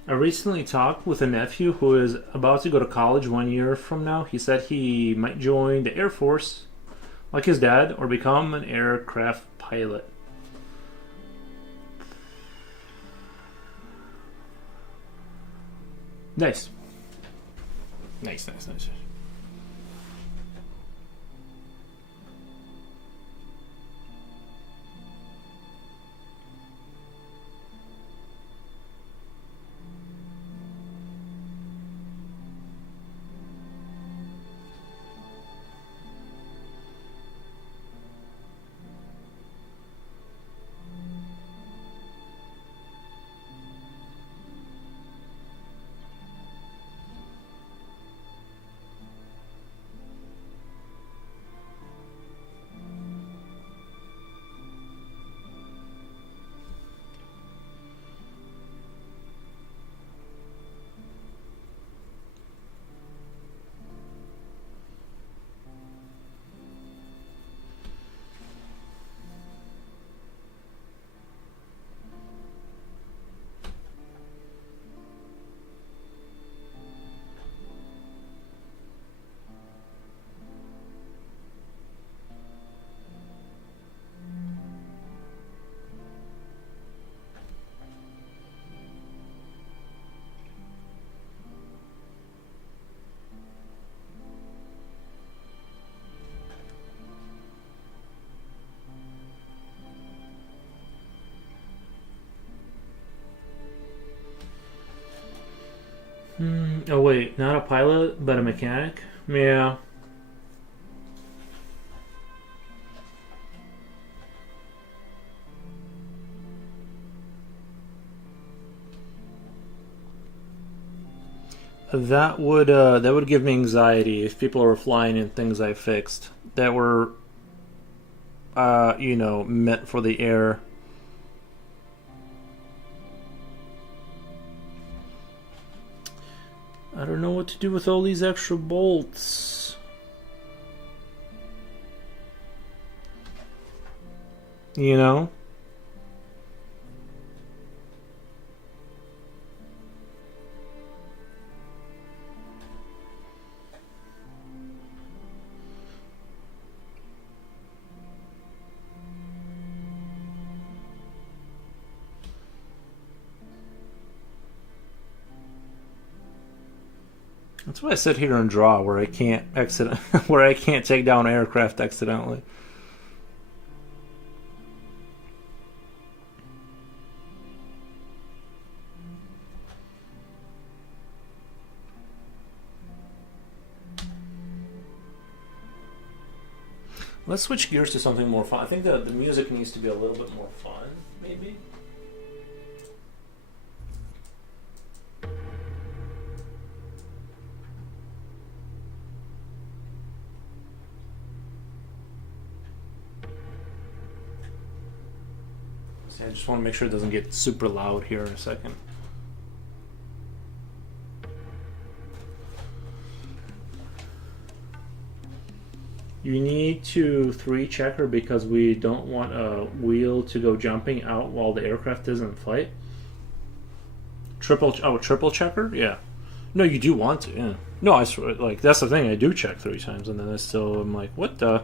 I recently talked with a nephew who is about to go to college 1 year from now. He said he might join the Air Force, like his dad, or become an aircraft pilot. Nice. Nice. Oh wait, not a pilot, but a mechanic. Yeah. That would give me anxiety if people are flying in things I fixed that were meant for the air. I don't know what to do with all these extra bolts. You know? That's why I sit here and draw where I can't where I can't take down aircraft accidentally. Let's switch gears to something more fun. I think the music needs to be a little bit more fun, maybe. See, I just want to make sure it doesn't get super loud here in a second. You need to 3-checker because we don't want a wheel to go jumping out while the aircraft is in flight. Triple checker? Yeah. No, you do want to, yeah. No, I swear, like, that's the thing, I do check 3 times and then I still am like, what the?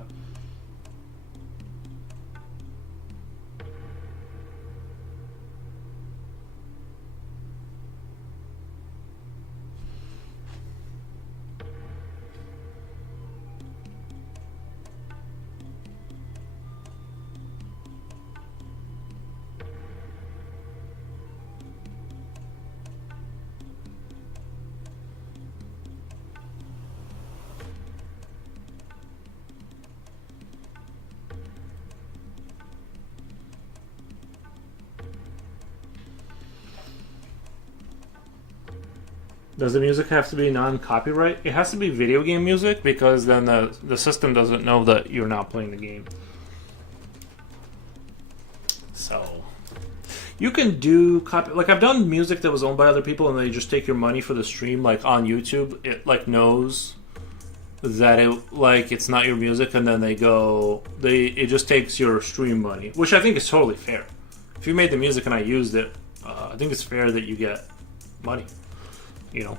Does the music have to be non-copyright? It has to be video game music because then the system doesn't know that you're not playing the game. So you can do copy. Like I've done music that was owned by other people, and they just take your money for the stream. Like on YouTube, it like knows that it's not your music, and then it just takes your stream money, which I think is totally fair. If you made the music and I used it, I think it's fair that you get money. You know.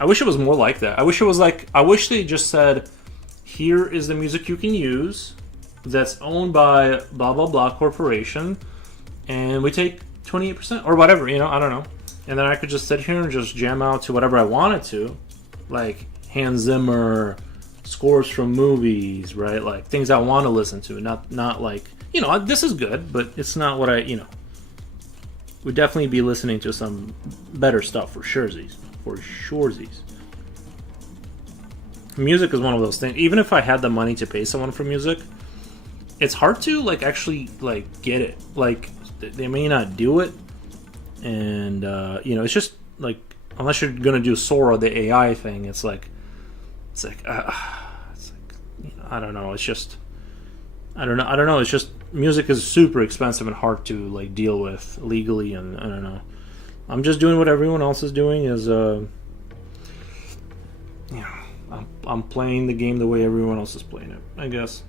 I wish it was more like that. I wish they just said, here is the music you can use that's owned by blah blah blah corporation, and we take 28% or whatever, I don't know. And then I could just sit here and just jam out to whatever I wanted to, like Hans Zimmer scores from movies, right? Like things I want to listen to, not like, this is good, but it's not what would definitely be listening to some better stuff for surezies. For surezies. Music is one of those things. Even if I had the money to pay someone for music, it's hard to actually get it. Like they may not do it, and it's just like unless you're gonna do Sora the AI thing, it's like I don't know. It's just I don't know. It's just music is super expensive and hard to deal with legally, and I don't know. I'm just doing what everyone else is doing. I'm playing the game the way everyone else is playing it, I guess.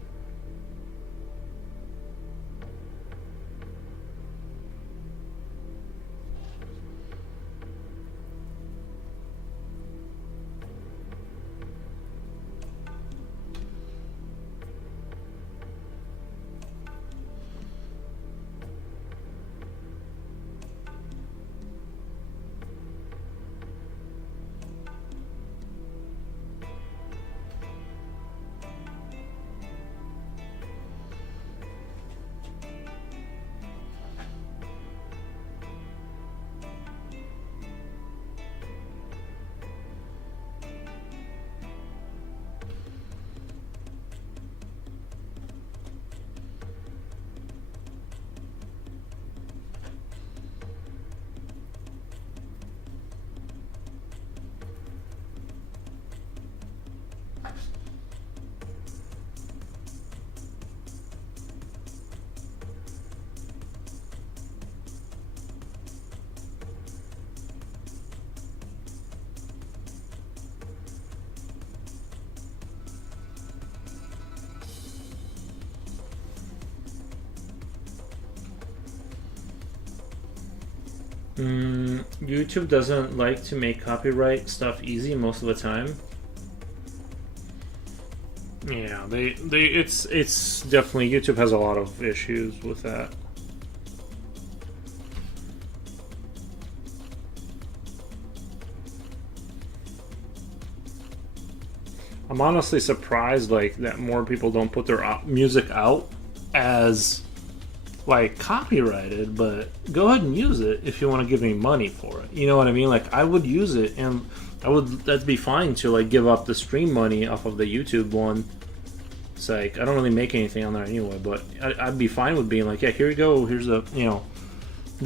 YouTube doesn't like to make copyright stuff easy most of the time. Yeah, it's definitely, YouTube has a lot of issues with that. I'm honestly surprised like that more people don't put their music out as like copyrighted, but go ahead and use it if you want to give me money for it. You know what I mean? Like I would use it, and that'd be fine to like give up the stream money off of the YouTube one. It's like I don't really make anything on there anyway, but I'd be fine with being like, yeah, here you go. Here's the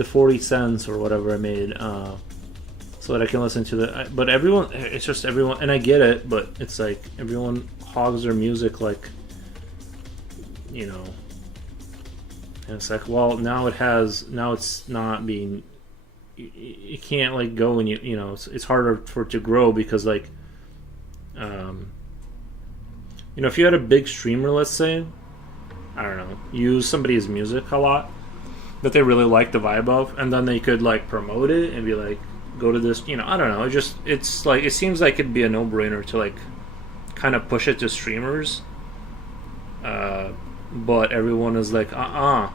40 cents or whatever I made, so that I can listen to the. But everyone, it's just everyone, and I get it, but it's like everyone hogs their music like, you know. And it's like, well, now it's not being. You can't like go and it's harder for it to grow because like, if you had a big streamer, let's say, I don't know, use somebody's music a lot that they really like the vibe of, and then they could like promote it and be like, go to this, I don't know. It's like it seems like it'd be a no-brainer to like kind of push it to streamers, but everyone is like, uh-uh.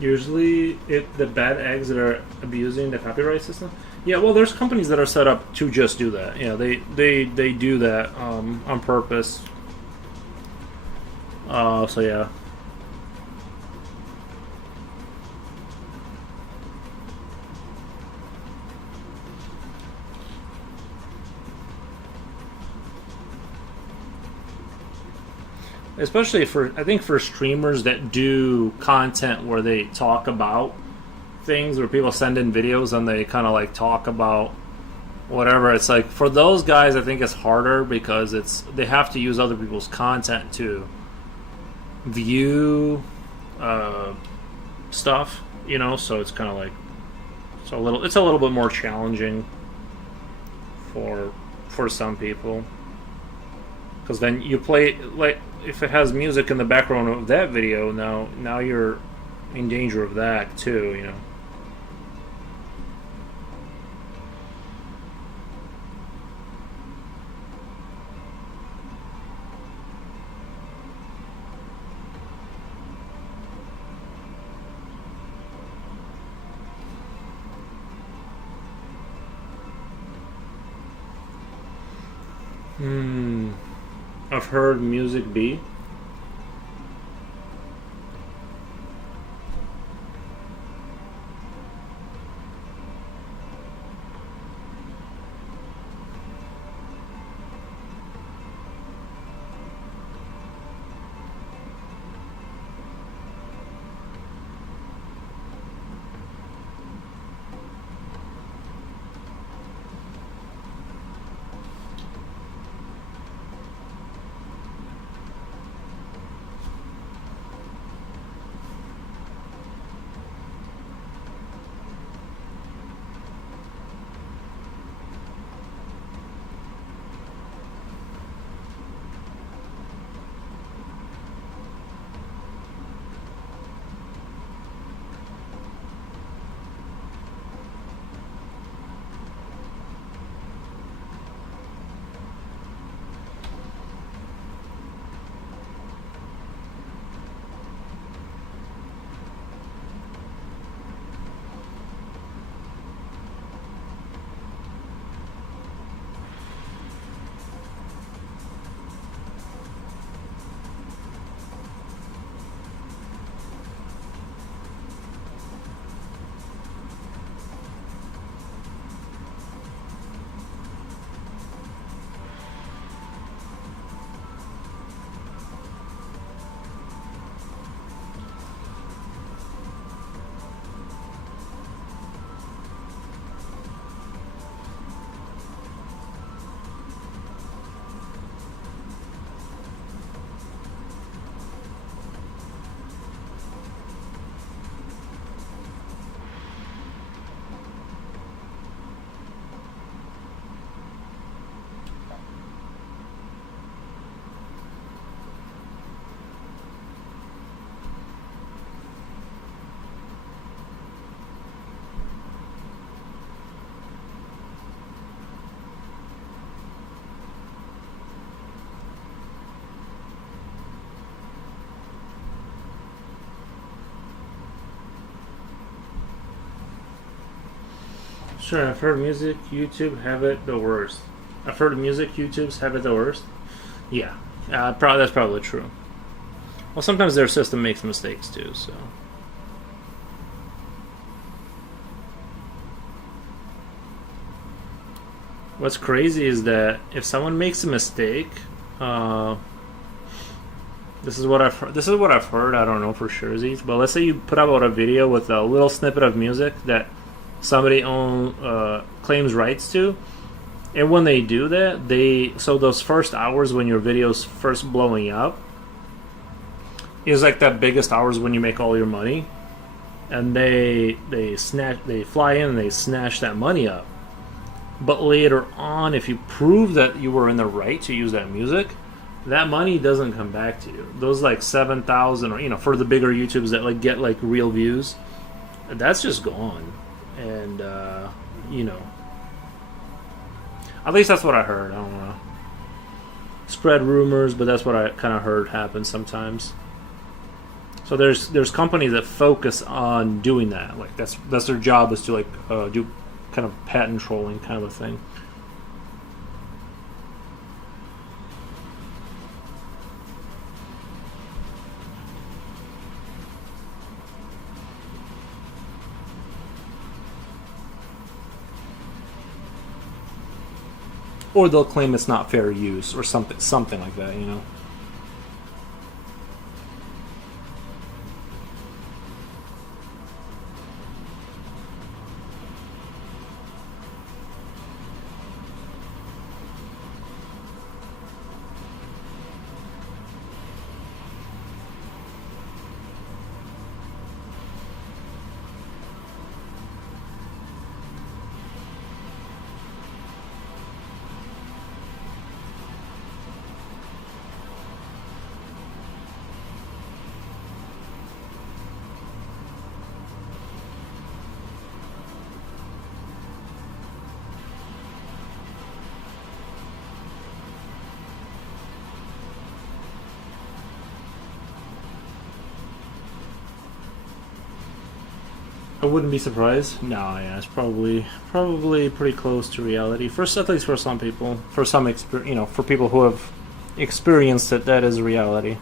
Usually, the bad eggs that are abusing the copyright system. Yeah, well, there's companies that are set up to just do that. Yeah, they do that on purpose. So yeah. Especially I think for streamers that do content where they talk about things, where people send in videos and they kind of like talk about whatever. It's like for those guys, I think it's harder because they have to use other people's content to view stuff, So it's kind of like it's a little bit more challenging for some people, because then you play like if it has music in the background of that video, now you're in danger of that too. I've heard music be. Sure, I've heard music YouTube have it the worst. I've heard music YouTubes have it the worst. Yeah, that's probably true. Well, sometimes their system makes mistakes too. So what's crazy is that if someone makes a mistake, uh, this is what I've heard. This is what I've heard. I don't know for sure, but let's say you put out a video with a little snippet of music that somebody claims rights to, and when they do that, so those first hours when your video's first blowing up is like that biggest hours when you make all your money, and they fly in and they snatch that money up. But later on, if you prove that you were in the right to use that music, that money doesn't come back to you. Those like 7,000, or for the bigger YouTubes that like get like real views, that's just gone. And at least that's what I heard. I don't know. Spread rumors, but that's what I kind of heard happen sometimes. So there's companies that focus on doing that. Like that's their job, is to like do kind of patent trolling kind of a thing. Or they'll claim it's not fair use or something like that. I wouldn't be surprised. No, yeah, it's probably pretty close to reality. At least for some people, for for people who have experienced it, that is reality.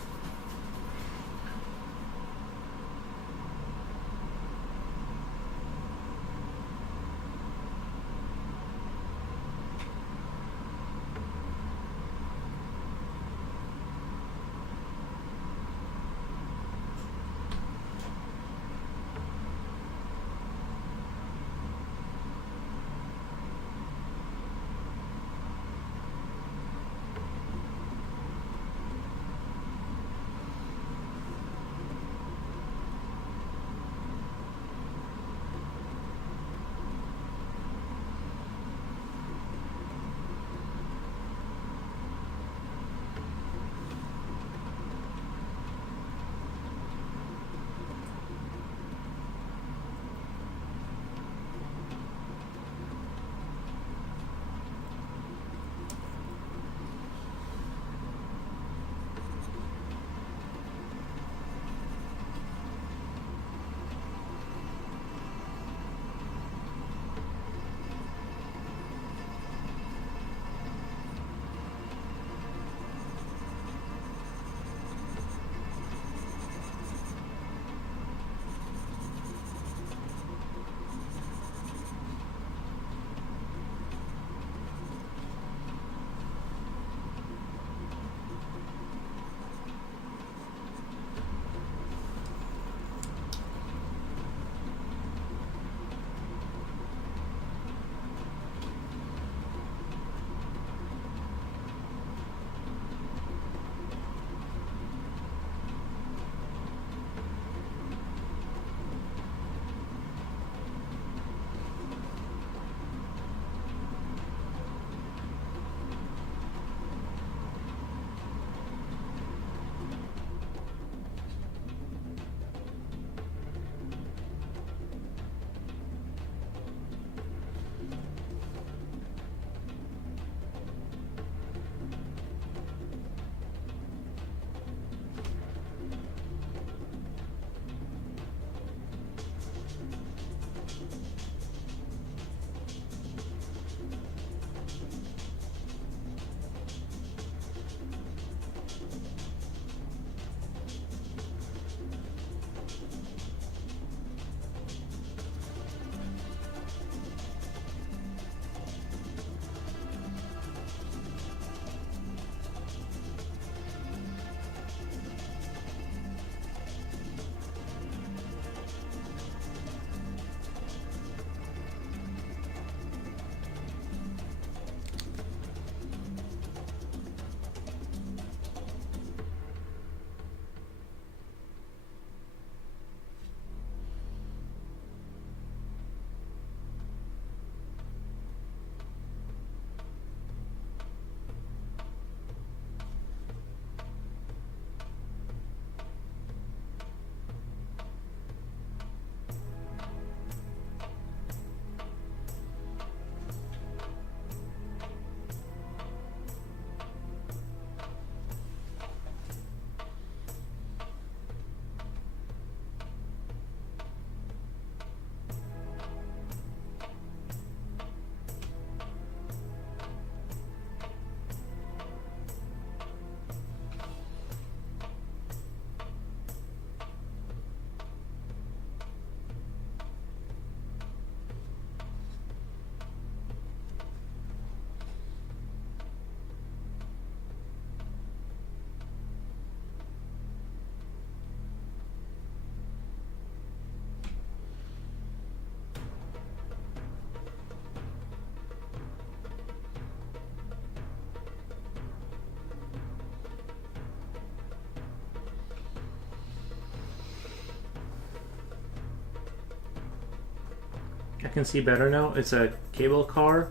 I can see better now. It's a cable car.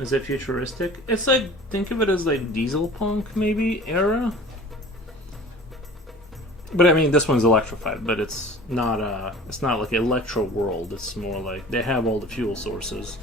Is it futuristic? It's like, think of it as like diesel punk maybe era. But I mean, this one's electrified, but it's not like Electro World. It's more like they have all the fuel sources.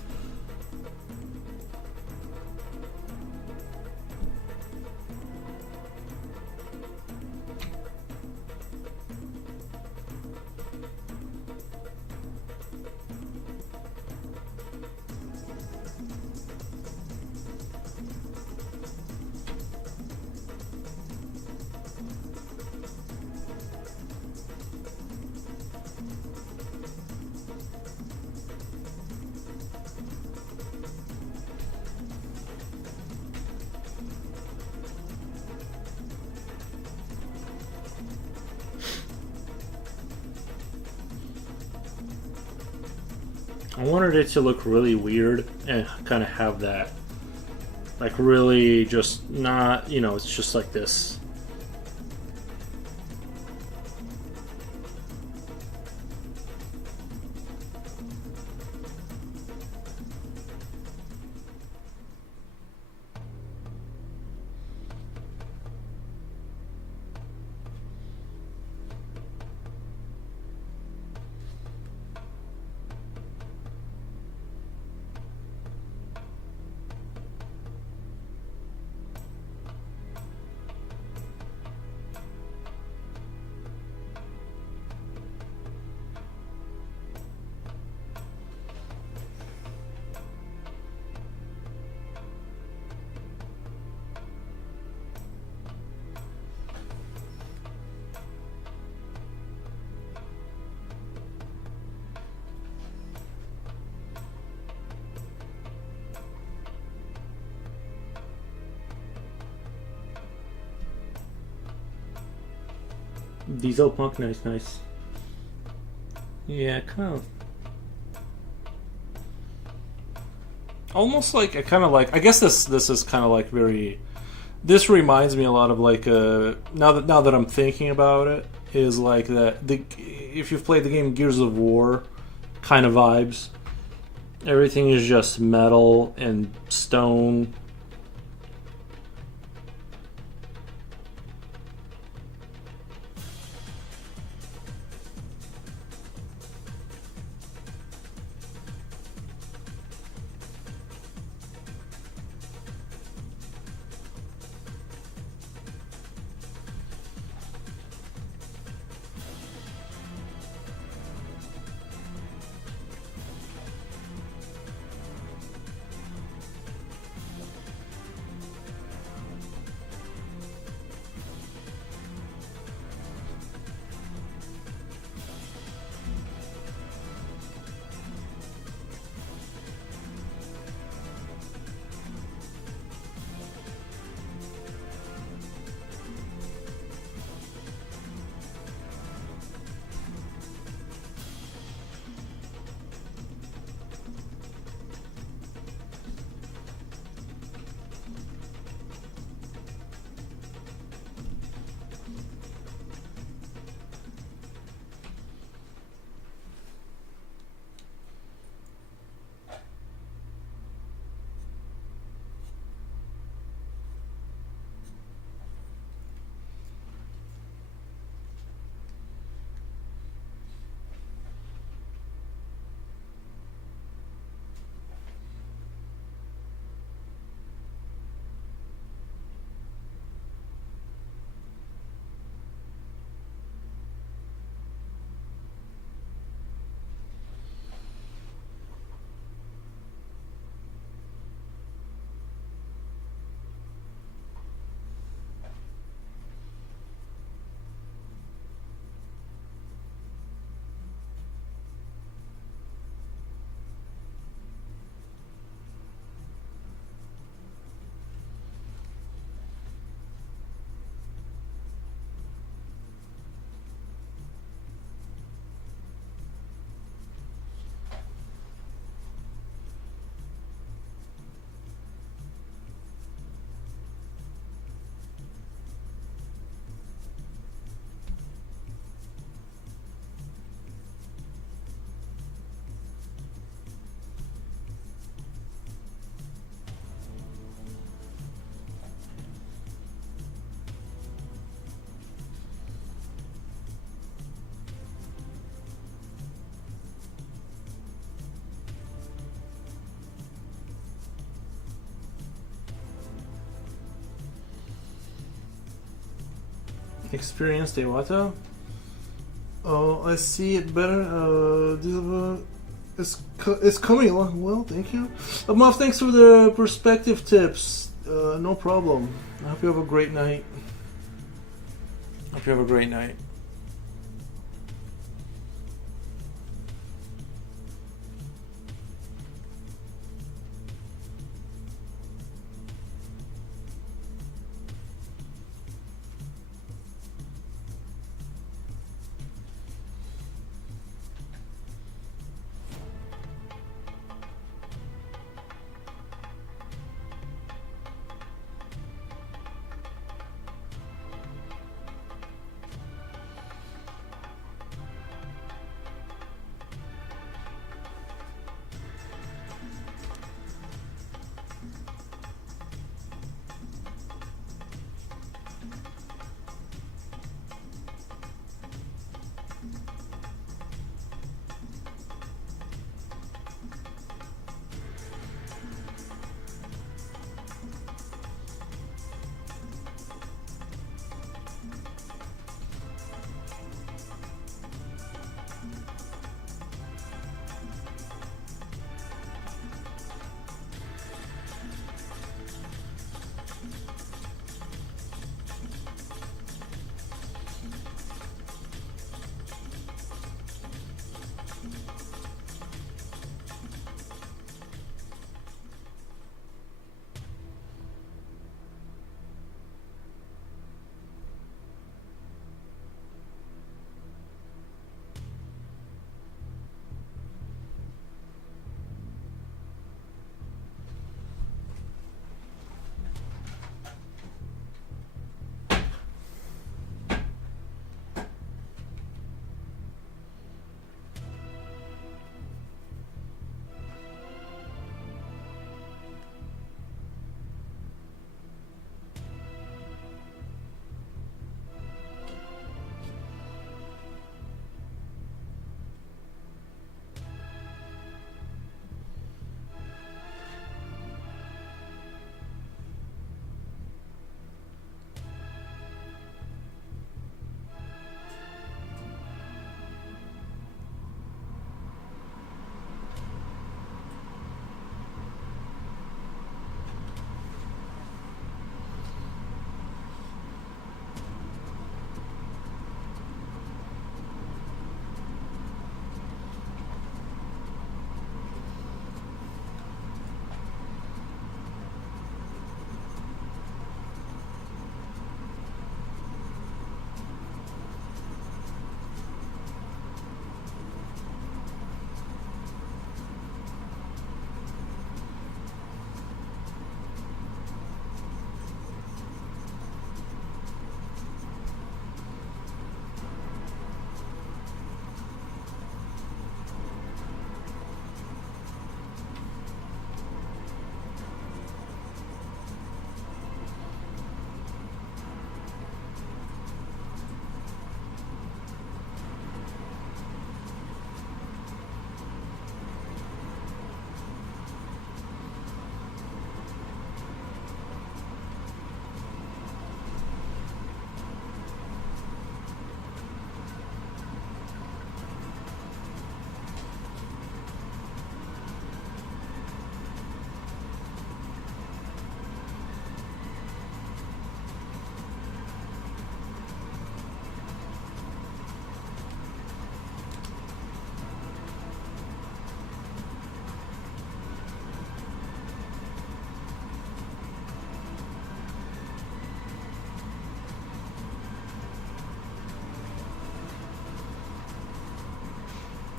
I wanted it to look really weird and kind of have that, like, really just not, it's just like this. Diesel punk, nice. Yeah, kind of. Almost like I guess this is kind of like very. This reminds me a lot of like now that I'm thinking about it, is like that if you've played the game Gears of War, kind of vibes. Everything is just metal and stone. Experienced Iwata. Oh, I see it better. It's coming along well, thank you. Muff, thanks for the perspective tips. No problem. I hope you have a great night. Hope you have a great night.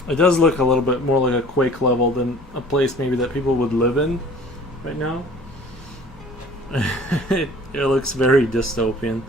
It does look a little bit more like a Quake level than a place maybe that people would live in right now. It looks very dystopian.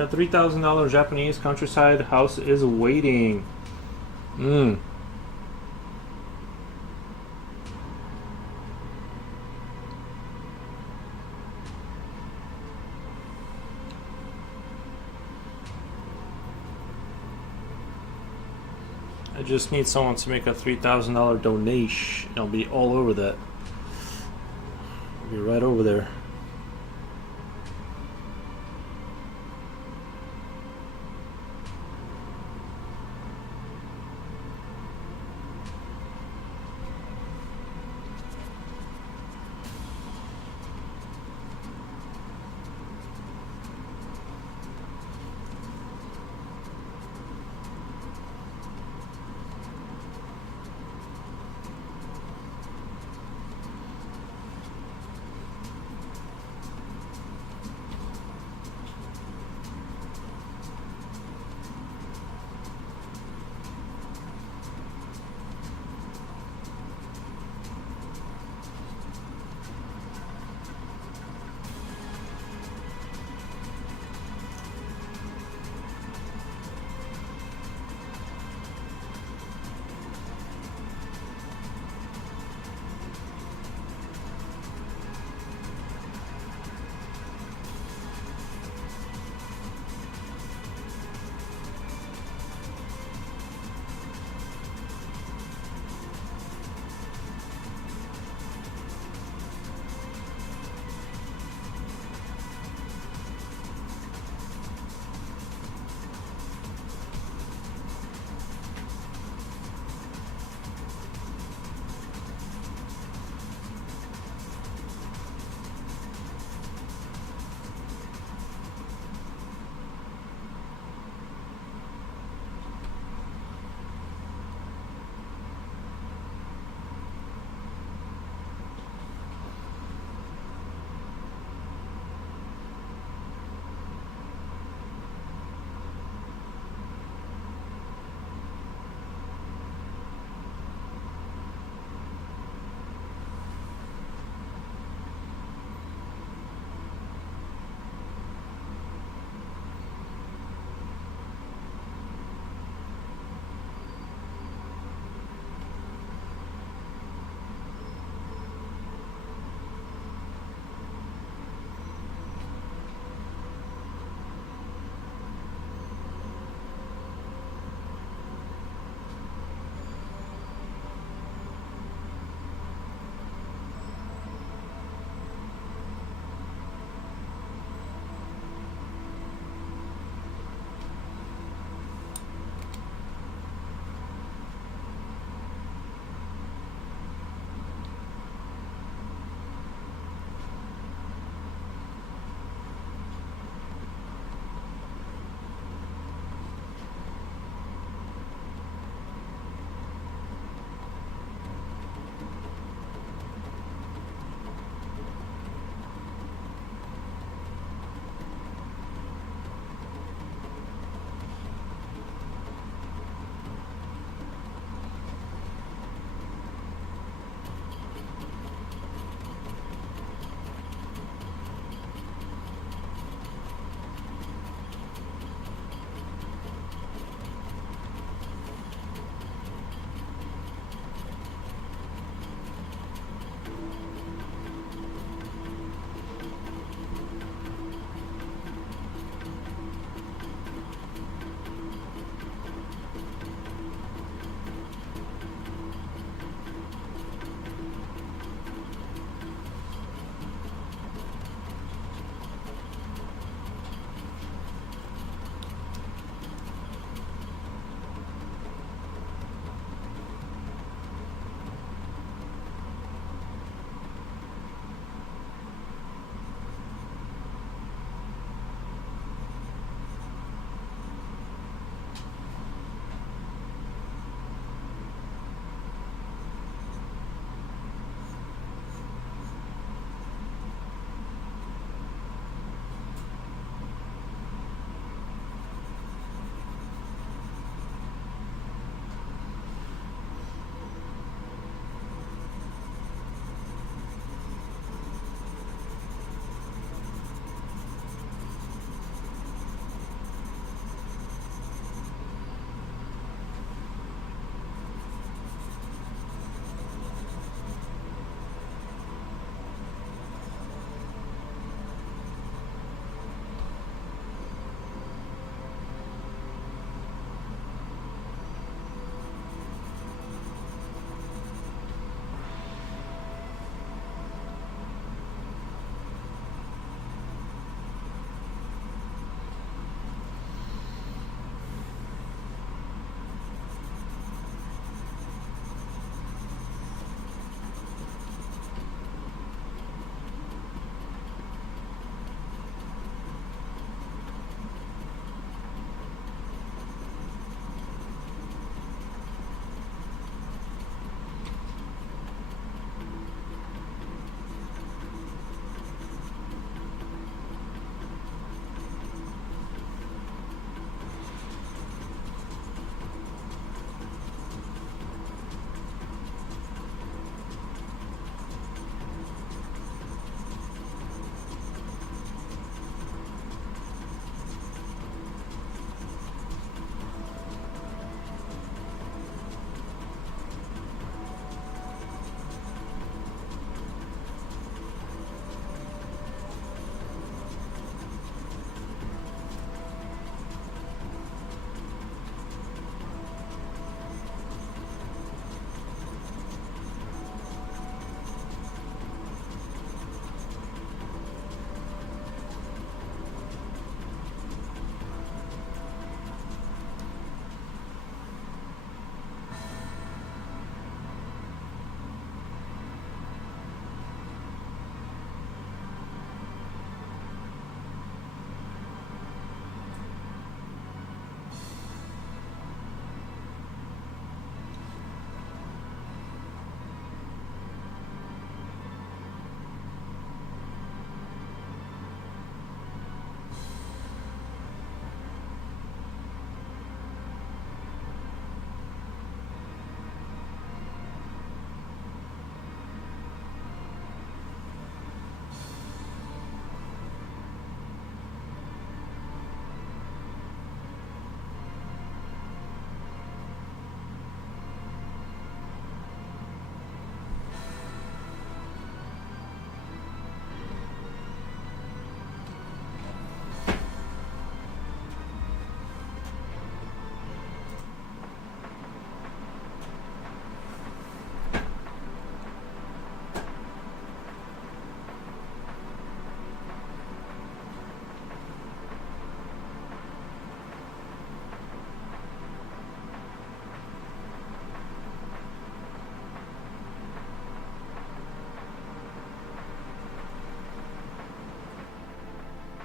That $3,000 Japanese countryside house is waiting. I just need someone to make a $3,000 donation. I'll be all over that. I'll be right over there.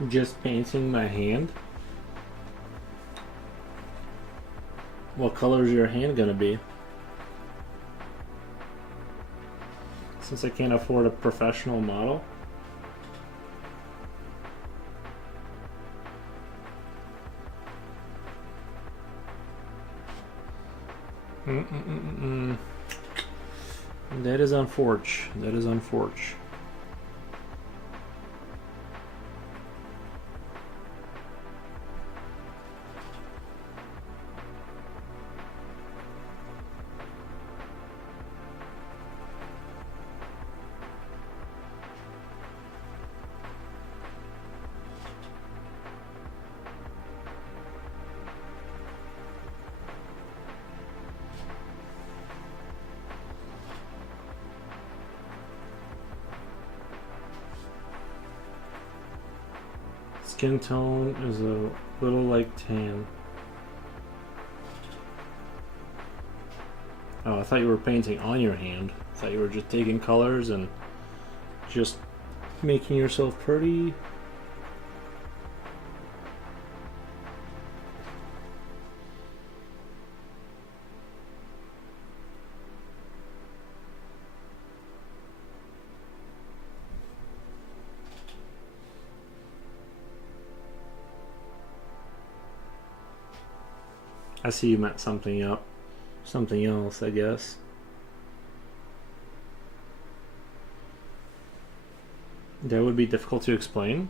Just painting my hand? What color is your hand gonna be? Since I can't afford a professional model. That is unfortunate. That is unfortunate. Skin tone is a little like tan. Oh, I thought you were painting on your hand. I thought you were just taking colors and just making yourself pretty. I see you meant something else, I guess. That would be difficult to explain.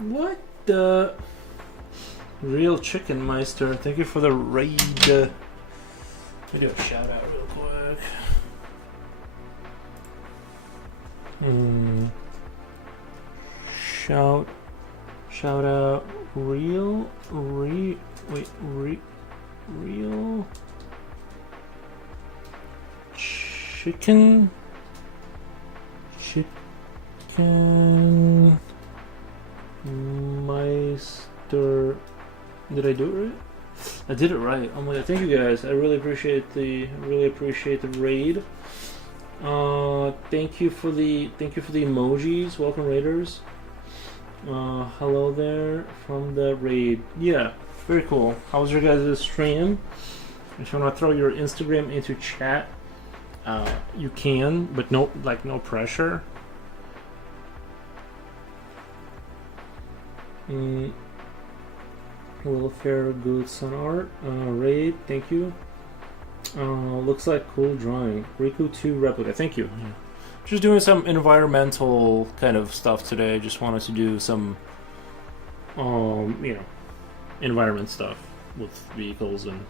What the? Real Chicken Meister, thank you for the raid. Let me do a shout out real quick. Shout out real chicken Meister. Did I do it right? I did it right. Oh my god, thank you guys. I really appreciate the raid. Thank you for the emojis. Welcome raiders. Hello there from the raid. Yeah, very cool. How was your guys' stream? If you want to throw your Instagram into chat, you can, but no pressure. Welfare Good Sun Art. Raid, thank you. Looks like cool drawing. Riku 2 replica, thank you. Yeah. Just doing some environmental kind of stuff today. Just wanted to do some, environment stuff with vehicles, and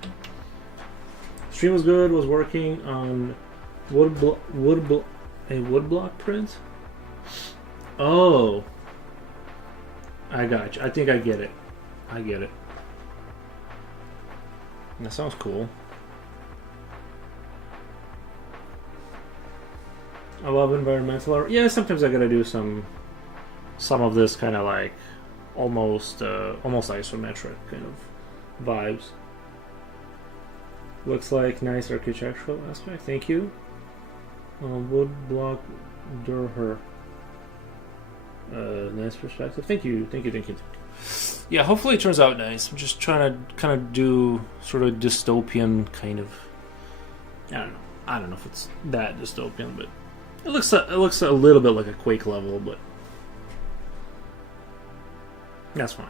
stream was good. Was working on woodblock print. Oh, I got you. I think I get it. That sounds cool. I love environmental art. Yeah, sometimes I gotta do some of this kind of like almost isometric kind of vibes. Looks like nice architectural aspect. Thank you. Wood block Durher. Nice perspective. Thank you. Yeah, hopefully it turns out nice. I'm just trying to kind of do sort of dystopian kind of. I don't know if it's that dystopian, but it looks a little bit like a Quake level, but that's fine.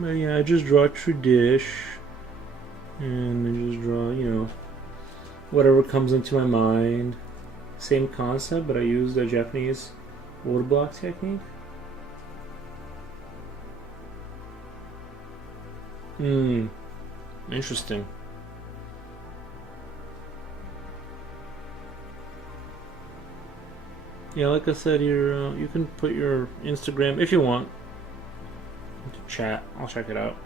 But yeah, I just draw Tradish, and I just draw, whatever comes into my mind. Same concept, but I use the Japanese water block technique. Interesting. Yeah, like I said, you can put your Instagram if you want into chat. I'll check it out.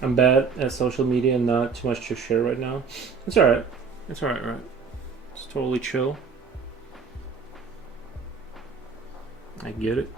I'm bad at social media and not too much to share right now. It's alright. Right? It's totally chill. I get it.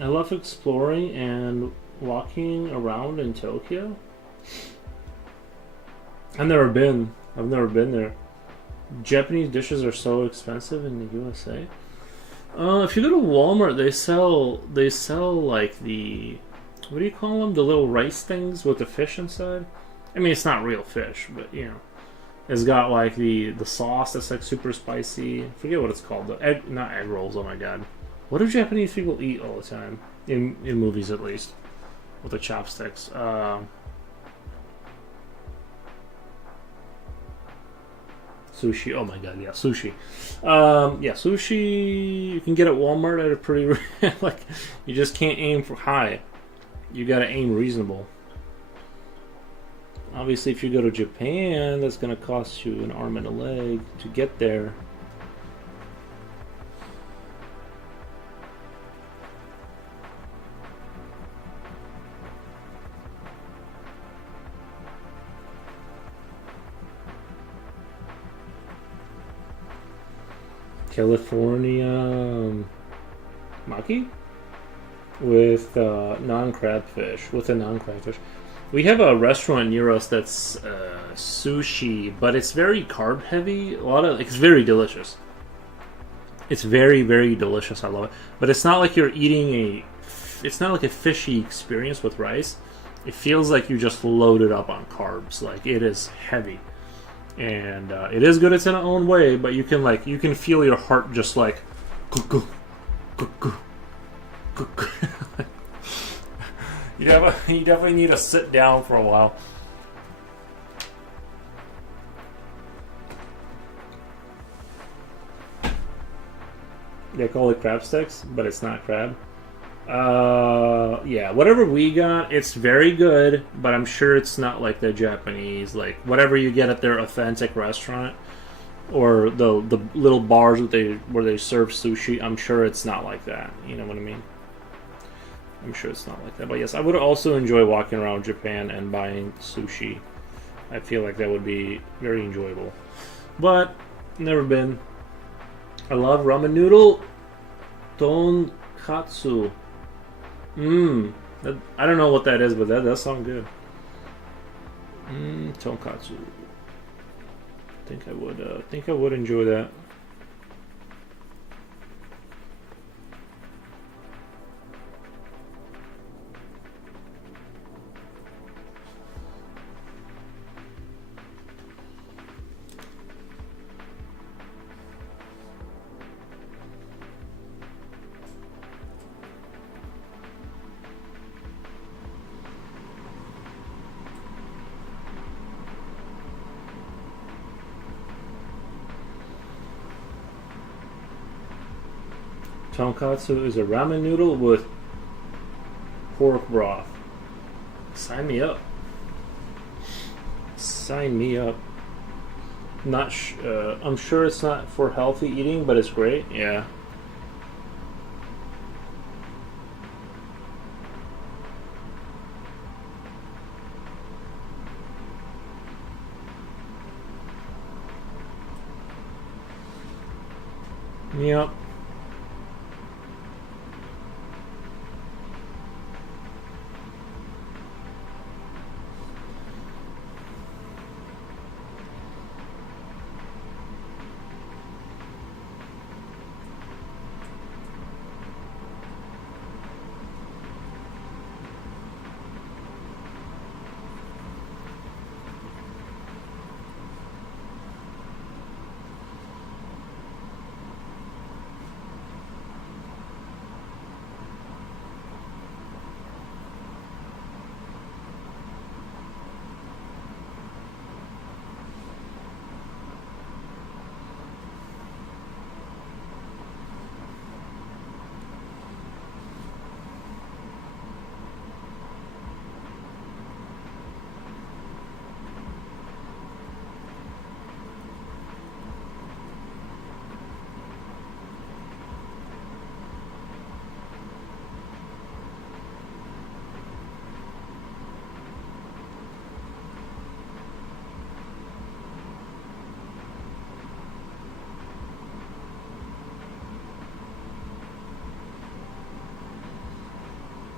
I love exploring and walking around in Tokyo. I've never been there. Japanese dishes are so expensive in the USA. If you go to Walmart, they sell like the, what do you call them? The little rice things with the fish inside. I mean, it's not real fish, but it's got like the sauce that's like super spicy. I forget what it's called. Not egg rolls. Oh my god. What do Japanese people eat all the time? In movies, at least. With the chopsticks. Sushi. Oh my god, yeah, sushi. Sushi you can get at Walmart at a pretty... like, you just can't aim for high. You gotta aim reasonable. Obviously, if you go to Japan, that's gonna cost you an arm and a leg to get there. California maki with non-crab fish. With a non-crab fish. We have a restaurant near us that's sushi, but it's very carb heavy. It's very delicious. It's very, very delicious. I love it. But it's not like you're eating it's not like a fishy experience with rice. It feels like you just loaded up on carbs. Like, it is heavy. And it is good. It's in its own way, but you can feel your heart just like cuckoo, cuckoo, cuckoo. You definitely need to sit down for a while. They call it crab sticks, but it's not crab. Whatever we got, it's very good, but I'm sure it's not like the Japanese, like whatever you get at their authentic restaurant or the little bars where they serve sushi. I'm sure it's not like that. You know what I mean? I'm sure it's not like that. But yes, I would also enjoy walking around Japan and buying sushi. I feel like that would be very enjoyable. But never been. I love ramen noodle, tonkatsu. I don't know what that is, but that does sound good. Tonkatsu. I think I would enjoy that. Tonkatsu is a ramen noodle with pork broth. Sign me up. Sign me up. I'm sure it's not for healthy eating, but it's great. Yeah. Yep.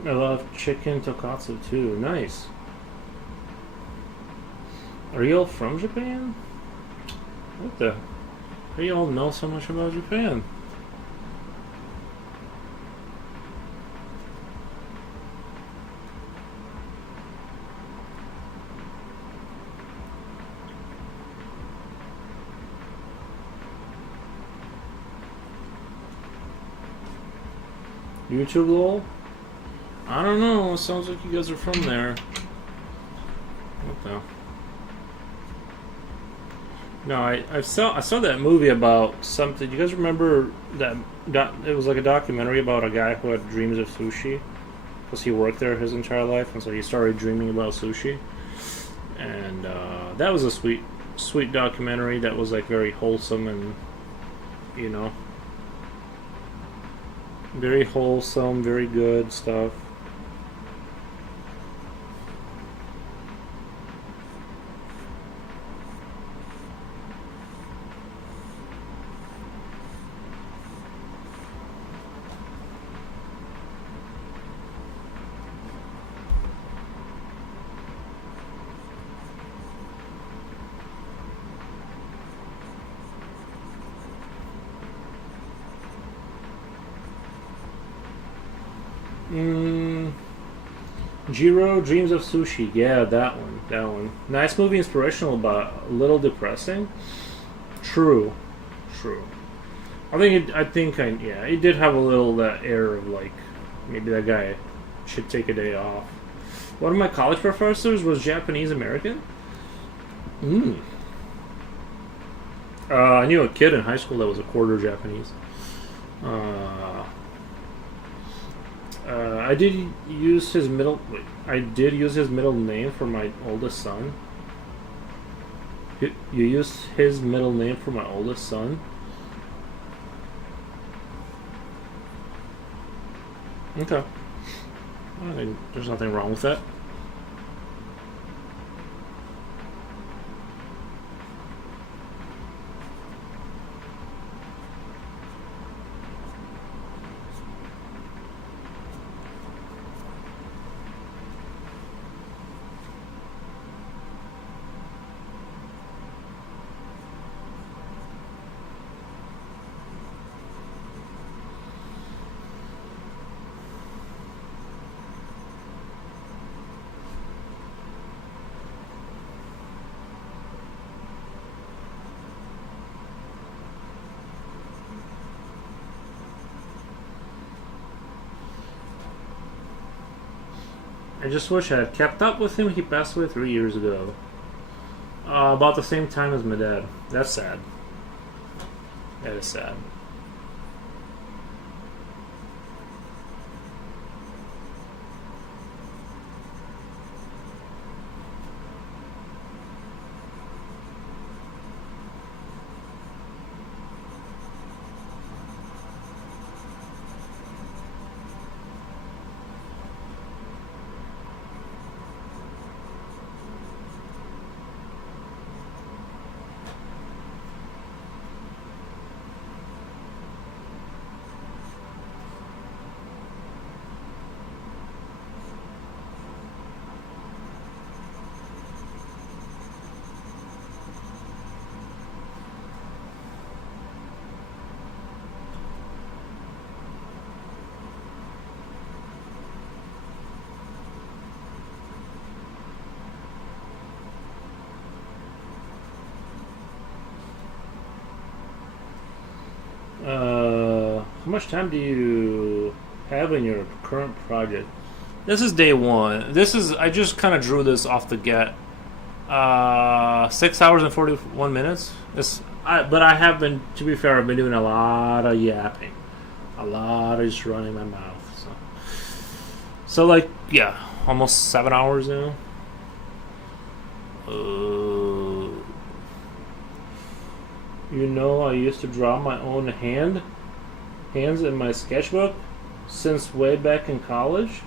I love chicken tonkatsu too. Nice. Are you all from Japan? What the? How do you all know so much about Japan? YouTube lol? I don't know. It sounds like you guys are from there. What the? No, I saw that movie about something. Do you guys remember that? It was like a documentary about a guy who had dreams of sushi because he worked there his entire life, and so he started dreaming about sushi. And that was a sweet documentary that was like very wholesome and very wholesome, very good stuff. Jiro Dreams of Sushi. Yeah, that one. That one. Nice movie, inspirational, but a little depressing. True. It did have a little that air of like maybe that guy should take a day off. One of my college professors was Japanese American. I knew a kid in high school that was a quarter Japanese. I did use his middle. Wait, I did use his middle name for my oldest son. You used his middle name for my oldest son. Okay. There's nothing wrong with that. I just wish I had kept up with him. He passed away 3 years ago. About the same time as my dad. That's sad. That is sad. How much time do you have in your current project? This is day one. I just kind of drew this off the get. 6 hours and 41 minutes. But I have been, to be fair, I've been doing a lot of yapping, a lot of just running my mouth. So like, yeah, almost 7 hours now. You know, I used to draw my own hands in my sketchbook since way back in college.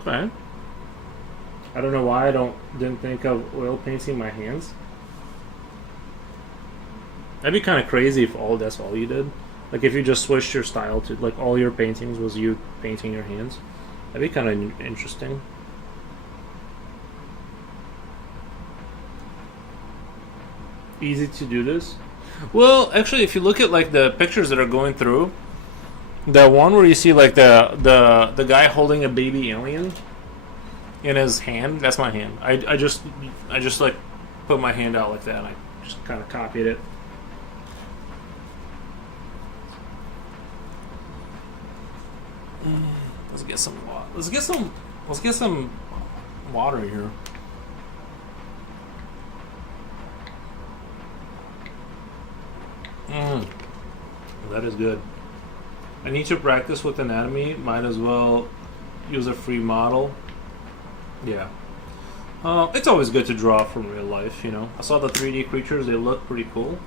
Okay. I don't know why I didn't think of oil painting my hands. That'd be kind of crazy if that's all you did. Like if you just switched your style to like all your paintings was you painting your hands. That'd be kind of interesting. Easy to do this. Well, actually, if you look at like the pictures that are going through, the one where you see like the guy holding a baby alien in his hand, that's my hand. I just like put my hand out like that and I just kind of copied it. Let's get some water. Let's get some water here. That is good. I need to practice with anatomy. Might as well use a free model. Yeah. It's always good to draw from real life, you know. I saw the 3D creatures. They look pretty cool.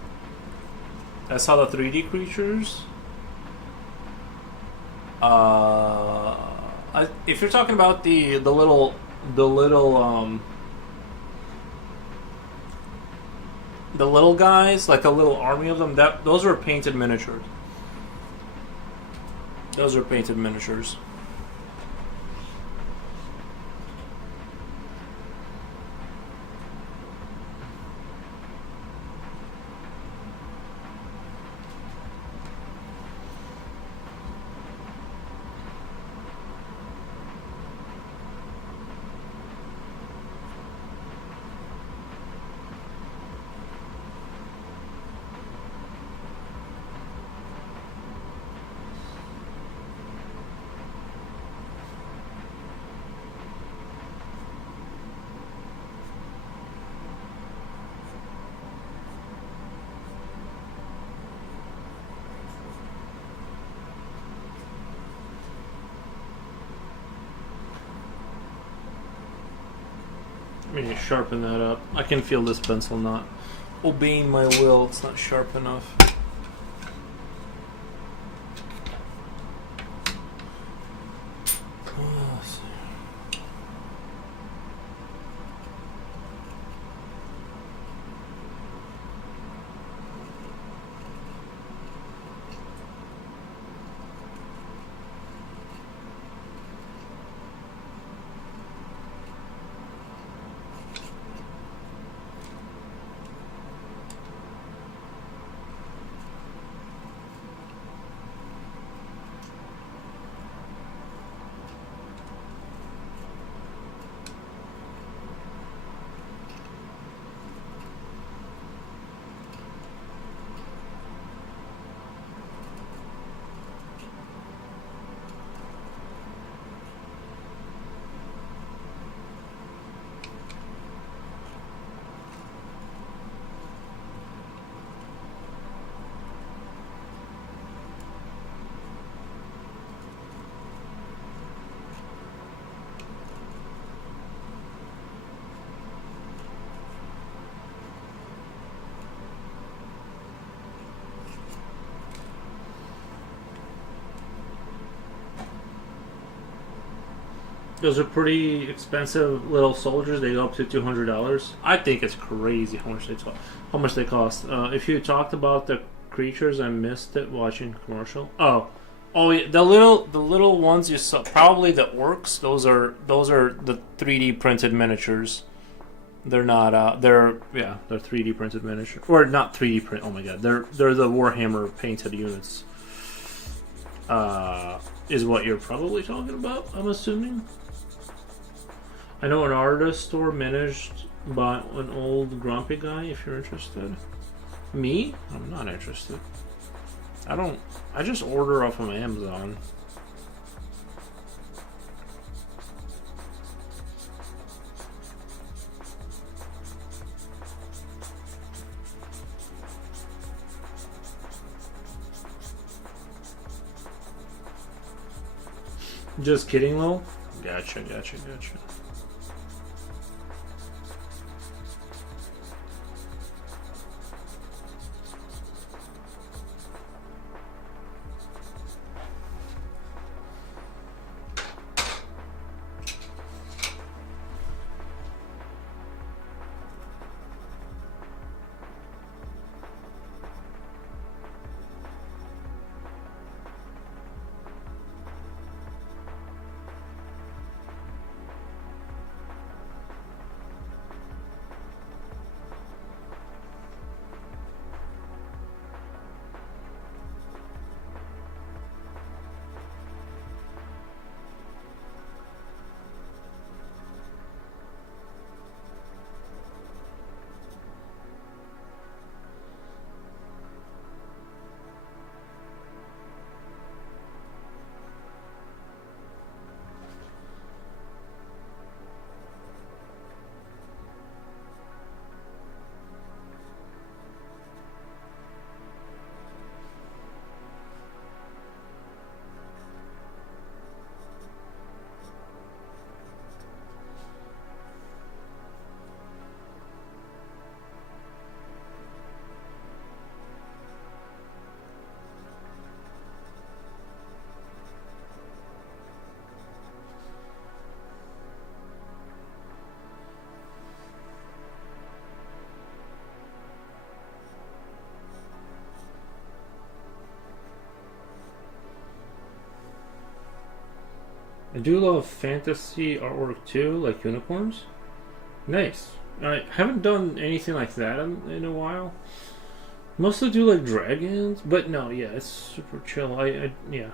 If you're talking about the little guys, like a little army of them, those are painted miniatures. Let me sharpen that up. I can feel this pencil not obeying my will. It's not sharp enough. Those are pretty expensive little soldiers. They go up to $200. I think it's crazy how much they cost. If you talked about the creatures, I missed it watching commercial. Oh yeah, the little ones you saw, probably the orcs. Those are the 3D printed miniatures. They're not. They're 3D printed miniatures, or not 3D print. Oh my god, they're the Warhammer painted units. Is what you're probably talking about, I'm assuming. I know an artist store managed by an old grumpy guy, if you're interested. Me? I'm not interested. I don't. I just order off of Amazon. Just kidding, Lil. Gotcha. I do love fantasy artwork too, like unicorns. Nice. I haven't done anything like that in a while. Mostly do like dragons, but no, yeah, it's super chill. Yeah.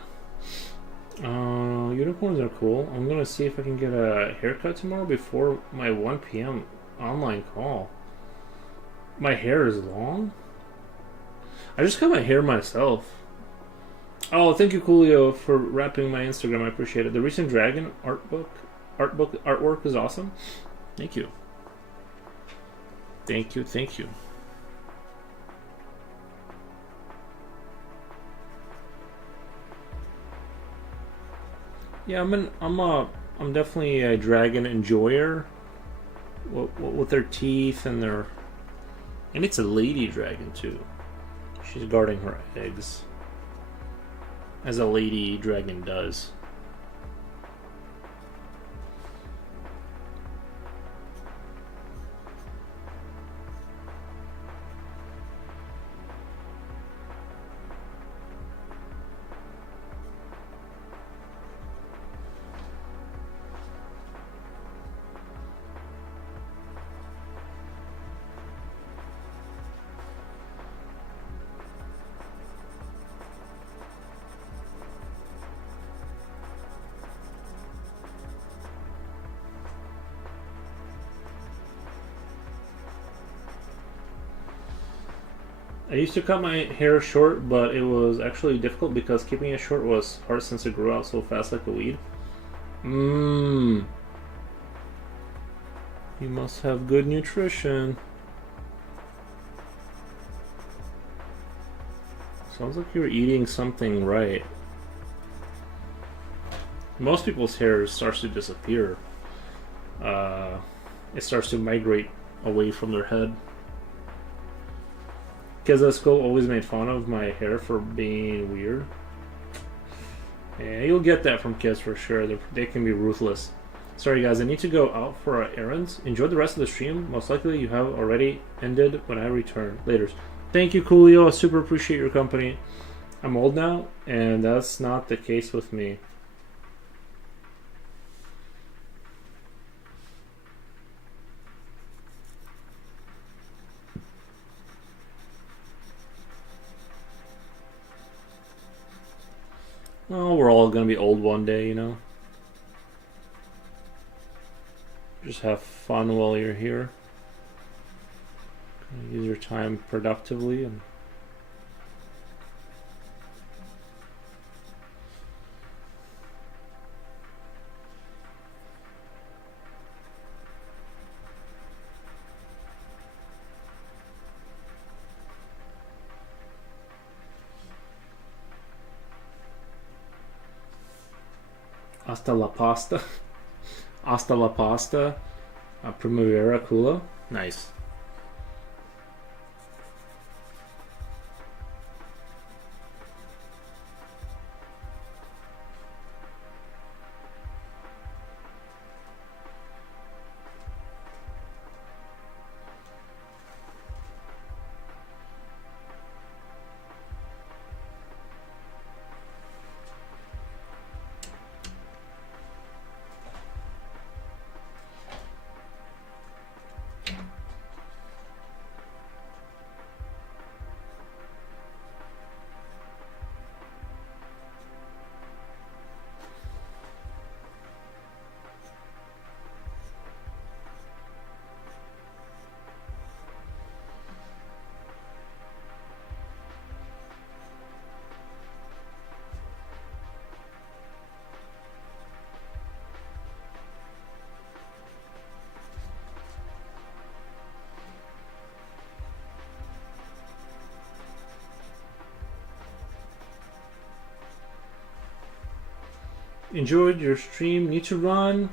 Unicorns are cool. I'm gonna see if I can get a haircut tomorrow before my 1 p.m. online call. My hair is long. I just cut my hair myself. Oh, thank you, Coolio, for wrapping my Instagram. I arappreciate it. The recent dragon artwork is awesome. Thank you. Thank you. Yeah, I'm definitely a dragon enjoyer. With their teeth and it's a lady dragon too. She's guarding her eggs, as a lady dragon does. I used to cut my hair short, but it was actually difficult because keeping it short was hard since it grew out so fast like a weed. You must have good nutrition. Sounds like you're eating something right. Most people's hair starts to disappear. It starts to migrate away from their head. Kids at school always made fun of my hair for being weird. Yeah, you'll get that from kids for sure. They can be ruthless. Sorry guys, I need to go out for errands. Enjoy the rest of the stream. Most likely you have already ended when I return. Laters. Thank you, Coolio. I super appreciate your company. I'm old now, and that's not the case with me. Well, we're all gonna be old one day, you know? Just have fun while you're here. Use your time productively and hasta la pasta. Hasta la pasta. Primavera Kula. Nice. Enjoyed your stream. Need to run.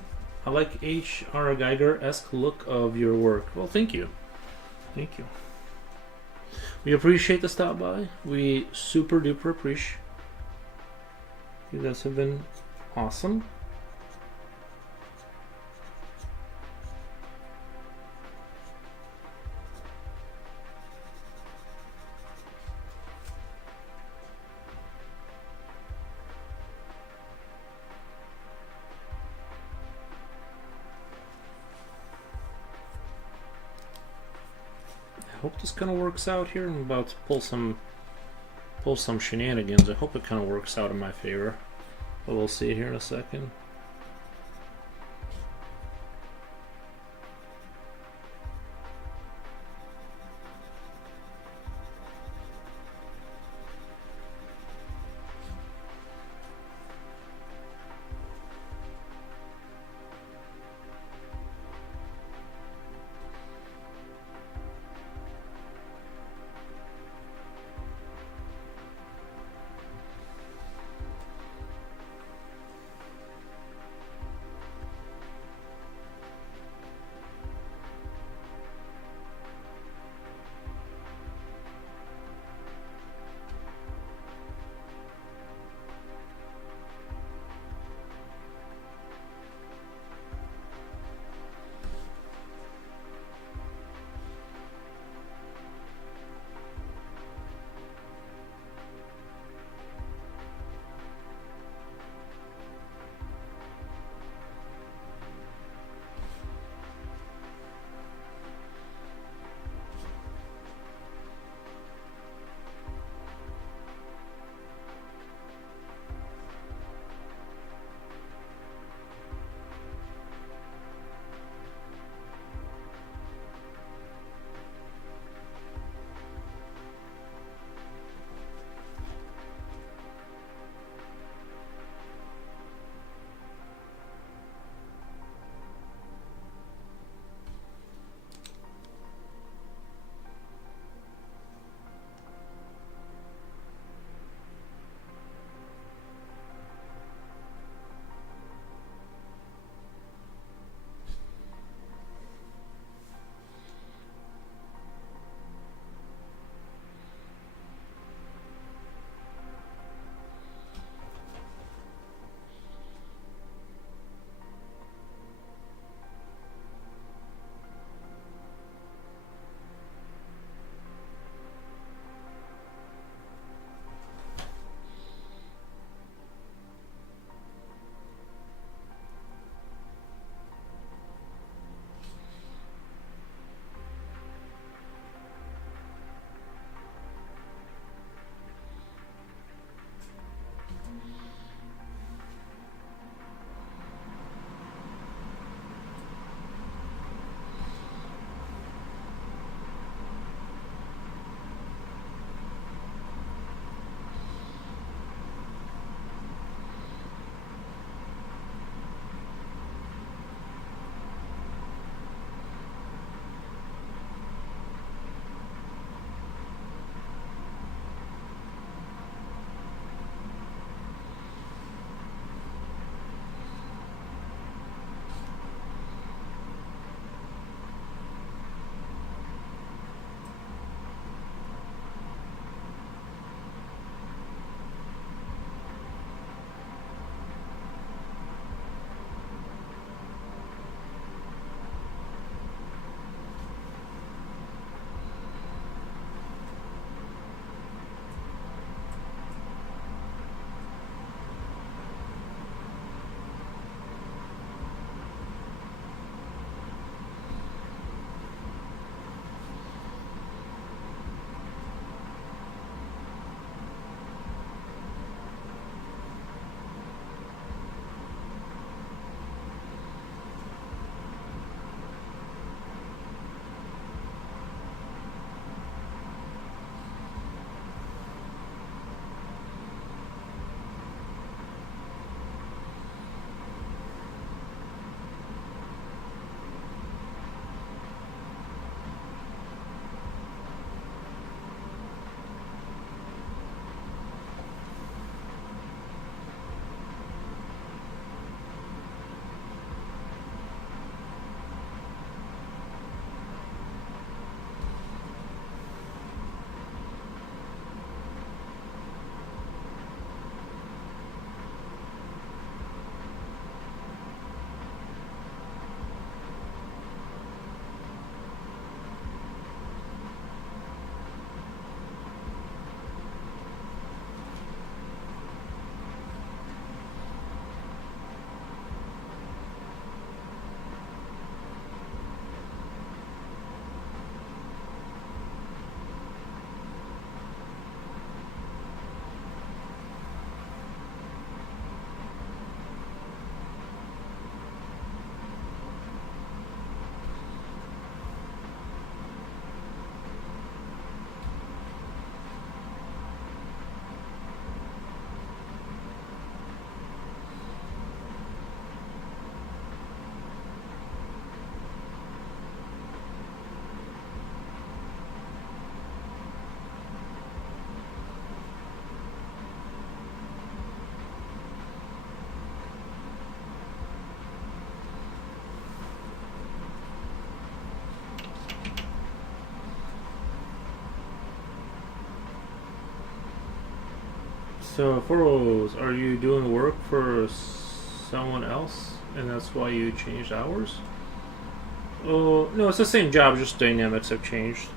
I like H.R. Geiger-esque look of your work. Well, thank you. Thank you. We appreciate the stop by. We super duper appreciate. You guys have been awesome. I hope this kind of works out here. I'm about to pull some shenanigans. I hope it kind of works out in my favor. But we'll see here in a second. So, Furrows, are you doing work for someone else, and that's why you changed hours? Oh, no, it's the same job, just dynamics have changed.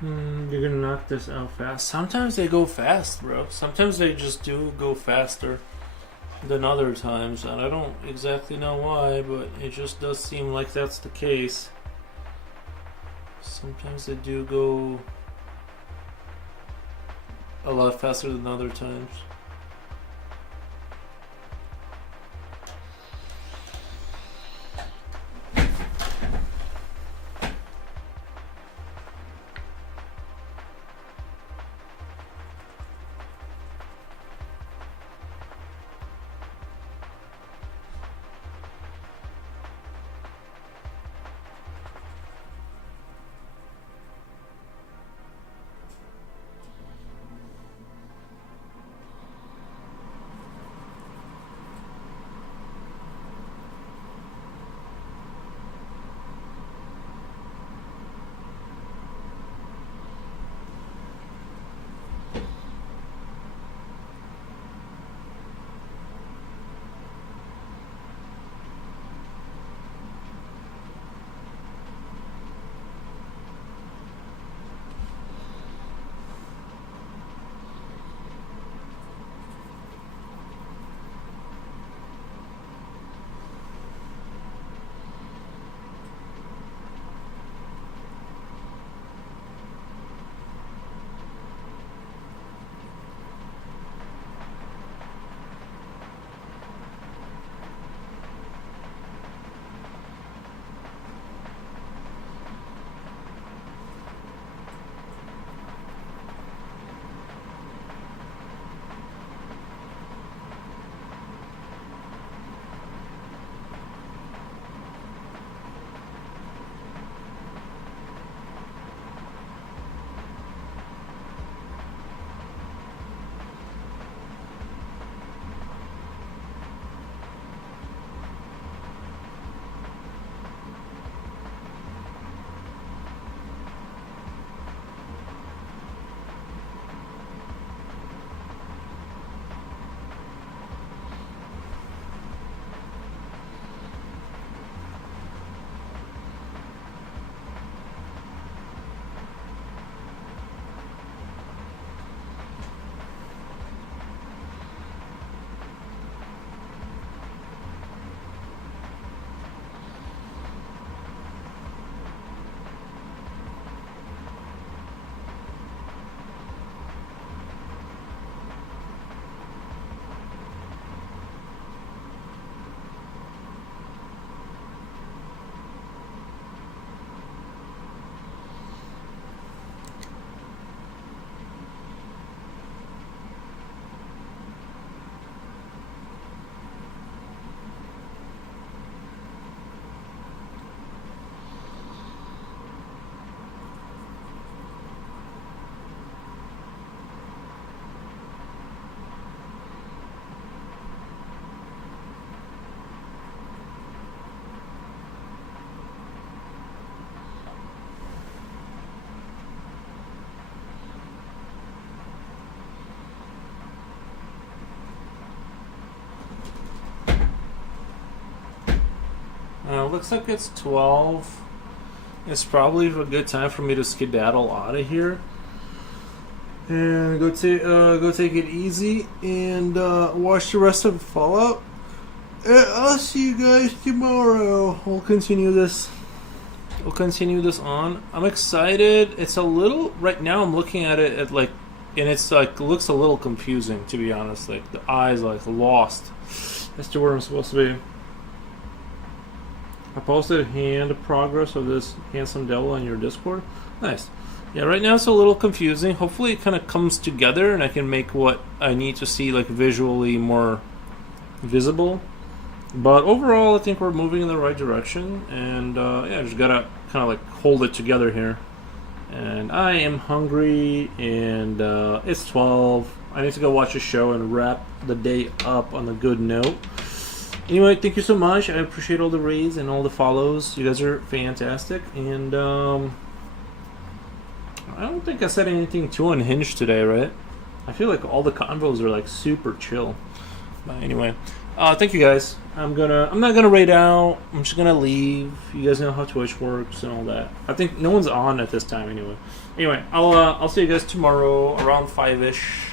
You're gonna knock this out fast. Sometimes they go fast, bro. Sometimes they just do go faster than other times, and I don't exactly know why, but it just does seem like that's the case. Sometimes they do go a lot faster than other times. Looks like it's 12. It's probably a good time for me to skedaddle out of here and go take it easy and watch the rest of Fallout. I'll see you guys tomorrow. We'll continue this on. I'm excited. It's a little right now. I'm looking at it at like, and it's like looks a little confusing, to be honest. Like the eyes like lost as to where I'm supposed to be. I posted hand progress of this handsome devil on your Discord. Nice. Yeah, right now it's a little confusing. Hopefully it kind of comes together and I can make what I need to see like visually more visible. But overall, I think we're moving in the right direction. And yeah, just gotta kind of like hold it together here. And I am hungry and it's 12. I need to go watch a show and wrap the day up on a good note. Anyway, thank you so much. I appreciate all the raids and all the follows. You guys are fantastic. And I don't think I said anything too unhinged today, right? I feel like all the convos are like super chill. But anyway, Thank you guys. I'm not gonna raid out. I'm just gonna leave. You guys know how Twitch works and all that. I think no one's on at this time anyway. Anyway, I'll see you guys tomorrow around 5ish.